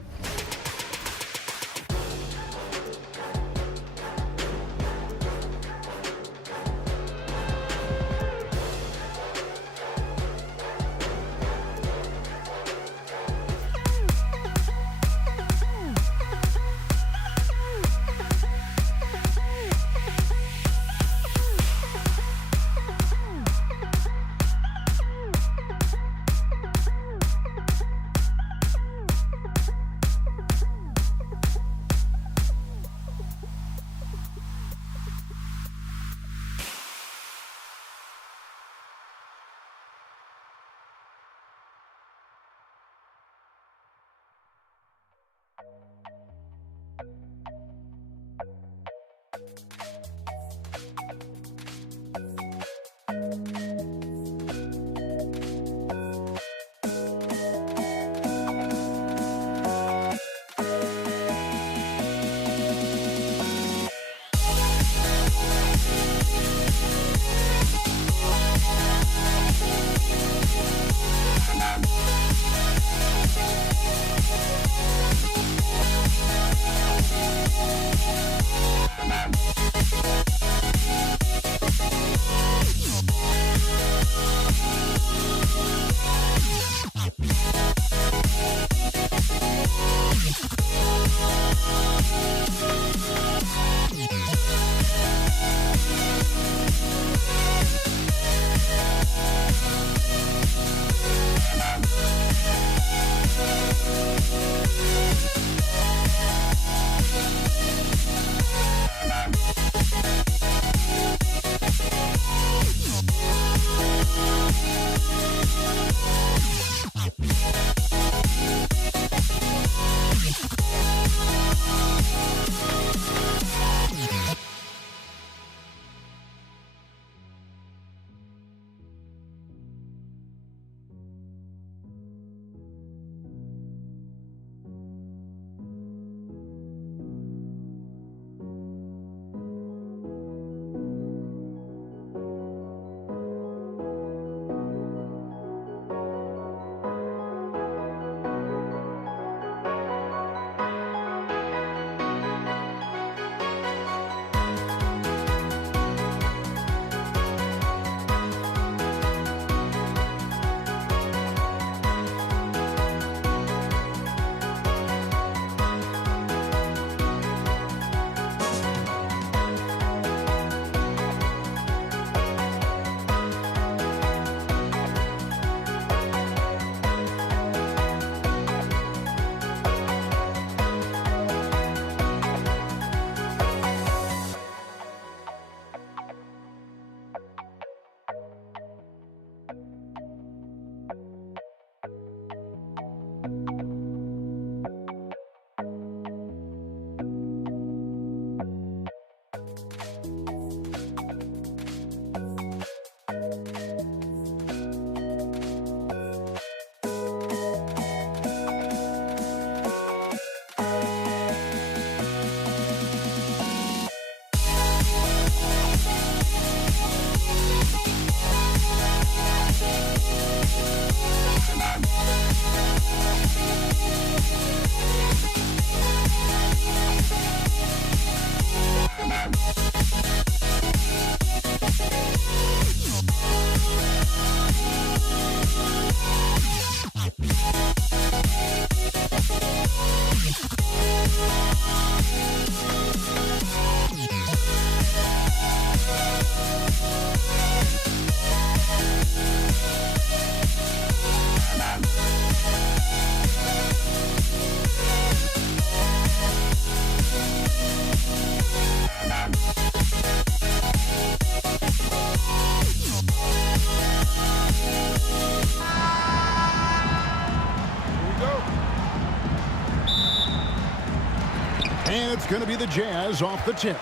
going to be the Jazz off the tip.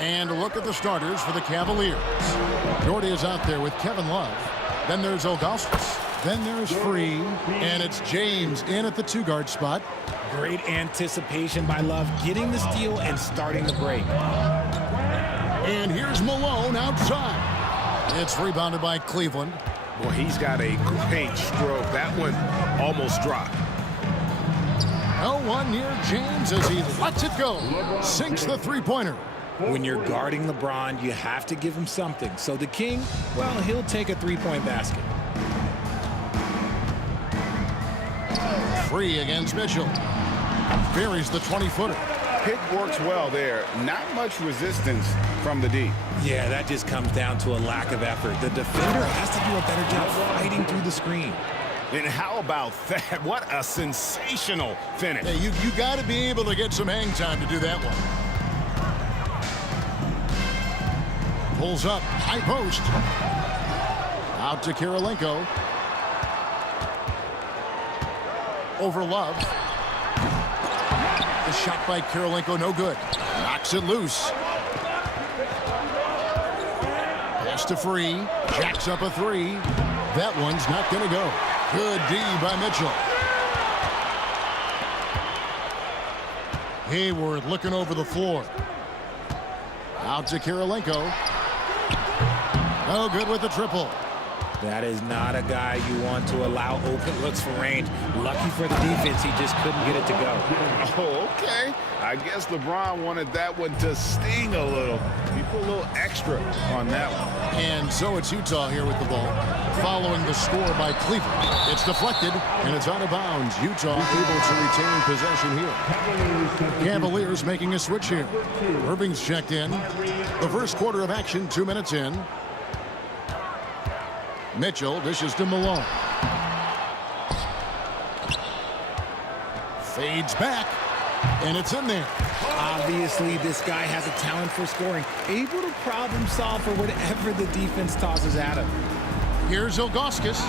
And a look at the starters for the Cavaliers. Jordy is out there with Kevin Love. Then there's Augustus. Then there's Free. And it's James in at the 2-guard spot. Great anticipation by Love, getting the steal and starting the break. And here's Malone outside. It's rebounded by Cleveland. Boy, he's got a great stroke. That one almost dropped. No one near James as he lets it go. Sinks the three-pointer. When you're guarding LeBron, you have to give him something. So the King, well, he'll take a three-point basket. Free against Mitchell. Buries the 20-footer. Pick works well there. Not much resistance from the D. Yeah, that just comes down to a lack of effort. The defender has to do a better job fighting through the screen. And how about that? What a sensational finish. Hey, you got to be able to get some hang time to do that one. Pulls up, high post. Out to Kirilenko. Over Love. The shot by Kirilenko, no good. Knocks it loose. Pass to Free. Jacks up a 3. That one's not going to go. Good D by Mitchell. Hayward looking over the floor. Out to Kirilenko. No good with the triple. That is not a guy you want to allow open looks for range. Lucky for the defense, he just couldn't get it to go. Oh, okay. I guess LeBron wanted that one to sting a little. He put a little extra on that one. And so it's Utah here with the ball. Following the score by Cleveland. It's deflected, and it's out of bounds. Utah able to retain possession here. Cavaliers making a switch here. Irving's checked in. The first quarter of action, 2 minutes in. Mitchell dishes to Malone. Fades back, and it's in there. Obviously, this guy has a talent for scoring. Able to problem solve for whatever the defense tosses at him. Here's Ilgauskas,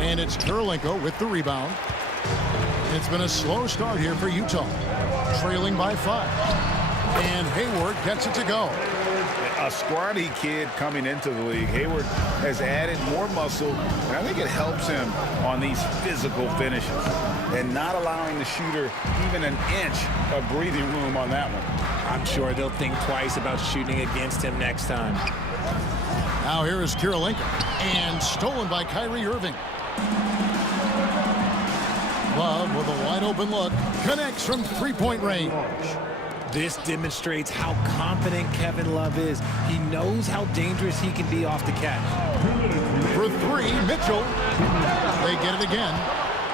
and it's Kirilenko with the rebound. It's been a slow start here for Utah, trailing by 5. And Hayward gets it to go. A scrawny kid coming into the league. Hayward has added more muscle, and I think it helps him on these physical finishes and not allowing the shooter even an inch of breathing room on that one. I'm sure they'll think twice about shooting against him next time. Now here is Kirilenko, and stolen by Kyrie Irving. Love with a wide open look, connects from three-point range. This demonstrates how confident Kevin Love is. He knows how dangerous he can be off the catch. For 3, Mitchell. They get it again.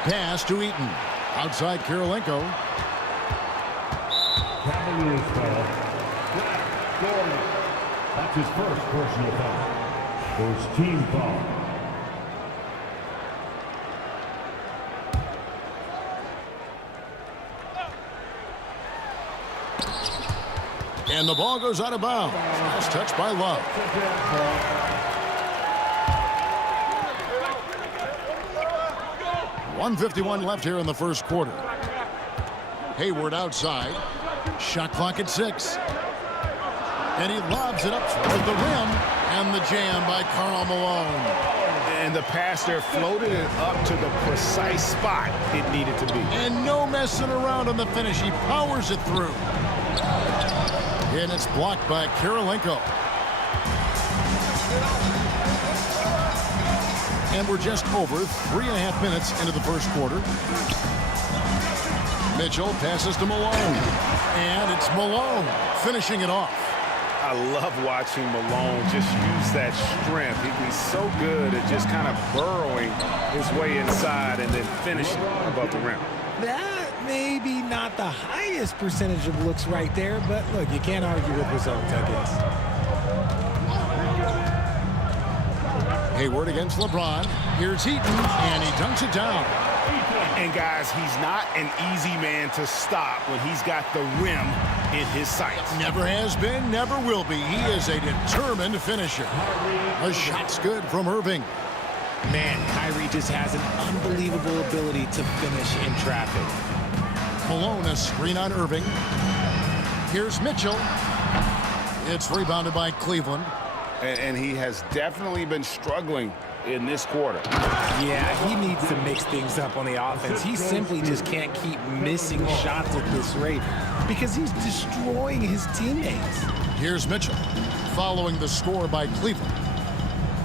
Pass to Eaton. Outside Kirilenko. Cavaliers foul. Gordon. That's his first personal foul. First team foul. And the ball goes out of bounds. Last touch by Love. .151 left here in the first quarter. Hayward outside. Shot clock at 6. And he lobs it up toward the rim. And the jam by Karl Malone. And the pass there floated it up to the precise spot it needed to be. And no messing around on the finish. He powers it through. And it's blocked by Kirilenko. And we're just over 3.5 minutes into the first quarter. Mitchell passes to Malone. And it's Malone finishing it off. I love watching Malone just use that strength. He's so good at just kind of burrowing his way inside and then finishing above the rim. That may be not the highest percentage of looks right there, but look, you can't argue with results, I guess. Hayward against LeBron. Here's Eaton, and he dunks it down. And guys, he's not an easy man to stop when he's got the rim in his sights. Never has been, never will be. He is a determined finisher. A shot's good from Irving. Man, Kyrie just has an unbelievable ability to finish in traffic. Malone, a screen on Irving. Here's Mitchell. It's rebounded by Cleveland. And he has definitely been struggling in this quarter. Yeah, he needs to mix things up on the offense. He simply just can't keep missing shots at this rate because he's destroying his teammates. Here's Mitchell, following the score by Cleveland.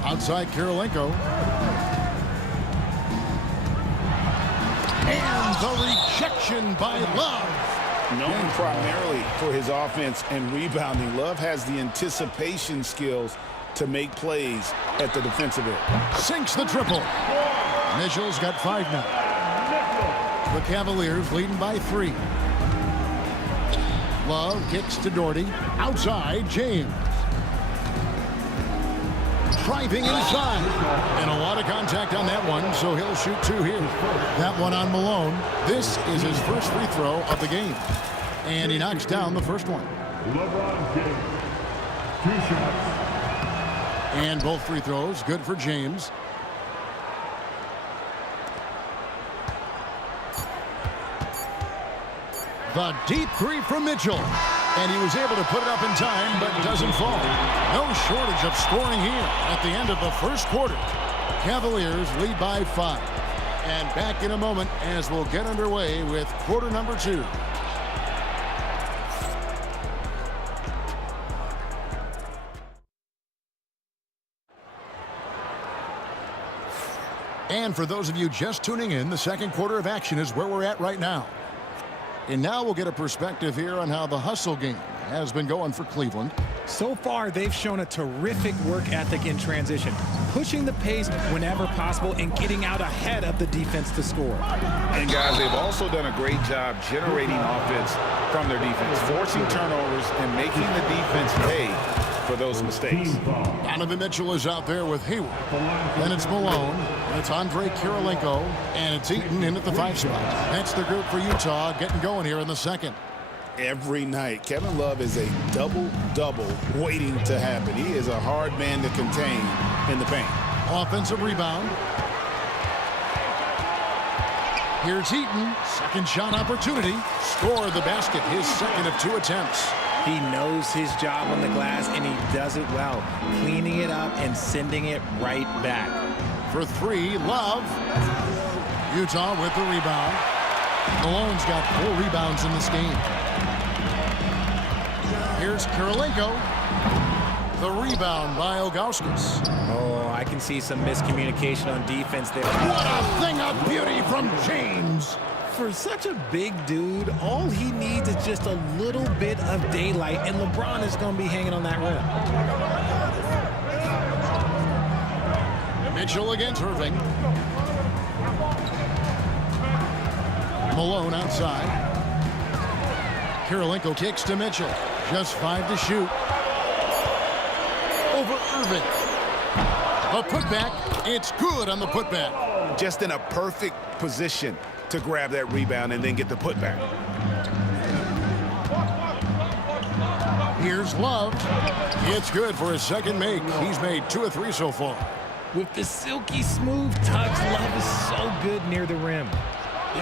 Outside Kirilenko. And the rejection by Love. Known primarily for his offense and rebounding, Love has the anticipation skills to make plays at the defensive end. Sinks the triple. Mitchell's got 5 now. The Cavaliers leading by 3. Love kicks to Doherty. Outside, James. Driving inside. And a lot of contact on that one, so he'll shoot 2 here. That one on Malone. This is his first free throw of the game. And he knocks down the first one. LeBron James, 2 shots. And both free throws good for James. The deep three from Mitchell. And he was able to put it up in time, but doesn't fall. No shortage of scoring here at the end of the first quarter. Cavaliers lead by 5. And back in a moment as we'll get underway with quarter number 2. And for those of you just tuning in, the second quarter of action is where we're at right now. And now we'll get a perspective here on how the hustle game has been going for Cleveland. So far, they've shown a terrific work ethic in transition, pushing the pace whenever possible and getting out ahead of the defense to score. And guys, they've also done a great job generating offense from their defense, forcing turnovers and making the defense pay for those mistakes. Donovan Mitchell is out there with Hayward. Then it's Malone. It's Andre Kirilenko. And it's Eaton in at the 5 spot. That's the group for Utah getting going here in the second. Every night, Kevin Love is a double-double waiting to happen. He is a hard man to contain in the paint. Offensive rebound. Here's Eaton. Second shot opportunity. Score the basket. His second of 2 attempts. He knows his job on the glass, and he does it well, cleaning it up and sending it right back. For 3, Love. Utah with the rebound. Malone's got 4 rebounds in this game. Here's Kirilenko. The rebound by Ilgauskas. Oh, I can see some miscommunication on defense there. What a thing of beauty from James. For such a big dude, all he needs is just a little bit of daylight, and LeBron is going to be hanging on that rim. Mitchell against Irving. Malone outside. Kirilenko kicks to Mitchell. Just 5 to shoot. Over Irving. The putback. It's good on the putback. Just in a perfect position to grab that rebound and then get the putback. Here's Love. It's good for his second make. He's made 2 of 3 so far. With the silky smooth touch, Love is so good near the rim.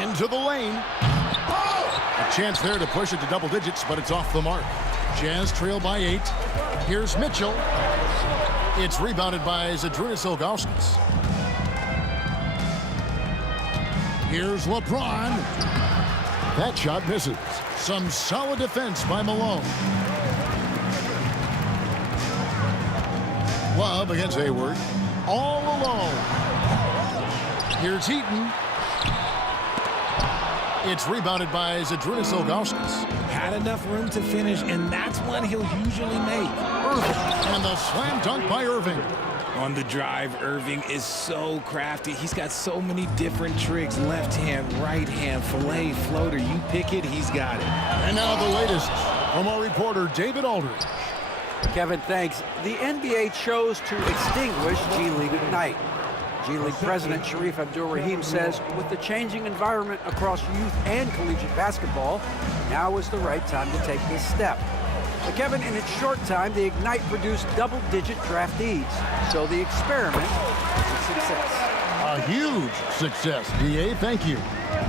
Into the lane. A chance there to push it to double digits, but it's off the mark. Jazz trail by 8. Here's Mitchell. It's rebounded by Zydrunas Ilgauskas. Here's LeBron. That shot misses. Some solid defense by Malone. Love against Hayward. All alone. Here's Eaton. It's rebounded by Zydrunas Ilgauskas. Had enough room to finish, and that's one he'll usually make. Irving. And the slam dunk by Irving. On the drive, Irving is so crafty. He's got so many different tricks. Left hand, right hand, fillet, floater. You pick it, he's got it. And now the latest from our reporter, David Aldridge. Kevin, thanks. The NBA chose to extinguish G League Ignite. G League President Sharif Abdul-Rahim says, with the changing environment across youth and collegiate basketball, now is the right time to take this step. But Kevin, in its short time, the Ignite produced double-digit draftees. So the experiment is a success. A A huge success. D.A., thank you.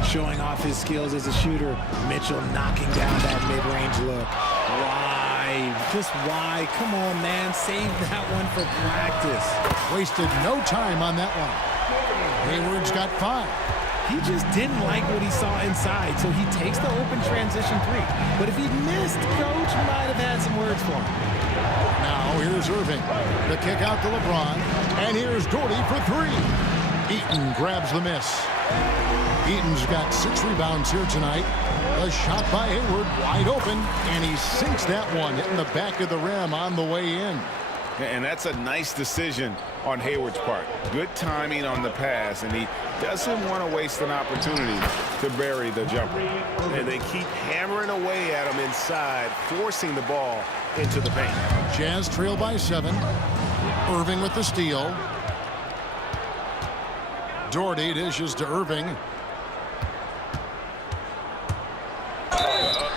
Showing off his skills as a shooter. Mitchell knocking down that mid-range look. Why? Just why? Come on, man. Save that one for practice. Wasted no time on that one. Hayward's got 5. He just didn't like what he saw inside, so he takes the open transition 3. But if he missed, Coach might have had some words for him. Now here's Irving. The kick out to LeBron. And here's Doherty for 3. Eaton grabs the miss. Eaton's got 6 rebounds here tonight. A shot by Hayward, wide open, and he sinks that one, hitting the back of the rim on the way in. And that's a nice decision on Hayward's part. Good timing on the pass, and he doesn't want to waste an opportunity to bury the jumper. And they keep hammering away at him inside, forcing the ball into the paint. Jazz trail by 7. Irving with the steal. Doherty dishes to Irving.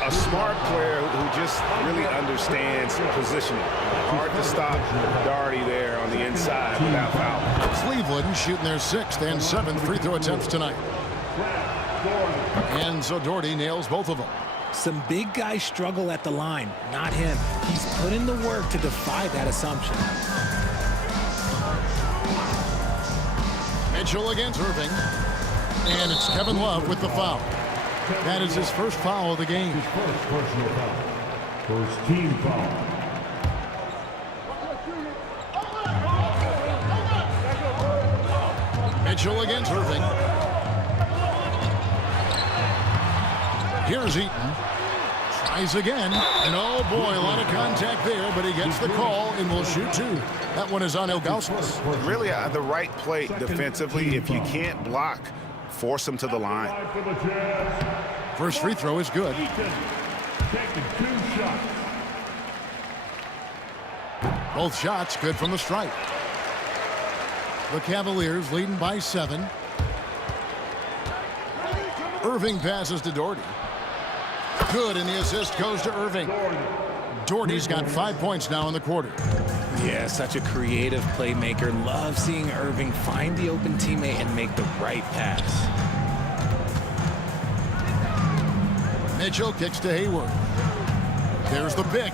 A smart player who just really understands positioning. Hard to stop Doherty there on the inside without foul. Cleveland shooting their 6th and 7th free throw attempts tonight. And so Doherty nails both of them. Some big guys struggle at the line, not him. He's put in the work to defy that assumption. Mitchell against Irving. And it's Kevin Love with the foul. That is his first foul of the game. His first personal foul. First team foul. Mitchell against Irving. Here's Eaton. Tries again. And oh boy, a lot of contact there, but he gets the call and will shoot 2. That one is on Ilgauskas. Really the right play defensively. If you can't block, force him to the line. First free throw is good. Both shots good from the stripe. The Cavaliers leading by 7. Irving passes to Doherty. Good, and the assist goes to Irving. Doherty's got 5 points now in the quarter. Yeah, such a creative playmaker. Love seeing Irving find the open teammate and make the right pass. Mitchell kicks to Hayward. There's the pick.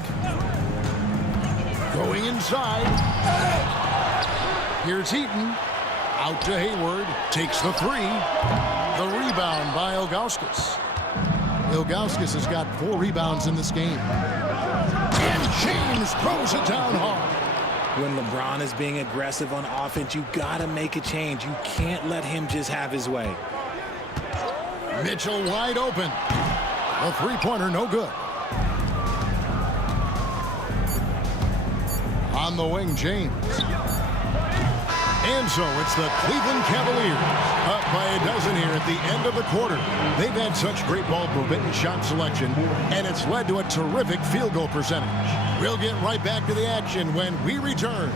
Going inside. Here's Eaton. Out to Hayward. Takes the 3. The rebound by Ilgauskas. Ilgauskas has got 4 rebounds in this game. And James throws it down hard. When LeBron is being aggressive on offense, you got to make a change. You can't let him just have his way. Mitchell wide open. A 3-pointer, no good. On the wing, James. And so it's the Cleveland Cavaliers up by a dozen here at the end of the quarter. They've had such great ball movement and shot selection, and it's led to a terrific field goal percentage. We'll get right back to the action when we return.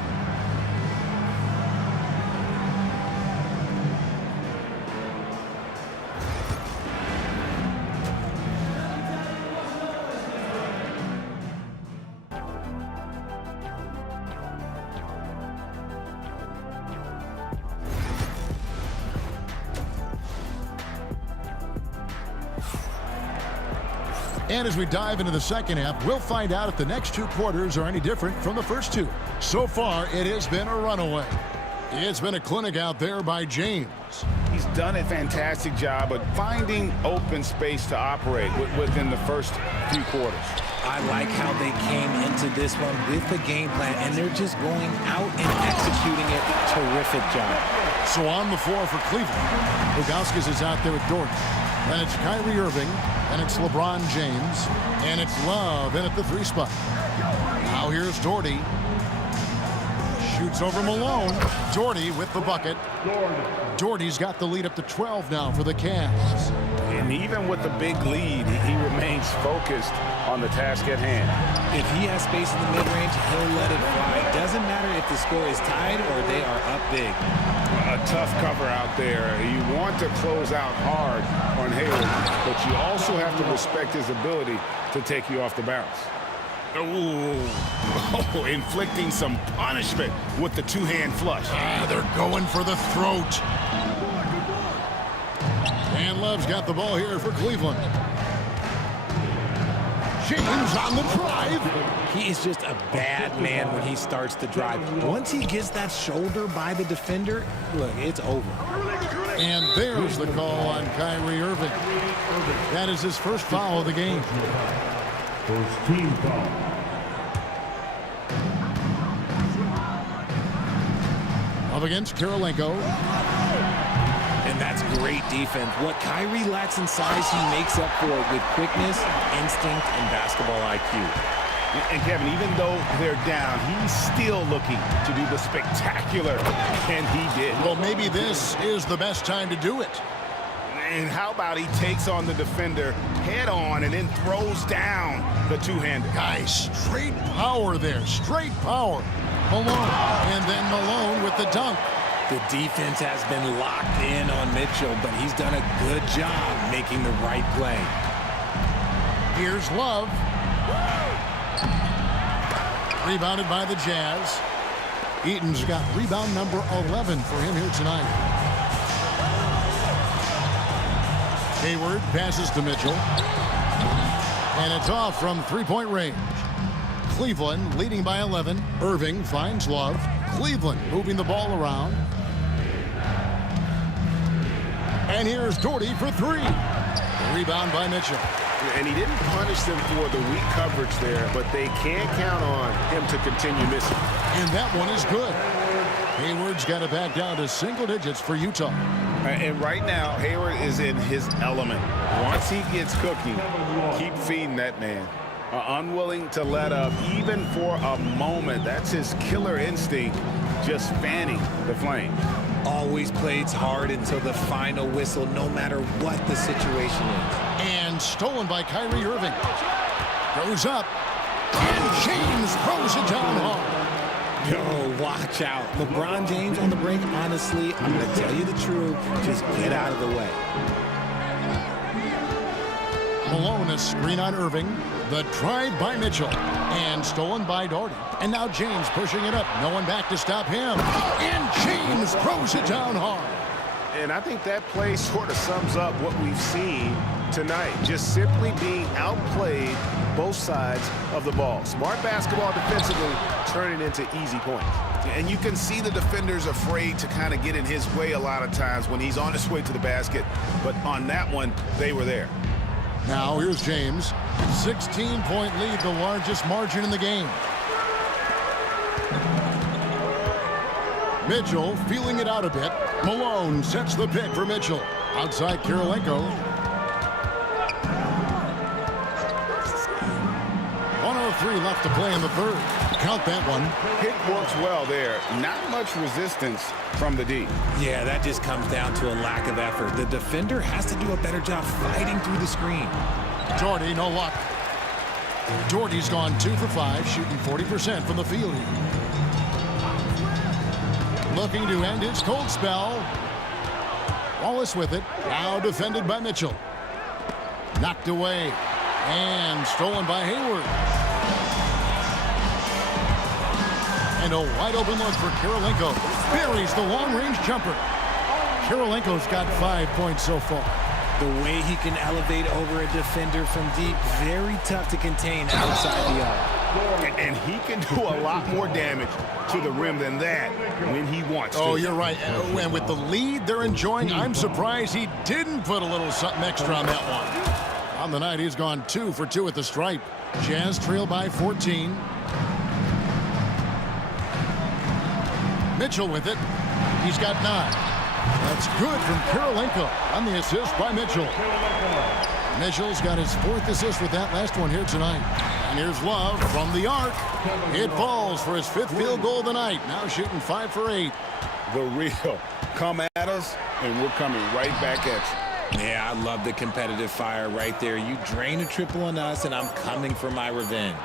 And as we dive into the second half, we'll find out if the next 2 quarters are any different from the first 2. So far, it has been a runaway. It's been a clinic out there by James. He's done a fantastic job of finding open space to operate within the first few quarters. I like how they came into this one with the game plan, and they're just going out and executing it. Terrific job. So on the floor for Cleveland, Ilgauskas is out there with Doherty. And it's Kyrie Irving, and it's LeBron James, and it's Love in at the 3 spot. Now here's Doherty. Shoots over Malone. Doherty with the bucket. Doherty's got the lead up to 12 now for the Cavs. And even with the big lead, he remains focused on the task at hand. If he has space in the mid-range, he'll let it fly. Doesn't matter if the score is tied or they are up big. A tough cover out there. You want to close out hard on Hayward, but you also have to respect his ability to take you off the bounce. Oh, inflicting some punishment with the 2-hand flush. They're going for the throat. And Love's got the ball here for Cleveland. James on the drive. He is just a bad man when he starts to drive. Once he gets that shoulder by the defender, look, it's over. And there's the call on Kyrie Irving. That is his first foul of the game. First team foul. Up against Karolinko. And that's great defense. What Kyrie lacks in size, he makes up for it with quickness, instinct, and basketball IQ. And Kevin, even though they're down, he's still looking to do the spectacular, and he did. Well, maybe this is the best time to do it. And how about he takes on the defender head on and then throws down the two-hander. Guys, straight power there, straight power. Malone, and then Malone with the dunk. The defense has been locked in on Mitchell, but he's done a good job making the right play. Here's Love. Rebounded by the Jazz. Eaton's got rebound number 11 for him here tonight. Hayward passes to Mitchell. And it's off from three-point range. Cleveland leading by 11. Irving finds Love. Cleveland moving the ball around. And here's Doherty for three. Rebound by Mitchell. And he didn't punish them for the weak coverage there, but they can't count on him to continue missing. And that one is good. Hayward's got it back down to single digits for Utah. And right now, Hayward is in his element. Once he gets cooking, keep feeding that man. Unwilling to let up even for a moment. That's his killer instinct, just fanning the flame. Always plays hard until the final whistle, no matter what the situation is. And stolen by Kyrie Irving. Goes up. And James throws it down hard. Yo, watch out. LeBron James on the break, honestly, I'm going to tell you the truth. Just get out of the way. Malone, a screen on Irving. The drive by Mitchell. And stolen by Doherty. And now James pushing it up. No one back to stop him. And James throws it down hard. And I think that play sort of sums up what we've seen tonight. Just simply being outplayed both sides of the ball. Smart basketball defensively, turning into easy points. And you can see the defenders afraid to kind of get in his way a lot of times when he's on his way to the basket. But on that one, they were there. Now here's James. 16-point lead, the largest margin in the game. Mitchell feeling it out a bit. Malone sets the pick for Mitchell. Outside Karolinko. 1:03 left to play in the third. Count that one. Pick works well there. Not much resistance from the D. Yeah, that just comes down to a lack of effort. The defender has to do a better job fighting through the screen. Doherty, no luck. Doherty's gone 2 for 5, shooting 40% from the field here. Looking to end his cold spell. Wallace with it. Now defended by Mitchell. Knocked away. And stolen by Hayward. And a wide open look for Karolinko. Buries the long-range jumper. Karolinko's got 5 points so far. The way he can elevate over a defender from deep, very tough to contain outside the arc. And he can do a lot more damage to the rim than that when he wants to. Oh, you're right. And with the lead they're enjoying, I'm surprised he didn't put a little something extra on that one. On the night, he's gone 2 for 2 at the stripe. Jazz trail by 14. Mitchell with it. He's got 9. That's good from Karolinko on the assist by Mitchell. Mitchell's got his 4th assist with that last one here tonight. And here's Love from the arc. It falls for his 5th field goal of the night. Now shooting 5 for 8. The real come at us, and we're coming right back at you. Yeah, I love the competitive fire right there. You drain a triple on us, and I'm coming for my revenge.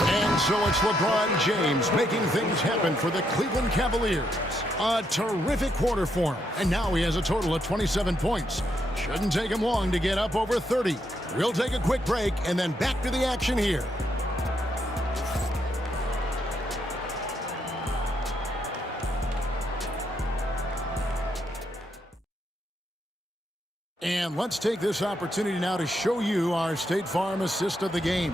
And so it's LeBron James making things happen for the Cleveland Cavaliers. A terrific quarter for him. And now he has a total of 27 points. Shouldn't take him long to get up over 30. We'll take a quick break and then back to the action here. And let's take this opportunity now to show you our State Farm assist of the game.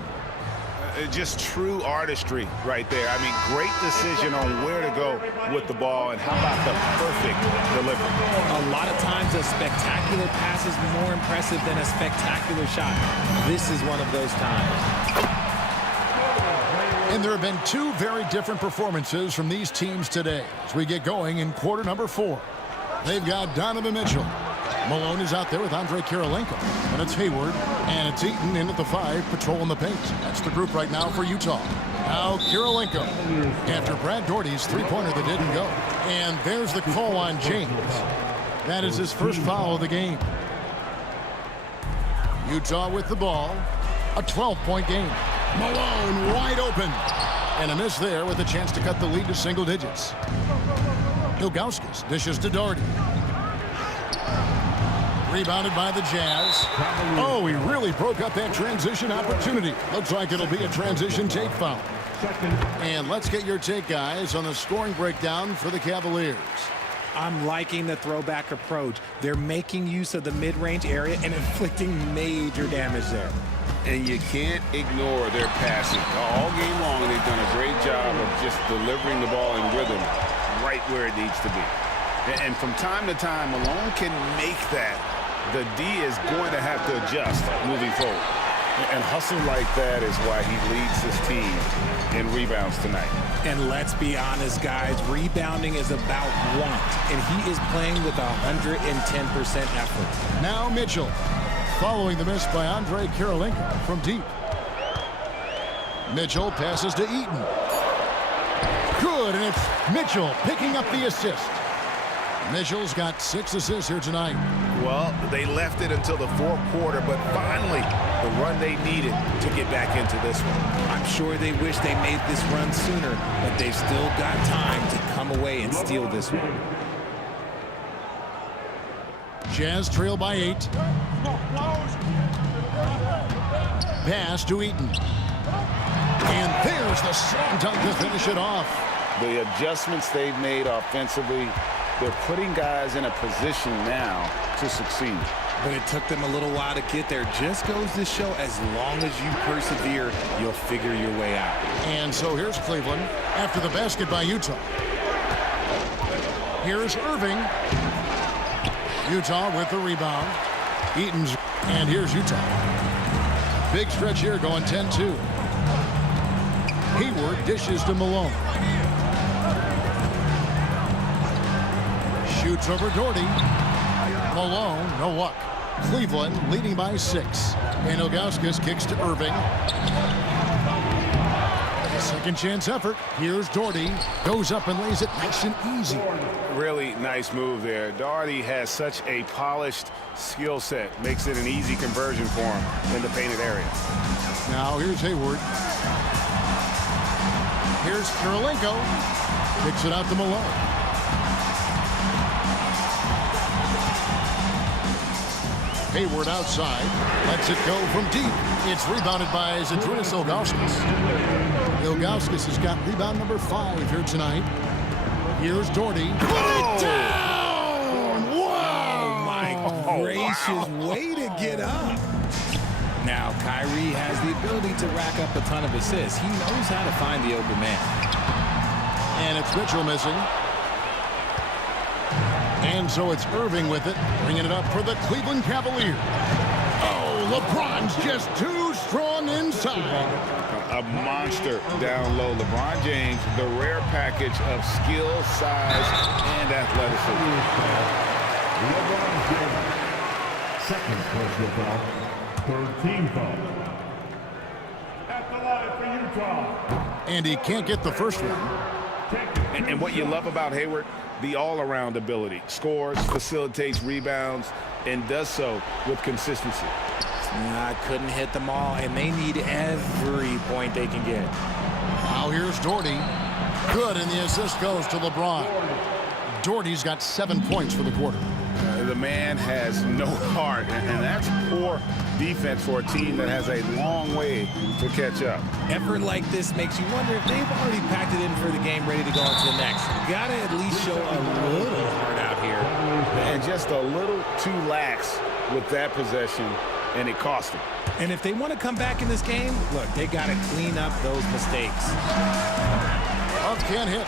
Just true artistry right there. I mean, great decision on where to go with the ball, and how about the perfect delivery? A lot of times a spectacular pass is more impressive than a spectacular shot. This is one of those times. And there have been two very different performances from these teams today as we get going in quarter number 4. They've got Donovan Mitchell. Malone is out there with Andre Kirilenko. And it's Hayward. And it's Eaton in at the 5, patrolling the paint. That's the group right now for Utah. Now Kirilenko. After Brad Daugherty's three-pointer that didn't go. And there's the call on James. That is his first foul of the game. Utah with the ball. A 12-point game. Malone wide open. And a miss there with a chance to cut the lead to single digits. Ilgauskas dishes to Daugherty. Rebounded by the Jazz. Oh, he really broke up that transition opportunity. Looks like it'll be a transition take foul. And let's get your take, guys, on the scoring breakdown for the Cavaliers. I'm liking the throwback approach. They're making use of the mid-range area and inflicting major damage there. And you can't ignore their passing. All game long, they've done a great job of just delivering the ball in rhythm right where it needs to be. And from time to time, Malone can make that. The D is going to have to adjust moving forward. And hustle like that is why he leads his team in rebounds tonight. And let's be honest, guys, rebounding is about want. And he is playing with 110% effort. Now Mitchell, following the miss by Andre Kirilenko from deep. Mitchell passes to Eaton. Good, and it's Mitchell picking up the assist. Mitchell's got 6 assists here tonight. Well, they left it until the fourth quarter, but finally the run they needed to get back into this one. I'm sure they wish they made this run sooner, but they've still got time to come away and steal this one. Jazz trail by 8. Pass to Eaton. And there's the slam dunk to finish it off. The adjustments they've made offensively, they're putting guys in a position now to succeed. But it took them a little while to get there. Just goes to show, as long as you persevere, you'll figure your way out. And so here's Cleveland after the basket by Utah. Here's Irving. Utah with the rebound. Eaton's, and here's Utah. Big stretch here going 10-2. Hayward dishes to Malone. Shoots over Daugherty. Malone, no luck. Cleveland leading by 6. And Ilgauskas kicks to Irving. Second chance effort. Here's Daugherty. Goes up and lays it nice and easy. Really nice move there. Daugherty has such a polished skill set. Makes it an easy conversion for him in the painted area. Now here's Hayward. Here's Kirilenko. Kicks it out to Malone. Hayward outside. Lets it go from deep. It's rebounded by Zydrunas Ilgauskas. Ilgauskas has got rebound number 5 here tonight. Here's Daugherty. Put it down! Wow! Oh, my gracious. Way to get up. Now, Kyrie has the ability to rack up a ton of assists. He knows how to find the open man. And it's Mitchell missing. And so it's Irving with it, bringing it up for the Cleveland Cavaliers. Oh, LeBron's just too strong inside. A monster down low. LeBron James, the rare package of skill, size, and athleticism. LeBron James, second personal foul, third team foul. At the line for Utah. And he can't get the first one. And what you love about Hayward, the all-around ability. Scores, facilitates rebounds, and does so with consistency. I couldn't hit them all, and they need every point they can get. Now here's Daugherty. Good, and the assist goes to LeBron. Daugherty's got 7 points for the quarter. The man has no heart, and that's poor defense for a team that has a long way to catch up. Effort like this makes you wonder if they've already packed it in for the game, ready to go on to the next. Gotta at least show a little heart out here. And just a little too lax with that possession, and it cost him. And if they want to come back in this game, look, they got to clean up those mistakes. Love can't hit.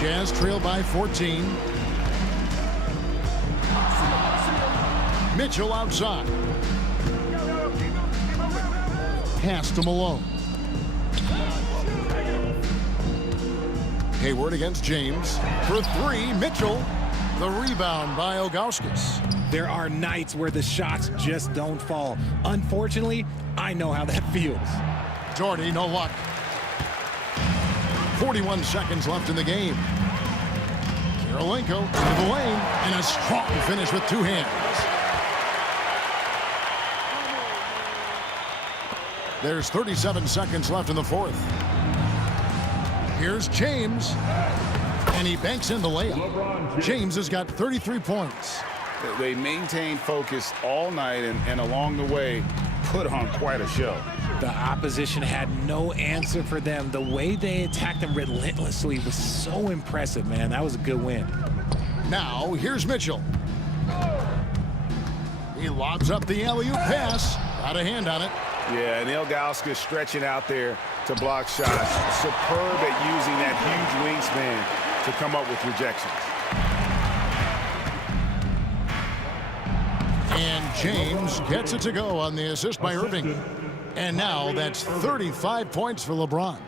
Jazz trail by 14. Mitchell outside. Pass to Malone. Hayward against James. For three, Mitchell. The rebound by Ilgauskas. There are nights where the shots just don't fall. Unfortunately, I know how that feels. Jordy, no luck. 41 seconds left in the game. Kirilenko to the lane, and a strong finish with two hands. There's 37 seconds left in the fourth. Here's James, and he banks in the layup. James has got 33 points. They maintained focus all night and along the way put on quite a show. The opposition had no answer for them. The way they attacked them relentlessly was so impressive, man. That was a good win. Now, here's Mitchell. He lobs up the alley-oop pass. Got a hand on it. Yeah, and Ilgauskas stretching out there to block shots. Superb at using that huge wingspan to come up with rejections. And James gets it to go on the assist by Irving. And now that's 35 points for LeBron.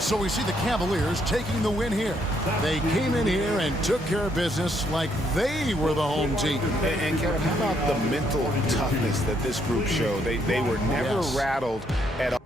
So we see the Cavaliers taking the win here. They came in here and took care of business like they were the home team. And Kevin, how about the mental toughness that this group showed? They were never rattled at all.